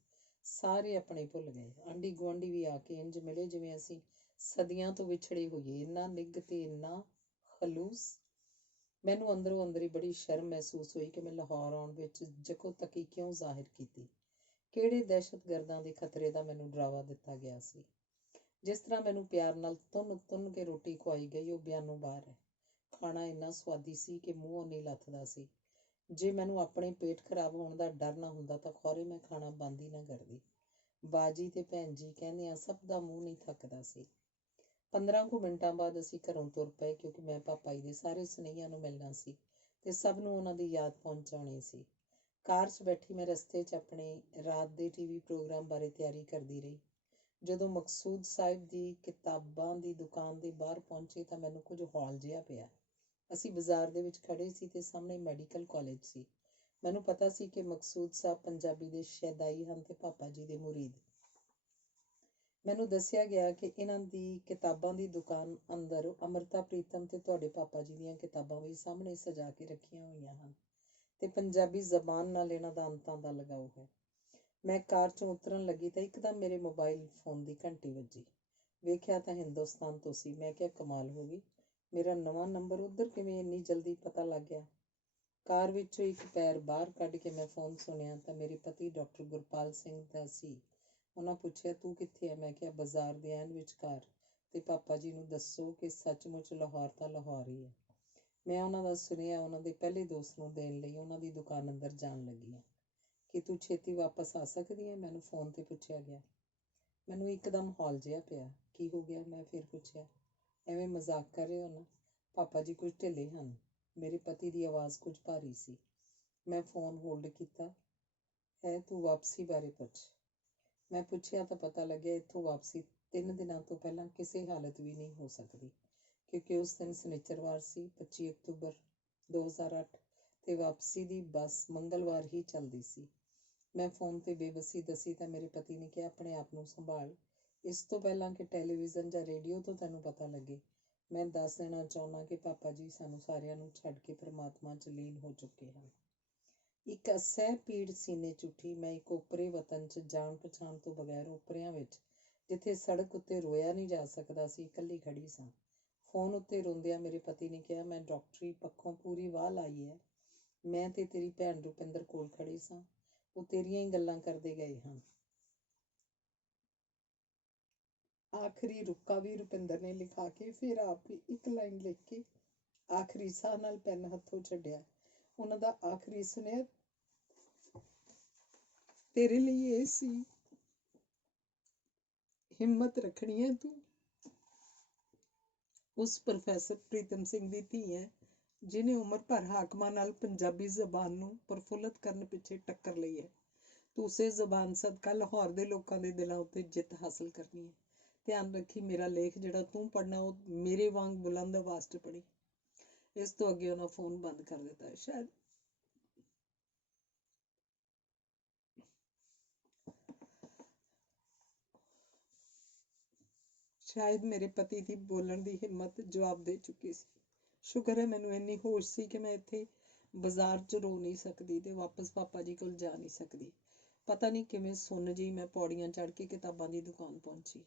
ਸਾਰੇ ਆਪਣੇ ਭੁੱਲ ਗਏ। ਆਂਢੀ ਗੁਆਂਢੀ ਵੀ ਆ ਕੇ ਇੰਝ ਮਿਲੇ ਜਿਵੇਂ ਅਸੀਂ ਸਦੀਆਂ ਤੋਂ ਵਿਛੜੇ ਹੋਈਏ। ਇੰਨਾ ਨਿੱਘ ਤੇ ਇੰਨਾ ਖਲੂਸ। ਮੈਨੂੰ ਅੰਦਰੋਂ ਅੰਦਰ ਹੀ ਬੜੀ ਸ਼ਰਮ ਮਹਿਸੂਸ ਹੋਈ ਕਿ ਮੈਂ ਲਾਹੌਰ ਆਉਣ ਵਿੱਚ ਜਕੋ ਤਕੀ ਕਿਉਂ ਜ਼ਾਹਿਰ ਕੀਤੀ। ਕਿਹੜੇ ਦਹਿਸ਼ਤਗਰਦਾਂ ਦੇ ਖਤਰੇ ਦਾ ਮੈਨੂੰ ਡਰਾਵਾ ਦਿੱਤਾ ਗਿਆ ਸੀ। ਜਿਸ ਤਰ੍ਹਾਂ ਮੈਨੂੰ ਪਿਆਰ ਨਾਲ ਤੁੰਨ ਤੁੰਨ ਕੇ ਰੋਟੀ ਖਵਾਈ ਗਈ, ਉਹ ਬਿਆਨੋਂ ਬਾਹਰ ਹੈ। ਖਾਣਾ ਇੰਨਾ ਸੁਆਦੀ ਸੀ ਕਿ ਮੂੰਹੋਂ ਨਹੀਂ ਲੱਥਦਾ ਸੀ। ਜੇ ਮੈਨੂੰ ਆਪਣੇ ਪੇਟ ਖਰਾਬ ਹੋਣ ਦਾ ਡਰ ਨਾ ਹੁੰਦਾ ਤਾਂ ਖੌਰੇ ਮੈਂ ਖਾਣਾ ਬੰਦ ਹੀ ਨਾ ਕਰਦੀ। ਬਾਜੀ ਤੇ ਭੈਣ ਜੀ ਕਹਿੰਦਿਆਂ ਸਭ ਦਾ ਮੂੰਹ ਨਹੀਂ ਥੱਕਦਾ ਸੀ। 15 ਕੁ ਮਿੰਟਾਂ ਬਾਅਦ ਅਸੀਂ ਘਰੋਂ ਤੁਰ ਪਏ, ਕਿਉਂਕਿ ਮੈਂ ਪਾਪਾ ਜੀ ਦੇ ਸਾਰੇ ਸੁਨੇਹਿਆਂ ਨੂੰ ਮਿਲਣਾ ਸੀ ਤੇ ਸਭ ਨੂੰ ਉਹਨਾਂ ਦੀ ਯਾਦ ਪਹੁੰਚਾਉਣੀ ਸੀ। ਕਾਰ 'ਚ ਬੈਠੀ ਮੈਂ ਰਸਤੇ 'ਚ ਆਪਣੇ ਰਾਤ ਦੇ TV ਪ੍ਰੋਗਰਾਮ ਬਾਰੇ ਤਿਆਰੀ ਕਰਦੀ ਰਹੀ। ਜਦੋਂ ਮਕਸੂਦ ਸਾਹਿਬ ਦੀ ਕਿਤਾਬਾਂ ਦੀ ਦੁਕਾਨ ਦੇ ਬਾਹਰ ਪਹੁੰਚੇ ਤਾਂ ਮੈਨੂੰ ਕੁਝ ਹੌਲ ਜਿਹਾ ਪਿਆ। ਅਸੀਂ ਬਾਜ਼ਾਰ ਦੇ ਵਿੱਚ ਖੜੇ ਸੀ ਤੇ ਸਾਹਮਣੇ ਮੈਡੀਕਲ ਕਾਲਜ ਸੀ। ਮੈਨੂੰ ਪਤਾ ਸੀ ਕਿ ਮਕਸੂਦ ਸਾਹਿਬ ਪੰਜਾਬੀ ਦੇ ਸ਼ੈਦਾਈ ਹਨ ਤੇ ਪਾਪਾ ਜੀ ਦੇ ਮੁਰੀਦ। ਮੈਨੂੰ ਦੱਸਿਆ ਗਿਆ ਕਿ ਇਹਨਾਂ ਦੀ ਕਿਤਾਬਾਂ ਦੀ ਦੁਕਾਨ ਅੰਦਰ ਅੰਮ੍ਰਿਤਾ ਪ੍ਰੀਤਮ ਤੇ ਤੁਹਾਡੇ ਪਾਪਾ ਜੀ ਦੀਆਂ ਕਿਤਾਬਾਂ ਵੀ ਸਾਹਮਣੇ ਸਜਾ ਕੇ ਰੱਖੀਆਂ ਹੋਈਆਂ ਹਨ ਤੇ ਪੰਜਾਬੀ ਜ਼ਬਾਨ ਨਾਲ ਇਹਨਾਂ ਦਾ ਅੰਤਾਂ ਦਾ ਲਗਾਓ ਹੈ। ਮੈਂ ਕਾਰ 'ਚੋਂ ਉਤਰਨ ਲੱਗੀ ਤਾਂ ਇੱਕਦਮ ਮੇਰੇ ਮੋਬਾਈਲ ਫੋਨ ਦੀ ਘੰਟੀ ਵੱਜੀ। ਵੇਖਿਆ ਤਾਂ ਹਿੰਦੁਸਤਾਨ ਤੋਂ ਸੀ। ਮੈਂ ਕਿਹਾ ਕਮਾਲ ਹੋ ਗਈ, ਮੇਰਾ ਨਵਾਂ ਨੰਬਰ ਉੱਧਰ ਕਿਵੇਂ ਇੰਨੀ ਜਲਦੀ ਪਤਾ ਲੱਗ ਗਿਆ। ਕਾਰ ਵਿੱਚੋਂ ਇੱਕ ਪੈਰ ਬਾਹਰ ਕੱਢ ਕੇ ਮੈਂ ਫੋਨ ਸੁਣਿਆ ਤਾਂ ਮੇਰੇ ਪਤੀ ਡਾਕਟਰ ਗੁਰਪਾਲ ਸਿੰਘ ਦਾ ਸੀ। ਉਹਨਾਂ ਪੁੱਛਿਆ, ਤੂੰ ਕਿੱਥੇ ਹੈ? ਮੈਂ ਕਿਹਾ ਬਾਜ਼ਾਰ ਦੇ ਐਨ ਵਿਚਕਾਰ, ਤੇ ਪਾਪਾ ਜੀ ਨੂੰ ਦੱਸੋ ਕਿ ਸੱਚਮੁੱਚ ਲਾਹੌਰ ਤਾਂ ਲਾਹੌਰ ਹੀ ਹੈ। ਮੈਂ ਉਹਨਾਂ ਦਾ ਸੁਨੇਹਾ ਉਹਨਾਂ ਦੇ ਪਹਿਲੇ ਦੋਸਤ ਨੂੰ ਦੇਣ ਲਈ ਉਹਨਾਂ ਦੀ ਦੁਕਾਨ ਅੰਦਰ ਜਾਣ ਲੱਗੀ ਹਾਂ। ਕਿ ਤੂੰ ਛੇਤੀ ਵਾਪਸ ਆ ਸਕਦੀ ਹੈ? ਮੈਨੂੰ ਫੋਨ ਤੇ ਪੁੱਛਿਆ ਗਿਆ। ਮੈਨੂੰ ਇੱਕਦਮ ਹੌਲ ਜਿਹਾ ਪਿਆ। ਕੀ ਹੋ ਗਿਆ? ਮੈਂ ਫਿਰ ਪੁੱਛਿਆ। ਐਵੇਂ ਮਜ਼ਾਕ ਕਰ ਰਹੇ ਹੋ ਨਾ? ਪਾਪਾ ਜੀ ਕੁਝ ਢਿੱਲੇ ਹਨ। ਮੇਰੇ ਪਤੀ ਦੀ ਆਵਾਜ਼ ਕੁਝ ਭਾਰੀ ਸੀ। ਮੈਂ ਫੋਨ ਹੋਲਡ ਕੀਤਾ। ਹੈ, ਤੂੰ ਵਾਪਸੀ ਬਾਰੇ ਪੁੱਛ। ਮੈਂ ਪੁੱਛਿਆ ਤਾਂ ਪਤਾ ਲੱਗਿਆ ਇੱਥੋਂ ਵਾਪਸੀ 3 ਦਿਨਾਂ ਤੋਂ ਪਹਿਲਾਂ ਕਿਸੇ ਹਾਲਤ ਵੀ ਨਹੀਂ ਹੋ ਸਕਦੀ, ਕਿਉਂਕਿ ਉਸ ਦਿਨ ਸ਼ਨਿਚਰਵਾਰ ਸੀ, 25 ਅਕਤੂਬਰ 2008, ਤੇ ਵਾਪਸੀ ਦੀ ਬੱਸ ਮੰਗਲਵਾਰ ਹੀ ਚੱਲਦੀ ਸੀ। ਮੈਂ ਫੋਨ ਤੇ ਬੇਵੱਸੀ ਦੱਸੀ ਤਾਂ ਮੇਰੇ ਪਤੀ ਨੇ ਕਿਹਾ, ਆਪਣੇ ਆਪ ਨੂੰ ਸੰਭਾਲ। ਇਸ ਤੋਂ ਪਹਿਲਾਂ ਕਿ ਟੈਲੀਵਿਜ਼ਨ ਜਾਂ ਰੇਡੀਓ ਤੋਂ ਤੈਨੂੰ ਪਤਾ ਲੱਗੇ, ਮੈਂ ਦੱਸ ਦੇਣਾ ਚਾਹੁੰਦਾ ਕਿ ਪਾਪਾ ਜੀ ਸਾਨੂੰ ਸਾਰਿਆਂ ਨੂੰ ਛੱਡ ਕੇ ਪਰਮਾਤਮਾ 'ਚ ਲੀਨ ਹੋ ਚੁੱਕੇ ਹਨ। ਇੱਕ ਅਸਹਿ ਪੀੜ ਸੀਨੇ 'ਚ ਉੱਠੀ। ਮੈਂ ਇੱਕ ਓਪਰੇ ਵਤਨ 'ਚ ਜਾਣ ਪਛਾਣ ਤੋਂ ਬਗੈਰ ਓਪਰਿਆਂ ਵਿੱਚ, ਜਿੱਥੇ ਸੜਕ ਉੱਤੇ ਰੋਇਆ ਨਹੀਂ ਜਾ ਸਕਦਾ ਸੀ, ਇਕੱਲੀ ਖੜੀ ਸਾਂ। ਫੋਨ ਉੱਤੇ ਰੋਂਦਿਆਂ ਮੇਰੇ ਪਤੀ ਨੇ ਕਿਹਾ, ਮੈਂ ਡਾਕਟਰੀ ਪੱਖੋਂ ਪੂਰੀ ਵਾਹ ਲਾਈ ਹੈ। ਮੈਂ ਤੇ ਤੇਰੀ ਭੈਣ ਰੁਪਿੰਦਰ ਕੋਲ ਖੜੇ ਸਾਂ। ਉਹ ਤੇਰੀਆਂ ਹੀ ਗੱਲਾਂ ਕਰਦੇ ਗਏ ਹਨ। ਆਖਰੀ ਰੁੱਕਾ ਵੀ ਰੁਪਿੰਦਰ ਨੇ ਲਿਖਾ ਕੇ ਫਿਰ ਆਪ ਵੀ ਇੱਕ ਲਾਈਨ ਲਿਖ ਕੇ ਆਖਰੀ ਸਾਹ ਨਾਲ ਪੈਨ ਹੱਥੋਂ ਛੱਡਿਆ। ਉਹਨਾਂ ਦਾ ਆਖਰੀ ਸੁਨੇਹਾ ਤੇਰੇ ਲਈ ਇਹ ਸੀ, ਹਿੰਮਤ ਰੱਖਣੀ ਹੈ ਤੂੰ। ਉਸ ਪ੍ਰੋਫੈਸਰ ਪ੍ਰੀਤਮ ਸਿੰਘ ਦੀ ਧੀ ਹੈ ਜਿਹਨੇ ਉਮਰ ਭਰ ਹਾਕਮਾਂ ਨਾਲ ਪੰਜਾਬੀ ਜ਼ਬਾਨ ਨੂੰ ਪ੍ਰਫੁੱਲਤ ਕਰਨ ਪਿੱਛੇ ਟੱਕਰ ਲਈ ਹੈ। ਤੂੰ ਉਸੇ ਜ਼ਬਾਨ ਸਦਕਾ ਲਾਹੌਰ ਦੇ ਲੋਕਾਂ ਦੇ ਦਿਲਾਂ ਉੱਤੇ ਜਿੱਤ ਹਾਸਲ ਕਰਨੀ ਹੈ। ਧਿਆਨ ਰੱਖੀ, ਮੇਰਾ ਲੇਖ ਜਿਹੜਾ ਤੂੰ ਪੜ੍ਹਨਾ ਉਹ ਮੇਰੇ ਵਾਂਗ ਬੁਲੰਦ ਆਵਾਜ਼ 'ਚ ਪੜ੍ਹੀ। ਇਸ ਤੋਂ ਅੱਗੇ ਉਹਨਾਂ ਫੋਨ ਬੰਦ ਕਰ ਦਿੱਤਾ। ਸ਼ਾਇਦ ਮੇਰੇ ਪਤੀ ਦੀ ਬੋਲਣ ਦੀ ਹਿੰਮਤ ਜਵਾਬ ਦੇ ਚੁੱਕੀ ਸੀ। ਸ਼ੁਕਰ ਹੈ ਮੈਨੂੰ ਇੰਨੀ ਹੋਸ਼ ਸੀ ਕਿ ਮੈਂ ਇੱਥੇ ਬਾਜ਼ਾਰ 'ਚ ਰੋ ਨਹੀਂ ਸਕਦੀ ਤੇ ਵਾਪਸ ਪਾਪਾ ਜੀ ਕੋਲ ਜਾ ਨਹੀਂ ਸਕਦੀ। ਪਤਾ ਨਹੀਂ ਕਿਵੇਂ ਸੁੰਨ ਜਿਹੀ ਮੈਂ ਪੌੜੀਆਂ ਚੜ੍ਹ ਕੇ ਕਿਤਾਬਾਂ ਦੀ ਦੁਕਾਨ ਪਹੁੰਚੀ।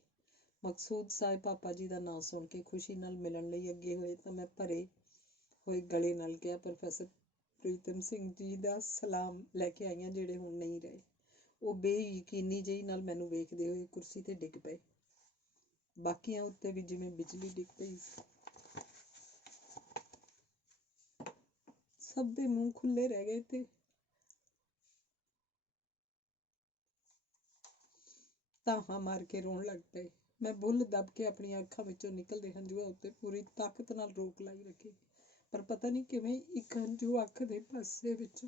ਮਕਸੂਦ ਸਾਹਿਬ ਪਾਪਾ ਜੀ ਦਾ ਨਾਂ ਸੁਣ ਕੇ ਖੁਸ਼ੀ ਨਾਲ ਮਿਲਣ ਲਈ ਅੱਗੇ ਹੋਏ ਤਾਂ ਮੈਂ ਭਰੇ ਹੋਏ ਗਲੇ ਨਾਲ ਕਿਹਾ, ਪ੍ਰੋਫੈਸਰ ਪ੍ਰੀਤਮ ਸਿੰਘ ਜੀ ਦਾ ਸਲਾਮ ਲੈ ਕੇ ਆਈਆਂ, ਜਿਹੜੇ ਹੁਣ ਨਹੀਂ ਰਹੇ। ਉਹ ਬੇਯਕੀਨੀ ਜਿਹੀ ਨਾਲ ਮੈਨੂੰ ਵੇਖਦੇ ਹੋਏ ਕੁਰਸੀ ਤੇ ਡਿੱਗ ਪਏ। ਬਾਕੀਆਂ ਉੱਤੇ ਵੀ ਜਿਵੇਂ ਬਿਜਲੀ ਡਿੱਗ ਪਈ ਸੀ। ਸਭ ਦੇ ਮੂੰਹ ਖੁੱਲੇ ਰਹਿ ਗਏ ਤੇ ਧਾਹਾਂ ਮਾਰ ਕੇ ਰੋਣ ਲੱਗ ਪਏ। ਮੈਂ ਬੁੱਲ੍ਹ ਦੱਬ ਕੇ ਆਪਣੀਆਂ ਅੱਖਾਂ ਵਿੱਚੋਂ ਨਿਕਲਦੇ ਹੰਝੂਆਂ ਉੱਤੇ ਪੂਰੀ ਤਾਕਤ ਨਾਲ ਰੋਕ ਲਾਈ ਰੱਖੀ, ਪਰ ਪਤਾ ਨਹੀਂ ਕਿਵੇਂ ਇੱਕ ਹੰਝੂ ਅੱਖ ਦੇ ਪਾਸੇ ਵਿੱਚ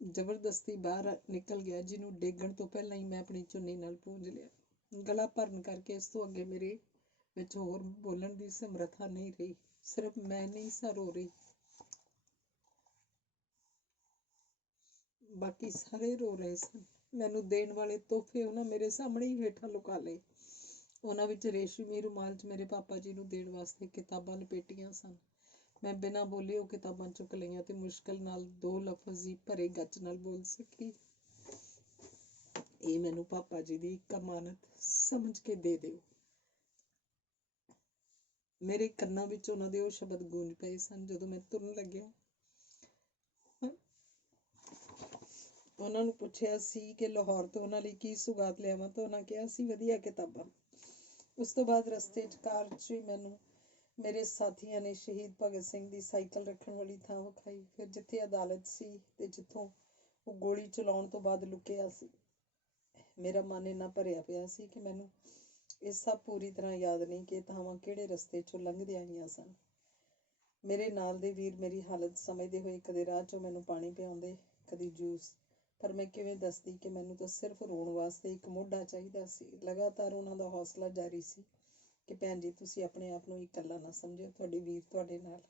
ਜ਼ਬਰਦਸਤੀ ਬਾਹਰ ਨਿਕਲ ਗਿਆ, ਜਿਹਨੂੰ ਡੇਗਣ ਤੋਂ ਪਹਿਲਾਂ ਹੀ ਮੈਂ ਆਪਣੀ ਚੁੰਨੀ ਨਾਲ ਪੂੰਝ ਲਿਆ। ਗਲਾ ਭਰਨ ਕਰਕੇ ਇਸ ਤੋਂ ਅੱਗੇ ਮੇਰੇ ਵਿੱਚ ਹੋਰ ਬੋਲਣ ਦੀ ਸਮਰੱਥਾ ਨਹੀਂ ਰਹੀ। ਸਿਰਫ ਮੈਂ ਨਹੀਂ ਸਾਂ ਰੋ ਰਹੀ, ਬਾਕੀ ਸਾਰੇ ਰੋ ਰਹੇ ਸਨ। ਮੈਨੂੰ ਦੇਣ ਵਾਲੇ ਤੋਹਫੇ ਉਹਨਾਂ ਮੇਰੇ ਸਾਹਮਣੇ ਹੀ ਹੇਠਾਂ ਲੁਕਾ ਲਏ। ਉਹਨਾਂ ਵਿੱਚ ਰੇਸ਼ਮੀ ਰੁਮਾਲ 'ਚ ਮੇਰੇ ਪਾਪਾ ਜੀ ਨੂੰ ਦੇਣ ਵਾਸਤੇ ਕਿਤਾਬਾਂ ਲਪੇਟੀਆਂ ਸਨ। ਮੈਂ ਬਿਨਾਂ ਬੋਲੇ ਉਹ ਕਿਤਾਬਾਂ ਚੁੱਕ ਲਈਆਂ ਤੇ ਮੁਸ਼ਕਿਲ ਨਾਲ 2 ਲਫ਼ਜ਼ ਹੀ ਭਰੇ ਗੱਚ ਨਾਲ ਬੋਲ ਸਕੀ, ਇਹ ਮੈਨੂੰ ਪਾਪਾ ਜੀ ਦੀ ਇੱਕ ਅਮਾਨਤ ਸਮਝ ਕੇ ਦੇ ਦਿਓ। ਮੇਰੇ ਕੰਨਾਂ ਵਿੱਚ ਉਹਨਾਂ ਦੇ ਉਹ ਸ਼ਬਦ ਗੂੰਜ ਪਏ ਸਨ। ਜਦੋਂ ਮੈਂ ਤੁਰਨ ਲੱਗਿਆ ਉਹਨਾਂ ਨੂੰ ਪੁੱਛਿਆ ਸੀ ਕਿ ਲਾਹੌਰ ਤੋਂ ਉਹਨਾਂ ਲਈ ਕੀ ਸੁਗਾਤ ਲਿਆਵਾਂ ਤਾਂ ਉਹਨਾਂ ਕਿਹਾ ਸੀ ਵਧੀਆ ਕਿਤਾਬਾਂ। ਉਸ ਤੋਂ ਬਾਅਦ ਰਸਤੇ 'ਚ ਕਾਰ 'ਚ ਹੀ ਮੈਨੂੰ ਮੇਰੇ ਸਾਥੀਆਂ ਨੇ ਸ਼ਹੀਦ ਭਗਤ ਸਿੰਘ ਦੀ ਸਾਈਕਲ ਰੱਖਣ ਵਾਲੀ ਥਾਂ ਵਿਖਾਈ। ਫਿਰ ਜਿੱਥੇ ਅਦਾਲਤ ਸੀ ਤੇ ਜਿੱਥੋਂ ਉਹ ਗੋਲੀ ਚਲਾਉਣ ਤੋਂ ਬਾਅਦ ਲੁਕਿਆ ਸੀ, ਮੇਰਾ ਮਨ ਇੰਨਾ ਭਰਿਆ ਪਿਆ ਸੀ ਕਿ ਮੈਨੂੰ ਇਹ ਸਭ ਪੂਰੀ ਤਰ੍ਹਾਂ ਯਾਦ ਨਹੀਂ ਕਿ ਥਾਵਾਂ ਕਿਹੜੇ ਰਸਤੇ 'ਚੋਂ ਲੰਘਦੇ ਆਈਆਂ ਸਨ। ਮੇਰੇ ਨਾਲ ਦੇ ਵੀਰ ਮੇਰੀ ਹਾਲਤ ਸਮਝਦੇ ਹੋਏ ਕਦੇ ਰਾਹ 'ਚੋਂ ਮੈਨੂੰ ਪਾਣੀ ਪਿਆਉਂਦੇ, ਕਦੀ ਜੂਸ, ਪਰ ਮੈਂ ਕਿਵੇਂ ਦੱਸਦੀ ਕਿ ਮੈਨੂੰ ਤਾਂ ਸਿਰਫ ਰੋਣ ਵਾਸਤੇ ਇੱਕ ਮੋਢਾ ਚਾਹੀਦਾ ਸੀ। ਲਗਾਤਾਰ ਉਹਨਾਂ ਦਾ ਹੌਸਲਾ ਜਾਰੀ ਸੀ ਕਿ ਭੈਣ ਜੀ ਤੁਸੀਂ ਆਪਣੇ ਆਪ ਨੂੰ ਇਕੱਲਾ ਨਾ ਸਮਝਿਓ, ਤੁਹਾਡੇ ਵੀਰ ਤੁਹਾਡੇ ਨਾਲ।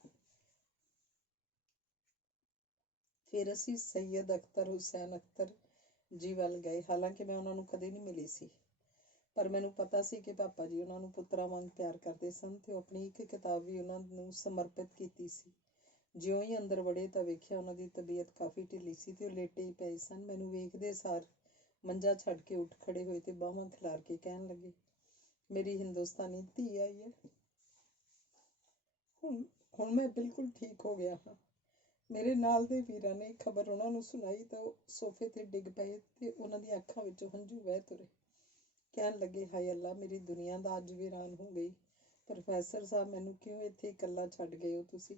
ਫਿਰ ਅਸੀਂ ਸੈਯਦ ਅਖਤਰ ਹੁਸੈਨ ਅਖਤਰ ਜੀ ਵੱਲ ਗਏ। ਹਾਲਾਂਕਿ ਮੈਂ ਉਹਨਾਂ ਨੂੰ ਕਦੇ ਨਹੀਂ ਮਿਲੀ ਸੀ, ਪਰ ਮੈਨੂੰ ਪਤਾ ਸੀ ਕਿ ਪਾਪਾ ਜੀ ਉਹਨਾਂ ਨੂੰ ਪੁੱਤਰਾਂ ਵਾਂਗ ਪਿਆਰ ਕਰਦੇ ਸਨ ਤੇ ਉਹ ਆਪਣੀ ਇੱਕ ਕਿਤਾਬ ਵੀ ਉਹਨਾਂ ਨੂੰ ਸਮਰਪਿਤ ਕੀਤੀ ਸੀ। ਜਿਉਂ ਹੀ ਅੰਦਰ ਵੜੇ ਤਾਂ ਵੇਖਿਆ ਉਹਨਾਂ ਦੀ ਤਬੀਅਤ ਕਾਫੀ ਢਿੱਲੀ ਸੀ ਤੇ ਉਹ ਲੇਟੇ ਹੀ ਪਏ ਸਨ। ਮੈਨੂੰ ਵੇਖਦੇ ਸਾਰ ਮੰਜਾ ਛੱਡ ਕੇ ਉੱਠ ਖੜੇ ਹੋਏ ਤੇ ਬਾਹਾਂ ਖਿਲਾਰ ਕੇ ਕਹਿਣ ਲੱਗੇ, ਮੇਰੀ ਹਿੰਦੁਸਤਾਨੀ ਧੀ ਆਈ ਹੈ। ਹੁਣ ਮੈਂ ਬਿਲਕੁਲ ਠੀਕ ਹੋ ਗਿਆ ਹਾਂ। ਮੇਰੇ ਨਾਲ ਦੇ ਵੀਰਾਂ ਨੇ ਖਬਰ ਉਹਨਾਂ ਨੂੰ ਸੁਣਾਈ ਤਾਂ ਉਹ ਸੋਫੇ ਤੇ ਡਿੱਗ ਪਏ ਤੇ ਉਹਨਾਂ ਦੀਆਂ ਅੱਖਾਂ ਵਿੱਚੋਂ ਹੰਝੂ ਵਹਿ ਤੁਰੇ। ਕਹਿਣ ਲੱਗੇ, ਹਾਏ ਅੱਲਾ, ਮੇਰੀ ਦੁਨੀਆ ਦਾ ਅੱਜ ਵੀਰਾਨ ਹੋ ਗਈ। ਪ੍ਰੋਫੈਸਰ ਸਾਹਿਬ, ਮੈਨੂੰ ਕਿਉਂ ਇੱਥੇ ਇਕੱਲਾ ਛੱਡ ਗਏ ਹੋ ਤੁਸੀਂ?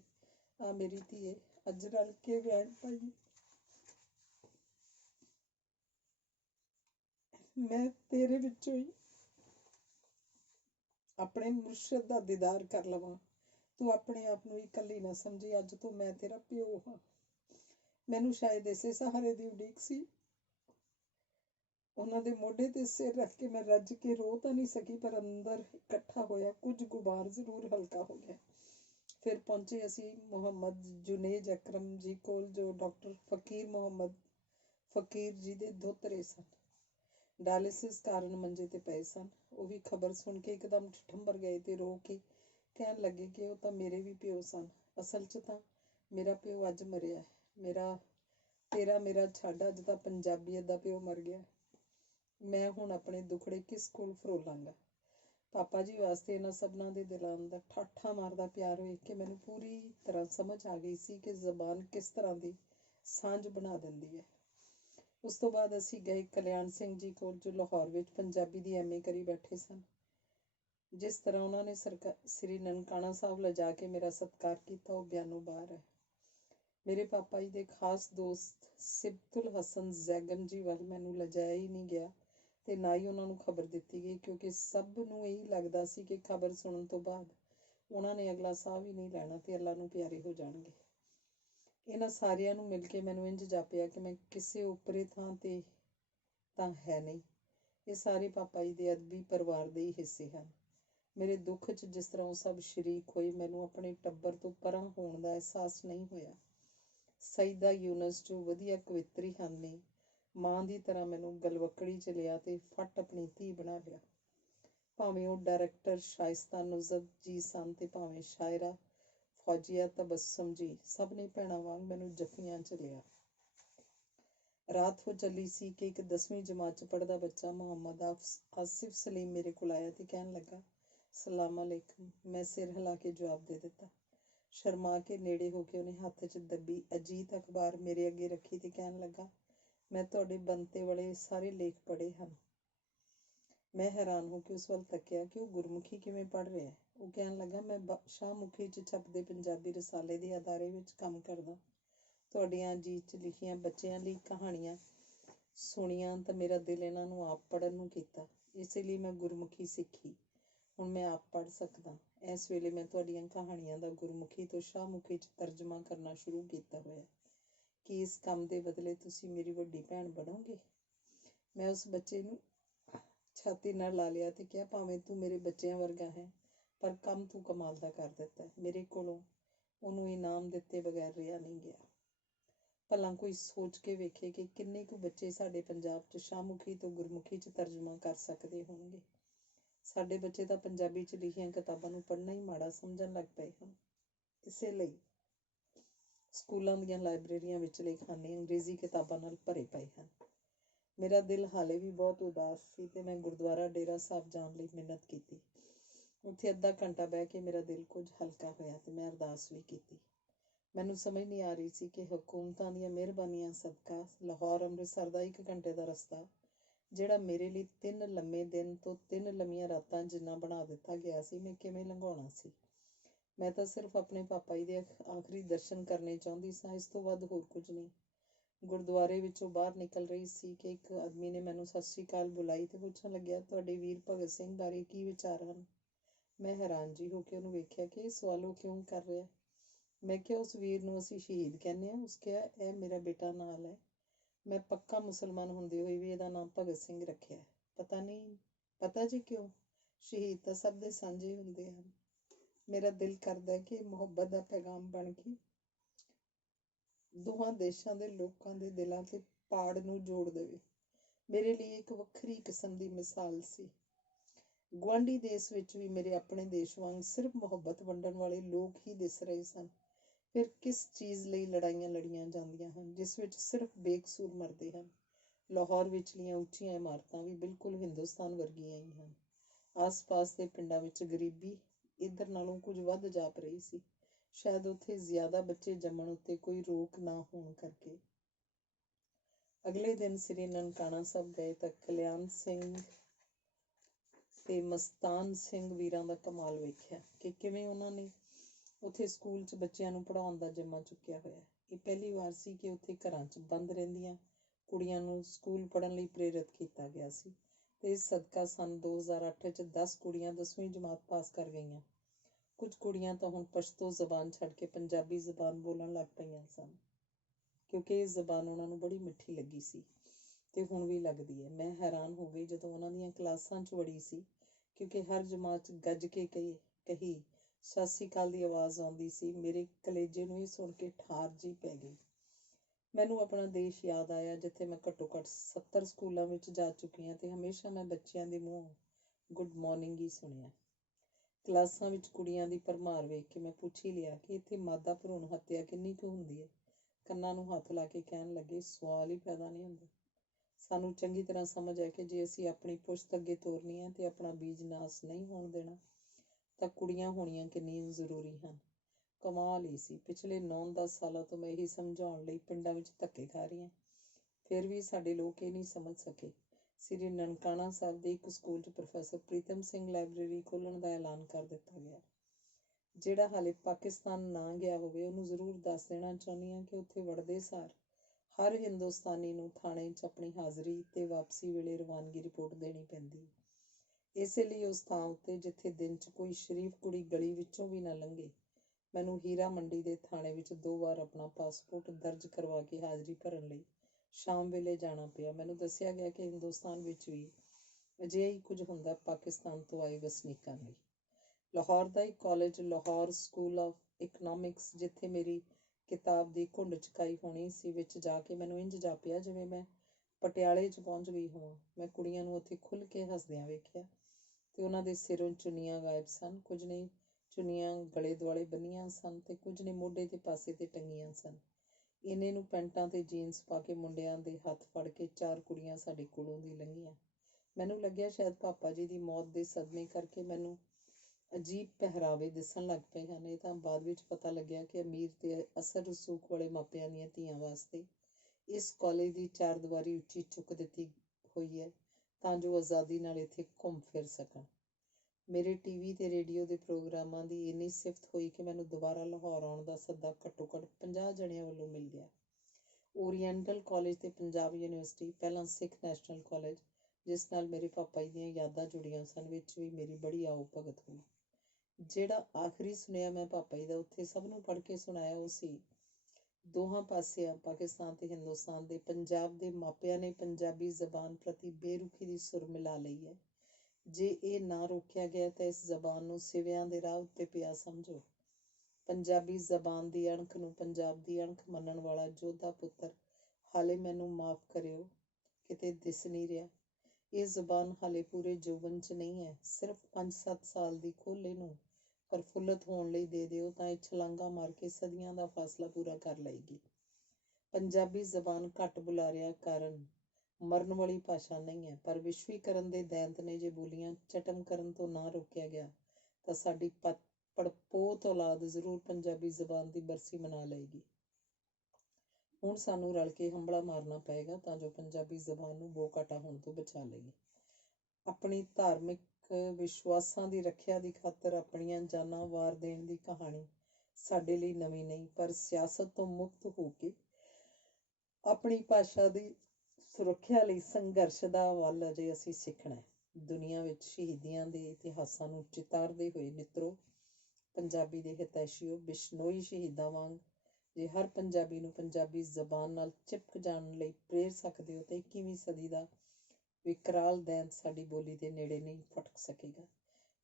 ਆ ਮੇਰੀ ਧੀਏ, ਅੱਜ ਰਲ ਕੇ ਵੈਣ ਪਾਈ। ਮੈਂ ਤੇਰੇ ਵਿੱਚੋਂ ਹੀ ਆਪਣੇ ਮੁਰਸ਼ਦ ਦਾ ਦੀਦਾਰ ਕਰ ਲਵਾਂ। ਤੂੰ ਆਪਣੇ ਆਪ ਨੂੰ ਇਕੱਲੀ ਨਾ ਸਮਝੀ, ਅੱਜ ਤੋਂ ਮੈਂ ਤੇਰਾ ਪਿਓ ਹਾਂ। ਮੈਨੂੰ ਸ਼ਾਇਦ ਇਸੇ ਸਹਾਰੇ ਦੀ ਉਡੀਕ ਸੀ। ਉਹਨਾਂ ਦੇ ਮੋਢੇ ਤੇ ਸਿਰ ਰੱਖ ਕੇ ਮੈਂ ਰੱਜ ਕੇ ਰੋ ਤਾਂ ਨਹੀਂ ਸਕੀ, ਪਰ ਅੰਦਰ ਇਕੱਠਾ ਹੋਇਆ ਕੁਝ ਗੁਬਾਰ ਜ਼ਰੂਰ ਹਲਕਾ ਹੋ ਗਿਆ। ਫਿਰ ਪਹੁੰਚੇ ਅਸੀਂ ਮੁਹੰਮਦ ਜੁਨੇਜ ਅਕਰਮ ਜੀ ਕੋਲ, ਜੋ ਡਾਕਟਰ ਫਕੀਰ ਮੁਹੰਮਦ ਫਕੀਰ ਜੀ ਦੇ ਦੋਹਤਰੇ ਸਨ। ਡਾਇਲਿਸਿਸ ਕਾਰਨ ਮੰਜੇ ਤੇ ਪਏ ਸਨ। ਉਹ ਵੀ ਖਬਰ ਸੁਣ ਕੇ ਇੱਕਦਮ ਠੰਬਰ ਗਏ ਤੇ ਰੋ ਕੇ ਕਹਿਣ ਲੱਗੇ ਕਿ ਉਹ ਤਾਂ ਮੇਰੇ ਵੀ ਪਿਓ ਸਨ। ਅਸਲ 'ਚ ਤਾਂ ਮੇਰਾ ਪਿਓ ਅੱਜ ਮਰਿਆ। ਮੇਰਾ ਛੱਡ, ਅੱਜ ਤਾਂ ਪੰਜਾਬੀਅਤ ਦਾ ਪਿਓ ਮਰ ਗਿਆ। ਮੈਂ ਹੁਣ ਆਪਣੇ ਦੁਖੜੇ ਕਿਸ ਕੋਲ ਫਰੋਲਾਂਗਾ? ਪਾਪਾ ਜੀ ਵਾਸਤੇ ਇਹਨਾਂ ਸਭਨਾਂ ਦੇ ਦਿਲਾਂ ਅੰਦਰ ਠਾਠਾਂ ਮਾਰਦਾ ਪਿਆਰ ਵੇਖ ਕੇ ਮੈਨੂੰ ਪੂਰੀ ਤਰ੍ਹਾਂ ਸਮਝ ਆ ਗਈ ਸੀ ਕਿ ਜ਼ਬਾਨ ਕਿਸ ਤਰ੍ਹਾਂ ਦੀ ਸਾਂਝ ਬਣਾ ਦਿੰਦੀ ਹੈ। ਉਸ ਤੋਂ ਬਾਅਦ ਅਸੀਂ ਗਏ ਕਲਿਆਣ ਸਿੰਘ ਜੀ ਕੋਲ, ਜੋ ਲਾਹੌਰ ਵਿੱਚ ਪੰਜਾਬੀ ਦੀ MA ਕਰੀ ਬੈਠੇ ਸਨ। ਜਿਸ ਤਰ੍ਹਾਂ ਉਹਨਾਂ ਨੇ ਸ੍ਰੀ ਨਨਕਾਣਾ ਸਾਹਿਬ ਲਿਜਾ ਕੇ ਮੇਰਾ ਸਤਿਕਾਰ ਕੀਤਾ, ਉਹ ਬਿਆਨੋਂ ਬਾਹਰ ਹੈ। ਮੇਰੇ ਪਾਪਾ ਜੀ ਦੇ ਖਾਸ ਦੋਸਤ ਸਿਬਤੁਲ ਹਸਨ ਜ਼ੈਗਮ ਜੀ ਵੱਲ ਮੈਨੂੰ ਲਿਜਾਇਆ ਹੀ ਨਹੀਂ ਗਿਆ ਤੇ ਨਾ ਹੀ ਉਹਨਾਂ ਨੂੰ ਖਬਰ ਦਿੱਤੀ ਗਈ, ਕਿਉਂਕਿ ਸਭ ਨੂੰ ਇਹੀ ਲੱਗਦਾ ਸੀ ਕਿ ਖਬਰ ਸੁਣਨ ਤੋਂ ਬਾਅਦ ਉਹਨਾਂ ਨੇ ਅਗਲਾ ਸਾਹ ਵੀ ਨਹੀਂ ਲੈਣਾ ਤੇ ਅੱਲਾ ਨੂੰ ਪਿਆਰੇ ਹੋ ਜਾਣਗੇ। ਇਹਨਾਂ ਸਾਰਿਆਂ ਨੂੰ ਮਿਲ ਕੇ ਮੈਨੂੰ ਇੰਝ ਜਾਪਿਆ ਕਿ ਮੈਂ ਕਿਸੇ ਉੱਪਰੇ ਥਾਂ ਤੇ ਤਾਂ ਹੈ ਨਹੀਂ। ਇਹ ਸਾਰੇ ਪਾਪਾ ਜੀ ਦੇ ਅਦਬੀ ਪਰਿਵਾਰ ਦੇ ਹੀ ਹਿੱਸੇ ਹਨ। ਮੇਰੇ ਦੁੱਖ 'ਚ ਜਿਸ ਤਰ੍ਹਾਂ ਉਹ ਸਭ ਸ਼ਰੀਕ ਹੋਏ, ਮੈਨੂੰ ਆਪਣੇ ਟੱਬਰ ਤੋਂ ਪਰਾਂ ਹੋਣ ਦਾ ਅਹਿਸਾਸ ਨਹੀਂ ਹੋਇਆ। ਸਈਦਾ ਯੂਨਸ, ਜੋ ਵਧੀਆ ਕਵਿੱਤਰੀ ਹਨ, ਨੇ ਮਾਂ ਦੀ ਤਰ੍ਹਾਂ ਮੈਨੂੰ ਗਲਵੱਕੜੀ 'ਚ ਲਿਆ ਤੇ ਫੱਟ ਆਪਣੀ ਧੀ ਬਣਾ ਲਿਆ। ਭਾਵੇਂ ਉਹ ਡਾਇਰੈਕਟਰ ਸ਼ਾਇਸਤਾ ਨੁਜ਼ਰਤ ਜੀ ਸਨ ਤੇ ਭਾਵੇਂ ਸ਼ਾਇਰਾ ਫੌਜੀਆ ਤਬਸਮ ਜੀ, ਸਭ ਨੇ ਭੈਣਾਂ ਵਾਂਗ ਮੈਨੂੰ ਜੱਫੀਆਂ 'ਚ ਲਿਆ। ਰਾਤ ਹੋ ਚੱਲੀ ਸੀ ਕਿ ਇੱਕ 10ਵੀਂ ਜਮਾਤ 'ਚ ਪੜ੍ਹਦਾ ਬੱਚਾ ਮੁਹੰਮਦ ਆਸਿਫ ਸਲੀਮ ਮੇਰੇ ਕੋਲ ਆਇਆ ਤੇ ਕਹਿਣ ਲੱਗਾ, ਸਲਾਮ ਅਲੈਕੁਮ। ਮੈਂ ਸਿਰ ਹਿਲਾ ਕੇ ਜਵਾਬ ਦੇ ਦਿੱਤਾ। ਸ਼ਰਮਾ ਕੇ ਨੇੜੇ ਹੋ ਕੇ ਉਹਨੇ ਹੱਥ 'ਚ ਦੱਬੀ ਅਜੀਤ ਅਖਬਾਰ ਮੇਰੇ ਅੱਗੇ ਰੱਖੀ ਤੇ ਕਹਿਣ ਲੱਗਾ, ਮੈਂ ਤੁਹਾਡੇ ਬੰਤੇ ਵਾਲੇ ਸਾਰੇ ਲੇਖ ਪੜ੍ਹੇ ਹਨ। ਮੈਂ ਹੈਰਾਨ ਹੋ ਕੇ ਉਸ ਵੱਲ ਤੱਕਿਆ ਕਿ ਉਹ ਗੁਰਮੁਖੀ ਕਿਵੇਂ ਪੜ੍ਹ ਰਿਹਾ। ਉਹ ਕਹਿਣ ਲੱਗਾ, ਮੈਂ ਸ਼ਾਹਮੁਖੀ 'ਚ ਛਪਦੇ ਪੰਜਾਬੀ ਰਸਾਲੇ ਦੇ ਅਦਾਰੇ ਵਿੱਚ ਕੰਮ ਕਰਦਾ। ਤੁਹਾਡੀਆਂ ਅਜੀਤ 'ਚ ਲਿਖੀਆਂ ਬੱਚਿਆਂ ਲਈ ਕਹਾਣੀਆਂ ਸੁਣੀਆਂ ਤਾਂ ਮੇਰਾ ਦਿਲ ਇਹਨਾਂ ਨੂੰ ਆਪ ਪੜ੍ਹਨ ਨੂੰ ਕੀਤਾ। ਇਸੇ ਲਈ ਮੈਂ ਗੁਰਮੁਖੀ ਸਿੱਖੀ। ਹੁਣ ਮੈਂ ਆਪ ਪੜ੍ਹ ਸਕਦਾ। ਇਸ ਵੇਲੇ ਮੈਂ ਤੁਹਾਡੀਆਂ ਕਹਾਣੀਆਂ ਦਾ ਗੁਰਮੁਖੀ ਤੋਂ ਸ਼ਾਹਮੁਖੀ 'ਚ ਤਰਜਮਾ ਕਰਨਾ ਸ਼ੁਰੂ ਕੀਤਾ ਹੋਇਆ। ਕੀ ਇਸ ਕੰਮ ਦੇ ਬਦਲੇ ਤੁਸੀਂ ਮੇਰੀ ਵੱਡੀ ਭੈਣ ਬਣੋਗੇ? ਮੈਂ ਉਸ ਬੱਚੇ ਨੂੰ ਛਾਤੀ ਨਾਲ ਲਾ ਲਿਆ ਤੇ ਕਿਹਾ, ਭਾਵੇਂ ਤੂੰ ਮੇਰੇ ਬੱਚਿਆਂ ਵਰਗਾ ਹੈ, ਪਰ ਕੰਮ ਤੂੰ ਕਮਾਲ ਦਾ ਕਰ ਦਿੱਤਾ। ਮੇਰੇ ਕੋਲੋਂ ਉਹਨੂੰ ਇਨਾਮ ਦਿੱਤੇ ਬਗੈਰ ਰਿਹਾ ਨਹੀਂ ਗਿਆ। ਭਲਾ ਕੋਈ ਸੋਚ ਕੇ ਵੇਖੇ ਕਿ ਕਿੰਨੇ ਕੁ ਬੱਚੇ ਸਾਡੇ ਪੰਜਾਬ 'ਚ ਸ਼ਾਹਮੁਖੀ ਤੋਂ ਗੁਰਮੁਖੀ 'ਚ ਤਰਜਮਾ ਕਰ ਸਕਦੇ ਹੋਣਗੇ। ਸਾਡੇ ਬੱਚੇ ਤਾਂ ਪੰਜਾਬੀ 'ਚ ਲਿਖੀਆਂ ਕਿਤਾਬਾਂ ਨੂੰ ਪੜ੍ਹਨਾ ਹੀ ਮਾੜਾ ਸਮਝਣ ਲੱਗ ਪਏ ਹਨ। ਇਸੇ ਲਈ ਸਕੂਲਾਂ ਦੀਆਂ ਲਾਇਬ੍ਰੇਰੀਆਂ ਵਿਚਲੇ ਖਾਨੇ ਅੰਗਰੇਜ਼ੀ ਕਿਤਾਬਾਂ ਨਾਲ ਭਰੇ ਪਏ ਹਨ। ਮੇਰਾ ਦਿਲ ਹਾਲੇ ਵੀ ਬਹੁਤ ਉਦਾਸ ਸੀ ਤੇ ਮੈਂ ਗੁਰਦੁਆਰਾ ਡੇਰਾ ਸਾਹਿਬ ਜਾਣ ਲਈ ਮਿੰਨਤ ਕੀਤੀ। ਉੱਥੇ ਅੱਧਾ ਘੰਟਾ ਬਹਿ ਕੇ ਮੇਰਾ ਦਿਲ ਕੁਝ ਹਲਕਾ ਹੋਇਆ ਤੇ ਮੈਂ ਅਰਦਾਸ ਵੀ ਕੀਤੀ। ਮੈਨੂੰ ਸਮਝ ਨਹੀਂ ਆ ਰਹੀ ਸੀ ਕਿ ਹਕੂਮਤਾਂ ਦੀਆਂ ਮਿਹਰਬਾਨੀਆਂ ਸਦਕਾ ਲਾਹੌਰ ਅੰਮ੍ਰਿਤਸਰ ਦਾ 1 ਘੰਟੇ ਦਾ ਰਸਤਾ, ਜਿਹੜਾ ਮੇਰੇ ਲਈ 3 ਲੰਮੇ ਦਿਨ ਤੋਂ 3 ਲੰਮੀਆਂ ਰਾਤਾਂ ਜਿੰਨਾ ਬਣਾ ਦਿੱਤਾ ਗਿਆ ਸੀ, ਮੈਂ ਕਿਵੇਂ ਲੰਘਾਉਣਾ ਸੀ। ਮੈਂ ਤਾਂ ਸਿਰਫ ਆਪਣੇ ਪਾਪਾ ਜੀ ਦੇ ਆਖਰੀ ਦਰਸ਼ਨ ਕਰਨੇ ਚਾਹੁੰਦੀ ਸਾਂ, ਇਸ ਤੋਂ ਵੱਧ ਹੋਰ ਕੁਝ ਨਹੀਂ। ਗੁਰਦੁਆਰੇ ਵਿੱਚੋਂ ਬਾਹਰ ਨਿਕਲ ਰਹੀ ਸੀ ਕਿ ਇੱਕ ਆਦਮੀ ਨੇ ਮੈਨੂੰ ਸਤਿ ਸ਼੍ਰੀ ਅਕਾਲ ਬੁਲਾਈ ਤੇ ਪੁੱਛਣ ਲੱਗਿਆ, ਤੁਹਾਡੇ ਵੀਰ ਭਗਤ ਸਿੰਘ ਬਾਰੇ ਕੀ ਵਿਚਾਰ ਹਨ। ਮੈਂ ਹੈਰਾਨ ਜੀ ਹੋ ਕੇ ਉਹਨੂੰ ਵੇਖਿਆ ਕਿ ਇਹ ਸਵਾਲ ਉਹ ਕਿਉਂ ਕਰ ਰਿਹਾ। ਮੈਂ ਕਿਹਾ, ਉਸ ਵੀਰ ਨੂੰ ਅਸੀਂ ਸ਼ਹੀਦ ਕਹਿੰਦੇ ਹਾਂ। ਉਸ ਕਿਹਾ, ਇਹ ਮੇਰਾ ਬੇਟਾ ਨਾਲ ਹੈ। ਮੈਂ ਪੱਕਾ ਮੁਸਲਮਾਨ ਹੁੰਦੇ ਹੋਏ ਵੀ ਇਹਦਾ ਨਾਮ ਭਗਤ ਸਿੰਘ ਰੱਖਿਆ। ਪਤਾ ਜੀ ਕਿਉਂ? ਸ਼ਹੀਦ ਤਾਂ ਸਭ ਦੇ ਸਾਂਝੇ ਹੁੰਦੇ ਹਨ। ਮੇਰਾ ਦਿਲ ਕਰਦਾ ਕਿ ਮੁਹੱਬਤ ਦਾ ਪੈਗਾਮ ਬਣ ਕੇ ਦੋਹਾਂ ਦੇਸ਼ਾਂ ਦੇ ਲੋਕਾਂ ਦੇ ਦਿਲਾਂ ਤੇ ਪਾੜ ਨੂੰ ਜੋੜ ਦੇਵੇ। ਮੇਰੇ ਲਈ ਇੱਕ ਵੱਖਰੀ ਕਿਸਮ ਦੀ ਮਿਸਾਲ ਸੀ। ਗੁਆਂਢੀ ਦੇਸ਼ ਵਿੱਚ ਵੀ ਮੇਰੇ ਆਪਣੇ ਦੇਸ਼ ਵਾਂਗ ਸਿਰਫ ਮੁਹੱਬਤ ਵੰਡਣ ਵਾਲੇ ਲੋਕ ਹੀ ਦਿਸ ਰਹੇ ਸਨ। ਫਿਰ ਕਿਸ ਚੀਜ਼ ਲਈ ਲੜਾਈਆਂ ਲੜੀਆਂ ਜਾਂਦੀਆਂ ਹਨ ਜਿਸ ਵਿੱਚ ਸਿਰਫ ਬੇਕਸੂਰ ਮਰਦੇ ਹਨ। ਲਾਹੌਰ ਵਿਚਲੀਆਂ ਉੱਚੀਆਂ ਇਮਾਰਤਾਂ ਵੀ ਬਿਲਕੁਲ ਹਿੰਦੁਸਤਾਨ ਵਰਗੀਆਂ ਹੀ ਹਨ। ਆਸ-ਪਾਸ ਦੇ ਪਿੰਡਾਂ ਵਿੱਚ ਗਰੀਬੀ ਇੱਧਰ ਨਾਲੋਂ ਕੁਝ ਵੱਧ ਜਾਪ ਰਹੀ ਸੀ। ਸ਼ਾਇਦ ਉੱਥੇ ਜ਼ਿਆਦਾ ਬੱਚੇ ਜੰਮਣ ਉੱਤੇ ਕੋਈ ਰੋਕ ਨਾ ਹੋਣ ਕਰਕੇ। ਅਗਲੇ ਦਿਨ ਸ੍ਰੀ ਨਨਕਾਣਾ ਸਾਹਿਬ ਗਏ ਤਾਂ ਕਲਿਆਣ ਸਿੰਘ ਤੇ ਮਸਤਾਨ ਸਿੰਘ ਵੀਰਾਂ ਦਾ ਕਮਾਲ ਵੇਖਿਆ ਕਿ ਕਿਵੇਂ ਉਹਨਾਂ ਨੇ ਉੱਥੇ ਸਕੂਲ 'ਚ ਬੱਚਿਆਂ ਨੂੰ ਪੜ੍ਹਾਉਣ ਦਾ ਜਿੰਮਾ ਚੁੱਕਿਆ ਹੋਇਆ। ਇਹ ਪਹਿਲੀ ਵਾਰ ਸੀ ਕਿ ਉੱਥੇ ਘਰਾਂ 'ਚ ਬੰਦ ਰਹਿੰਦੀਆਂ ਕੁੜੀਆਂ ਨੂੰ ਸਕੂਲ ਪੜ੍ਹਨ ਲਈ ਪ੍ਰੇਰਿਤ ਕੀਤਾ ਗਿਆ ਸੀ ਤੇ ਇਸ ਸਦਕਾ ਸੰਨ 2008 'ਚ 10 ਕੁੜੀਆਂ 10ਵੀਂ ਜਮਾਤ ਪਾਸ ਕਰ ਗਈਆਂ। ਕੁਝ ਕੁੜੀਆਂ ਤਾਂ ਹੁਣ ਪਸ਼ਤੋ ਜ਼ਬਾਨ ਛੱਡ ਕੇ ਪੰਜਾਬੀ ਜ਼ਬਾਨ ਬੋਲਣ ਲੱਗ ਪਈਆਂ ਸਨ, ਕਿਉਂਕਿ ਇਹ ਜ਼ਬਾਨ ਉਹਨਾਂ ਨੂੰ ਬੜੀ ਮਿੱਠੀ ਲੱਗੀ ਸੀ ਤੇ ਹੁਣ ਵੀ ਲੱਗਦੀ ਹੈ। ਮੈਂ ਹੈਰਾਨ ਹੋ ਗਈ ਜਦੋਂ ਉਹਨਾਂ ਦੀਆਂ ਕਲਾਸਾਂ 'ਚ ਵੜੀ ਸੀ, ਕਿਉਂਕਿ ਹਰ ਜਮਾਤ 'ਚ ਗੱਜ ਕੇ ਕਹੀ ਸਤਿ ਸ਼੍ਰੀ ਅਕਾਲ ਦੀ ਆਵਾਜ਼ ਆਉਂਦੀ ਸੀ। ਮੇਰੇ ਕਲੇਜੇ ਨੂੰ ਇਹ ਸੁਣ ਕੇ ਠਾਰ ਜਿਹੀ ਪੈ ਗਈ। ਮੈਨੂੰ ਆਪਣਾ ਦੇਸ਼ ਯਾਦ ਆਇਆ ਜਿੱਥੇ ਮੈਂ ਘੱਟੋ ਘੱਟ 70 ਸਕੂਲਾਂ ਵਿੱਚ ਜਾ ਚੁੱਕੀ ਹਾਂ ਤੇ ਹਮੇਸ਼ਾ ਮੈਂ ਬੱਚਿਆਂ ਦੇ ਮੂੰਹੋਂ ਗੁੱਡ ਮਾਰਨਿੰਗ ਹੀ ਸੁਣਿਆ। ਕਲਾਸਾਂ ਵਿੱਚ ਕੁੜੀਆਂ ਦੀ ਭਰਮਾਰ ਵੇਖ ਕੇ ਮੈਂ ਪੁੱਛ ਹੀ ਲਿਆ ਕਿ ਇੱਥੇ ਮਾਦਾ ਭਰੂਣ ਹੱਤਿਆ ਕਿੰਨੀ ਕੁ ਹੁੰਦੀ ਹੈ। ਕੰਨਾਂ ਨੂੰ ਹੱਥ ਲਾ ਕੇ ਕਹਿਣ ਲੱਗੇ, ਸਵਾਲ ਹੀ ਪੈਦਾ ਨਹੀਂ ਹੁੰਦਾ। ਸਾਨੂੰ ਚੰਗੀ ਤਰ੍ਹਾਂ ਸਮਝ ਹੈ ਕਿ ਜੇ ਅਸੀਂ ਆਪਣੀ ਪੁਸ਼ਤ ਅੱਗੇ ਤੋਰਨੀ ਹੈ ਤੇ ਆਪਣਾ ਬੀਜ ਨਾਸ ਨਹੀਂ ਹੋਣ ਦੇਣਾ ਤਾਂ ਕੁੜੀਆਂ ਹੋਣੀਆਂ ਕਿੰਨੀਆਂ ਜ਼ਰੂਰੀ ਹਨ। ਕਮਾਲ ਹੀ ਸੀ। ਪਿਛਲੇ 9-10 ਸਾਲਾਂ ਤੋਂ ਮੈਂ ਇਹੀ ਸਮਝਾਉਣ ਲਈ ਪਿੰਡਾਂ ਵਿੱਚ ਧੱਕੇ ਖਾ ਰਹੀ ਹਾਂ, ਫਿਰ ਵੀ ਸਾਡੇ ਲੋਕ ਇਹ ਨਹੀਂ ਸਮਝ ਸਕੇ। ਸ੍ਰੀ ਨਨਕਾਣਾ ਸਾਹਿਬ ਦੇ ਇੱਕ ਸਕੂਲ 'ਚ ਪ੍ਰੋਫੈਸਰ ਪ੍ਰੀਤਮ ਸਿੰਘ ਲਾਇਬ੍ਰੇਰੀ ਖੋਲ੍ਹਣ ਦਾ ਐਲਾਨ ਕਰ ਦਿੱਤਾ ਗਿਆ। ਜਿਹੜਾ ਹਾਲੇ ਪਾਕਿਸਤਾਨ ਨਾ ਗਿਆ ਹੋਵੇ ਉਹਨੂੰ ਜ਼ਰੂਰ ਦੱਸ ਦੇਣਾ ਚਾਹੁੰਦੀ ਹਾਂ ਕਿ ਉੱਥੇ ਵੜਦੇ ਸਾਰ ਹਰ ਹਿੰਦੁਸਤਾਨੀ ਨੂੰ ਥਾਣੇ 'ਚ ਆਪਣੀ ਹਾਜ਼ਰੀ ਤੇ ਵਾਪਸੀ ਵੇਲੇ ਰਵਾਨਗੀ ਰਿਪੋਰਟ ਦੇਣੀ ਪੈਂਦੀ ਹੈ। ਇਸੇ ਲਈ ਉਸ ਥਾਂ ਉੱਤੇ ਜਿੱਥੇ ਦਿਨ 'ਚ ਕੋਈ ਸ਼ਰੀਫ ਕੁੜੀ ਗਲੀ ਵਿੱਚੋਂ ਵੀ ਨਾ ਲੰਘੇ, ਮੈਨੂੰ ਹੀਰਾ ਮੰਡੀ ਦੇ ਥਾਣੇ ਵਿੱਚ 2 ਵਾਰ ਆਪਣਾ ਪਾਸਪੋਰਟ ਦਰਜ ਕਰਵਾ ਕੇ ਹਾਜ਼ਰੀ ਭਰਨ ਲਈ ਸ਼ਾਮ ਵੇਲੇ ਜਾਣਾ ਪਿਆ। ਮੈਨੂੰ ਦੱਸਿਆ ਗਿਆ ਕਿ ਹਿੰਦੁਸਤਾਨ ਵਿੱਚ ਵੀ ਅਜਿਹਾ ਹੀ ਕੁਝ ਹੁੰਦਾ ਪਾਕਿਸਤਾਨ ਤੋਂ ਆਏ ਵਸਨੀਕਾਂ ਲਈ। ਲਾਹੌਰ ਦਾ ਇੱਕ college, Lahore school of economics, ਜਿੱਥੇ ਮੇਰੀ ਕਿਤਾਬ ਦੀ ਘੁੰਡ ਚੁਕਾਈ ਹੋਣੀ ਸੀ, ਵਿੱਚ ਜਾ ਕੇ ਮੈਨੂੰ ਇੰਝ ਜਾਪਿਆ ਜਿਵੇਂ ਮੈਂ ਪਟਿਆਲੇ 'ਚ ਪਹੁੰਚ ਗਈ ਹੋਵਾਂ। ਮੈਂ ਕੁੜੀਆਂ ਨੂੰ ਉੱਥੇ ਖੁੱਲ੍ਹ ਕੇ ਹੱਸਦਿਆਂ ਵੇਖਿਆ ਤੇ ਉਹਨਾਂ ਦੇ ਸਿਰੋਂ ਚੁੰਨੀਆਂ ਗਾਇਬ ਸਨ। ਕੁਝ ਨੇ ਚੁੰਨੀਆਂ ਗਲੇ ਦੁਆਲੇ ਬੰਨੀਆਂ ਸਨ ਤੇ ਕੁਝ ਨੇ ਮੋਢੇ ਦੇ ਪਾਸੇ ਤੇ ਟੰਗੀਆਂ ਸਨ। ਇੰਨੇ ਨੂੰ ਪੈਂਟਾਂ ਤੇ ਜੀਨਸ ਪਾ ਕੇ ਮੁੰਡਿਆਂ ਦੇ ਹੱਥ ਫੜ ਕੇ 4 ਕੁੜੀਆਂ ਸਾਡੇ ਕੋਲੋਂ ਦੀ ਲੰਘੀਆਂ। ਮੈਨੂੰ ਲੱਗਿਆ ਸ਼ਾਇਦ ਪਾਪਾ ਜੀ ਦੀ ਮੌਤ ਦੇ ਸਦਮੇ ਕਰਕੇ ਮੈਨੂੰ ਅਜੀਬ ਪਹਿਰਾਵੇ ਦਿਸਣ ਲੱਗ ਪਏ ਹਨ। ਇਹ ਤਾਂ ਬਾਅਦ ਵਿੱਚ ਪਤਾ ਲੱਗਿਆ ਕਿ ਅਮੀਰ ਤੇ ਅਸਰ ਰਸੂਖ ਵਾਲੇ ਮਾਪਿਆਂ ਦੀਆਂ ਧੀਆਂ ਵਾਸਤੇ ਇਸ ਕਾਲਜ ਦੀ 4 ਦੀਵਾਰੀ ਉੱਚੀ ਚੁੱਕ ਦਿੱਤੀ ਹੋਈ ਹੈ ਤਾਂ ਜੋ ਆਜ਼ਾਦੀ ਨਾਲ ਇੱਥੇ ਘੁੰਮ ਫਿਰ ਸਕਣ। ਮੇਰੇ ਟੀਵੀ ਤੇ ਰੇਡੀਓ ਦੇ ਪ੍ਰੋਗਰਾਮਾਂ ਦੀ ਇੰਨੀ ਸਿਫਤ ਹੋਈ ਕਿ ਮੈਨੂੰ ਦੁਬਾਰਾ ਲਾਹੌਰ ਆਉਣ ਦਾ ਸੱਦਾ ਘੱਟੋ ਘੱਟ 50 ਜਣਿਆਂ ਵੱਲੋਂ ਮਿਲ ਗਿਆ। ਓਰੀਐਂਟਲ ਕਾਲਜ ਤੇ ਪੰਜਾਬ ਯੂਨੀਵਰਸਿਟੀ, ਪਹਿਲਾਂ ਸਿੱਖ ਨੈਸ਼ਨਲ ਕਾਲਜ, ਜਿਸ ਨਾਲ ਮੇਰੇ ਪਾਪਾ ਜੀ ਦੀਆਂ ਯਾਦਾਂ ਜੁੜੀਆਂ ਸਨ, ਵਿੱਚ ਵੀ ਮੇਰੀ ਬੜੀ ਆਓ ਭਗਤ ਹੋਈ। ਜਿਹੜਾ ਆਖਰੀ ਸੁਣਿਆ ਮੈਂ ਪਾਪਾ ਜੀ ਦਾ ਉੱਥੇ ਸਭ ਨੂੰ ਪੜ੍ਹ ਕੇ ਸੁਣਾਇਆ ਉਹ ਸੀ, ਦੋਹਾਂ ਪਾਸਿਆਂ ਪਾਕਿਸਤਾਨ ਤੇ ਹਿੰਦੁਸਤਾਨ ਦੇ ਪੰਜਾਬ ਦੇ ਮਾਪਿਆਂ ਨੇ ਪੰਜਾਬੀ ਜ਼ਬਾਨ ਪ੍ਰਤੀ ਬੇਰੁਖੀ ਦੀ ਸੁਰ ਮਿਲਾ ਲਈ ਹੈ। ਜੇ ਇਹ ਨਾ ਰੋਕਿਆ ਗਿਆ ਤਾਂ ਇਸ ਜ਼ਬਾਨ ਨੂੰ ਸਿਵਿਆਂ ਦੇ ਰਾਹ ਉੱਤੇ ਪਿਆ ਸਮਝੋ। ਪੰਜਾਬੀ ਜ਼ਬਾਨ ਦੀ ਅਣਖ ਨੂੰ ਪੰਜਾਬ ਦੀ ਅਣਖ ਮੰਨਣ ਵਾਲਾ ਯੋਧਾ ਪੁੱਤਰ ਹਾਲੇ ਮੈਨੂੰ ਮਾਫ਼ ਕਰਿਓ, ਕਿਤੇ ਦਿਸ ਨਹੀਂ ਰਿਹਾ। ਇਹ ਜ਼ਬਾਨ ਹਾਲੇ ਪੂਰੇ ਜੋਬਨ 'ਚ ਨਹੀਂ ਹੈ। ਸਿਰਫ 5-7 ਸਾਲ ਦੀ ਖੋਲੇ ਨੂੰ ਪ੍ਰਫੁੱਲਤ ਹੋਣ ਲਈ ਦੇ ਦਿਓ ਤਾਂ ਇਹ ਛਲਾਂਗਾ ਮਾਰ ਕੇ ਸਦੀਆਂ ਦਾ ਫਾਸਲਾ ਪੂਰਾ ਕਰ ਲਏਗੀ। ਪੰਜਾਬੀ ਜ਼ਬਾਨ ਘੱਟ ਬੁਲਾਰਿਆਂ ਕਾਰਨ ਮਰਨ ਵਾਲੀ ਭਾਸ਼ਾ ਨਹੀਂ ਹੈ, ਪਰ ਵਿਸ਼ਵੀਕਰਨ ਦੇ ਦੈਂਤ ਨੇ ਜੇ ਬੋਲੀਆਂ ਚਟਮ ਕਰਨ ਤੋਂ ਨਾ ਰੋਕਿਆ ਗਿਆ ਤਾਂ ਸਾਡੀ ਪੜਪੋਤ ਔਲਾਦ ਜ਼ਰੂਰ ਪੰਜਾਬੀ ਜ਼ਬਾਨ ਦੀ ਬਰਸੀ ਮਨਾ ਲਏਗੀ। ਹੁਣ ਸਾਨੂੰ ਰਲ ਕੇ ਹੰਬਲਾ ਮਾਰਨਾ ਪਏਗਾ ਤਾਂ ਜੋ ਪੰਜਾਬੀ ਜ਼ਬਾਨ ਨੂੰ ਬੋਕਾਟਾ ਹੋਣ ਤੋਂ ਬਚਾ ਲਈਏ। ਆਪਣੀ ਧਾਰਮਿਕ ਵਿਸ਼ਵਾਸਾਂ ਦੀ ਰੱਖਿਆ ਦੀ ਖਾਤਰ ਆਪਣੀਆਂ ਜਾਨਾਂ ਵਾਰ ਦੇਣ ਦੀ ਕਹਾਣੀ ਸਾਡੇ ਲਈ ਨਵੀਂ ਨਹੀਂ, ਪਰ ਸਿਆਸਤ ਤੋਂ ਮੁਕਤ ਹੋ ਕੇ ਆਪਣੀ ਭਾਸ਼ਾ ਦੀ ਸੁਰੱਖਿਆ ਲਈ ਸੰਘਰਸ਼ ਦਾ ਵੱਲ ਅਜੇ ਅਸੀਂ ਸਿੱਖਣਾ ਹੈ। ਦੁਨੀਆ ਵਿੱਚ ਸ਼ਹੀਦੀਆਂ ਦੇ ਇਤਿਹਾਸਾਂ ਨੂੰ ਚਿਤਾਰਦੇ ਹੋਏ ਨਿੱਤਰੋ ਪੰਜਾਬੀ ਦੇ ਹਿਤੈਸ਼ੀਓ, ਬਿਸ਼ਨੋਈ ਸ਼ਹੀਦਾਂ ਵਾਂਗ ਜੇ ਹਰ ਪੰਜਾਬੀ ਨੂੰ ਪੰਜਾਬੀ ਜ਼ਬਾਨ ਨਾਲ ਚਿਪਕ ਜਾਣ ਲਈ ਪ੍ਰੇਰ ਸਕਦੇ ਹੋ ਤਾਂ 21ਵੀਂ ਸਦੀ ਦਾ ਵਿਕਰਾਲ ਦੈਂਤ ਸਾਡੀ ਬੋਲੀ ਦੇ ਨੇੜੇ ਨਹੀਂ ਫਟਕ ਸਕੇਗਾ।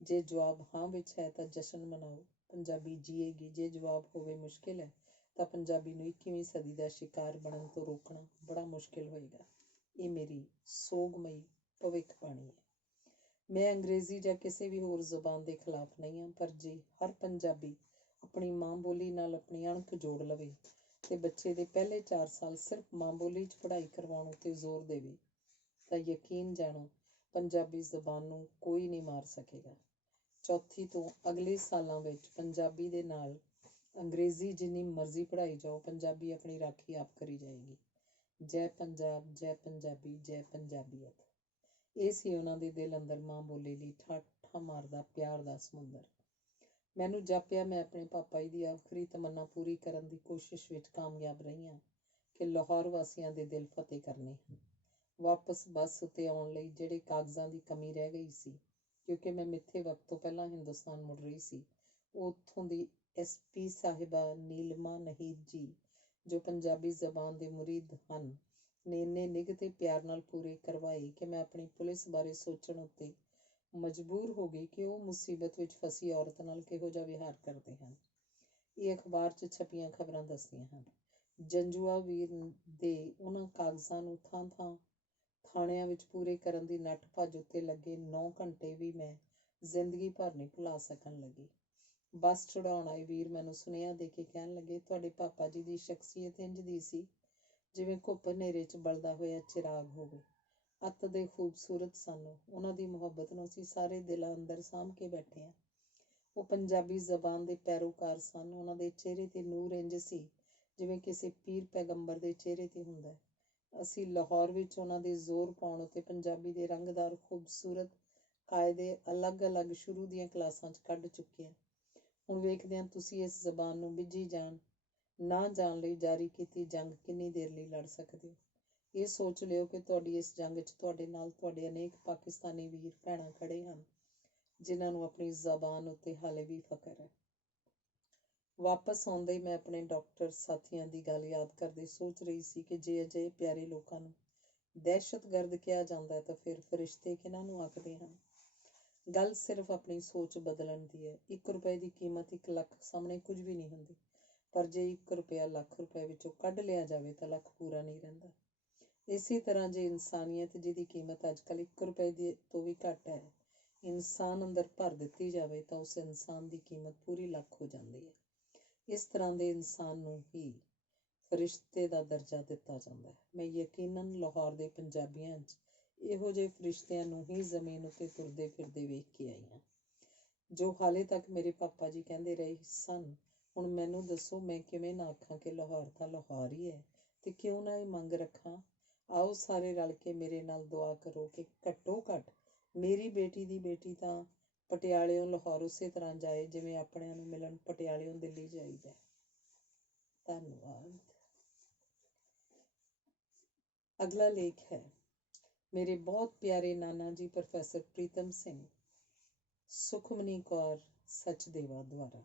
ਜੇ ਜਵਾਬ ਹਾਂ ਵਿੱਚ ਹੈ ਤਾਂ ਜਸ਼ਨ ਮਨਾਓ, ਪੰਜਾਬੀ ਜੀਏਗੀ। ਜੇ ਜਵਾਬ ਹੋਵੇ ਮੁਸ਼ਕਿਲ ਹੈ ਤਾਂ ਪੰਜਾਬੀ ਨੂੰ 21ਵੀਂ ਸਦੀ ਦਾ ਸ਼ਿਕਾਰ ਬਣਨ ਤੋਂ ਰੋਕਣਾ ਬੜਾ ਮੁਸ਼ਕਿਲ ਹੋਏਗਾ। ਇਹ ਮੇਰੀ ਸੋਗਮਈ ਭਵਿੱਖਬਾਣੀ ਹੈ। ਮੈਂ ਅੰਗਰੇਜ਼ੀ ਜਾਂ ਕਿਸੇ ਵੀ ਹੋਰ ਜ਼ਬਾਨ ਦੇ ਖਿਲਾਫ ਨਹੀਂ ਹਾਂ, ਪਰ ਜੇ ਹਰ ਪੰਜਾਬੀ ਆਪਣੀ ਮਾਂ ਬੋਲੀ ਨਾਲ ਆਪਣੀ ਅਣਖ ਜੋੜ ਲਵੇ ਤੇ ਬੱਚੇ ਦੇ ਪਹਿਲੇ 4 ਸਾਲ ਸਿਰਫ ਮਾਂ ਬੋਲੀ 'ਚ ਪੜ੍ਹਾਈ ਕਰਵਾਉਣ ਉੱਤੇ ਜ਼ੋਰ ਦੇਵੇ ਤਾਂ ਯਕੀਨ ਜਾਣੋ ਪੰਜਾਬੀ ਜ਼ਬਾਨ ਨੂੰ ਕੋਈ ਨਹੀਂ ਮਾਰ ਸਕੇਗਾ। ਚੌਥੀ ਤੋਂ ਅਗਲੇ ਸਾਲਾਂ ਵਿੱਚ ਪੰਜਾਬੀ ਦੇ ਨਾਲ ਅੰਗਰੇਜ਼ੀ ਜਿੰਨੀ ਮਰਜ਼ੀ ਪੜ੍ਹਾਈ ਜਾਓ, ਪੰਜਾਬੀ ਆਪਣੀ ਰਾਖੀ ਆਪ ਕਰੀ ਜਾਏਗੀ। ਜੈ ਪੰਜਾਬ, ਜੈ ਪੰਜਾਬੀ, ਜੈ ਪੰਜਾਬੀਅਤ। ਇਹ ਸੀ ਉਹਨਾਂ ਦੇ ਦਿਲ ਅੰਦਰ ਮਾਂ ਬੋਲੀ ਲਈ ਠਾਠਾ ਮਾਰਦਾ ਪਿਆਰ ਦਾ ਸਮੁੰਦਰ। ਮੈਨੂੰ ਜਾਪਿਆ ਮੈਂ ਆਪਣੇ ਪਾਪਾ ਜੀ ਦੀ ਆਖਰੀ ਤਮੰਨਾ ਪੂਰੀ ਕਰਨ ਦੀ ਕੋਸ਼ਿਸ਼ ਵਿੱਚ ਕਾਮਯਾਬ ਰਹੀ ਹਾਂ ਕਿ ਲਾਹੌਰ ਵਾਸੀਆਂ ਦੇ ਦਿਲ ਫਤਿਹ ਕਰਨੇ ਹਨ। ਵਾਪਸ ਬੱਸ ਉੱਤੇ ਆਉਣ ਲਈ ਜਿਹੜੇ ਕਾਗਜ਼ਾਂ ਦੀ ਕਮੀ ਰਹਿ ਗਈ ਸੀ, ਕਿਉਂਕਿ ਮੈਂ ਮਿੱਥੇ ਵਕਤ ਤੋਂ ਪਹਿਲਾਂ ਹਿੰਦੁਸਤਾਨ ਮੁੜ ਰਹੀ ਸੀ, ਉਹ ਉੱਥੋਂ ਦੀ SP ਸਾਹਿਬਾ ਨੀਲਮਾ ਨਹੀਦ ਜੀ, ਜੋ ਪੰਜਾਬੀ ਜ਼ਬਾਨ ਦੇ ਮੁਰੀਦ ਹਨ, ਨੇ ਇੰਨੇ ਨਿੱਘ ਤੇ ਪਿਆਰ ਨਾਲ ਪੂਰੇ ਕਰਵਾਏ ਕਿ ਮੈਂ ਆਪਣੀ ਪੁਲਿਸ ਬਾਰੇ ਸੋਚਣ ਉੱਤੇ ਮਜਬੂਰ ਹੋ ਗਈ ਕਿ ਉਹ ਮੁਸੀਬਤ ਵਿੱਚ ਫਸੀ ਔਰਤ ਨਾਲ ਕਿਹੋ ਜਿਹਾ ਵਿਹਾਰ ਕਰਦੇ ਹਨ। ਇਹ ਅਖਬਾਰ 'ਚ ਛਪੀਆਂ ਖਬਰਾਂ ਦੱਸਦੀਆਂ ਹਨ। ਜੰਜੂਆ ਵੀਰ ਦੇ ਉਹਨਾਂ ਕਾਗਜ਼ਾਂ ਨੂੰ ਥਾਂ-ਥਾਂ ਥਾਣਿਆਂ ਵਿੱਚ ਪੂਰੇ ਕਰਨ ਦੀ ਨੱਠ ਭੱਜ ਉੱਤੇ ਲੱਗੇ 9 ਘੰਟੇ ਵੀ ਮੈਂ ਜ਼ਿੰਦਗੀ ਭਰ ਨਹੀਂ ਭੁਲਾ ਸਕਣ ਲੱਗੀ। ਬੱਸ ਚੜ੍ਹਾਉਣ ਆਏ ਵੀਰ ਮੈਨੂੰ ਸੁਨੇਹਾ ਦੇ ਕੇ ਕਹਿਣ ਲੱਗੇ, ਤੁਹਾਡੇ ਪਾਪਾ ਜੀ ਦੀ ਸ਼ਖਸੀਅਤ ਇੰਝ ਦੀ ਸੀ ਜਿਵੇਂ ਘੁੱਪ ਹਨੇਰੇ 'ਚ ਬਲਦਾ ਹੋਇਆ ਚਿਰਾਗ ਹੋਵੇ। ਅੱਤ ਦੇ ਖੂਬਸੂਰਤ ਸਨ। ਉਹਨਾਂ ਦੀ ਮੁਹੱਬਤ ਨੂੰ ਅਸੀਂ ਸਾਰੇ ਦਿਲਾਂ ਅੰਦਰ ਸਾਂਭ ਕੇ ਬੈਠੇ ਹਾਂ। ਉਹ ਪੰਜਾਬੀ ਜ਼ਬਾਨ ਦੇ ਪੈਰੋਕਾਰ ਸਨ। ਉਹਨਾਂ ਦੇ ਚਿਹਰੇ 'ਤੇ ਨੂਰ ਇੰਝ ਸੀ ਜਿਵੇਂ ਕਿਸੇ ਪੀਰ ਪੈਗੰਬਰ ਦੇ ਚਿਹਰੇ 'ਤੇ ਹੁੰਦਾ। ਅਸੀਂ ਲਾਹੌਰ ਵਿੱਚ ਉਹਨਾਂ ਦੇ ਜ਼ੋਰ ਪਾਉਣ ਉੱਤੇ ਪੰਜਾਬੀ ਦੇ ਰੰਗਦਾਰ ਖੂਬਸੂਰਤ ਕਾਇਦੇ ਅਲੱਗ-ਅਲੱਗ ਸ਼ੁਰੂ ਦੀਆਂ ਕਲਾਸਾਂ 'ਚ ਕੱਢ ਚੁੱਕੇ ਹਾਂ। ਹੁਣ ਵੇਖਦੇ ਹਾਂ ਤੁਸੀਂ ਇਸ ਜ਼ਬਾਨ ਨੂੰ ਬਿੱਝੀ ਨਾ ਜਾਣ ਲਈ ਜਾਰੀ ਕੀਤੀ ਜੰਗ ਕਿੰਨੀ ਦੇਰ ਲਈ ਲੜ ਸਕਦੇ ਹੋ। ਇਹ ਸੋਚ ਲਿਓ ਕਿ ਤੁਹਾਡੀ ਇਸ ਜੰਗ 'ਚ ਤੁਹਾਡੇ ਨਾਲ ਤੁਹਾਡੇ ਅਨੇਕ ਪਾਕਿਸਤਾਨੀ ਵੀਰ ਭੈਣਾਂ ਖੜੇ ਹਨ, ਜਿਨ੍ਹਾਂ ਨੂੰ ਆਪਣੀ ਜ਼ਬਾਨ ਉੱਤੇ ਹਾਲੇ ਵੀ ਫਖਰ ਹੈ। ਵਾਪਸ ਆਉਂਦੇ ਮੈਂ ਆਪਣੇ ਡਾਕਟਰ ਸਾਥੀਆਂ ਦੀ ਗੱਲ ਯਾਦ ਕਰਦੇ ਸੋਚ ਰਹੀ ਸੀ ਕਿ ਜੇ ਅਜਿਹੇ ਪਿਆਰੇ ਲੋਕਾਂ ਨੂੰ ਦਹਿਸ਼ਤਗਰਦ ਕਿਹਾ ਜਾਂਦਾ ਹੈ ਤਾਂ ਫਿਰ ਫਰਿਸ਼ਤੇ ਕਿਹਨਾਂ ਨੂੰ ਆਖਦੇ ਹਨ। ਗੱਲ ਸਿਰਫ ਆਪਣੀ ਸੋਚ ਬਦਲਣ ਦੀ ਹੈ। 1 ਰੁਪਏ ਦੀ ਕੀਮਤ 1 ਲੱਖ ਸਾਹਮਣੇ ਕੁਝ ਵੀ ਨਹੀਂ ਹੁੰਦੀ, ਪਰ ਜੇ 1 ਰੁਪਇਆ ਲੱਖ ਰੁਪਏ ਵਿੱਚੋਂ ਕੱਢ ਲਿਆ ਜਾਵੇ ਤਾਂ ਲੱਖ ਪੂਰਾ ਨਹੀਂ ਰਹਿੰਦਾ। ਇਸੇ ਤਰ੍ਹਾਂ ਜੇ ਇਨਸਾਨੀਅਤ, ਜਿਹਦੀ ਕੀਮਤ ਅੱਜ ਕੱਲ੍ਹ 1 ਰੁਪਏ ਤੋਂ ਵੀ ਘੱਟ ਹੈ, ਇਨਸਾਨ ਅੰਦਰ ਭਰ ਦਿੱਤੀ ਜਾਵੇ ਤਾਂ ਉਸ ਇਨਸਾਨ ਦੀ ਕੀਮਤ ਪੂਰੀ ਲੱਖ ਹੋ ਜਾਂਦੀ ਹੈ। ਇਸ ਤਰ੍ਹਾਂ ਦੇ ਇਨਸਾਨ ਨੂੰ ਹੀ ਫਰਿਸ਼ਤੇ ਦਾ ਦਰਜਾ ਦਿੱਤਾ ਜਾਂਦਾ ਹੈ। ਮੈਂ ਯਕੀਨਨ ਲਾਹੌਰ ਦੇ ਪੰਜਾਬੀਆਂ 'ਚ ਇਹੋ ਜਿਹੇ ਫਰਿਸ਼ਤਿਆਂ ਨੂੰ ਹੀ ਜ਼ਮੀਨ ਉੱਤੇ ਤੁਰਦੇ ਫਿਰਦੇ ਵੇਖ ਕੇ ਆਈ ਹਾਂ, ਜੋ ਹਾਲੇ ਤੱਕ ਮੇਰੇ ਪਾਪਾ ਜੀ ਕਹਿੰਦੇ ਰਹੇ ਸਨ। ਹੁਣ ਮੈਨੂੰ ਦੱਸੋ, ਮੈਂ ਕਿਵੇਂ ਨਾ ਆਖਾਂ ਕਿ ਲਾਹੌਰ ਤਾਂ ਲਾਹੌਰ ਹੀ ਹੈ, ਤੇ ਕਿਉਂ ਨਾ ਇਹ ਮੰਗ ਰੱਖਾਂ। ਆਓ ਸਾਰੇ ਰਲ ਕੇ ਮੇਰੇ ਨਾਲ ਦੁਆ ਕਰੋ ਕਿ ਘੱਟੋ ਘੱਟ ਮੇਰੀ ਬੇਟੀ ਦੀ ਬੇਟੀ ਤਾਂ ਪਟਿਆਲਿਓਂ ਲਾਹੌਰ ਉਸੇ ਤਰ੍ਹਾਂ ਜਾਏ ਜਿਵੇਂ ਆਪਣਿਆਂ ਨੂੰ ਮਿਲਣ ਪਟਿਆਲਿਓਂ ਦਿੱਲੀ ਜਾਈਦਾ। ਧੰਨਵਾਦ। ਅਗਲਾ ਲੇਖ ਹੈ ਮੇਰੇ ਬਹੁਤ ਪਿਆਰੇ ਨਾਨਾ ਜੀ ਪ੍ਰੋਫੈਸਰ ਪ੍ਰੀਤਮ ਸਿੰਘ ਸੁਖਮਨੀ ਕੌਰ ਸਚਦੇਵਾ ਦੁਆਰਾ।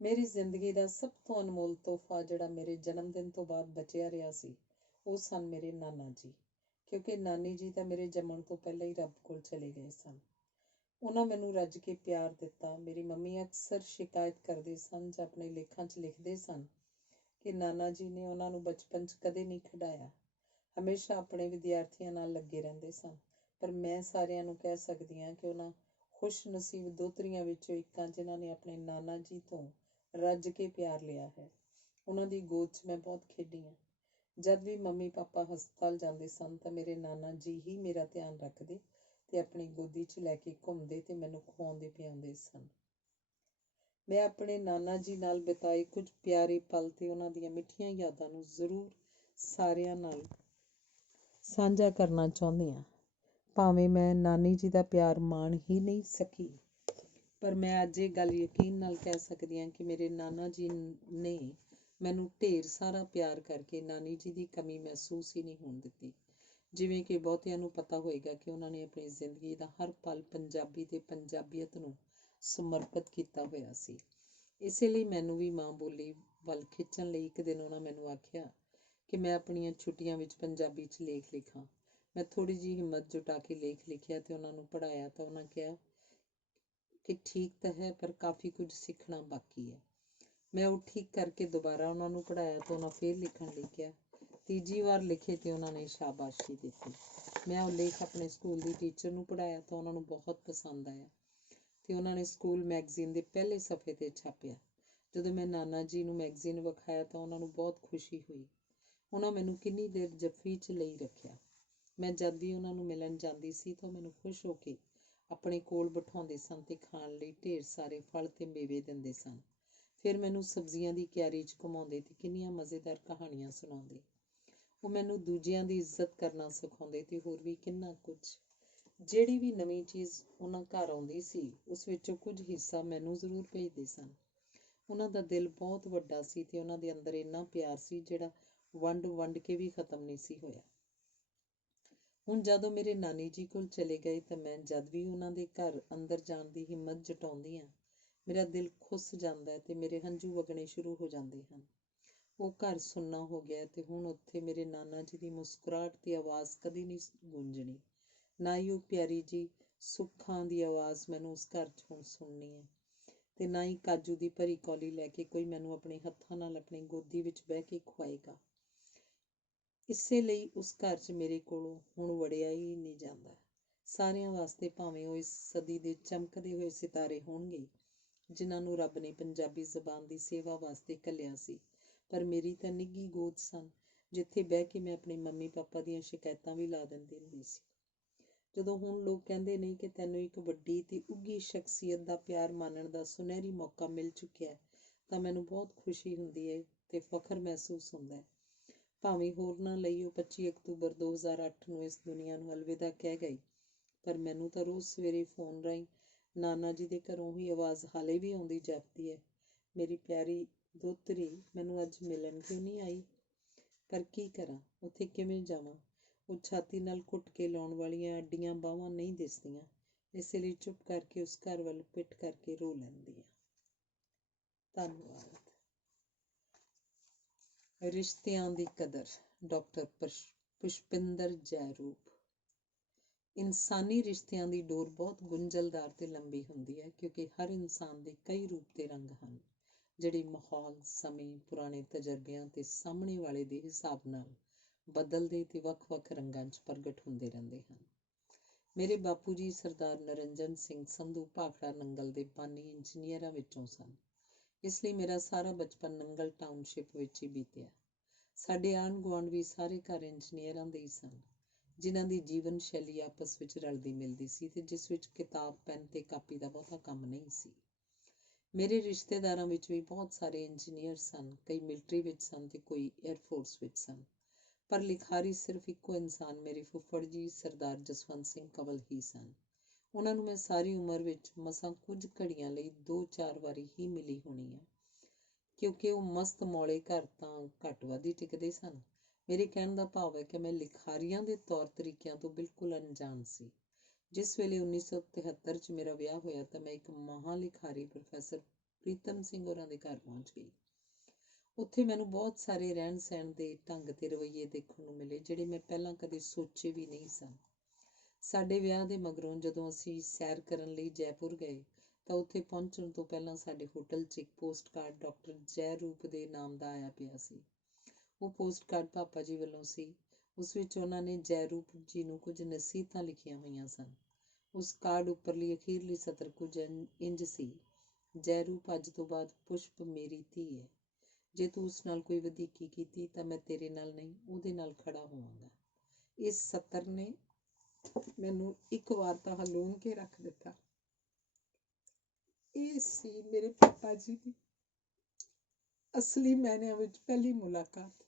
ਮੇਰੀ ਜ਼ਿੰਦਗੀ ਦਾ ਸਭ ਤੋਂ ਅਨਮੋਲ ਤੋਹਫਾ ਜਿਹੜਾ ਮੇਰੇ ਜਨਮ ਦਿਨ ਤੋਂ ਬਾਅਦ ਬਚਿਆ ਰਿਹਾ ਸੀ, ਉਹ ਸਨ ਮੇਰੇ ਨਾਨਾ ਜੀ, ਕਿਉਂਕਿ ਨਾਨੀ ਜੀ ਤਾਂ ਮੇਰੇ ਜੰਮਣ ਤੋਂ ਪਹਿਲਾਂ ਹੀ ਰੱਬ ਕੋਲ ਚਲੇ ਗਏ ਸਨ। ਉਹਨਾਂ ਮੈਨੂੰ ਰੱਜ ਕੇ ਪਿਆਰ ਦਿੱਤਾ। ਮੇਰੀ ਮੰਮੀ ਅਕਸਰ ਸ਼ਿਕਾਇਤ ਕਰਦੇ ਸਨ ਜਾਂ ਆਪਣੇ ਲੇਖਾਂ 'ਚ ਲਿਖਦੇ ਸਨ ਕਿ ਨਾਨਾ ਜੀ ਨੇ ਉਹਨਾਂ ਨੂੰ ਬਚਪਨ 'ਚ ਕਦੇ ਨਹੀਂ ਖਿਡਾਇਆ, ਹਮੇਸ਼ਾ ਆਪਣੇ ਵਿਦਿਆਰਥੀਆਂ ਨਾਲ ਲੱਗੇ ਰਹਿੰਦੇ ਸਨ। ਪਰ ਮੈਂ ਸਾਰਿਆਂ ਨੂੰ ਕਹਿ ਸਕਦੀ ਹਾਂ ਕਿ ਉਹਨਾਂ ਖੁਸ਼ਨਸੀਬ ਦੋਹਤਰੀਆਂ ਵਿੱਚੋਂ ਇੱਕ ਹਾਂ ਜਿਨ੍ਹਾਂ ਨੇ ਆਪਣੇ ਨਾਨਾ ਜੀ ਤੋਂ ਰੱਜ ਕੇ ਪਿਆਰ ਲਿਆ ਹੈ। ਉਹਨਾਂ ਦੀ ਗੋਦ 'ਚ ਮੈਂ ਬਹੁਤ ਖੇਡੀ ਹਾਂ। ਜਦ ਵੀ ਮੰਮੀ ਪਾਪਾ ਹਸਪਤਾਲ ਜਾਂਦੇ ਸਨ ਤਾਂ ਮੇਰੇ ਨਾਨਾ ਜੀ ਹੀ ਮੇਰਾ ਧਿਆਨ ਰੱਖਦੇ ਤੇ ਆਪਣੀ ਗੋਦੀ 'ਚ ਲੈ ਕੇ ਘੁੰਮਦੇ ਤੇ ਮੈਨੂੰ ਖਵਾਉਂਦੇ ਪਿਆਉਂਦੇ ਸਨ। ਮੈਂ ਆਪਣੇ ਨਾਨਾ ਜੀ ਨਾਲ ਬਿਤਾਏ ਕੁਝ ਪਿਆਰੇ ਪਲ ਤੇ ਉਹਨਾਂ ਦੀਆਂ ਮਿੱਠੀਆਂ ਯਾਦਾਂ ਨੂੰ ਜ਼ਰੂਰ ਸਾਰਿਆਂ ਨਾਲ ਸਾਂਝਾ ਕਰਨਾ ਚਾਹੁੰਦੀ ਹਾਂ। ਭਾਵੇਂ ਮੈਂ ਨਾਨੀ ਜੀ ਦਾ ਪਿਆਰ ਮਾਣ ਹੀ ਨਹੀਂ ਸਕੀ, ਪਰ ਮੈਂ ਅੱਜ ਇਹ ਗੱਲ ਯਕੀਨ ਨਾਲ ਕਹਿ ਸਕਦੀ ਹਾਂ ਕਿ ਮੇਰੇ ਨਾਨਾ ਜੀ ਨੇ ਮੈਨੂੰ ਢੇਰ ਸਾਰਾ ਪਿਆਰ ਕਰਕੇ ਨਾਨੀ ਜੀ ਦੀ ਕਮੀ ਮਹਿਸੂਸ ਹੀ ਨਹੀਂ ਹੋਣ ਦਿੱਤੀ। ਜਿਵੇਂ ਕਿ ਬਹੁਤਿਆਂ ਨੂੰ ਪਤਾ ਹੋਏਗਾ ਕਿ ਉਹਨਾਂ ਨੇ ਆਪਣੀ ਜ਼ਿੰਦਗੀ ਦਾ ਹਰ ਪਲ ਪੰਜਾਬੀ ਤੇ ਪੰਜਾਬੀਅਤ ਨੂੰ ਸਮਰਪਿਤ ਕੀਤਾ ਹੋਇਆ ਸੀ। ਇਸੇ ਲਈ ਮੈਨੂੰ ਵੀ ਮਾਂ ਬੋਲੀ ਵੱਲ ਖਿੱਚਣ ਲਈ ਇੱਕ ਦਿਨ ਉਹਨਾਂ ਮੈਨੂੰ ਆਖਿਆ ਕਿ ਮੈਂ ਆਪਣੀਆਂ ਛੁੱਟੀਆਂ ਵਿੱਚ ਪੰਜਾਬੀ 'ਚ ਲੇਖ ਲਿਖਾਂ। ਮੈਂ ਥੋੜ੍ਹੀ ਜਿਹੀ ਹਿੰਮਤ ਜੁਟਾ ਕੇ ਲੇਖ ਲਿਖਿਆ ਤੇ ਉਹਨਾਂ ਨੂੰ ਪੜ੍ਹਾਇਆ ਤਾਂ ਉਹਨਾਂ ਕਿਹਾ ਕਿ ਠੀਕ ਤਾਂ ਹੈ, ਪਰ ਕਾਫੀ ਕੁਝ ਸਿੱਖਣਾ ਬਾਕੀ ਹੈ। ਮੈਂ ਉਹ ਠੀਕ ਕਰਕੇ ਦੁਬਾਰਾ ਉਹਨਾਂ ਨੂੰ ਪੜ੍ਹਾਇਆ ਤਾਂ ਉਹਨਾਂ ਫੇਰ ਲਿਖਣ ਲਈ ਕਿਹਾ। ਤੀਜੀ ਵਾਰ ਲਿਖੇ ਤੇ ਉਹਨਾਂ ਨੇ ਸ਼ਾਬਾਸ਼ੀ ਦਿੱਤੀ। ਮੈਂ ਉਹ ਲੇਖ ਆਪਣੇ ਸਕੂਲ ਦੀ ਟੀਚਰ ਨੂੰ ਪੜ੍ਹਾਇਆ ਤਾਂ ਉਹਨਾਂ ਨੂੰ ਬਹੁਤ ਪਸੰਦ ਆਇਆ ਤੇ ਉਹਨਾਂ ਨੇ ਸਕੂਲ ਮੈਗਜ਼ੀਨ ਦੇ ਪਹਿਲੇ ਸਫ਼ੇ 'ਤੇ ਛਾਪਿਆ। ਜਦੋਂ ਮੈਂ ਨਾਨਾ ਜੀ ਨੂੰ ਮੈਗਜ਼ੀਨ ਵਿਖਾਇਆ ਤਾਂ ਉਹਨਾਂ ਨੂੰ ਬਹੁਤ ਖੁਸ਼ੀ ਹੋਈ। ਉਹਨਾਂ ਮੈਨੂੰ ਕਿੰਨੀ ਦੇਰ ਜੱਫੀ 'ਚ ਲਈ ਰੱਖਿਆ। ਮੈਂ ਜਦ ਵੀ ਉਹਨਾਂ ਨੂੰ ਮਿਲਣ ਜਾਂਦੀ ਸੀ ਤਾਂ ਮੈਨੂੰ ਖੁਸ਼ ਹੋ ਕੇ ਆਪਣੇ ਕੋਲ ਬਿਠਾਉਂਦੇ ਸਨ ਤੇ ਖਾਣ ਲਈ ਢੇਰ ਸਾਰੇ ਫਲ ਤੇ ਮੇਵੇ ਦਿੰਦੇ ਸਨ। ਫਿਰ ਮੈਨੂੰ ਸਬਜ਼ੀਆਂ ਦੀ ਕਿਆਰੀ 'ਚ ਘੁਮਾਉਂਦੇ ਤੇ ਕਿੰਨੀਆਂ ਮਜ਼ੇਦਾਰ ਕਹਾਣੀਆਂ ਸੁਣਾਉਂਦੇ। ਉਹ ਮੈਨੂੰ ਦੂਜਿਆਂ ਦੀ ਇੱਜ਼ਤ ਕਰਨਾ ਸਿਖਾਉਂਦੇ ਤੇ ਹੋਰ ਵੀ ਕਿੰਨਾ ਕੁਝ। ਜਿਹੜੀ ਵੀ ਨਵੀਂ ਚੀਜ਼ ਉਹਨਾਂ ਘਰ ਆਉਂਦੀ ਸੀ ਉਸ ਵਿੱਚੋਂ ਕੁਝ ਹਿੱਸਾ ਮੈਨੂੰ ਜ਼ਰੂਰ ਭੇਜਦੇ ਸਨ। ਉਹਨਾਂ ਦਾ ਦਿਲ ਬਹੁਤ ਵੱਡਾ ਸੀ ਤੇ ਉਹਨਾਂ ਦੇ ਅੰਦਰ ਇੰਨਾ ਪਿਆਰ ਸੀ ਜਿਹੜਾ ਵੰਡ ਕੇ ਵੀ ਖਤਮ ਨਹੀਂ ਸੀ ਹੋਇਆ। ਹੁਣ ਜਦੋਂ ਮੇਰੇ ਨਾਨੀ ਜੀ ਕੋਲ ਚਲੇ ਗਏ ਤਾਂ ਮੈਂ ਜਦ ਵੀ ਉਹਨਾਂ ਦੇ ਘਰ ਅੰਦਰ ਜਾਣ ਦੀ ਹਿੰਮਤ ਜਟਾਉਂਦੀ ਹਾਂ, ਮੇਰਾ ਦਿਲ ਖੁੱਸ ਜਾਂਦਾ ਹੈ ਤੇ ਮੇਰੇ ਹੰਝੂ ਵਗਣੇ ਸ਼ੁਰੂ ਹੋ ਜਾਂਦੇ ਹਨ। ਉਹ ਘਰ ਸੁੰਨਾ ਹੋ ਗਿਆ ਤੇ ਹੁਣ ਉੱਥੇ ਮੇਰੇ ਨਾਨਾ ਜੀ ਦੀ ਮੁਸਕਰਾਹਟ ਦੀ ਆਵਾਜ਼ ਕਦੀ ਨਹੀਂ ਗੂੰਜਣੀ, ਨਾ ਹੀ ਉਹ ਪਿਆਰੀ ਜੀ ਸੁੱਖਾਂ ਦੀ ਆਵਾਜ਼ ਮੈਨੂੰ ਉਸ ਘਰ 'ਚ ਹੁਣ ਸੁਣਨੀ ਹੈ ਤੇ ਨਾ ਹੀ ਕਾਜੂ ਦੀ ਭਰੀ ਕੌਲੀ ਲੈ ਕੇ ਕੋਈ ਮੈਨੂੰ ਆਪਣੇ ਹੱਥਾਂ ਨਾਲ ਆਪਣੀ ਗੋਦੀ ਵਿੱਚ ਬਹਿ ਕੇ ਖਵਾਏਗਾ। ਇਸੇ ਲਈ ਉਸ ਘਰ 'ਚ ਮੇਰੇ ਕੋਲੋਂ ਹੁਣ ਵੜਿਆ ਹੀ ਨਹੀਂ ਜਾਂਦਾ। ਸਾਰਿਆਂ ਵਾਸਤੇ ਭਾਵੇਂ ਉਹ ਇਸ ਸਦੀ ਦੇ ਚਮਕਦੇ ਹੋਏ ਸਿਤਾਰੇ ਹੋਣਗੇ ਜਿਨ੍ਹਾਂ ਨੂੰ ਰੱਬ ਨੇ ਪੰਜਾਬੀ ਜ਼ਬਾਨ ਦੀ ਸੇਵਾ ਵਾਸਤੇ ਘੱਲਿਆ ਸੀ, ਪਰ ਮੇਰੀ ਤਾਂ ਨਿੱਘੀ ਗੋਦ ਸਨ ਜਿੱਥੇ ਬਹਿ ਕੇ ਮੈਂ ਆਪਣੇ ਮੰਮੀ ਪਾਪਾ ਦੀਆਂ ਸ਼ਿਕਾਇਤਾਂ ਵੀ ਲਾ ਦਿੰਦੀ ਹੁੰਦੀ ਸੀ। ਜਦੋਂ ਹੁਣ ਲੋਕ ਕਹਿੰਦੇ ਨੇ ਕਿ ਤੈਨੂੰ ਇੱਕ ਵੱਡੀ ਤੇ ਉੱਘੀ ਸ਼ਖਸੀਅਤ ਦਾ ਪਿਆਰ ਮਾਣਨ ਦਾ ਸੁਨਹਿਰੀ ਮੌਕਾ ਮਿਲ ਚੁੱਕਿਆ ਹੈ ਤਾਂ ਮੈਨੂੰ ਬਹੁਤ ਖੁਸ਼ੀ ਹੁੰਦੀ ਹੈ ਤੇ ਫਖਰ ਮਹਿਸੂਸ ਹੁੰਦਾ ਹੈ। ਭਾਵੇਂ ਹੋਰਨਾਂ ਲਈ ਉਹ 25 ਅਕਤੂਬਰ 2008 ਨੂੰ ਇਸ ਦੁਨੀਆ ਨੂੰ ਅਲਵਿਦਾ ਕਹਿ ਗਈ, ਪਰ ਮੈਨੂੰ ਤਾਂ ਰੋਜ਼ ਸਵੇਰੇ ਫੋਨ ਰਾਹੀਂ ਨਾਨਾ ਜੀ ਦੇ ਘਰੋਂ ਹੀ ਆਵਾਜ਼ ਹਾਲੇ ਵੀ ਆਉਂਦੀ ਜਾਪਦੀ ਹੈ, ਮੇਰੀ ਪਿਆਰੀ ਦੋਹਤਰੀ ਮੈਨੂੰ ਅੱਜ ਮਿਲਣ ਕਿਉਂ ਨਹੀਂ ਆਈ? ਪਰ ਕੀ ਕਰਾਂ, ਉੱਥੇ ਕਿਵੇਂ ਜਾਵਾਂ? ਉਹ ਛਾਤੀ ਨਾਲ ਘੁੱਟ ਕੇ ਲਾਉਣ ਵਾਲੀਆਂ ਅੱਡੀਆਂ ਬਾਹਾਂ ਨਹੀਂ ਦਿਸਦੀਆਂ, ਇਸੇ ਲਈ ਚੁੱਪ ਕਰਕੇ ਉਸ ਘਰ ਵੱਲ ਪਿੱਠ ਕਰਕੇ ਰੋ ਲੈਂਦੀ ਹਾਂ। ਧੰਨਵਾਦ। ਰਿਸ਼ਤਿਆਂ ਦੀ ਕਦਰ, ਡਾਕਟਰ ਪੁਸ਼ਪਿੰਦਰ ਜੈਰੂਪ। ਇਨਸਾਨੀ ਰਿਸ਼ਤਿਆਂ ਦੀ ਡੋਰ ਬਹੁਤ ਗੁੰਝਲਦਾਰ ਤੇ ਲੰਬੀ ਹੁੰਦੀ ਹੈ ਕਿਉਂਕਿ ਹਰ ਇਨਸਾਨ ਦੇ ਕਈ ਰੂਪ ਤੇ ਰੰਗ ਹਨ ਜਿਹੜੇ ਮਾਹੌਲ, ਸਮੇਂ, ਪੁਰਾਣੇ ਤਜਰਬਿਆਂ ਤੇ ਸਾਹਮਣੇ ਵਾਲੇ ਦੇ ਹਿਸਾਬ ਨਾਲ ਬਦਲਦੇ ਤੇ ਵੱਖ-ਵੱਖ ਰੰਗਾਂ 'ਚ ਪ੍ਰਗਟ ਹੁੰਦੇ ਰਹਿੰਦੇ ਹਨ। ਮੇਰੇ ਬਾਪੂ ਜੀ ਸਰਦਾਰ ਨਰਿੰਜਨ ਸਿੰਘ ਸੰਧੂ ਭਾਖੜਾ ਨੰਗਲ ਦੇ ਬਾਨੀ ਇੰਜੀਨੀਅਰਾਂ ਵਿੱਚੋਂ ਸਨ। ਇਸ ਲਈ ਮੇਰਾ ਸਾਰਾ ਬਚਪਨ ਨੰਗਲ ਟਾਊਨਸ਼ਿਪ ਵਿੱਚ ਹੀ ਬੀਤਿਆ। ਸਾਡੇ ਆਂਢ ਗੁਆਂਢ ਵੀ ਸਾਰੇ ਘਰ ਇੰਜੀਨੀਅਰਾਂ ਦੇ ਹੀ ਸਨ ਜਿਨ੍ਹਾਂ ਦੀ ਜੀਵਨ ਸ਼ੈਲੀ ਆਪਸ ਵਿੱਚ ਰਲਦੀ ਮਿਲਦੀ ਸੀ ਤੇ ਜਿਸ ਵਿੱਚ ਕਿਤਾਬ, ਪੈਨ ਤੇ ਕਾਪੀ ਦਾ ਬਹੁਤਾ ਕੰਮ ਨਹੀਂ ਸੀ। ਮੇਰੇ ਰਿਸ਼ਤੇਦਾਰਾਂ ਵਿੱਚ ਵੀ ਬਹੁਤ ਸਾਰੇ ਇੰਜੀਨੀਅਰ ਸਨ, ਕਈ ਮਿਲਟਰੀ ਵਿੱਚ ਸਨ ਤੇ ਕੋਈ ਏਅਰਫੋਰਸ ਵਿੱਚ ਸਨ, ਪਰ ਲਿਖਾਰੀ ਸਿਰਫ ਇੱਕੋ ਇਨਸਾਨ ਮੇਰੇ ਫੁੱਫੜ ਜੀ ਸਰਦਾਰ ਜਸਵੰਤ ਸਿੰਘ ਕੰਵਲ ਹੀ ਸਨ। ਉਹਨਾਂ ਨੂੰ ਮੈਂ ਸਾਰੀ ਉਮਰ ਵਿੱਚ ਮਸਾਂ ਕੁਝ ਘੜੀਆਂ ਲਈ 2-4 ਵਾਰੀ ਹੀ ਮਿਲੀ ਹੋਣੀ ਹੈ ਕਿਉਂਕਿ ਉਹ ਮਸਤ ਮੌਲੇ ਘਰ ਤਾਂ ਘੱਟ ਵੱਧ ਹੀ ਟਿਕਦੇ ਸਨ। ਮੇਰੇ ਕਹਿਣ ਦਾ ਭਾਵ ਹੈ ਕਿ ਮੈਂ ਲਿਖਾਰੀਆਂ ਦੇ ਤੌਰ ਤਰੀਕਿਆਂ ਤੋਂ ਬਿਲਕੁਲ ਅਣਜਾਣ ਸੀ। ਜਿਸ ਵੇਲੇ 1973 'ਚ ਮੇਰਾ ਵਿਆਹ ਹੋਇਆ ਤਾਂ ਮੈਂ ਇੱਕ ਮਹਾਂ ਲਿਖਾਰੀ ਪ੍ਰੋਫੈਸਰ ਪ੍ਰੀਤਮ ਸਿੰਘ ਹੋਰਾਂ ਦੇ ਘਰ ਪਹੁੰਚ ਗਈ। ਉੱਥੇ ਮੈਨੂੰ ਬਹੁਤ ਸਾਰੇ ਰਹਿਣ ਸਹਿਣ ਦੇ ਢੰਗ ਤੇ ਰਵੱਈਏ ਦੇਖਣ ਨੂੰ ਮਿਲੇ ਜਿਹੜੇ ਮੈਂ ਪਹਿਲਾਂ ਕਦੇ ਸੋਚੇ ਵੀ ਨਹੀਂ ਸਨ। ਸਾਡੇ ਵਿਆਹ ਦੇ ਮਗਰੋਂ ਜਦੋਂ ਅਸੀਂ ਸੈਰ ਕਰਨ ਲਈ ਜੈਪੁਰ ਗਏ ਤਾਂ ਉੱਥੇ ਪਹੁੰਚਣ ਤੋਂ ਪਹਿਲਾਂ ਸਾਡੇ ਹੋਟਲ 'ਚ ਇੱਕ ਪੋਸਟ ਕਾਰਡ ਡਾਕਟਰ ਜੈ ਰੂਪ ਦੇ ਨਾਮ ਦਾ ਆਇਆ ਪਿਆ ਸੀ। ਉਹ ਪੋਸਟ ਕਾਰਡ ਪਾਪਾ ਜੀ ਵੱਲੋਂ ਸੀ। ਉਸ ਵਿੱਚ ਉਹਨਾਂ ਨੇ ਜੈ ਰੂਪ ਜੀ ਨੂੰ ਕੁਝ ਨਸੀਹਤਾਂ ਲਿਖੀਆਂ ਹੋਈਆਂ ਸਨ। ਉਸ ਕਾਰਡ ਉੱਪਰਲੀ ਅਖੀਰਲੀ ਸਤਰ ਕੁਝ ਇੰਜ ਸੀ: ਜੈ ਰੂਪ, ਅੱਜ ਤੋਂ ਬਾਅਦ ਪੁਸ਼ਪ ਮੇਰੀ ਧੀ ਹੈ। ਜੇ ਤੂੰ ਉਸ ਨਾਲ ਕੋਈ ਵਧੀਕੀ ਕੀਤੀ ਤਾਂ ਮੈਂ ਤੇਰੇ ਨਾਲ ਨਹੀਂ, ਉਹਦੇ ਨਾਲ ਖੜਾ ਹੋਵਾਂਗਾ। ਇਸ ਸਤਰ ਨੇ ਮੈਨੂੰ ਇੱਕ ਵਾਰ ਤਾਂ ਹਲੂਣ ਕੇ ਰੱਖ ਦਿੱਤਾ। ਇਹ ਸੀ ਮੇਰੇ ਪਾਪਾ ਜੀ ਦੀ ਅਸਲੀ ਮਾਇਨਿਆਂ ਵਿੱਚ ਪਹਿਲੀ ਮੁਲਾਕਾਤ।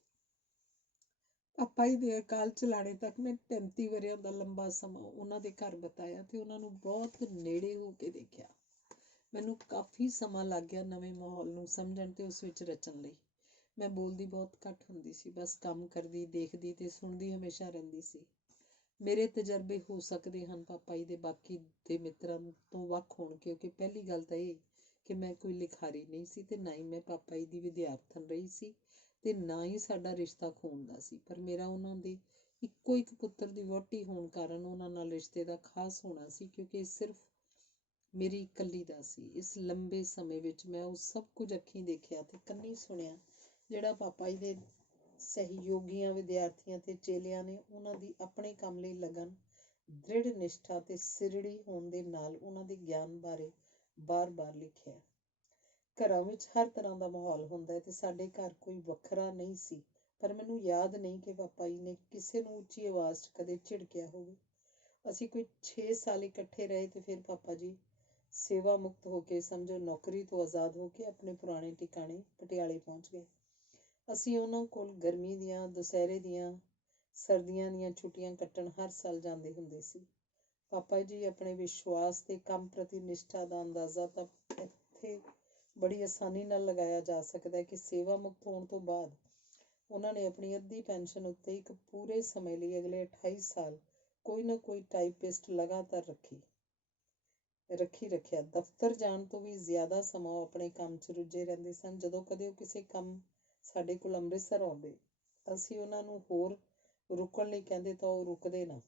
ਪਾਪਾ ਜੀ ਦੇ ਅਕਾਲ ਚਲਾਣੇ ਤੱਕ ਮੈਂ 35 ਵਰ੍ਹਿਆਂ ਦਾ ਲੰਬਾ ਸਮਾਂ ਉਹਨਾਂ ਦੇ ਘਰ ਬਿਤਾਇਆ ਤੇ ਉਹਨਾਂ ਨੂੰ ਬਹੁਤ ਨੇੜੇ ਹੋ ਕੇ ਦੇਖਿਆ। ਮੈਨੂੰ ਕਾਫੀ ਸਮਾਂ ਲੱਗ ਗਿਆ ਨਵੇਂ ਮਾਹੌਲ ਨੂੰ ਸਮਝਣ ਤੇ ਉਸ ਵਿੱਚ ਰਚਣ ਲਈ। ਮੈਂ ਬੋਲਦੀ ਬਹੁਤ ਘੱਟ ਹੁੰਦੀ ਸੀ, ਬਸ ਕੰਮ ਕਰਦੀ, ਦੇਖਦੀ ਤੇ ਸੁਣਦੀ ਹਮੇਸ਼ਾ ਰਹਿੰਦੀ ਸੀ। ਮੇਰੇ ਤਜਰਬੇ ਹੋ ਸਕਦੇ ਹਨ ਪਾਪਾ ਜੀ ਦੇ ਬਾਕੀ ਦੇ ਮਿੱਤਰਾਂ ਤੋਂ ਵੱਖ ਹੋਣ, ਕਿਉਂਕਿ ਪਹਿਲੀ ਗੱਲ ਤਾਂ ਇਹ ਕਿ ਮੈਂ ਕੋਈ ਲਿਖਾਰੀ ਨਹੀਂ ਸੀ ਤੇ ਨਾ ਹੀ ਮੈਂ ਪਾਪਾ ਜੀ ਦੀ ਵਿਦਿਆਰਥਣ ਰਹੀ ਸੀ ਤੇ ਨਾ ਹੀ ਸਾਡਾ ਰਿਸ਼ਤਾ ਖੂਨ ਦਾ ਸੀ। ਪਰ ਮੇਰਾ ਉਹਨਾਂ ਦੇ ਇੱਕੋ ਇੱਕ ਪੁੱਤਰ ਦੀ ਵਹੁਟੀ ਹੋਣ ਕਾਰਨ ਉਹਨਾਂ ਨਾਲ ਰਿਸ਼ਤੇ ਦਾ ਖਾਸ ਹੋਣਾ ਸੀ, ਕਿਉਂਕਿ ਸਿਰਫ ਮੇਰੀ ਇਕੱਲੀ ਦਾ ਸੀ। ਇਸ ਲੰਬੇ ਸਮੇਂ ਵਿੱਚ ਮੈਂ ਉਹ ਸਭ ਕੁਝ ਅੱਖੀਂ ਦੇਖਿਆ ਤੇ ਕੰਨੀਂ ਸੁਣਿਆ ਜਿਹੜਾ ਪਾਪਾ ਜੀ ਦੇ ਸਹਿਯੋਗੀਆਂ, ਵਿਦਿਆਰਥੀਆਂ ਤੇ ਚੇਲਿਆਂ ਨੇ ਉਹਨਾਂ ਦੀ ਆਪਣੇ ਕੰਮ ਲਈ ਲਗਨ, ਦ੍ਰਿੜ ਨਿਸ਼ਠਾ ਤੇ ਸਿਰੜੀ ਹੋਣ ਦੇ ਨਾਲ ਉਹਨਾਂ ਦੇ ਗਿਆਨ ਬਾਰੇ ਬਾਰ-ਬਾਰ ਲਿਖਿਆ। ਘਰਾਂ ਵਿੱਚ ਹਰ ਤਰ੍ਹਾਂ ਦਾ ਮਾਹੌਲ ਹੁੰਦਾ ਹੈ ਤੇ ਸਾਡੇ ਘਰ ਕੋਈ ਵੱਖਰਾ ਨਹੀਂ ਸੀ, ਪਰ ਮੈਨੂੰ ਯਾਦ ਨਹੀਂ ਕਿ ਪਾਪਾ ਜੀ ਨੇ ਕਿਸੇ ਨੂੰ ਉੱਚੀ ਆਵਾਜ਼ 'ਚ ਕਦੇ ਝਿੜਕਿਆ ਹੋਵੇ। ਅਸੀਂ ਕੋਈ 6 ਸਾਲ ਇਕੱਠੇ ਰਹੇ ਤੇ ਫਿਰ ਪਾਪਾ ਜੀ ਸੇਵਾ ਮੁਕਤ ਹੋ ਕੇ, ਸਮਝੋ ਨੌਕਰੀ ਤੋਂ ਆਜ਼ਾਦ ਹੋ ਕੇ, ਆਪਣੇ ਪੁਰਾਣੇ ਟਿਕਾਣੇ ਪਟਿਆਲੇ ਪਹੁੰਚ ਗਏ। ਅਸੀਂ ਉਹਨਾਂ ਕੋਲ ਗਰਮੀ ਦੀਆਂ, ਦੁਸਹਿਰੇ ਦੀਆਂ, ਸਰਦੀਆਂ ਦੀਆਂ ਛੁੱਟੀਆਂ ਕੱਟਣ ਹਰ ਸਾਲ ਜਾਂਦੇ ਹੁੰਦੇ ਸੀ। ਪਾਪਾ ਜੀ ਆਪਣੇ ਵਿਸ਼ਵਾਸ ਤੇ ਕੰਮ ਪ੍ਰਤੀ ਨਿਸ਼ਠਾ ਦਾ ਅੰਦਾਜ਼ਾ ਤਾਂ ਇੱਥੇ ਬੜੀ ਆਸਾਨੀ ਨਾਲ ਲਗਾਇਆ ਜਾ ਸਕਦਾ ਹੈ ਕਿ ਸੇਵਾ ਮੁਕਤ ਹੋਣ ਤੋਂ ਬਾਅਦ ਉਹਨਾਂ ਨੇ ਆਪਣੀ ਅੱਧੀ ਪੈਨਸ਼ਨ ਉੱਤੇ ਇੱਕ ਪੂਰੇ ਸਮੇਂ ਲਈ ਅਗਲੇ 28 ਸਾਲ ਕੋਈ ਨਾ ਕੋਈ ਟਾਈਪਿਸਟ ਲਗਾਤਾਰ ਰੱਖਿਆ। ਦਫ਼ਤਰ ਜਾਣ ਤੋਂ ਵੀ ਜ਼ਿਆਦਾ ਸਮਾਂ ਉਹ ਆਪਣੇ ਕੰਮ 'ਚ ਰੁੱਝੇ ਰਹਿੰਦੇ ਸਨ। ਜਦੋਂ ਕਦੇ ਉਹ ਕਿਸੇ ਕੰਮ ਸਾਡੇ ਕੋਲ ਅੰਮ੍ਰਿਤਸਰ ਆਉਂਦੇ, ਅਸੀਂ ਉਹਨਾਂ ਨੂੰ ਹੋਰ ਰੁਕਣ ਲਈ ਕਹਿੰਦੇ ਤਾਂ ਉਹ ਰੁਕਦੇ ਨਾ।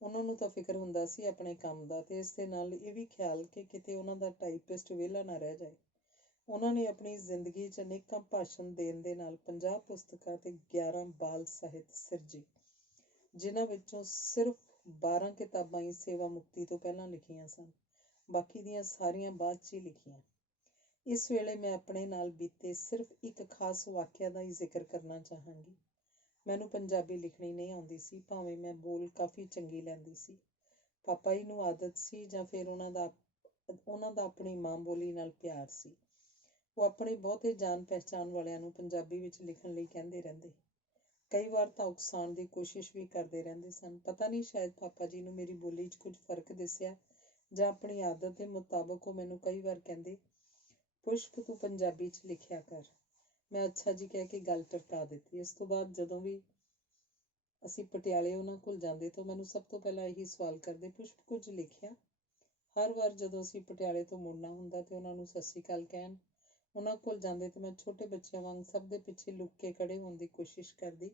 ਉਹਨਾਂ ਨੂੰ ਤਾਂ ਫਿਕਰ ਹੁੰਦਾ ਸੀ ਆਪਣੇ ਕੰਮ ਦਾ, ਤੇ ਇਸ ਦੇ ਨਾਲ ਇਹ ਵੀ ਖਿਆਲ ਕਿ ਕਿਤੇ ਉਹਨਾਂ ਦਾ ਟਾਈਪਿਸਟ ਵਿਹਲਾ ਨਾ ਰਹਿ ਜਾਏ। ਉਹਨਾਂ ਨੇ ਆਪਣੀ ਜ਼ਿੰਦਗੀ 'ਚ ਅਨੇਕਾਂ ਭਾਸ਼ਣ ਦੇਣ ਦੇ ਨਾਲ 50 ਪੁਸਤਕਾਂ ਤੇ 11 ਬਾਲ ਸਾਹਿਤ ਸਿਰਜੇ, ਜਿਨ੍ਹਾਂ ਵਿੱਚੋਂ ਸਿਰਫ 12 ਕਿਤਾਬਾਂ ਹੀ ਸੇਵਾ ਮੁਕਤੀ ਤੋਂ ਪਹਿਲਾਂ ਲਿਖੀਆਂ ਸਨ। ਬਾਕੀ ਦੀਆਂ ਸਾਰੀਆਂ ਬਾਅਦ 'ਚ ਹੀ ਲਿਖੀਆਂ। ਇਸ ਵੇਲੇ ਮੈਂ ਆਪਣੇ ਨਾਲ ਬੀਤੇ ਸਿਰਫ ਇੱਕ ਖਾਸ ਵਾਕਿਆ ਦਾ ਹੀ ਜ਼ਿਕਰ ਕਰਨਾ ਚਾਹਾਂਗੀ। ਮੈਨੂੰ ਪੰਜਾਬੀ ਲਿਖਣੀ ਨਹੀਂ ਆਉਂਦੀ ਸੀ, ਭਾਵੇਂ ਮੈਂ ਬੋਲ ਕਾਫੀ ਚੰਗੀ ਲੈਂਦੀ ਸੀ। ਪਾਪਾ ਜੀ ਨੂੰ ਆਦਤ ਸੀ, ਜਾਂ ਫਿਰ ਉਹਨਾਂ ਦਾ ਆਪਣੀ ਮਾਂ ਬੋਲੀ ਨਾਲ ਪਿਆਰ ਸੀ। ਉਹ ਆਪਣੇ ਬਹੁਤੇ ਜਾਣ ਪਹਿਚਾਣ ਵਾਲਿਆਂ ਨੂੰ ਪੰਜਾਬੀ ਵਿੱਚ ਲਿਖਣ ਲਈ ਕਹਿੰਦੇ ਰਹਿੰਦੇ। ਕਈ ਵਾਰ ਤਾਂ ਉਕਸਾਉਣ ਦੀ ਕੋਸ਼ਿਸ਼ ਵੀ ਕਰਦੇ ਰਹਿੰਦੇ ਸਨ। ਪਤਾ ਨਹੀਂ, ਸ਼ਾਇਦ ਪਾਪਾ ਜੀ ਨੂੰ ਮੇਰੀ ਬੋਲੀ 'ਚ ਕੁਝ ਫਰਕ ਦਿਸਿਆ, ਜਾਂ ਆਪਣੀ ਆਦਤ ਦੇ ਮੁਤਾਬਕ ਉਹ ਮੈਨੂੰ ਕਈ ਵਾਰ ਕਹਿੰਦੇ, ਪੁਸ਼ਪ ਤੂੰ ਪੰਜਾਬੀ 'ਚ ਲਿਖਿਆ ਕਰ। ਮੈਂ ਅੱਛਾ ਜੀ ਕਹਿ ਕੇ ਗੱਲ ਟਰਕਾ ਦਿੱਤੀ। ਇਸ ਤੋਂ ਬਾਅਦ ਜਦੋਂ ਵੀ ਅਸੀਂ ਪਟਿਆਲੇ ਉਹਨਾਂ ਕੋਲ ਜਾਂਦੇ ਤਾਂ ਮੈਨੂੰ ਸਭ ਤੋਂ ਪਹਿਲਾਂ ਇਹੀ ਸਵਾਲ ਕਰਦੇ, ਪੁਸ਼ਪ ਕੁਝ ਲਿਖਿਆ? ਹਰ ਵਾਰ ਜਦੋਂ ਅਸੀਂ ਪਟਿਆਲੇ ਤੋਂ ਮੁੜਨਾ ਹੁੰਦਾ ਤੇ ਉਹਨਾਂ ਨੂੰ ਸਤਿ ਸ਼੍ਰੀ ਅਕਾਲ ਕਹਿਣ ਉਹਨਾਂ ਕੋਲ ਜਾਂਦੇ ਤੇ ਮੈਂ ਛੋਟੇ ਬੱਚਿਆਂ ਵਾਂਗ ਸਭ ਦੇ ਪਿੱਛੇ ਲੁੱਕ ਕੇ ਖੜੇ ਹੋਣ ਦੀ ਕੋਸ਼ਿਸ਼ ਕਰਦੀ,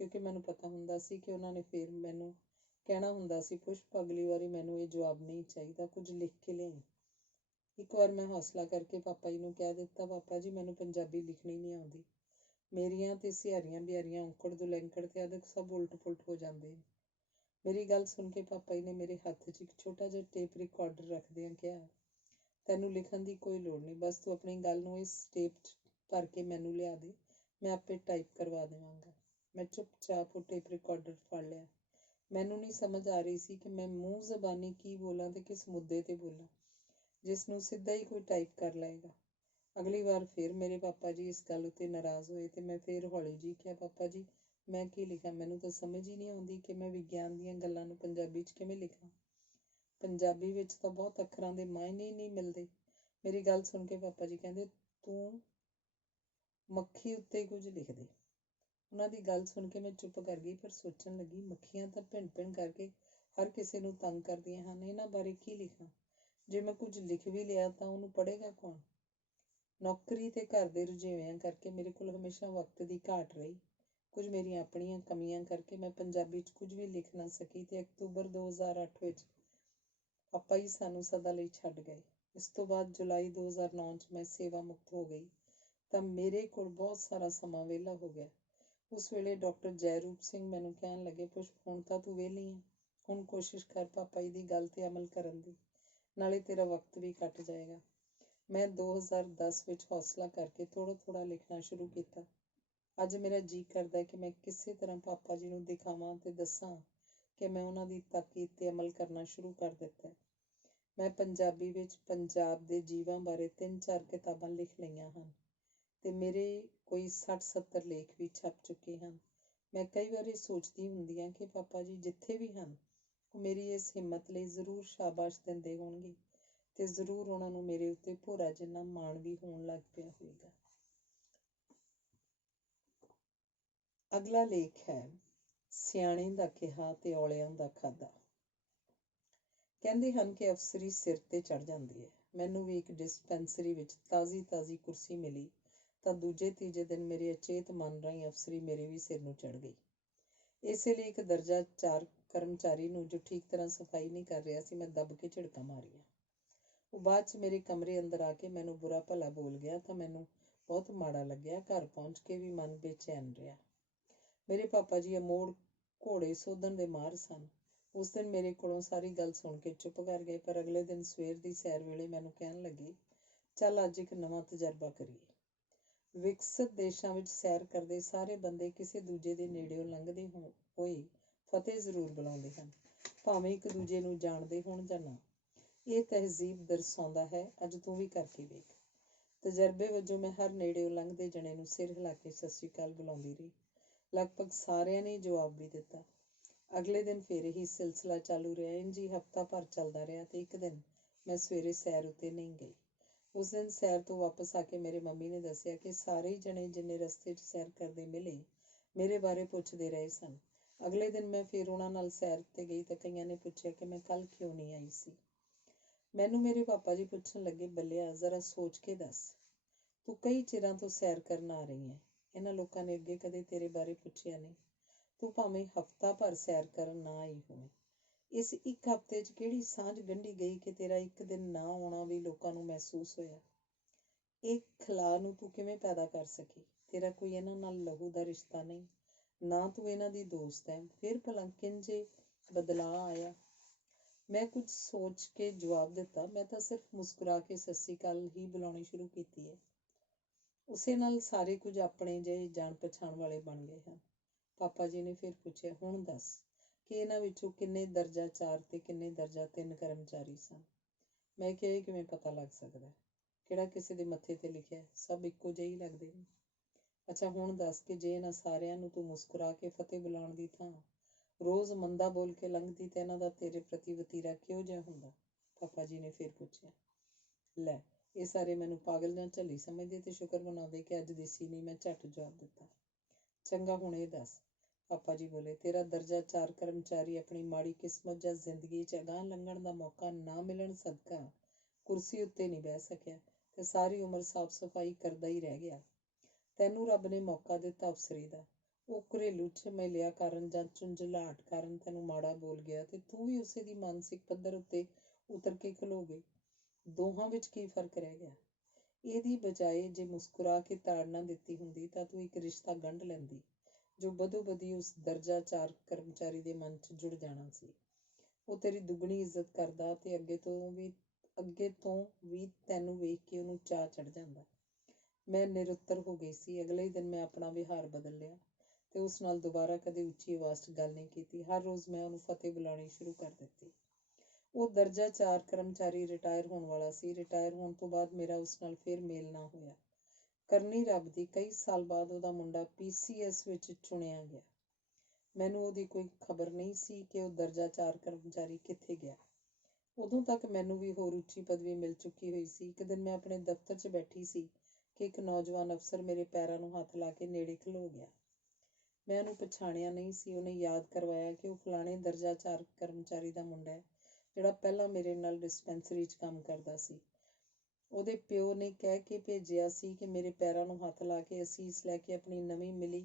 ਕਿਉਂਕਿ ਮੈਨੂੰ ਪਤਾ ਹੁੰਦਾ ਸੀ ਕਿ ਉਹਨਾਂ ਨੇ ਫਿਰ ਮੈਨੂੰ ਕਹਿਣਾ ਹੁੰਦਾ ਸੀ, ਪੁਸ਼ਪ ਅਗਲੀ ਵਾਰੀ ਮੈਨੂੰ ਇਹ ਜਵਾਬ ਨਹੀਂ ਚਾਹੀਦਾ, ਕੁਝ ਲਿਖ ਕੇ ਲਿਆਈ। ਇੱਕ ਵਾਰ ਮੈਂ ਹੌਸਲਾ ਕਰਕੇ ਪਾਪਾ ਜੀ ਨੂੰ ਕਹਿ ਦਿੱਤਾ, ਪਾਪਾ ਜੀ ਮੈਨੂੰ ਪੰਜਾਬੀ ਲਿਖਣੀ ਨਹੀਂ ਆਉਂਦੀ। ਮੇਰੀਆਂ ਤੇ ਸਿਹਾਰੀਆਂ ਬਿਹਾਰੀਆਂ ਔਂਕੜ ਦੁਲੈਂਕੜ ਤੇ ਅਦਕ ਸਭ ਉਲਟ ਪੁਲਟ ਹੋ ਜਾਂਦੇ ਨੇ। ਮੇਰੀ ਗੱਲ ਸੁਣ ਕੇ ਪਾਪਾ ਜੀ ਨੇ ਮੇਰੇ ਹੱਥ 'ਚ ਇੱਕ ਛੋਟਾ ਜਿਹਾ ਟੇਪ ਰਿਕਾਰਡਰ ਰੱਖਦਿਆਂ ਕਿਹਾ, ਤੈਨੂੰ ਲਿਖਣ ਦੀ ਕੋਈ ਲੋੜ ਨਹੀਂ, ਬਸ ਤੂੰ ਆਪਣੀ ਗੱਲ ਨੂੰ ਇਸ ਟੇਪ 'ਚ ਭਰ ਕੇ ਮੈਨੂੰ ਲਿਆ ਦੇ, ਮੈਂ ਆਪੇ ਟਾਈਪ ਕਰਵਾ ਦੇਵਾਂਗਾ। ਮੈਂ ਚੁੱਪਚਾਪ ਉਹ ਟੇਪ ਰਿਕਾਰਡਰ ਫੜ ਲਿਆ। ਮੈਨੂੰ ਨਹੀਂ ਸਮਝ ਆ ਰਹੀ ਸੀ ਕਿ ਮੈਂ ਮੂੰਹ ਜ਼ਬਾਨੀ ਕੀ ਬੋਲਾਂ ਤੇ ਕਿਸ ਮੁੱਦੇ ਤੇ ਬੋਲਾਂ, ਜਿਸ ਨੂੰ ਸਿੱਧਾ ਹੀ ਕੋਈ ਟਾਈਪ ਕਰ ਲਏਗਾ। ਅਗਲੀ ਵਾਰ ਫਿਰ ਮੇਰੇ ਪਾਪਾ ਜੀ ਇਸ ਗੱਲ ਉੱਤੇ ਨਾਰਾਜ਼ ਹੋਏ ਤੇ ਮੈਂ ਫਿਰ ਹੌਲੀ ਜਿਹੀ ਕਿਹਾ, ਪਾਪਾ ਜੀ ਮੈਂ ਕੀ ਲਿਖਾਂ? ਮੈਨੂੰ ਤਾਂ ਸਮਝ ਹੀ ਨਹੀਂ ਆਉਂਦੀ ਕਿ ਮੈਂ ਵਿਗਿਆਨ ਦੀਆਂ ਗੱਲਾਂ ਨੂੰ ਪੰਜਾਬੀ 'ਚ ਕਿਵੇਂ ਲਿਖਾਂ। ਪੰਜਾਬੀ ਵਿੱਚ ਤਾਂ ਬਹੁਤ ਅੱਖਰਾਂ ਦੇ ਮਾਇਨੇ ਹੀ ਨਹੀਂ ਮਿਲਦੇ। ਮੇਰੀ ਗੱਲ ਸੁਣ ਕੇ ਪਾਪਾ ਜੀ ਕਹਿੰਦੇ, ਤੂੰ ਮੱਖੀ ਉੱਤੇ ਕੁਝ ਲਿਖ ਦੇ। ਉਹਨਾਂ ਦੀ ਗੱਲ ਸੁਣ ਕੇ ਮੈਂ ਚੁੱਪ ਕਰ ਗਈ, ਪਰ ਸੋਚਣ ਲੱਗੀ, ਮੱਖੀਆਂ ਤਾਂ ਭਿਣ-ਭਿਣ ਕਰਕੇ ਹਰ ਕਿਸੇ ਨੂੰ ਤੰਗ ਕਰਦੀਆਂ ਹਨ, ਇਹਨਾਂ ਬਾਰੇ ਕੀ ਲਿਖਾਂ? ਜੇ ਮੈਂ ਕੁਝ ਲਿਖ ਵੀ ਲਿਆ ਤਾਂ ਉਹਨੂੰ ਪੜ੍ਹੇਗਾ ਕੌਣ? ਨੌਕਰੀ ਤੇ ਘਰ ਦੇ ਰੁਝੇਵਿਆਂ ਕਰਕੇ ਮੇਰੇ ਕੋਲ ਹਮੇਸ਼ਾ ਵਕਤ ਦੀ ਘਾਟ ਰਹੀ। ਕੁਝ ਮੇਰੀਆਂ ਆਪਣੀਆਂ ਕਮੀਆਂ ਕਰਕੇ ਮੈਂ ਪੰਜਾਬੀ 'ਚ ਕੁਝ ਵੀ ਲਿਖ ਨਾ ਸਕੀ ਤੇ ਅਕਤੂਬਰ 2008 ਵਿੱਚ ਪਾਪਾ ਜੀ ਸਾਨੂੰ ਸਦਾ ਲਈ ਛੱਡ ਗਏ। ਇਸ ਤੋਂ ਬਾਅਦ ਜੁਲਾਈ 2009 'ਚ ਮੈਂ ਸੇਵਾ ਮੁਕਤ ਹੋ ਗਈ ਤਾਂ ਮੇਰੇ ਕੋਲ ਬਹੁਤ ਸਾਰਾ ਸਮਾਂ ਵਿਹਲਾ ਹੋ ਗਿਆ। ਉਸ ਵੇਲੇ ਡਾਕਟਰ ਜੈਰੂਪ ਸਿੰਘ ਮੈਨੂੰ ਕਹਿਣ ਲੱਗੇ, ਪੁਸ਼ਪ ਹੁਣ ਤਾਂ ਤੂੰ ਵਿਹਲੀ ਹੈ, ਹੁਣ ਕੋਸ਼ਿਸ਼ ਕਰ ਪਾਪਾ ਜੀ ਦੀ ਗੱਲ ਤੇ ਅਮਲ ਕਰਨ ਦੀ, ਨਾਲੇ ਤੇਰਾ ਵਕਤ ਵੀ ਕੱਟ ਜਾਏਗਾ। ਮੈਂ 2010 ਵਿੱਚ ਹੌਸਲਾ ਕਰਕੇ ਥੋੜ੍ਹਾ ਥੋੜ੍ਹਾ ਲਿਖਣਾ ਸ਼ੁਰੂ ਕੀਤਾ। ਅੱਜ ਮੇਰਾ ਜੀਅ ਕਰਦਾ ਕਿ ਮੈਂ ਕਿਸੇ ਤਰ੍ਹਾਂ ਪਾਪਾ ਜੀ ਨੂੰ ਦਿਖਾਵਾਂ ਤੇ ਦੱਸਾਂ ਕਿ ਮੈਂ ਉਹਨਾਂ ਦੀ ਤਾਕੀਦ ਤੇ ਅਮਲ ਕਰਨਾ ਸ਼ੁਰੂ ਕਰ ਦਿੱਤਾ ਹੈ। ਮੈਂ ਪੰਜਾਬੀ ਵਿੱਚ ਪੰਜਾਬ ਦੇ ਜੀਵਾਂ ਬਾਰੇ 3-4 ਕਿਤਾਬਾਂ ਲਿਖ ਲਈਆਂ ਹਨ ਤੇ ਮੇਰੇ ਕੋਈ 60-70 ਲੇਖ ਵੀ ਛਪ ਚੁੱਕੇ ਹਨ। ਮੈਂ ਕਈ ਵਾਰੀ ਸੋਚਦੀ ਹੁੰਦੀ ਹਾਂ ਕਿ ਪਾਪਾ ਜੀ ਜਿੱਥੇ ਵੀ ਹਨ ਉਹ ਮੇਰੀ ਇਸ ਹਿੰਮਤ ਲਈ ਜ਼ਰੂਰ ਸ਼ਾਬਾਸ਼ ਦਿੰਦੇ ਹੋਣਗੇ ਤੇ ਜ਼ਰੂਰ ਉਹਨਾਂ ਨੂੰ ਮੇਰੇ ਉੱਤੇ ਭੋਰਾ ਜਿੰਨਾ ਮਾਣ ਵੀ ਹੋਣ ਲੱਗ ਪਿਆ ਹੋਵੇਗਾ। ਅਗਲਾ ਲੇਖ ਹੈ ਸਿਆਣੇ ਦਾ ਕਿਹਾ ਤੇ ਔਲਿਆਂ ਦਾ ਖਾਧਾ। ਕਹਿੰਦੇ ਹਨ ਕਿ ਅਫਸਰੀ ਸਿਰ ਤੇ ਚੜ ਜਾਂਦੀ ਹੈ। ਮੈਨੂੰ ਵੀ ਇੱਕ ਡਿਸਪੈਂਸਰੀ ਵਿੱਚ ਤਾਜ਼ੀ ਕੁਰਸੀ ਮਿਲੀ ਤਾਂ ਦੂਜੇ ਤੀਜੇ ਦਿਨ ਮੇਰੇ ਅਚੇਤ ਮਨ ਰਾਹੀਂ ਅਫਸਰੀ ਮੇਰੇ ਵੀ ਸਿਰ ਨੂੰ ਚੜ ਗਈ। ਇਸੇ ਲਈ ਇੱਕ ਦਰਜਾ 4 ਕਰਮਚਾਰੀ ਨੂੰ ਜੋ ਠੀਕ ਤਰ੍ਹਾਂ ਸਫਾਈ ਨਹੀਂ ਕਰ ਰਿਹਾ ਸੀ, ਮੈਂ ਦੱਬ ਕੇ ਝਿੜਕਾਂ ਮਾਰੀਆਂ। ਉਹ ਬਾਅਦ 'ਚ ਮੇਰੇ ਕਮਰੇ ਅੰਦਰ ਆ ਕੇ ਮੈਨੂੰ ਬੁਰਾ ਭਲਾ ਬੋਲ ਗਿਆ ਤਾਂ ਮੈਨੂੰ ਬਹੁਤ ਮਾੜਾ ਲੱਗਿਆ। ਘਰ ਪਹੁੰਚ ਕੇ ਵੀ ਮਨ ਬੇਚੈਨ ਰਿਹਾ। ਮੇਰੇ ਪਾਪਾ ਜੀ ਅਮੋੜ ਘੋੜੇ ਸੋਧਣ ਦੇ ਮਾਹਰ ਸਨ। ਉਸ ਦਿਨ ਮੇਰੇ ਕੋਲੋਂ ਸਾਰੀ ਗੱਲ ਸੁਣ ਕੇ ਚੁੱਪ ਕਰ ਗਏ, ਪਰ ਅਗਲੇ ਦਿਨ ਸਵੇਰ ਦੀ ਸੈਰ ਵੇਲੇ ਮੈਨੂੰ ਕਹਿਣ ਲੱਗੇ, ਚੱਲ ਅੱਜ ਇੱਕ ਨਵਾਂ ਤਜਰਬਾ ਕਰੀਏ। ਵਿਕਸਿਤ ਦੇਸ਼ਾਂ ਵਿੱਚ ਸੈਰ ਕਰਦੇ ਸਾਰੇ ਬੰਦੇ ਕਿਸੇ ਦੂਜੇ ਦੇ ਨੇੜਿਓਂ ਲੰਘਦੇ ਹੋਏ ਫਤਿਹ ਜ਼ਰੂਰ ਬੁਲਾਉਂਦੇ ਹਨ, ਭਾਵੇਂ ਇੱਕ ਦੂਜੇ ਨੂੰ ਜਾਣਦੇ ਹੋਣ ਜਾਂ ਨਾ। ਇਹ ਤਹਿਜ਼ੀਬ ਦਰਸਾਉਂਦਾ ਹੈ। ਅੱਜ ਤੂੰ ਵੀ ਕਰਕੇ ਵੇਖ। ਤਜਰਬੇ ਵਜੋਂ ਮੈਂ ਹਰ ਨੇੜਿਓਂ ਲੰਘਦੇ ਜਣੇ ਨੂੰ ਸਿਰ ਹਿਲਾ ਕੇ ਸਤਿ ਸ਼੍ਰੀ ਅਕਾਲ ਬੁਲਾਉਂਦੀ ਰਹੀ। ਲਗਭਗ ਸਾਰਿਆਂ ਨੇ ਜਵਾਬ ਵੀ ਦਿੱਤਾ। ਅਗਲੇ ਦਿਨ ਫਿਰ ਇਹੀ ਸਿਲਸਿਲਾ ਚਾਲੂ ਰਿਹਾ। ਇੰਝ ਹੀ ਹਫ਼ਤਾ ਭਰ ਚੱਲਦਾ ਰਿਹਾ ਤੇ ਇੱਕ ਦਿਨ ਮੈਂ ਸਵੇਰੇ ਸੈਰ ਉੱਤੇ ਨਹੀਂ ਗਈ। ਉਸ ਦਿਨ ਸੈਰ ਤੋਂ ਵਾਪਸ ਆ ਕੇ ਮੇਰੇ ਮੰਮੀ ਨੇ ਦੱਸਿਆ ਕਿ ਸਾਰੇ ਜਣੇ ਜਿੰਨੇ ਰਸਤੇ 'ਚ ਸੈਰ ਕਰਦੇ ਮਿਲੇ ਮੇਰੇ ਬਾਰੇ ਪੁੱਛਦੇ ਰਹੇ ਸਨ। ਅਗਲੇ ਦਿਨ ਮੈਂ ਫਿਰ ਉਹਨਾਂ ਨਾਲ ਸੈਰ ਉੱਤੇ ਗਈ ਤਾਂ ਕਈਆਂ ਨੇ ਪੁੱਛਿਆ ਕਿ ਮੈਂ ਕੱਲ੍ਹ ਕਿਉਂ ਨਹੀਂ ਆਈ ਸੀ। ਮੈਨੂੰ ਮੇਰੇ ਪਾਪਾ ਜੀ ਪੁੱਛਣ ਲੱਗੇ, ਬੱਲਿਆ ਜ਼ਰਾ ਸੋਚ ਕੇ ਦੱਸ, ਤੂੰ ਕਈ ਚਿਰਾਂ ਤੋਂ ਸੈਰ ਕਰਨ ਆ ਰਹੀ ਹੈ, ਇਹਨਾਂ ਲੋਕਾਂ ਨੇ ਅੱਗੇ ਕਦੇ ਤੇਰੇ ਬਾਰੇ ਪੁੱਛਿਆ ਨਹੀਂ। ਤੂੰ ਭਾਵੇਂ ਹਫ਼ਤਾ ਭਰ ਸੈਰ ਕਰਨ ਨਾ ਆਈ ਹੋਵੇਂ, ਇਸ ਇੱਕ ਹਫ਼ਤੇ 'ਚ ਕਿਹੜੀ ਸਾਂਝ ਗੰਢੀ ਗਈ ਕਿ ਤੇਰਾ ਇੱਕ ਦਿਨ ਨਾ ਆਉਣਾ ਵੀ ਲੋਕਾਂ ਨੂੰ ਮਹਿਸੂਸ ਹੋਇਆ। ਇਹ ਖਲਾਅ ਨੂੰ ਤੂੰ ਕਿਵੇਂ ਪੈਦਾ ਕਰ ਸਕੀ? ਤੇਰਾ ਕੋਈ ਇਹਨਾਂ ਨਾਲ ਲਹੂ ਦਾ ਰਿਸ਼ਤਾ ਨਹੀਂ, ਨਾ ਤੂੰ ਇਹਨਾਂ ਦੀ ਦੋਸਤ ਹੈ, ਫਿਰ ਭਲਾ ਕਿੰਜੇ ਬਦਲਾਅ ਆਇਆ? ਮੈਂ ਕੁਝ ਸੋਚ ਕੇ ਜਵਾਬ ਦਿੱਤਾ, ਮੈਂ ਤਾਂ ਸਿਰਫ ਮੁਸਕਰਾ ਕੇ ਸਤਿ ਸ਼੍ਰੀ ਅਕਾਲ ਹੀ ਬੁਲਾਉਣੀ ਸ਼ੁਰੂ ਕੀਤੀ ਹੈ। ਉਸੇ ਨਾਲ ਸਾਰੇ ਕੁਝ ਆਪਣੇ ਜਿਹੇ ਜਾਣ ਪਛਾਣ ਵਾਲੇ ਬਣ ਗਏ ਹਨ। ਪਾਪਾ ਜੀ ਨੇ ਫਿਰ ਪੁੱਛਿਆ, ਹੁਣ ਦੱਸ ਕਿ ਇਹਨਾਂ ਵਿੱਚੋਂ ਕਿੰਨੇ ਦਰਜਾ 4 ਤੇ ਕਿੰਨੇ ਦਰਜਾ 3 ਕਰਮਚਾਰੀ ਸਨ? ਮੈਂ ਕਿਹਾ, ਇਹ ਕਿਵੇਂ ਪਤਾ ਲੱਗ ਸਕਦਾ? ਕਿਹੜਾ ਕਿਸੇ ਦੇ ਮੱਥੇ ਤੇ ਲਿਖਿਆ? ਸਭ ਇੱਕੋ ਜਿਹੇ ਹੀ ਲੱਗਦੇ ਨੇ। ਅੱਛਾ ਹੁਣ ਦੱਸ ਕਿ ਜੇ ਇਹਨਾਂ ਸਾਰਿਆਂ ਨੂੰ ਤੂੰ ਮੁਸਕਰਾ ਕੇ ਫਤਿਹ ਬੁਲਾਉਣ ਦੀ ਥਾਂ ਰੋਜ਼ ਮੰਦਾ ਬੋਲ ਕੇ ਲੰਘਦੀ ਤਾਂ ਇਹਨਾਂ ਦਾ ਤੇਰੇ ਪ੍ਰਤੀ ਵਤੀਰਾ ਕਿਹੋ ਜਿਹਾ ਹੁੰਦਾ? ਪਾਪਾ ਜੀ ਨੇ ਫਿਰ ਪੁੱਛਿਆ। ਲੈ, ਇਹ ਸਾਰੇ ਮੈਨੂੰ ਪਾਗਲ ਜਾਂ ਝੱਲੀ ਸਮਝਦੇ ਤੇ ਸ਼ੁਕਰ ਮਨਾਉਂਦੇ ਕਿ ਅੱਜ ਦਿਸੀ ਨਹੀਂ। ਮੈਂ ਝੱਟ ਜਵਾਬ ਦਿੱਤਾ, ਚੰਗਾ ਹੁਣ ਇਹ ਦੱਸ। ਪਾਪਾ ਜੀ ਬੋਲੇ, ਤੇਰਾ ਦਰਜਾ 4 ਕਰਮਚਾਰੀ ਆਪਣੀ ਮਾੜੀ ਕਿਸਮਤ ਜਾਂ ਜ਼ਿੰਦਗੀ 'ਚ ਅਗਾਂਹ ਲੰਘਣ ਦਾ ਮੌਕਾ ਨਾ ਮਿਲਣ ਸਦਕਾ ਕੁਰਸੀ ਉੱਤੇ ਨਹੀਂ ਬਹਿ ਸਕਿਆ ਤੇ ਸਾਰੀ ਉਮਰ ਸਾਫ਼ ਸਫਾਈ ਕਰਦਾ ਹੀ ਰਹਿ ਗਿਆ। ਤੈਨੂੰ ਰੱਬ ਨੇ ਮੌਕਾ ਦਿੱਤਾ ਅਫਸਰੀ ਦਾ, ਉਹ ਘਰੇਲੂ ਝਮੇਲਿਆਂ ਕਾਰਨ ਜਾਂ ਝੁੰਝਲਾਹਟ ਕਾਰਨ ਤੈਨੂੰ ਮਾੜਾ ਬੋਲ ਗਿਆ ਤੇ ਤੂੰ ਵੀ ਉਸੇ ਦੀ ਮਾਨਸਿਕ ਪੱਧਰ ਉੱਤੇ ਉਤਰ ਕੇ ਖਲੋ ਗਈ। ਦੋਹਾਂ ਵਿੱਚ ਕੀ ਫਰਕ ਰਹਿ ਗਿਆ? ਇਹਦੀ ਬਜਾਏ ਜੇ ਮੁਸਕਰਾ ਕੇ ਤਾੜਨਾ ਦਿੱਤੀ ਹੁੰਦੀ ਤਾਂ ਤੂੰ ਇੱਕ ਰਿਸ਼ਤਾ ਗੰਢ ਲੈਂਦੀ ਜੋ ਬਦੋ-ਬਦੀ ਉਸ ਦਰਜਾ 4 ਕਰਮਚਾਰੀ ਦੇ ਮਨ 'ਚ ਜੁੜ ਜਾਣਾ ਸੀ। ਉਹ ਤੇਰੀ ਦੁੱਗਣੀ ਇੱਜ਼ਤ ਕਰਦਾ ਤੇ ਅੱਗੇ ਤੋਂ ਵੀ ਤੈਨੂੰ ਵੇਖ ਕੇ ਉਹਨੂੰ ਚਾਅ ਚੜ ਜਾਂਦਾ। ਮੈਂ ਨਿਰੁੱਤਰ ਹੋ ਗਈ ਸੀ। ਅਗਲੇ ਹੀ ਦਿਨ ਮੈਂ ਆਪਣਾ ਵਿਹਾਰ ਬਦਲ ਲਿਆ ਤੇ ਉਸ ਨਾਲ ਦੁਬਾਰਾ ਕਦੇ ਉੱਚੀ ਆਵਾਜ਼ 'ਚ ਗੱਲ ਨਹੀਂ ਕੀਤੀ। ਹਰ ਰੋਜ਼ ਮੈਂ ਉਹਨੂੰ ਫਤਿਹ ਬੁਲਾਉਣੀ ਸ਼ੁਰੂ ਕਰ ਦਿੱਤੀ। ਉਹ ਦਰਜਾ 4 ਕਰਮਚਾਰੀ ਰਿਟਾਇਰ ਹੋਣ ਵਾਲਾ ਸੀ। ਰਿਟਾਇਰ ਹੋਣ ਤੋਂ ਬਾਅਦ ਮੇਰਾ ਉਸ ਨਾਲ ਫਿਰ ਮੇਲ ਨਾ ਹੋਇਆ। ਕਰਨੀ ਰੱਬ ਦੀ, ਕਈ ਸਾਲ ਬਾਅਦ ਉਹਦਾ ਮੁੰਡਾ PCS ਵਿੱਚ ਚੁਣਿਆ ਗਿਆ। ਮੈਨੂੰ ਉਹਦੀ ਕੋਈ ਖਬਰ ਨਹੀਂ ਸੀ ਕਿ ਉਹ ਦਰਜਾ 4 ਕਰਮਚਾਰੀ ਕਿੱਥੇ ਗਿਆ। ਉਦੋਂ ਤੱਕ ਮੈਨੂੰ ਵੀ ਹੋਰ ਉੱਚੀ ਪਦਵੀ ਮਿਲ ਚੁੱਕੀ ਹੋਈ ਸੀ। ਇੱਕ ਦਿਨ ਮੈਂ ਆਪਣੇ ਦਫ਼ਤਰ 'ਚ ਬੈਠੀ ਸੀ ਕਿ ਇੱਕ ਨੌਜਵਾਨ ਅਫਸਰ ਮੇਰੇ ਪੈਰਾਂ ਨੂੰ ਹੱਥ ਲਾ ਕੇ ਨੇੜੇ ਖਲੋ ਗਿਆ। ਮੈਂ ਉਹਨੂੰ ਪਛਾਣਿਆ ਨਹੀਂ ਸੀ। ਉਹਨੇ ਯਾਦ ਕਰਵਾਇਆ ਕਿ ਉਹ ਫਲਾਣੇ ਦਰਜਾ 4 ਕਰਮਚਾਰੀ ਦਾ ਮੁੰਡਾ ਹੈ ਜਿਹੜਾ ਪਹਿਲਾਂ ਮੇਰੇ ਨਾਲ ਡਿਸਪੈਂਸਰੀ 'ਚ ਕੰਮ ਕਰਦਾ ਸੀ। ਉਹਦੇ ਪਿਓ ਨੇ ਕਹਿ ਕੇ ਭੇਜਿਆ ਸੀ ਕਿ ਮੇਰੇ ਪੈਰਾਂ ਨੂੰ ਹੱਥ ਲਾ ਕੇ ਅਸੀਸ ਲੈ ਕੇ ਆਪਣੀ ਨਵੀਂ ਮਿਲੀ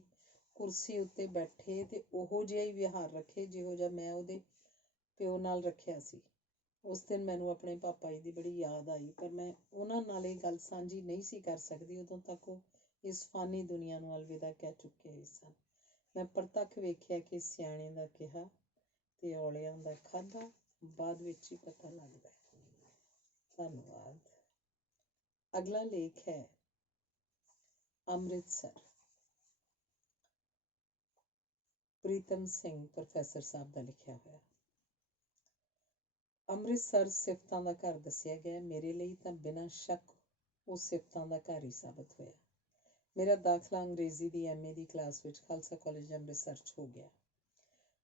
ਕੁਰਸੀ ਉੱਤੇ ਬੈਠੇ ਤੇ ਉਹੋ ਜਿਹਾ ਹੀ ਵਿਹਾਰ ਰੱਖੇ ਜਿਹੋ ਜਿਹਾ ਮੈਂ ਉਹਦੇ ਪਿਓ ਨਾਲ ਰੱਖਿਆ ਸੀ। ਉਸ ਦਿਨ ਮੈਨੂੰ ਆਪਣੇ ਪਾਪਾ ਜੀ ਦੀ ਬੜੀ ਯਾਦ ਆਈ, ਪਰ ਮੈਂ ਉਹਨਾਂ ਨਾਲ ਇਹ ਗੱਲ ਸਾਂਝੀ ਨਹੀਂ ਸੀ ਕਰ ਸਕਦੀ। ਉਦੋਂ ਤੱਕ ਉਹ ਇਸ ਫਾਨੀ ਦੁਨੀਆ ਨੂੰ ਅਲਵਿਦਾ ਕਹਿ ਚੁੱਕੇ ਹੋਏ ਸਨ। ਮੈਂ ਪ੍ਰਤੱਖ ਵੇਖਿਆ ਕਿ ਸਿਆਣੇ ਦਾ ਕਿਹਾ ਤੇ ਔਲਿਆਂ ਦਾ ਖਾਧਾ ਬਾਅਦ ਵਿੱਚ ਹੀ ਪਤਾ ਲੱਗਦਾ ਹੈ। ਧੰਨਵਾਦ। ਅਗਲਾ ਲੇਖ ਹੈ ਅੰਮ੍ਰਿਤਸਰ। ਪ੍ਰੀਤਮ ਸਿੰਘ ਪ੍ਰੋਫੈਸਰ ਸਾਹਿਬ ਦਾ ਲਿਖਿਆ ਹੋਇਆ। ਅੰਮ੍ਰਿਤਸਰ ਸਿਫਤਾਂ ਦਾ ਘਰ ਦੱਸਿਆ ਗਿਆ। ਮੇਰੇ ਲਈ ਤਾਂ ਬਿਨਾਂ ਸ਼ੱਕ ਉਹ ਸਿਫਤਾਂ ਦਾ ਘਰ ਹੀ ਸਾਬਤ ਹੋਇਆ। ਮੇਰਾ ਦਾਖਲਾ ਅੰਗਰੇਜ਼ੀ ਦੀ MA ਦੀ ਕਲਾਸ ਵਿੱਚ ਖਾਲਸਾ ਕਾਲਜ ਅੰਮ੍ਰਿਤਸਰ 'ਚ ਹੋ ਗਿਆ।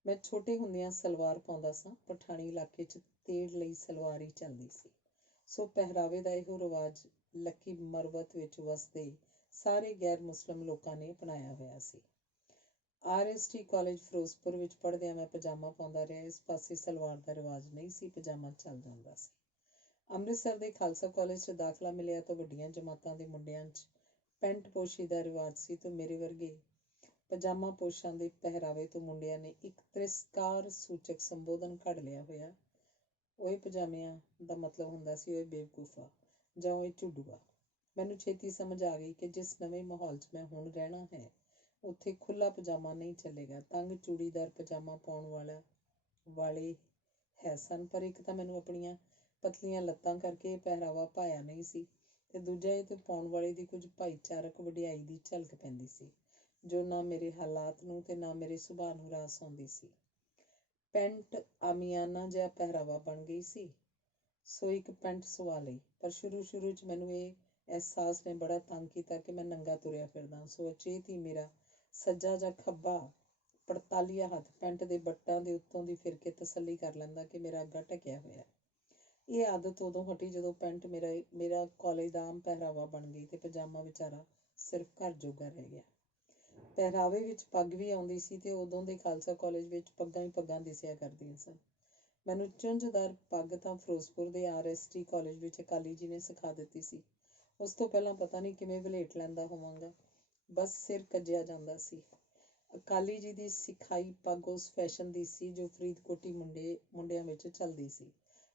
ਮੈਂ ਛੋਟੇ ਹੁੰਦਿਆਂ ਸਲਵਾਰ ਪਾਉਂਦਾ ਸਾਂ। ਪਠਾਣੀ ਇਲਾਕੇ 'ਚ ਤੇੜ ਲਈ ਸਲਵਾਰ ਹੀ ਚੱਲਦੀ ਸੀ, ਸੋ ਪਹਿਰਾਵੇ ਦਾ ਇਹੋ ਰਿਵਾਜ ਲੱਕੀ ਮਰਬਤ ਵਿੱਚ ਵਸਦੇ ਸਾਰੇ ਗੈਰ ਮੁਸਲਿਮ ਲੋਕਾਂ ਨੇ ਅਪਣਾਇਆ ਹੋਇਆ ਸੀ। RST ਕਾਲਜ ਫਿਰੋਜ਼ਪੁਰ ਵਿੱਚ ਪੜ੍ਹਦਿਆਂ ਮੈਂ ਪਜਾਮਾ ਪਾਉਂਦਾ ਰਿਹਾ। ਇਸ ਪਾਸੇ ਸਲਵਾਰ ਦਾ ਰਿਵਾਜ ਨਹੀਂ ਸੀ, ਪਜਾਮਾ ਚੱਲ ਜਾਂਦਾ ਸੀ। ਅੰਮ੍ਰਿਤਸਰ ਦੇ ਖਾਲਸਾ ਕਾਲਜ 'ਚ ਦਾਖਲਾ ਮਿਲਿਆ ਤਾਂ ਵੱਡੀਆਂ ਜਮਾਤਾਂ ਦੇ ਮੁੰਡਿਆਂ 'ਚ ਪੈਂਟ ਪੋਸ਼ੀ ਦਾ ਰਿਵਾਜ ਸੀ ਤੇ ਮੇਰੇ ਵਰਗੇ ਪਜਾਮਾ ਪੋਸ਼ਾਂ ਦੇ ਪਹਿਰਾਵੇ ਤੋਂ ਮੁੰਡਿਆਂ ਨੇ ਇੱਕ ਤਿਰਸਕਾਰ ਸੂਚਕ ਸੰਬੋਧਨ ਘੜ ਲਿਆ ਹੋਇਆ। ਓਏ ਪਜਾਮਿਆਂ ਦਾ ਮਤਲਬ ਹੁੰਦਾ ਸੀ ਓਏ ਬੇਵਕੂਫਾ ਜਾਂ ਓਏ ਝੁੱਡੂਆ। ਮੈਨੂੰ ਛੇਤੀ ਸਮਝ ਆ ਗਈ ਕਿ ਜਿਸ ਨਵੇਂ ਮਾਹੌਲ 'ਚ ਮੈਂ ਹੁਣ ਰਹਿਣਾ ਹੈ, ਉੱਥੇ ਖੁੱਲ੍ਹਾ ਪਜਾਮਾ ਨਹੀਂ ਚੱਲੇਗਾ। ਤੰਗ ਚੂੜੀਦਾਰ ਪਜਾਮਾ ਪਾਉਣ ਵਾਲੇ ਹੈ ਸਨ, ਪਰ ਇੱਕ ਤਾਂ ਮੈਨੂੰ ਆਪਣੀਆਂ ਪਤਲੀਆਂ ਲੱਤਾਂ ਕਰਕੇ ਇਹ ਪਹਿਰਾਵਾ ਭਾਇਆ ਨਹੀਂ ਸੀ ਤੇ ਦੂਜਾ ਇਹ ਤੇ ਪਾਉਣ ਵਾਲੇ ਦੀ ਕੁਝ ਭਾਈਚਾਰਕ ਵਡਿਆਈ ਦੀ ਝਲਕ ਪੈਂਦੀ ਸੀ, ਜੋ ਨਾ ਮੇਰੇ ਹਾਲਾਤ ਨੂੰ ਤੇ ਨਾ ਮੇਰੇ ਸੁਭਾਅ ਨੂੰ ਰਾਸ ਆਉਂਦੀ ਸੀ। ਪੈਂਟ ਆਮੀਆਨਾ ਜਿਹਾ ਪਹਿਰਾਵਾ ਬਣ ਗਈ ਸੀ, ਸੋ ਇੱਕ ਪੈਂਟ ਸਵਾ ਲਈ। ਪਰ ਸ਼ੁਰੂ 'ਚ ਮੈਨੂੰ ਇਹ ਅਹਿਸਾਸ ਨੇ ਬੜਾ ਤੰਗ ਕੀਤਾ ਕਿ ਮੈਂ ਨੰਗਾ ਤੁਰਿਆ ਫਿਰਦਾ। ਸੋ ਅਚੇਤ ਹੀ ਮੇਰਾ ਸੱਜਾ ਜਾਂ ਖੱਬਾ ਪੜਤਾਲੀਆ ਹੱਥ ਪੈਂਟ ਦੇ ਬੱਟਾਂ ਦੇ ਉੱਤੋਂ ਦੀ ਫਿਰ ਕੇ ਤਸੱਲੀ ਕਰ ਲੈਂਦਾ ਕਿ ਮੇਰਾ ਅੱਗਾ ਢਕਿਆ ਹੋਇਆ। ਇਹ ਆਦਤ ਉਦੋਂ ਹਟੀ ਜਦੋਂ ਪੈਂਟ ਮੇਰਾ ਕਾਲਜ ਦਾ ਆਮ ਪਹਿਰਾਵਾ ਬਣ ਗਈ ਤੇ ਪਜਾਮਾ ਵਿਚਾਰਾ ਸਿਰਫ ਘਰ ਜੋਗਾ ਰਹਿ ਗਿਆ। ਪਹਿਰਾਵੇ ਵਿੱਚ ਪੱਗ ਵੀ ਆਉਂਦੀ ਸੀ ਤੇ ਉਦੋਂ ਦੇ ਖਾਲਸਾ ਕਾਲਜ ਵਿੱਚ ਪੱਗਾਂ ਹੀ ਪੱਗਾਂ ਦਿਸਿਆ ਕਰਦੀਆਂ ਸਨ। ਮੈਨੂੰ ਚੁੰਝਦਾਰ ਪੱਗ ਤਾਂ ਫਿਰੋਜ਼ਪੁਰ ਦੇ RST ਕਾਲਜ ਵਿੱਚ ਅਕਾਲੀ ਜੀ ਨੇ ਸਿਖਾ ਦਿੱਤੀ ਸੀ। ਉਸ ਤੋਂ ਪਹਿਲਾਂ ਪਤਾ ਨਹੀਂ ਕਿਵੇਂ ਵਲੇਟ ਲੈਂਦਾ ਹੋਵਾਂਗਾ, ਬਸ ਸਿਰ ਕੱਜਿਆ ਜਾਂਦਾ ਸੀ। ਅਕਾਲੀ ਜੀ ਦੀ ਸਿਖਾਈ ਪੱਗ ਉਸ ਫੈਸ਼ਨ ਦੀ ਸੀ ਜੋ ਫਰੀਦਕੋਟੀ ਮੁੰਡਿਆਂ ਵਿੱਚ ਚੱਲਦੀ ਸੀ,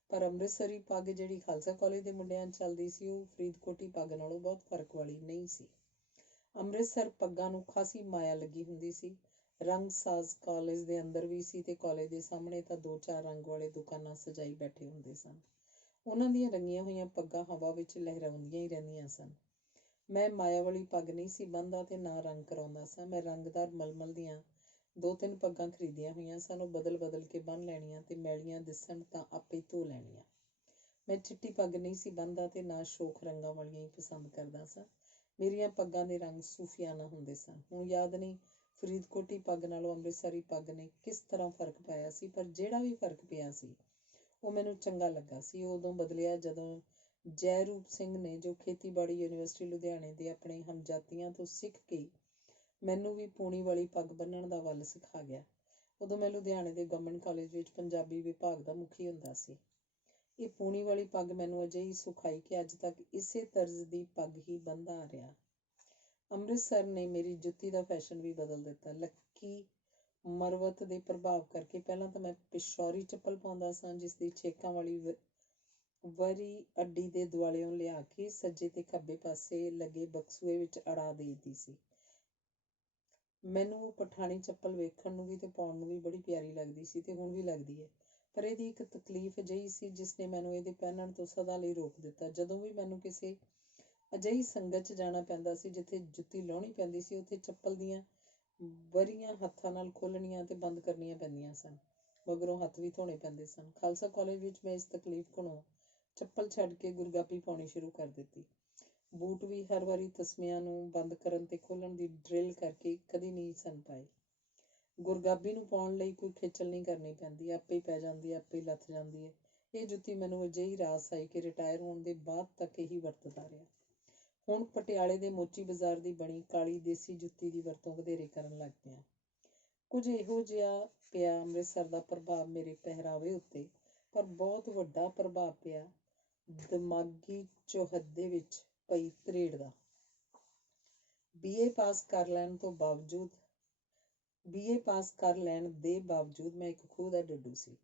ਪਰ ਅੰਮ੍ਰਿਤਸਰੀ ਪੱਗ ਜਿਹੜੀ ਖਾਲਸਾ ਕਾਲਜ ਦੇ ਮੁੰਡਿਆਂ 'ਚ ਚੱਲਦੀ ਸੀ, ਉਹ ਫਰੀਦਕੋਟੀ ਪੱਗ ਨਾਲੋਂ ਬਹੁਤ ਫਰਕ ਵਾਲੀ ਨਹੀਂ ਸੀ। ਅੰਮ੍ਰਿਤਸਰ ਪੱਗਾਂ ਨੂੰ ਖਾਸੀ ਮਾਇਆ ਲੱਗੀ ਹੁੰਦੀ ਸੀ। ਰੰਗਸਾਜ਼ ਕਾਲਜ ਦੇ ਅੰਦਰ ਵੀ ਸੀ ਤੇ ਕਾਲਜ ਦੇ ਸਾਹਮਣੇ ਤਾਂ 2-4 ਰੰਗ ਵਾਲੇ ਦੁਕਾਨਾਂ ਸਜਾਈ ਬੈਠੇ ਹੁੰਦੇ ਸਨ। ਉਹਨਾਂ ਦੀਆਂ ਰੰਗੀਆਂ ਹੋਈਆਂ ਪੱਗਾਂ ਹਵਾ ਵਿੱਚ ਲਹਿਰਾਉਂਦੀਆਂ ਹੀ ਰਹਿੰਦੀਆਂ ਸਨ। ਮੈਂ ਮਾਇਆ ਵਾਲੀ ਪੱਗ ਨਹੀਂ ਸੀ ਬੰਨ੍ਹਦਾ ਤੇ ਨਾ ਰੰਗ ਕਰਾਉਂਦਾ ਸਾਂ। ਮੈਂ ਰੰਗਦਾਰ ਮਲਮਲ ਦੀਆਂ 2-3 ਪੱਗਾਂ ਖਰੀਦੀਆਂ ਹੋਈਆਂ ਸਨ। ਉਹ ਬਦਲ ਕੇ ਬੰਨ੍ਹ ਲੈਣੀਆਂ ਤੇ ਮੈਲੀਆਂ ਦਿਸਣ ਤਾਂ ਆਪੇ ਹੀ ਧੋ ਲੈਣੀਆਂ। ਮੈਂ ਚਿੱਟੀ ਪੱਗ ਨਹੀਂ ਸੀ ਬੰਨ੍ਹਦਾ ਤੇ ਨਾ ਸ਼ੋਖ ਰੰਗਾਂ ਵਾਲੀਆਂ ਹੀ ਪਸੰਦ ਕਰਦਾ ਸਾਂ। ਮੇਰੀਆਂ ਪੱਗਾਂ ਦੇ ਰੰਗ ਸੂਫੀਆਨਾ ਹੁੰਦੇ ਸਨ। ਹੁਣ ਯਾਦ ਨਹੀਂ ਫਰੀਦਕੋਟੀ ਪੱਗ ਨਾਲੋਂ ਅੰਮ੍ਰਿਤਸਰੀ ਪੱਗ ਨੇ ਕਿਸ ਤਰ੍ਹਾਂ ਫਰਕ ਪਾਇਆ ਸੀ, ਪਰ ਜਿਹੜਾ ਵੀ ਫਰਕ ਪਿਆ ਸੀ ਉਹ ਮੈਨੂੰ ਚੰਗਾ ਲੱਗਾ ਸੀ। ਉਹ ਉਦੋਂ ਬਦਲਿਆ ਜਦੋਂ ਜੈ ਰੂਪ ਸਿੰਘ ਨੇ, ਜੋ ਖੇਤੀਬਾੜੀ ਯੂਨੀਵਰਸਿਟੀ ਲੁਧਿਆਣੇ ਦੇ ਆਪਣੇ ਹਮਜਾਤੀਆਂ ਤੋਂ ਸਿੱਖ ਕੇ ਮੈਨੂੰ ਵੀ ਪੂਣੀ ਵਾਲੀ ਪੱਗ ਬੰਨ੍ਹਣ ਦਾ ਵੱਲ ਸਿਖਾ ਗਿਆ। ਉਦੋਂ ਮੈਂ ਲੁਧਿਆਣੇ ਦੇ ਗਵਰਨਮੈਂਟ ਕਾਲਜ ਵਿੱਚ ਪੰਜਾਬੀ ਵਿਭਾਗ ਦਾ ਮੁਖੀ ਹੁੰਦਾ ਸੀ। ਇਹ ਪੂਣੀ ਵਾਲੀ ਪੱਗ ਮੈਨੂੰ ਅਜਿਹੀ ਸੁਖਾਈ ਕਿ ਅੱਜ ਤੱਕ ਇਸੇ ਤਰਜ਼ ਦੀ ਪੱਗ ਹੀ ਬੰਨ੍ਹਦਾ ਆ ਰਿਹਾ। ਅੰਮ੍ਰਿਤਸਰ ਨੇ ਮੇਰੀ ਜੁੱਤੀ ਦਾ ਫੈਸ਼ਨ ਵੀ ਬਦਲ ਦਿੱਤਾ। ਲੱਕੀ ਮਰਵਤ ਦੇ ਪ੍ਰਭਾਵ ਕਰਕੇ ਪਹਿਲਾਂ ਤਾਂ ਮੈਂ ਪਿਸ਼ੌਰੀ ਚੱਪਲ ਪਾਉਂਦਾ ਸਾਂ, ਜਿਸ ਦੀ ਛੇਕਾਂ ਵਾਲੀ ਵਰੀ ਅੱਡੀ ਦੇ ਦੁਆਲਿਓਂ ਲਿਆ ਕੇ ਸੱਜੇ ਤੇ ਖੱਬੇ ਪਾਸੇ ਲੱਗੇ ਬਕਸੂਏ ਵਿੱਚ ਅੜਾ ਦੇਈਦੀ ਸੀ। ਮੈਨੂੰ ਉਹ ਪਠਾਣੀ ਚੱਪਲ ਵੇਖਣ ਨੂੰ ਵੀ ਤੇ ਪਾਉਣ ਨੂੰ ਵੀ ਬੜੀ ਪਿਆਰੀ ਲੱਗਦੀ ਸੀ ਤੇ ਹੁਣ ਵੀ ਲੱਗਦੀ ਹੈ, ਪਰ ਇਹਦੀ ਇੱਕ ਤਕਲੀਫ ਅਜਿਹੀ ਸੀ ਜਿਸ ਨੇ ਮੈਨੂੰ ਇਹਦੇ ਪਹਿਨਣ ਤੋਂ ਸਦਾ ਲਈ ਰੋਕ ਦਿੱਤਾ। ਜਦੋਂ ਵੀ ਮੈਨੂੰ ਕਿਸੇ ਅਜਿਹੀ ਸੰਗਤ 'ਚ ਜਾਣਾ ਪੈਂਦਾ ਸੀ ਜਿੱਥੇ ਜੁੱਤੀ ਲਾਉਣੀ ਪੈਂਦੀ ਸੀ, ਉੱਥੇ ਚੱਪਲ ਦੀਆਂ ਵਰੀਆਂ ਹੱਥਾਂ ਨਾਲ ਖੋਲ੍ਹਣੀਆਂ ਤੇ ਬੰਦ ਕਰਨੀਆਂ ਪੈਂਦੀਆਂ ਸਨ। ਮਗਰੋਂ ਹੱਥ ਵੀ ਧੋਣੇ ਪੈਂਦੇ ਸਨ। ਖਾਲਸਾ ਕਾਲਜ ਵਿੱਚ ਮੈਂ ਇਸ ਤਕਲੀਫ ਕੋਲੋਂ ਚੱਪਲ ਛੱਡ ਕੇ ਗੁਰਗਾਬੀ ਪਾਉਣੀ ਸ਼ੁਰੂ ਕਰ ਦਿੱਤੀ। ਬੂਟ ਵੀ ਹਰ ਵਾਰੀ ਤਸਮਿਆਂ ਨੂੰ ਬੰਦ ਕਰਨ ਤੇ ਖੋਲ੍ਹਣ ਦੀ ਡਰਿਲ ਕਰਕੇ ਕਦੀ ਨਹੀਂ ਸਨ ਪਾਏ। ਗੁਰਗਾਬੀ ਨੂੰ ਪਾਉਣ ਲਈ ਕੋਈ ਖੇਚਲ ਨਹੀਂ ਕਰਨੀ ਪੈਂਦੀ, ਆਪੇ ਹੀ ਪੈ ਜਾਂਦੀ ਹੈ, ਆਪੇ ਹੀ ਲੱਥ ਜਾਂਦੀ ਹੈ। ਇਹ ਜੁੱਤੀ ਮੈਨੂੰ ਅਜਿਹੀ ਰਾਸ ਆਈ ਕਿ ਰਿਟਾਇਰ ਹੋਣ ਦੇ ਬਾਅਦ ਤੱਕ ਇਹੀ ਵਰਤਦਾ ਰਿਹਾ। ਹੁਣ ਪਟਿਆਲੇ ਦੇ ਮੋਚੀ ਬਾਜ਼ਾਰ ਦੀ ਬਣੀ ਕਾਲੀ ਦੇਸੀ ਜੁੱਤੀ ਦੀ ਵਰਤੋਂ ਵਧੇਰੇ ਕਰਨ ਲੱਗ ਪਿਆ। ਕੁਝ ਇਹੋ ਜਿਹਾ ਪਿਆ ਅੰਮ੍ਰਿਤਸਰ ਦਾ ਪ੍ਰਭਾਵ ਮੇਰੇ ਪਹਿਰਾਵੇ ਉੱਤੇ, ਪਰ ਬਹੁਤ ਵੱਡਾ ਪ੍ਰਭਾਵ ਪਿਆ ਦਿਮਾਗੀ ਚੌਹਦੇ ਵਿੱਚ ਪਈ ਤਰੇੜ ਦਾ। BA ਪਾਸ ਕਰ ਲੈਣ ਤੋਂ ਬਾਵਜੂਦ BA ਪਾਸ ਕਰ ਲੈਣ ਦੇ ਬਾਵਜੂਦ ਮੈਂ ਇੱਕ ਖੂਹ ਦਾ ਡੱਡੂ ਸੀ।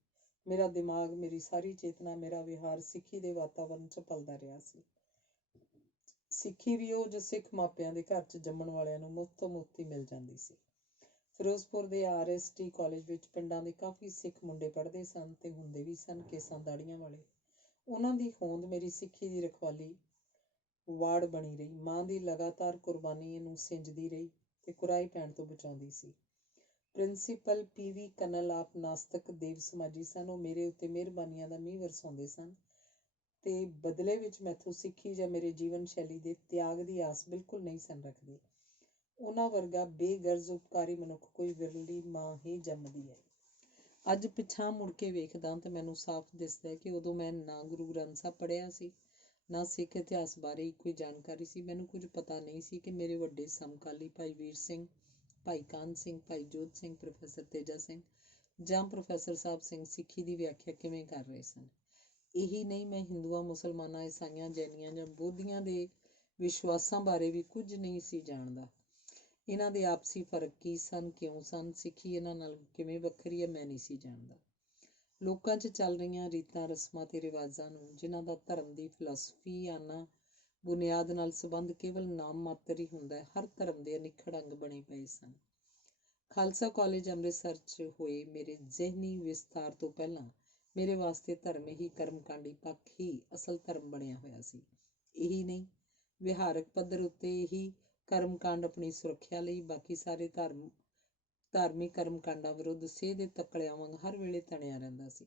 ਮੇਰਾ ਦਿਮਾਗ, ਮੇਰੀ ਸਾਰੀ ਚੇਤਨਾ, ਮੇਰਾ ਵਿਹਾਰ ਸਿੱਖੀ ਦੇ ਵਾਤਾਵਰਨ 'ਚ ਪਲਦਾ ਰਿਹਾ ਸੀ। ਸਿੱਖੀ ਵੀ ਉਹ ਜੋ ਸਿੱਖ ਮਾਪਿਆਂ ਦੇ ਘਰ 'ਚ ਜੰਮਣ ਵਾਲਿਆਂ ਨੂੰ ਮੁਫ਼ਤ ਤੋਂ ਮੁਫ਼ਤ ਹੀ ਮਿਲ ਜਾਂਦੀ ਸੀ। ਫਿਰੋਜ਼ਪੁਰ ਦੇ RST ਕਾਲਜ ਵਿੱਚ ਪਿੰਡਾਂ ਦੇ ਕਾਫੀ ਸਿੱਖ ਮੁੰਡੇ ਪੜ੍ਹਦੇ ਸਨ ਤੇ ਹੁੰਦੇ ਵੀ ਸਨ ਕੇਸਾਂ ਦਾੜੀਆਂ ਵਾਲੇ। ਉਹਨਾਂ ਦੀ ਹੋਂਦ ਮੇਰੀ ਸਿੱਖੀ ਦੀ ਰਖਵਾਲੀ ਵਾੜ ਬਣੀ ਰਹੀ। ਮਾਂ ਦੀ ਲਗਾਤਾਰ ਕੁਰਬਾਨੀ ਇਹਨੂੰ ਸਿੰਜਦੀ ਰਹੀ ਤੇ ਕੁਰਾਹੀ ਪੈਣ ਤੋਂ ਬਚਾਉਂਦੀ ਸੀ। ਪ੍ਰਿੰਸੀਪਲ PV ਕੰਨਲ ਆਪ ਨਾਸਤਕ ਦੇਵ ਸਮਾਜੀ ਸਨ। ਉਹ ਮੇਰੇ ਉੱਤੇ ਮਿਹਰਬਾਨੀਆਂ ਦਾ ਮੀਂਹ ਵਰਸਾਉਂਦੇ ਸਨ ਤੇ ਬਦਲੇ ਵਿੱਚ ਮੈਥੋਂ ਸਿੱਖੀ ਜਾਂ ਮੇਰੇ ਜੀਵਨ ਸ਼ੈਲੀ ਦੇ ਤਿਆਗ ਦੀ ਆਸ ਬਿਲਕੁਲ ਨਹੀਂ ਸਨ ਰੱਖਦੇ। ਉਹਨਾਂ ਵਰਗਾ ਬੇਗਰਜ਼ ਉਪਕਾਰੀ ਮਨੁੱਖ ਕੋਈ ਵਿਰਲੀ ਮਾਂ ਹੀ ਜੰਮਦੀ ਹੈ। ਅੱਜ ਪਿਛਾਂਹ ਮੁੜ ਕੇ ਵੇਖਦਾ ਤਾਂ ਮੈਨੂੰ ਸਾਫ਼ ਦਿਸਦਾ ਕਿ ਉਦੋਂ ਮੈਂ ਨਾ ਗੁਰੂ ਗ੍ਰੰਥ ਸਾਹਿਬ ਪੜ੍ਹਿਆ ਸੀ, ਨਾ ਸਿੱਖ ਇਤਿਹਾਸ ਬਾਰੇ ਕੋਈ ਜਾਣਕਾਰੀ ਸੀ। ਮੈਨੂੰ ਕੁਝ ਪਤਾ ਨਹੀਂ ਸੀ ਕਿ ਮੇਰੇ ਵੱਡੇ ਸਮਕਾਲੀ ਭਾਈ ਵੀਰ ਸਿੰਘ, ਭਾਈ ਕਾਹਨ ਸਿੰਘ, ਭਾਈ ਜੋਧ ਸਿੰਘ, ਪ੍ਰੋਫੈਸਰ ਤੇਜਾ ਸਿੰਘ ਜਾਂ ਪ੍ਰੋਫੈਸਰ ਸਾਹਿਬ ਸਿੰਘ ਸਿੱਖੀ ਦੀ ਵਿਆਖਿਆ ਕਿਵੇਂ ਕਰ ਰਹੇ ਸਨ। ਇਹੀ ਨਹੀਂ, ਮੈਂ ਹਿੰਦੂਆਂ, ਮੁਸਲਮਾਨਾਂ, ਈਸਾਈਆਂ, ਜੈਨੀਆਂ ਜਾਂ ਬੋਧੀਆਂ ਦੇ ਵਿਸ਼ਵਾਸਾਂ ਬਾਰੇ ਵੀ ਕੁਝ ਨਹੀਂ ਸੀ ਜਾਣਦਾ। ਇਹਨਾਂ ਦੇ ਆਪਸੀ ਫਰਕ ਕੀ ਸਨ, ਕਿਉਂ ਸਨ, ਸਿੱਖੀ ਇਹਨਾਂ ਨਾਲ ਕਿਵੇਂ ਵੱਖਰੀ ਹੈ, ਮੈਂ ਨਹੀਂ ਸੀ ਜਾਣਦਾ। ਲੋਕਾਂ 'ਚ ਚੱਲ ਰਹੀਆਂ ਰੀਤਾਂ, ਰਸਮਾਂ ਤੇ ਰਿਵਾਜ਼ਾਂ ਨੂੰ, ਜਿਨ੍ਹਾਂ ਦਾ ਧਰਮ ਦੀ ਫਿਲਾਸਫੀਆਨਾ ਬੁਨਿਆਦ ਨਾਲ ਸੰਬੰਧ ਕੇਵਲ ਨਾਮ ਮਾਤਰ ਹੀ ਹੁੰਦਾ ਹੈ, ਹਰ ਧਰਮ ਦੇ ਅਨਿੱਖੜ ਅੰਗ ਬਣੇ ਪਏ ਸਨ। ਖਾਲਸਾ ਕਾਲਜ ਅੰਮ੍ਰਿਤਸਰ 'ਚ ਹੋਏ ਮੇਰੇ ਜ਼ਿਹਨੀ ਵਿਸਤਾਰ ਤੋਂ ਪਹਿਲਾਂ ਮੇਰੇ ਵਾਸਤੇ ਧਰਮ ਹੀ ਕਰਮਕਾਂਡੀ ਪੱਖ ਹੀ ਅਸਲ ਧਰਮ ਬਣਿਆ ਹੋਇਆ ਸੀ। ਇਹੀ ਨਹੀਂ, ਵਿਹਾਰਕ ਪੱਧਰ ਉੱਤੇ ਇਹੀ ਕਰਮਕਾਂਡ ਆਪਣੀ ਸੁਰੱਖਿਆ ਲਈ ਬਾਕੀ ਸਾਰੇ ਧਾਰਮਿਕ ਕਰਮਕਾਂਡਾਂ ਵਿਰੁੱਧ ਸੇਧ ਦੇ ਤਕਲਿਆਂ ਵਾਂਗ ਹਰ ਵੇਲੇ ਤਣਿਆ ਰਹਿੰਦਾ ਸੀ।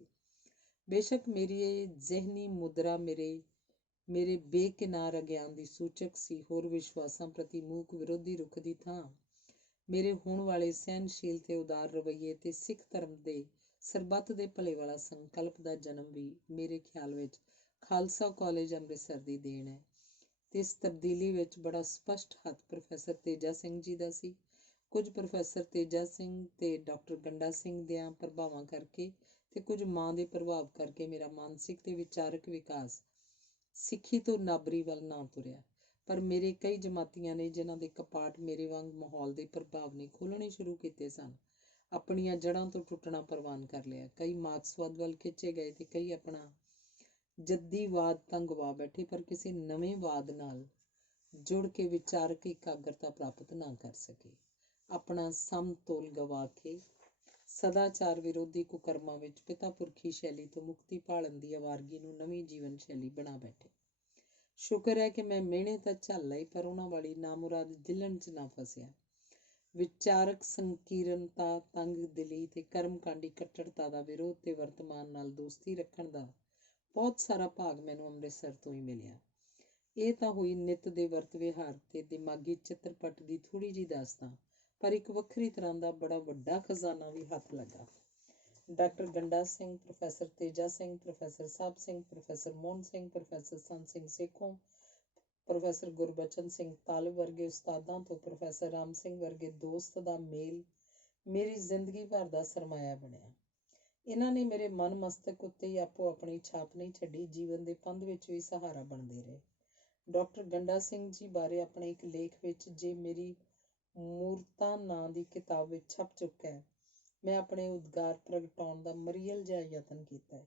ਬੇਸ਼ੱਕ ਮੇਰੀ ਇਹ ਜ਼ਿਹਨੀ ਮੁਦਰਾ ਮੇਰੇ ਬੇਕਿਨਾਰ ਅਗਿਆਨ ਦੀ ਸੂਚਕ ਸੀ। ਹੋਰ ਵਿਸ਼ਵਾਸਾਂ ਪ੍ਰਤੀ ਮੂਕ ਵਿਰੋਧੀ ਰੁਖ ਦੀ ਥਾਂ ਮੇਰੇ ਹੋਣ ਵਾਲੇ ਸਹਿਨਸ਼ੀਲ ਤੇ ਉਦਾਰ ਰਵੱਈਏ ਤੇ ਸਿੱਖ ਧਰਮ ਦੇ ਸਰਬੱਤ ਦੇ ਭਲੇ ਵਾਲਾ ਸੰਕਲਪ ਦਾ ਜਨਮ ਵੀ ਮੇਰੇ ਖਿਆਲ ਵਿੱਚ ਖਾਲਸਾ ਕਾਲਜ ਅੰਮ੍ਰਿਤਸਰ ਦੀ ਦੇਣ ਹੈ। ਤੇ ਇਸ ਤਬਦੀਲੀ ਵਿੱਚ ਬੜਾ ਸਪਸ਼ਟ ਹੱਥ ਪ੍ਰੋਫੈਸਰ ਤੇਜਾ ਸਿੰਘ ਜੀ ਦਾ ਸੀ। ਕੁਝ ਪ੍ਰੋਫੈਸਰ ਤੇਜਾ ਸਿੰਘ ਤੇ ਡਾਕਟਰ ਗੰਡਾ ਸਿੰਘ ਦਿਆਂ ਪ੍ਰਭਾਵਾਂ ਕਰਕੇ ਤੇ ਕੁਝ ਮਾਂ ਦੇ ਪ੍ਰਭਾਵ ਕਰਕੇ ਮੇਰਾ ਮਾਨਸਿਕ ਤੇ ਵਿਚਾਰਕ ਵਿਕਾਸ ਸਿੱਖੀ ਤੋਂ ਨਾਬਰੀ ਵੱਲ ਨਾ ਤੁਰਿਆ। ਪਰ ਮੇਰੇ ਕਈ ਜਮਾਤੀਆਂ ਨੇ, ਜਿਨ੍ਹਾਂ ਦੇ ਕਪਾਟ ਮੇਰੇ ਵਾਂਗ ਮਾਹੌਲ ਦੇ ਪ੍ਰਭਾਵ ਨੇ ਖੋਲ੍ਹਣੇ ਸ਼ੁਰੂ ਕੀਤੇ ਸਨ, ਆਪਣੀਆਂ ਜੜ੍ਹਾਂ ਤੋਂ ਟੁੱਟਣਾ ਪ੍ਰਵਾਨ ਕਰ ਲਿਆ। ਕਈ ਮਾਰਕਸਵਾਦ ਵੱਲ ਖਿੱਚੇ ਗਏ ਤੇ ਕਈ ਆਪਣਾ ਜੱਦੀਵਾਦ ਤਾਂ ਗਵਾ ਬੈਠੇ, ਪਰ ਕਿਸੇ ਨਵੇਂ ਵਾਦ ਨਾਲ ਜੁੜ ਕੇ ਵਿਚਾਰਕ ਇਕਾਗਰਤਾ ਪ੍ਰਾਪਤ ਨਾ ਕਰ ਸਕੇ। ਆਪਣਾ ਸਮਤੋਲ ਗਵਾ ਕੇ ਸਦਾਚਾਰ ਵਿਰੋਧੀ ਕੁਕਰਮਾਂ ਵਿੱਚ ਪਿਤਾ ਪੁਰਖੀ ਸ਼ੈਲੀ ਤੋਂ ਮੁਕਤੀ ਭਾਲਣ ਦੀ ਅਵਾਰਗੀ ਨੂੰ ਨਵੀਂ ਜੀਵਨ ਸ਼ੈਲੀ ਬਣਾ ਬੈਠੇ। ਸ਼ੁਕਰ ਹੈ ਕਿ ਮੈਂ ਮਿਹਣੇ ਤਾਂ ਝੱਲ ਲਈ, ਪਰ ਉਹਨਾਂ ਵਾਲੀ ਨਾਮੁਰਾਦ ਜਿਲਣ 'ਚ ਨਾ ਫਸਿਆ। ਵਿਚਾਰਕ ਸੰਕੀਰਨਤਾ, ਤੰਗ ਦਿਲੀ ਤੇ ਕਰਮਕਾਂਡੀ ਕੱਟੜਤਾ ਦਾ ਵਿਰੋਧ ਤੇ ਵਰਤਮਾਨ ਨਾਲ ਦੋਸਤੀ ਰੱਖਣ ਦਾ ਬਹੁਤ ਸਾਰਾ ਭਾਗ ਮੈਨੂੰ ਅੰਮ੍ਰਿਤਸਰ ਤੋਂ ਹੀ ਮਿਲਿਆ। ਇਹ ਤਾਂ ਹੋਈ ਨਿੱਤ ਦੇ ਵਰਤ ਵਿਹਾਰ ਤੇ ਦਿਮਾਗੀ ਚਿੱਤਰਪਟ ਦੀ ਥੋੜ੍ਹੀ ਜਿਹੀ ਦਾਸਤਾਂ, ਪਰ ਇੱਕ ਵੱਖਰੀ ਤਰ੍ਹਾਂ ਦਾ ਬੜਾ ਵੱਡਾ ਖਜ਼ਾਨਾ ਵੀ ਹੱਥ ਲੱਗਾ। Doctor Ganda Singh, professor Teja Singh, professor Sahib Singh, professor Mohan Singh, professor Sant Singh Sekhon, professor Gurbachan Singh ਤਾਲਬ ਵਰਗੇ ਉਸਤਾਦਾਂ ਤੋਂ ਪ੍ਰੋਫੈਸਰ ਰਾਮ ਸਿੰਘ ਵਰਗੇ ਦੋਸਤ ਦਾ ਮੇਲ ਮੇਰੀ ਜ਼ਿੰਦਗੀ ਭਰ ਦਾ ਸਰਮਾਇਆ ਬਣਿਆ। ਇਹਨਾਂ ਨੇ ਮੇਰੇ ਮਨ ਮਸਤਕ ਉੱਤੇ ਹੀ ਆਪੋ ਆਪਣੀ ਛਾਪ ਨਹੀਂ ਛੱਡੀ, ਜੀਵਨ ਦੇ ਫੰਦ ਵਿੱਚ ਵੀ ਸਹਾਰਾ ਬਣਦੇ ਰਹੇ। ਡਾਕਟਰ ਗੰਡਾ ਸਿੰਘ ਜੀ ਬਾਰੇ ਆਪਣੇ ਇੱਕ ਲੇਖ ਵਿੱਚ, ਜੇ ਮੇਰੀ ਮੂਰਤਾਂ ਨਾਂ ਦੀ ਕਿਤਾਬ ਵਿੱਚ ਛਪ ਚੁੱਕਾ ਹੈ, ਮੈਂ ਆਪਣੇ ਉਦਗਾਰ ਪ੍ਰਗਟਾਉਣ ਦਾ ਮਰੀਅਲ ਜਿਹਾ ਯਤਨ ਕੀਤਾ ਹੈ।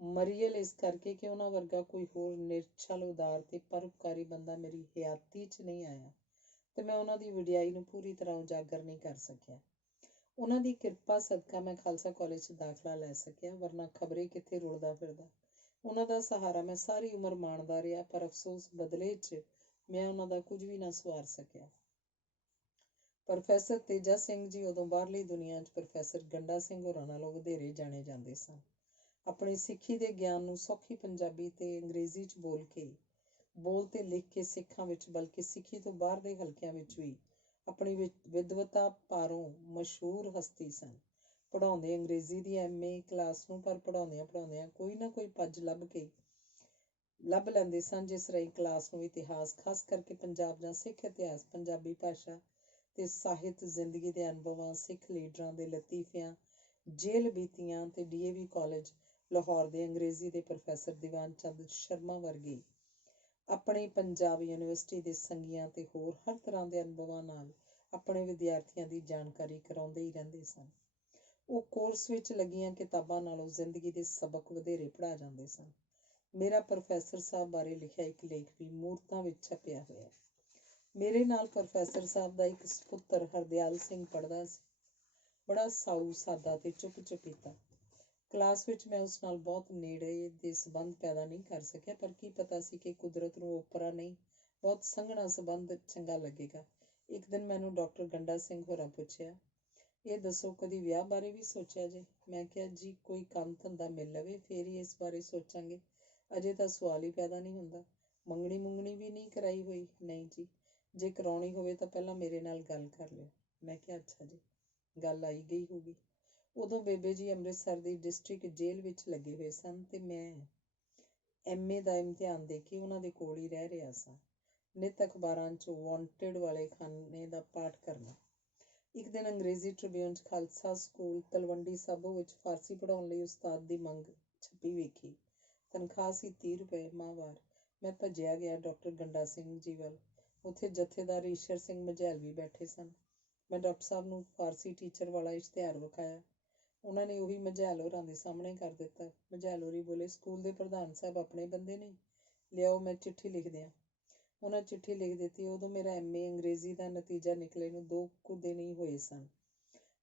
ਮਰੀਅਲ ਇਸ ਕਰਕੇ ਕਿ ਉਹਨਾਂ ਵਰਗਾ ਕੋਈ ਹੋਰ ਨਿਰਛਲ, ਉਦਾਰ ਤੇ ਪਰਉਪਕਾਰੀ ਬੰਦਾ ਮੇਰੀ ਹਯਾਤੀ 'ਚ ਨਹੀਂ ਆਇਆ ਤੇ ਮੈਂ ਉਹਨਾਂ ਦੀ ਵਡਿਆਈ ਨੂੰ ਪੂਰੀ ਤਰ੍ਹਾਂ ਉਜਾਗਰ ਨਹੀਂ ਕਰ ਸਕਿਆ। ਉਹਨਾਂ ਦੀ ਕਿਰਪਾ ਸਦਕਾ ਮੈਂ ਖਾਲਸਾ ਕਾਲਜ 'ਚ ਦਾਖਲਾ ਲੈ ਸਕਿਆ, ਵਰਨਾ ਖਬਰੇ ਕਿੱਥੇ ਰੁਲਦਾ ਫਿਰਦਾ। ਉਹਨਾਂ ਦਾ ਸਹਾਰਾ ਮੈਂ ਸਾਰੀ ਉਮਰ ਮਾਣਦਾ ਰਿਹਾ, ਪਰ ਅਫਸੋਸ ਬਦਲੇ 'ਚ ਮੈਂ ਉਹਨਾਂ ਦਾ ਕੁਝ ਵੀ ਨਾ ਸਵਾਰ ਸਕਿਆ। ਪ੍ਰੋਫੈਸਰ ਤੇਜਾ ਸਿੰਘ ਜੀ ਉਦੋਂ ਬਾਹਰਲੀ ਦੁਨੀਆ 'ਚ ਪ੍ਰੋਫੈਸਰ ਗੰਡਾ ਸਿੰਘ ਹੋਰਾਂ ਨਾਲੋਂ ਵਧੇਰੇ ਜਾਣੇ ਜਾਂਦੇ ਸਨ। ਆਪਣੀ ਸਿੱਖੀ ਦੇ ਗਿਆਨ ਨੂੰ ਸੌਖੀ ਪੰਜਾਬੀ ਤੇ ਅੰਗਰੇਜ਼ੀ 'ਚ ਬੋਲ ਤੇ ਲਿਖ ਕੇ ਸਿੱਖਾਂ ਵਿੱਚ, ਬਲਕਿ ਸਿੱਖੀ ਤੋਂ ਬਾਹਰ ਦੇ ਹਲਕਿਆਂ ਵਿੱਚ ਵੀ ਆਪਣੀ ਵਿਦਵਤਾ ਭਾਰੋਂ ਮਸ਼ਹੂਰ ਹਸਤੀ ਸਨ। ਪੜ੍ਹਾਉਂਦੇ ਅੰਗਰੇਜ਼ੀ ਦੀ MA ਕਲਾਸ ਨੂੰ, ਪਰ ਪੜ੍ਹਾਉਂਦਿਆਂ ਕੋਈ ਨਾ ਕੋਈ ਪੱਜ ਲੱਭ ਲੈਂਦੇ ਸਨ, ਜਿਸ ਰਾਹੀਂ ਕਲਾਸ ਨੂੰ ਇਤਿਹਾਸ, ਖਾਸ ਕਰਕੇ ਪੰਜਾਬ ਜਾਂ ਸਿੱਖ ਇਤਿਹਾਸ, ਪੰਜਾਬੀ ਭਾਸ਼ਾ ਤੇ ਸਾਹਿਤ, ਜ਼ਿੰਦਗੀ ਦੇ ਅਨੁਭਵਾਂ, ਸਿੱਖ ਲੀਡਰਾਂ ਦੇ ਲਤੀਫਿਆਂ, ਜੇਲ੍ਹ ਬੀਤੀਆਂ ਤੇ DAV ਕਾਲਜ ਲਾਹੌਰ ਦੇ ਅੰਗਰੇਜ਼ੀ ਦੇ ਪ੍ਰੋਫੈਸਰ ਦੀਵਾਨ ਚੰਦ ਸ਼ਰਮਾ ਵਰਗੇ ਆਪਣੇ ਪੰਜਾਬ ਯੂਨੀਵਰਸਿਟੀ ਦੇ ਸੰਗੀਆਂ ਤੇ ਹੋਰ ਹਰ ਤਰ੍ਹਾਂ ਦੇ ਅਨੁਭਵਾਂ ਨਾਲ ਆਪਣੇ ਵਿਦਿਆਰਥੀਆਂ ਦੀ ਜਾਣਕਾਰੀ ਕਰਾਉਂਦੇ ਹੀ ਰਹਿੰਦੇ ਸਨ। ਉਹ ਕੋਰਸ ਵਿੱਚ ਲੱਗੀਆਂ ਕਿਤਾਬਾਂ ਨਾਲੋਂ ਜ਼ਿੰਦਗੀ ਦੇ ਸਬਕ ਵਧੇਰੇ ਪੜ੍ਹਾ ਜਾਂਦੇ ਸਨ। ਮੇਰਾ ਪ੍ਰੋਫੈਸਰ ਸਾਹਿਬ ਬਾਰੇ ਲਿਖਿਆ ਇੱਕ ਲੇਖ ਵੀ ਮੂਰਤਾਂ ਵਿੱਚ ਛਪਿਆ ਹੋਇਆ। ਮੇਰੇ ਨਾਲ ਪ੍ਰੋਫੈਸਰ ਸਾਹਿਬ ਦਾ ਇੱਕ ਸਪੁੱਤਰ ਹਰਦਿਆਲ ਸਿੰਘ ਪੜ੍ਹਦਾ ਸੀ। ਬੜਾ ਸਾਊ, ਸਾਦਾ ਤੇ ਚੁੱਪ ਚੁਪੀਤਾ। ਕਲਾਸ ਵਿੱਚ ਮੈਂ ਉਸ ਨਾਲ ਬਹੁਤ ਨੇੜੇ ਦੇ ਸੰਬੰਧ ਪੈਦਾ ਨਹੀਂ ਕਰ ਸਕਿਆ, ਪਰ ਕੀ ਪਤਾ ਸੀ ਕਿ ਕੁਦਰਤ ਨੂੰ ਓਪਰਾ ਨਹੀਂ, ਬਹੁਤ ਸੰਘਣਾ ਸੰਬੰਧ ਚੰਗਾ ਲੱਗੇਗਾ। ਇੱਕ ਦਿਨ ਮੈਨੂੰ ਡਾਕਟਰ ਗੰਡਾ ਸਿੰਘ ਹੋਰਾਂ ਪੁੱਛਿਆ, ਇਹ ਦੱਸੋ ਕਦੀ ਵਿਆਹ ਬਾਰੇ ਵੀ ਸੋਚਿਆ ਜੇ? ਮੈਂ ਕਿਹਾ, ਜੀ ਕੋਈ ਕੰਮ ਧੰਦਾ ਮਿਲ ਲਵੇ ਫੇਰ ਹੀ ਇਸ ਬਾਰੇ ਸੋਚਾਂਗੇ, ਅਜੇ ਤਾਂ ਸਵਾਲ ਹੀ ਪੈਦਾ ਨਹੀਂ ਹੁੰਦਾ। ਮੰਗਣੀ ਵੀ ਨਹੀਂ ਕਰਾਈ ਹੋਈ? ਨਹੀਂ ਜੀ, ਜੇ ਕਰਾਉਣੀ ਹੋਵੇ ਤਾਂ ਪਹਿਲਾਂ ਮੇਰੇ ਨਾਲ ਗੱਲ ਕਰ ਲਿਓ। ਮੈਂ ਕਿਹਾ, ਅੱਛਾ ਜੀ, ਗੱਲ ਆਈ ਗਈ ਹੋਊਗੀ। ਉਦੋਂ ਬੇਬੇ ਜੀ ਅੰਮ੍ਰਿਤਸਰ ਦੀ ਡਿਸਟ੍ਰਿਕਟ ਜੇਲ੍ਹ ਵਿੱਚ ਲੱਗੇ ਹੋਏ ਸਨ ਤੇ ਮੈਂ MA ਦਾ ਇਮਤਿਹਾਨ ਦੇ ਕੇ ਉਹਨਾਂ ਦੇ ਕੋਲ ਹੀ ਰਹਿ ਰਿਹਾ ਸਾਂ। ਨਿੱਤ ਅਖਬਾਰਾਂ 'ਚ ਵਾਂਟਿਡ ਵਾਲੇ ਖਾਨੇ ਦਾ ਪਾਠ ਕਰਨਾ। ਇੱਕ ਦਿਨ ਅੰਗਰੇਜ਼ੀ ਟ੍ਰਿਬਿਊਨ 'ਚ ਖਾਲਸਾ ਸਕੂਲ ਤਲਵੰਡੀ ਸਾਬੋ ਵਿੱਚ ਫਾਰਸੀ ਪੜ੍ਹਾਉਣ ਲਈ ਉਸਤਾਦ ਦੀ ਮੰਗ ਛਪੀ ਵੇਖੀ। ਤਨਖਾਹ ਸੀ 30 ਰੁਪਏ ਮਾਹਵਾਰ। ਮੈਂ ਭੱਜਿਆ ਗਿਆ ਡਾਕਟਰ ਗੰਡਾ ਸਿੰਘ ਜੀ ਵੱਲ। ਉੱਥੇ ਜਥੇਦਾਰ ਈਸ਼ਰ ਸਿੰਘ ਮਝੈਲ ਵੀ ਬੈਠੇ ਸਨ। ਮੈਂ ਡਾਕਟਰ ਸਾਹਿਬ ਨੂੰ ਫਾਰਸੀ ਟੀਚਰ ਵਾਲਾ ਇਸ਼ਤਿਹਾਰ ਵਿਖਾਇਆ। ਉਹਨਾਂ ਨੇ ਉਹੀ ਮਝੈਲ ਹੋਰਾਂ ਦੇ ਸਾਹਮਣੇ ਕਰ ਦਿੱਤਾ। ਮਝੈਲ ਹੋਰੀ ਬੋਲੇ, ਸਕੂਲ ਦੇ ਪ੍ਰਧਾਨ ਸਾਹਿਬ ਆਪਣੇ ਬੰਦੇ ਨੇ, ਲਿਆਓ ਮੈਂ ਚਿੱਠੀ ਲਿਖ ਦਿਆਂ। ਉਹਨਾਂ ਚਿੱਠੀ ਲਿਖ ਦਿੱਤੀ। ਉਦੋਂ ਮੇਰਾ MA ਅੰਗਰੇਜ਼ੀ ਦਾ ਨਤੀਜਾ ਨਿਕਲੇ ਨੂੰ 2 ਕੁ ਦਿਨ ਹੀ ਹੋਏ ਸਨ।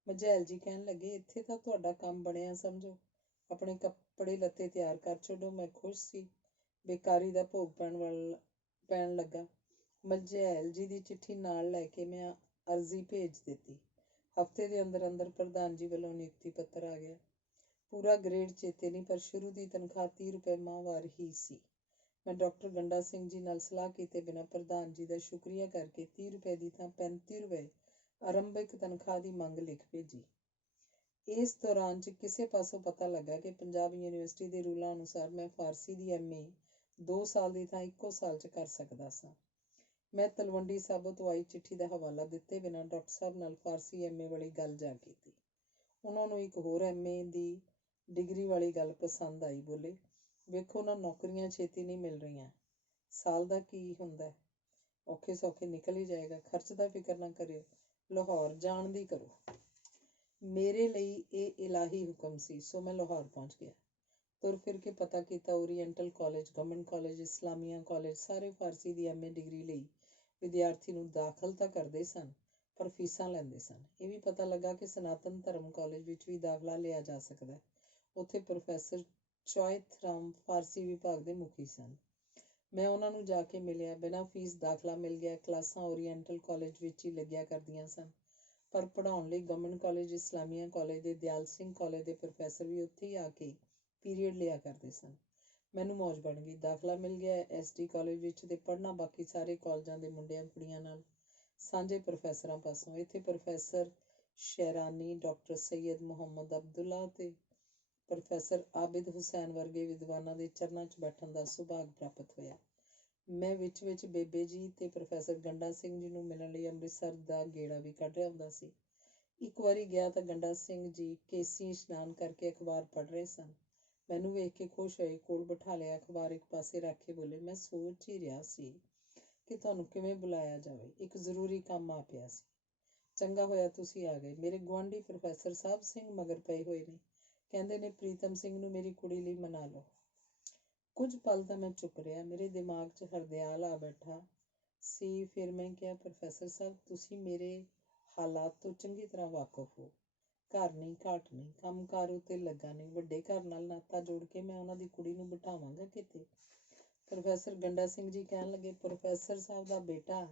ਮਝੈਲ ਜੀ ਕਹਿਣ ਲੱਗੇ, ਇੱਥੇ ਤਾਂ ਤੁਹਾਡਾ ਕੰਮ ਬਣਿਆ ਸਮਝੋ, ਆਪਣੇ ਕੱਪੜੇ ਲੱਤੇ ਤਿਆਰ ਕਰ ਛੱਡੋ। ਮੈਂ ਖੁਸ਼ ਸੀ। ਬੇਕਾਰੀ ਦਾ ਭੋਗ ਪੈਣ ਲੱਗਾ। ਮਝੈਲ ਜੀ ਦੀ ਚਿੱਠੀ ਨਾਲ ਲੈ ਕੇ ਮੈਂ ਅਰਜ਼ੀ ਭੇਜ ਦਿੱਤੀ। ਹਫ਼ਤੇ ਦੇ ਅੰਦਰ ਅੰਦਰ ਪ੍ਰਧਾਨ ਜੀ ਵੱਲੋਂ ਨਿਯੁਕਤੀ ਪੱਤਰ ਆ ਗਿਆ। ਪੂਰਾ ਗ੍ਰੇਡ ਚੇਤੇ ਨਹੀਂ, ਪਰ ਸ਼ੁਰੂ ਦੀ ਤਨਖਾਹ 30 ਰੁਪਏ ਮਾਹਵਾਰ ਹੀ ਸੀ। ਮੈਂ ਡਾਕਟਰ ਗੰਡਾ ਸਿੰਘ ਜੀ ਨਾਲ ਸਲਾਹ ਕੀਤੇ ਬਿਨਾਂ ਪ੍ਰਧਾਨ ਜੀ ਦਾ ਸ਼ੁਕਰੀਆ ਕਰਕੇ 30 ਰੁਪਏ ਦੀ ਥਾਂ 35 ਰੁਪਏ ਆਰੰਭਿਕ ਤਨਖਾਹ ਦੀ ਮੰਗ ਲਿਖ ਭੇਜੀ। ਇਸ ਦੌਰਾਨ 'ਚ ਕਿਸੇ ਪਾਸੋਂ ਪਤਾ ਲੱਗਾ ਕਿ ਪੰਜਾਬ ਯੂਨੀਵਰਸਿਟੀ ਦੇ ਰੂਲਾਂ ਅਨੁਸਾਰ ਮੈਂ ਫਾਰਸੀ ਦੀ MA 2 ਸਾਲ ਦੀ ਥਾਂ 1 ਸਾਲ 'ਚ ਕਰ ਸਕਦਾ ਸਾਂ। ਮੈਂ ਤਲਵੰਡੀ ਸਾਬੋ ਤੋਂ ਆਈ ਚਿੱਠੀ ਦਾ ਹਵਾਲਾ ਦਿੱਤੇ ਬਿਨਾਂ ਡਾਕਟਰ ਸਾਹਿਬ ਨਾਲ ਫਾਰਸੀ MA ਵਾਲੀ ਗੱਲ ਜਾ ਕੀਤੀ। ਉਹਨਾਂ ਨੂੰ ਇੱਕ ਹੋਰ MA ਦੀ ਡਿਗਰੀ ਵਾਲੀ ਗੱਲ ਪਸੰਦ ਆਈ। ਬੋਲੇ, ਵੇਖੋ ਨਾ, ਨੌਕਰੀਆਂ ਛੇਤੀ ਨਹੀਂ ਮਿਲ ਰਹੀਆਂ। ਸਾਲ ਦਾ ਕੀ ਹੁੰਦਾ, ਔਖੇ ਸੌਖੇ ਨਿਕਲ ਹੀ ਜਾਏਗਾ। ਖਰਚ ਦਾ ਫਿਕਰ ਨਾ ਕਰਿਓ, ਲਾਹੌਰ ਜਾਣ ਦੀ ਕਰੋ। ਮੇਰੇ ਲਈ ਇਹ ਇਲਾਹੀ ਹੁਕਮ ਸੀ, ਸੋ ਮੈਂ ਲਾਹੌਰ ਪਹੁੰਚ ਗਿਆ। ਤੁਰ ਫਿਰ ਕੇ ਪਤਾ ਕੀਤਾ, oriental college, government college, Islamia college ਸਾਰੇ ਫਾਰਸੀ ਦੀ MA ਡਿਗਰੀ ਲਈ ਵਿਦਿਆਰਥੀ ਨੂੰ ਦਾਖਲ ਤਾਂ ਕਰਦੇ ਸਨ, ਪਰ ਫੀਸਾਂ ਲੈਂਦੇ ਸਨ। ਇਹ ਵੀ ਪਤਾ ਲੱਗਾ ਕਿ ਸਨਾਤਨ ਧਰਮ ਕਾਲਜ ਵਿੱਚ ਵੀ ਦਾਖਲਾ ਲਿਆ ਜਾ ਸਕਦਾ। ਉੱਥੇ ਪ੍ਰੋਫੈਸਰ ਚੌਇਥ ਰਾਮ ਫਾਰਸੀ ਵਿਭਾਗ ਦੇ ਮੁਖੀ ਸਨ। ਮੈਂ ਉਹਨਾਂ ਨੂੰ ਜਾ ਕੇ ਮਿਲਿਆ। ਬਿਨਾਂ ਫੀਸ ਦਾਖਲਾ ਮਿਲ ਗਿਆ। ਕਲਾਸਾਂ ਓਰੀਐਂਟਲ ਕਾਲਜ ਵਿੱਚ ਹੀ ਲੱਗਿਆ ਕਰਦੀਆਂ ਸਨ, ਪਰ ਪੜ੍ਹਾਉਣ ਲਈ ਗਵਰਨਮੈਂਟ ਕਾਲਜ, ਇਸਲਾਮੀਆ ਕਾਲਜ ਦੇ ਦਿਆਲ ਸਿੰਘ ਕਾਲਜ ਦੇ ਪ੍ਰੋਫੈਸਰ ਵੀ ਉੱਥੇ ਹੀ ਆ ਕੇ ਪੀਰੀਅਡ ਲਿਆ ਕਰਦੇ ਸਨ। ਮੈਨੂੰ ਮੌਜ ਬਣ ਗਈ। ਦਾਖਲਾ ਮਿਲ ਗਿਆ SD ਕਾਲਜ ਵਿੱਚ ਤੇ ਪੜ੍ਹਨਾ ਬਾਕੀ ਸਾਰੇ ਕਾਲਜਾਂ ਦੇ ਮੁੰਡਿਆਂ ਕੁੜੀਆਂ ਨਾਲ ਸਾਂਝੇ ਪ੍ਰੋਫੈਸਰਾਂ ਪਾਸੋਂ। ਇੱਥੇ ਪ੍ਰੋਫੈਸਰ ਸ਼ੈਰਾਨੀ, ਡਾਕਟਰ ਸੈਯਦ ਮੁਹੰਮਦ ਅਬਦੁੱਲਾ ਤੇ ਪ੍ਰੋਫੈਸਰ ਆਬਿਦ ਹੁਸੈਨ ਵਰਗੇ ਵਿਦਵਾਨਾਂ ਦੇ ਚਰਨਾਂ 'ਚ ਬੈਠਣ ਦਾ ਸੁਭਾਗ ਪ੍ਰਾਪਤ ਹੋਇਆ। ਮੈਂ ਵਿੱਚ ਬੇਬੇ ਜੀ ਤੇ ਪ੍ਰੋਫੈਸਰ ਗੰਡਾ ਸਿੰਘ ਜੀ ਨੂੰ ਮਿਲਣ ਲਈ ਅੰਮ੍ਰਿਤਸਰ ਦਾ ਗੇੜਾ ਵੀ ਕੱਢ ਆਉਂਦਾ ਸੀ। ਇੱਕ ਵਾਰੀ ਗਿਆ ਤਾਂ ਗੰਡਾ ਸਿੰਘ ਜੀ ਕੇਸੀ ਇਸ਼ਨਾਨ ਕਰਕੇ ਅਖਬਾਰ ਪੜ੍ਹ ਰਹੇ ਸਨ। ਮੈਨੂੰ ਵੇਖ ਕੇ ਖੁਸ਼ ਹੋਏ, ਕੋਲ ਬਿਠਾ ਲਿਆ। ਅਖਬਾਰ ਇੱਕ ਪਾਸੇ ਰੱਖ ਕੇ ਬੋਲੇ, ਮੈਂ ਸੋਚ ਹੀ ਰਿਹਾ ਸੀ ਕਿ ਤੁਹਾਨੂੰ ਕਿਵੇਂ ਬੁਲਾਇਆ ਜਾਵੇ, ਇੱਕ ਜ਼ਰੂਰੀ ਕੰਮ ਆ ਪਿਆ ਸੀ। ਚੰਗਾ ਹੋਇਆ ਤੁਸੀਂ ਆ ਗਏ। ਮੇਰੇ ਗੁਆਂਢੀ ਪ੍ਰੋਫੈਸਰ ਸਾਹਿਬ ਸਿੰਘ ਮਗਰ ਪਏ ਹੋਏ ਨੇ, ਕਹਿੰਦੇ ਨੇ ਪ੍ਰੀਤਮ ਸਿੰਘ ਨੂੰ ਮੇਰੀ ਕੁੜੀ ਲਈ ਮਨਾ ਲਓ। ਕੁਝ ਪਲ ਤਾਂ ਮੈਂ ਚੁੱਪ ਰਿਹਾ। ਮੇਰੇ ਦਿਮਾਗ 'ਚ ਹਰਦਿਆਲ ਆ ਬੈਠਾ ਸੀ। ਫਿਰ ਮੈਂ ਕਿਹਾ, ਪ੍ਰੋਫੈਸਰ ਸਾਹਿਬ, ਤੁਸੀਂ ਮੇਰੇ ਹਾਲਾਤ ਤੋਂ ਚੰਗੀ ਤਰ੍ਹਾਂ ਵਾਕਫ ਹੋ। ਘਰ ਨਹੀਂ, ਘਾਟ ਨਹੀਂ, ਕੰਮਕਾਰ ਉੱਤੇ ਲੱਗਾ ਨਹੀਂ, ਵੱਡੇ ਘਰ ਨਾਲ ਨਾਤਾ ਜੋੜ ਕੇ ਮੈਂ ਉਹਨਾਂ ਦੀ ਕੁੜੀ ਨੂੰ ਬਿਠਾਵਾਂਗਾ ਕਿਤੇ। ਪ੍ਰੋਫੈਸਰ ਗੰਡਾ ਸਿੰਘ ਜੀ ਕਹਿਣ ਲੱਗੇ, ਪ੍ਰੋਫੈਸਰ ਸਾਹਿਬ ਦਾ ਬੇਟਾ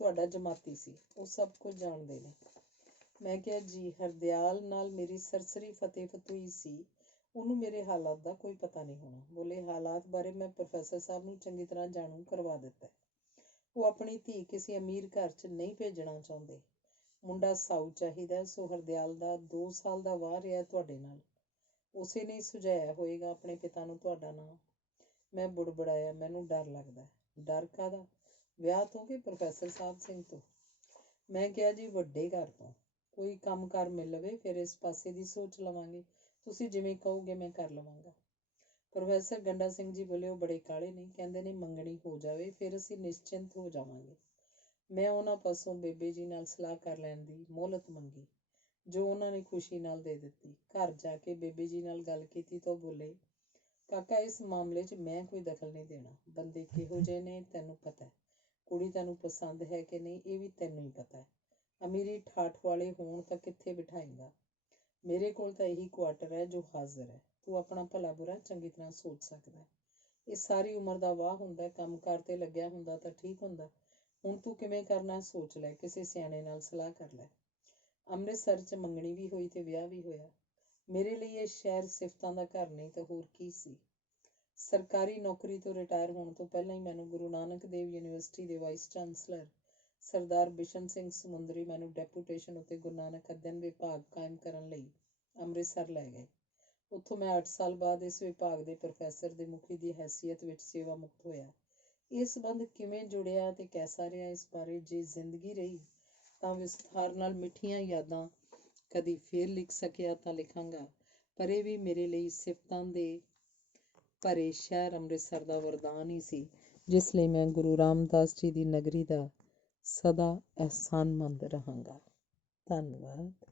ਤੁਹਾਡਾ ਜਮਾਤੀ ਸੀ, ਉਹ ਸਭ ਕੁਝ ਜਾਣਦੇ ਨੇ। ਮੈਂ ਕਿਹਾ, ਜੀ, ਹਰਦਿਆਲ ਨਾਲ ਮੇਰੀ ਸਰਸਰੀ ਫਤੂਈ ਸੀ, ਉਹਨੂੰ ਮੇਰੇ ਹਾਲਾਤ ਦਾ ਕੋਈ ਪਤਾ ਨਹੀਂ ਹੋਣਾ। ਬੋਲੇ, ਹਾਲਾਤ ਬਾਰੇ ਮੈਂ ਪ੍ਰੋਫੈਸਰ ਸਾਹਿਬ ਨੂੰ ਚੰਗੀ ਤਰ੍ਹਾਂ ਜਾਣੂ ਕਰਵਾ ਦਿੱਤਾ। ਉਹ ਆਪਣੀ ਧੀ ਕਿਸੇ ਅਮੀਰ ਘਰ 'ਚ ਨਹੀਂ ਭੇਜਣਾ ਚਾਹੁੰਦੇ। ਮੁੰਡਾ ਸਾਊ ਚਾਹੀਦਾ, ਸੋ ਹਰਦਿਆਲ ਦਾ 2 ਸਾਲ ਦਾ ਵਾਹ ਰਿਹਾ ਤੁਹਾਡੇ ਨਾਲ। ਉਸੇ ਨੇ ਸੁਝਾਇਆ ਹੋਏਗਾ ਆਪਣੇ ਪਿਤਾ ਨੂੰ ਤੁਹਾਡਾ ਨਾਂ। ਮੈਂ ਬੁੜਬੜਾਇਆ, ਮੈਨੂੰ ਡਰ ਲੱਗਦਾ। ਡਰ ਕਾਹਦਾ? ਵਿਆਹ ਤੋਂ ਕਿ ਪ੍ਰੋਫੈਸਰ ਸਾਹਿਬ ਸਿੰਘ ਤੋਂ? ਮੈਂ ਕਿਹਾ, ਜੀ, ਵੱਡੇ ਘਰ ਤੋਂ। ਕੋਈ ਕੰਮਕਾਰ ਮਿਲ ਲਵੇ ਫਿਰ ਇਸ ਪਾਸੇ ਦੀ ਸੋਚ ਲਵਾਂਗੇ। ਤੁਸੀਂ ਜਿਵੇਂ ਕਹੋਗੇ ਮੈਂ ਕਰ ਲਵਾਂਗਾ। ਪ੍ਰੋਫੈਸਰ ਗੰਡਾ ਸਿੰਘ ਜੀ ਬੋਲੇ, ਉਹ ਬੜੇ ਕਾਹਲੇ ਨੇ, ਕਹਿੰਦੇ ਨੇ ਮੰਗਣੀ ਹੋ ਜਾਵੇ ਫਿਰ ਅਸੀਂ ਨਿਸ਼ਚਿੰਤ ਹੋ ਜਾਵਾਂਗੇ। ਮੈਂ ਉਹਨਾਂ ਪਾਸੋਂ ਬੇਬੇ ਜੀ ਨਾਲ ਸਲਾਹ ਕਰ ਲੈਣ ਦੀ ਮੋਹਲਤ ਮੰਗੀ, ਜੋ ਉਹਨਾਂ ਨੇ ਖੁਸ਼ੀ ਨਾਲ ਦੇ ਦਿੱਤੀ। ਘਰ ਜਾ ਕੇ ਬੇਬੇ ਜੀ ਨਾਲ ਗੱਲ ਕੀਤੀ ਤਾਂ ਉਹ ਬੋਲੇ, ਕਾਕਾ ਇਸ ਮਾਮਲੇ 'ਚ ਮੈਂ ਕੋਈ ਦਖਲ ਨਹੀਂ ਦੇਣਾ। ਬੰਦੇ ਕਿਹੋ ਜਿਹੇ ਨੇ ਤੈਨੂੰ ਪਤਾ ਹੈ, ਕੁੜੀ ਤੈਨੂੰ ਪਸੰਦ ਹੈ ਕਿ ਨਹੀਂ ਇਹ ਵੀ ਤੈਨੂੰ ਹੀ ਪਤਾ ਹੈ। ਅਮੀਰੀ ਠਾਠ ਵਾਲੇ ਹੋਣ ਤਾਂ ਕਿੱਥੇ ਬਿਠਾਏਂਗਾ? ਮੇਰੇ ਕੋਲ ਤਾਂ ਇਹੀ ਕੁਆਟਰ ਹੈ ਜੋ ਹਾਜ਼ਰ ਹੈ। ਤੂੰ ਆਪਣਾ ਭਲਾ ਬੁਰਾ ਚੰਗੀ ਤਰ੍ਹਾਂ ਸੋਚ ਸਕਦਾ। ਇਹ ਸਾਰੀ ਉਮਰ ਦਾ ਵਾਹ ਹੁੰਦਾ, ਕੰਮਕਾਰ ਤੇ ਲੱਗਿਆ ਹੁੰਦਾ ਤਾਂ ਠੀਕ ਹੁੰਦਾ। ਹੁਣ ਤੂੰ ਕਿਵੇਂ ਕਰਨਾ ਸੋਚ ਲੈ, ਕਿਸੇ ਸਿਆਣੇ ਨਾਲ ਸਲਾਹ ਕਰ ਲੈ। ਅੰਮ੍ਰਿਤਸਰ 'ਚ ਮੰਗਣੀ ਵੀ ਹੋਈ ਤੇ ਵਿਆਹ ਵੀ ਹੋਇਆ। ਮੇਰੇ ਲਈ ਇਹ ਸ਼ਹਿਰ ਸਿਫਤਾਂ ਦਾ ਘਰ ਨਹੀਂ ਤਾਂ ਹੋਰ ਕੀ ਸੀ। ਸਰਕਾਰੀ ਨੌਕਰੀ ਤੋਂ ਰਿਟਾਇਰ ਹੋਣ ਤੋਂ ਪਹਿਲਾਂ ਹੀ ਮੈਨੂੰ ਗੁਰੂ ਨਾਨਕ ਦੇਵ ਯੂਨੀਵਰਸਿਟੀ ਦੇ ਵਾਈਸ ਚਾਂਸਲਰ ਸਰਦਾਰ ਬਿਸ਼ਨ ਸਿੰਘ ਸਮੁੰਦਰੀ ਮੈਨੂੰ ਡੈਪੂਟੇਸ਼ਨ ਉੱਤੇ ਗੁਰੂ ਨਾਨਕ ਅਧਿਐਨ ਵਿਭਾਗ ਕਾਇਮ ਕਰਨ ਲਈ ਅੰਮ੍ਰਿਤਸਰ ਲੈ ਗਏ। ਉੱਥੋਂ ਮੈਂ 8 ਸਾਲ ਬਾਅਦ ਇਸ ਵਿਭਾਗ ਦੇ ਪ੍ਰੋਫੈਸਰ ਦੇ ਮੁਖੀ ਦੀ ਹੈਸੀਅਤ ਵਿੱਚ ਸੇਵਾ ਮੁਕਤ ਹੋਇਆ। ਇਹ ਸੰਬੰਧ ਕਿਵੇਂ ਜੁੜਿਆ ਤੇ ਕੈਸਾ ਰਿਹਾ, ਇਸ ਬਾਰੇ ਜੇ ਜ਼ਿੰਦਗੀ ਰਹੀ ਤਾਂ ਵਿਸਥਾਰ ਨਾਲ ਮਿੱਠੀਆਂ ਯਾਦਾਂ ਕਦੀ ਫੇਰ ਲਿਖ ਸਕਿਆ ਤਾਂ ਲਿਖਾਂਗਾ। ਪਰ ਇਹ ਵੀ ਮੇਰੇ ਲਈ ਸਿਫਤਾਂ ਦੇ ਭਰੇ ਸ਼ਹਿਰ ਅੰਮ੍ਰਿਤਸਰ ਦਾ ਵਰਦਾਨ ਹੀ ਸੀ, ਜਿਸ ਲਈ ਮੈਂ ਗੁਰੂ ਰਾਮਦਾਸ ਜੀ ਦੀ ਨਗਰੀ ਦਾ ਸਦਾ ਅਹਿਸਾਨਮੰਦ ਰਹਾਂਗਾ। ਧੰਨਵਾਦ।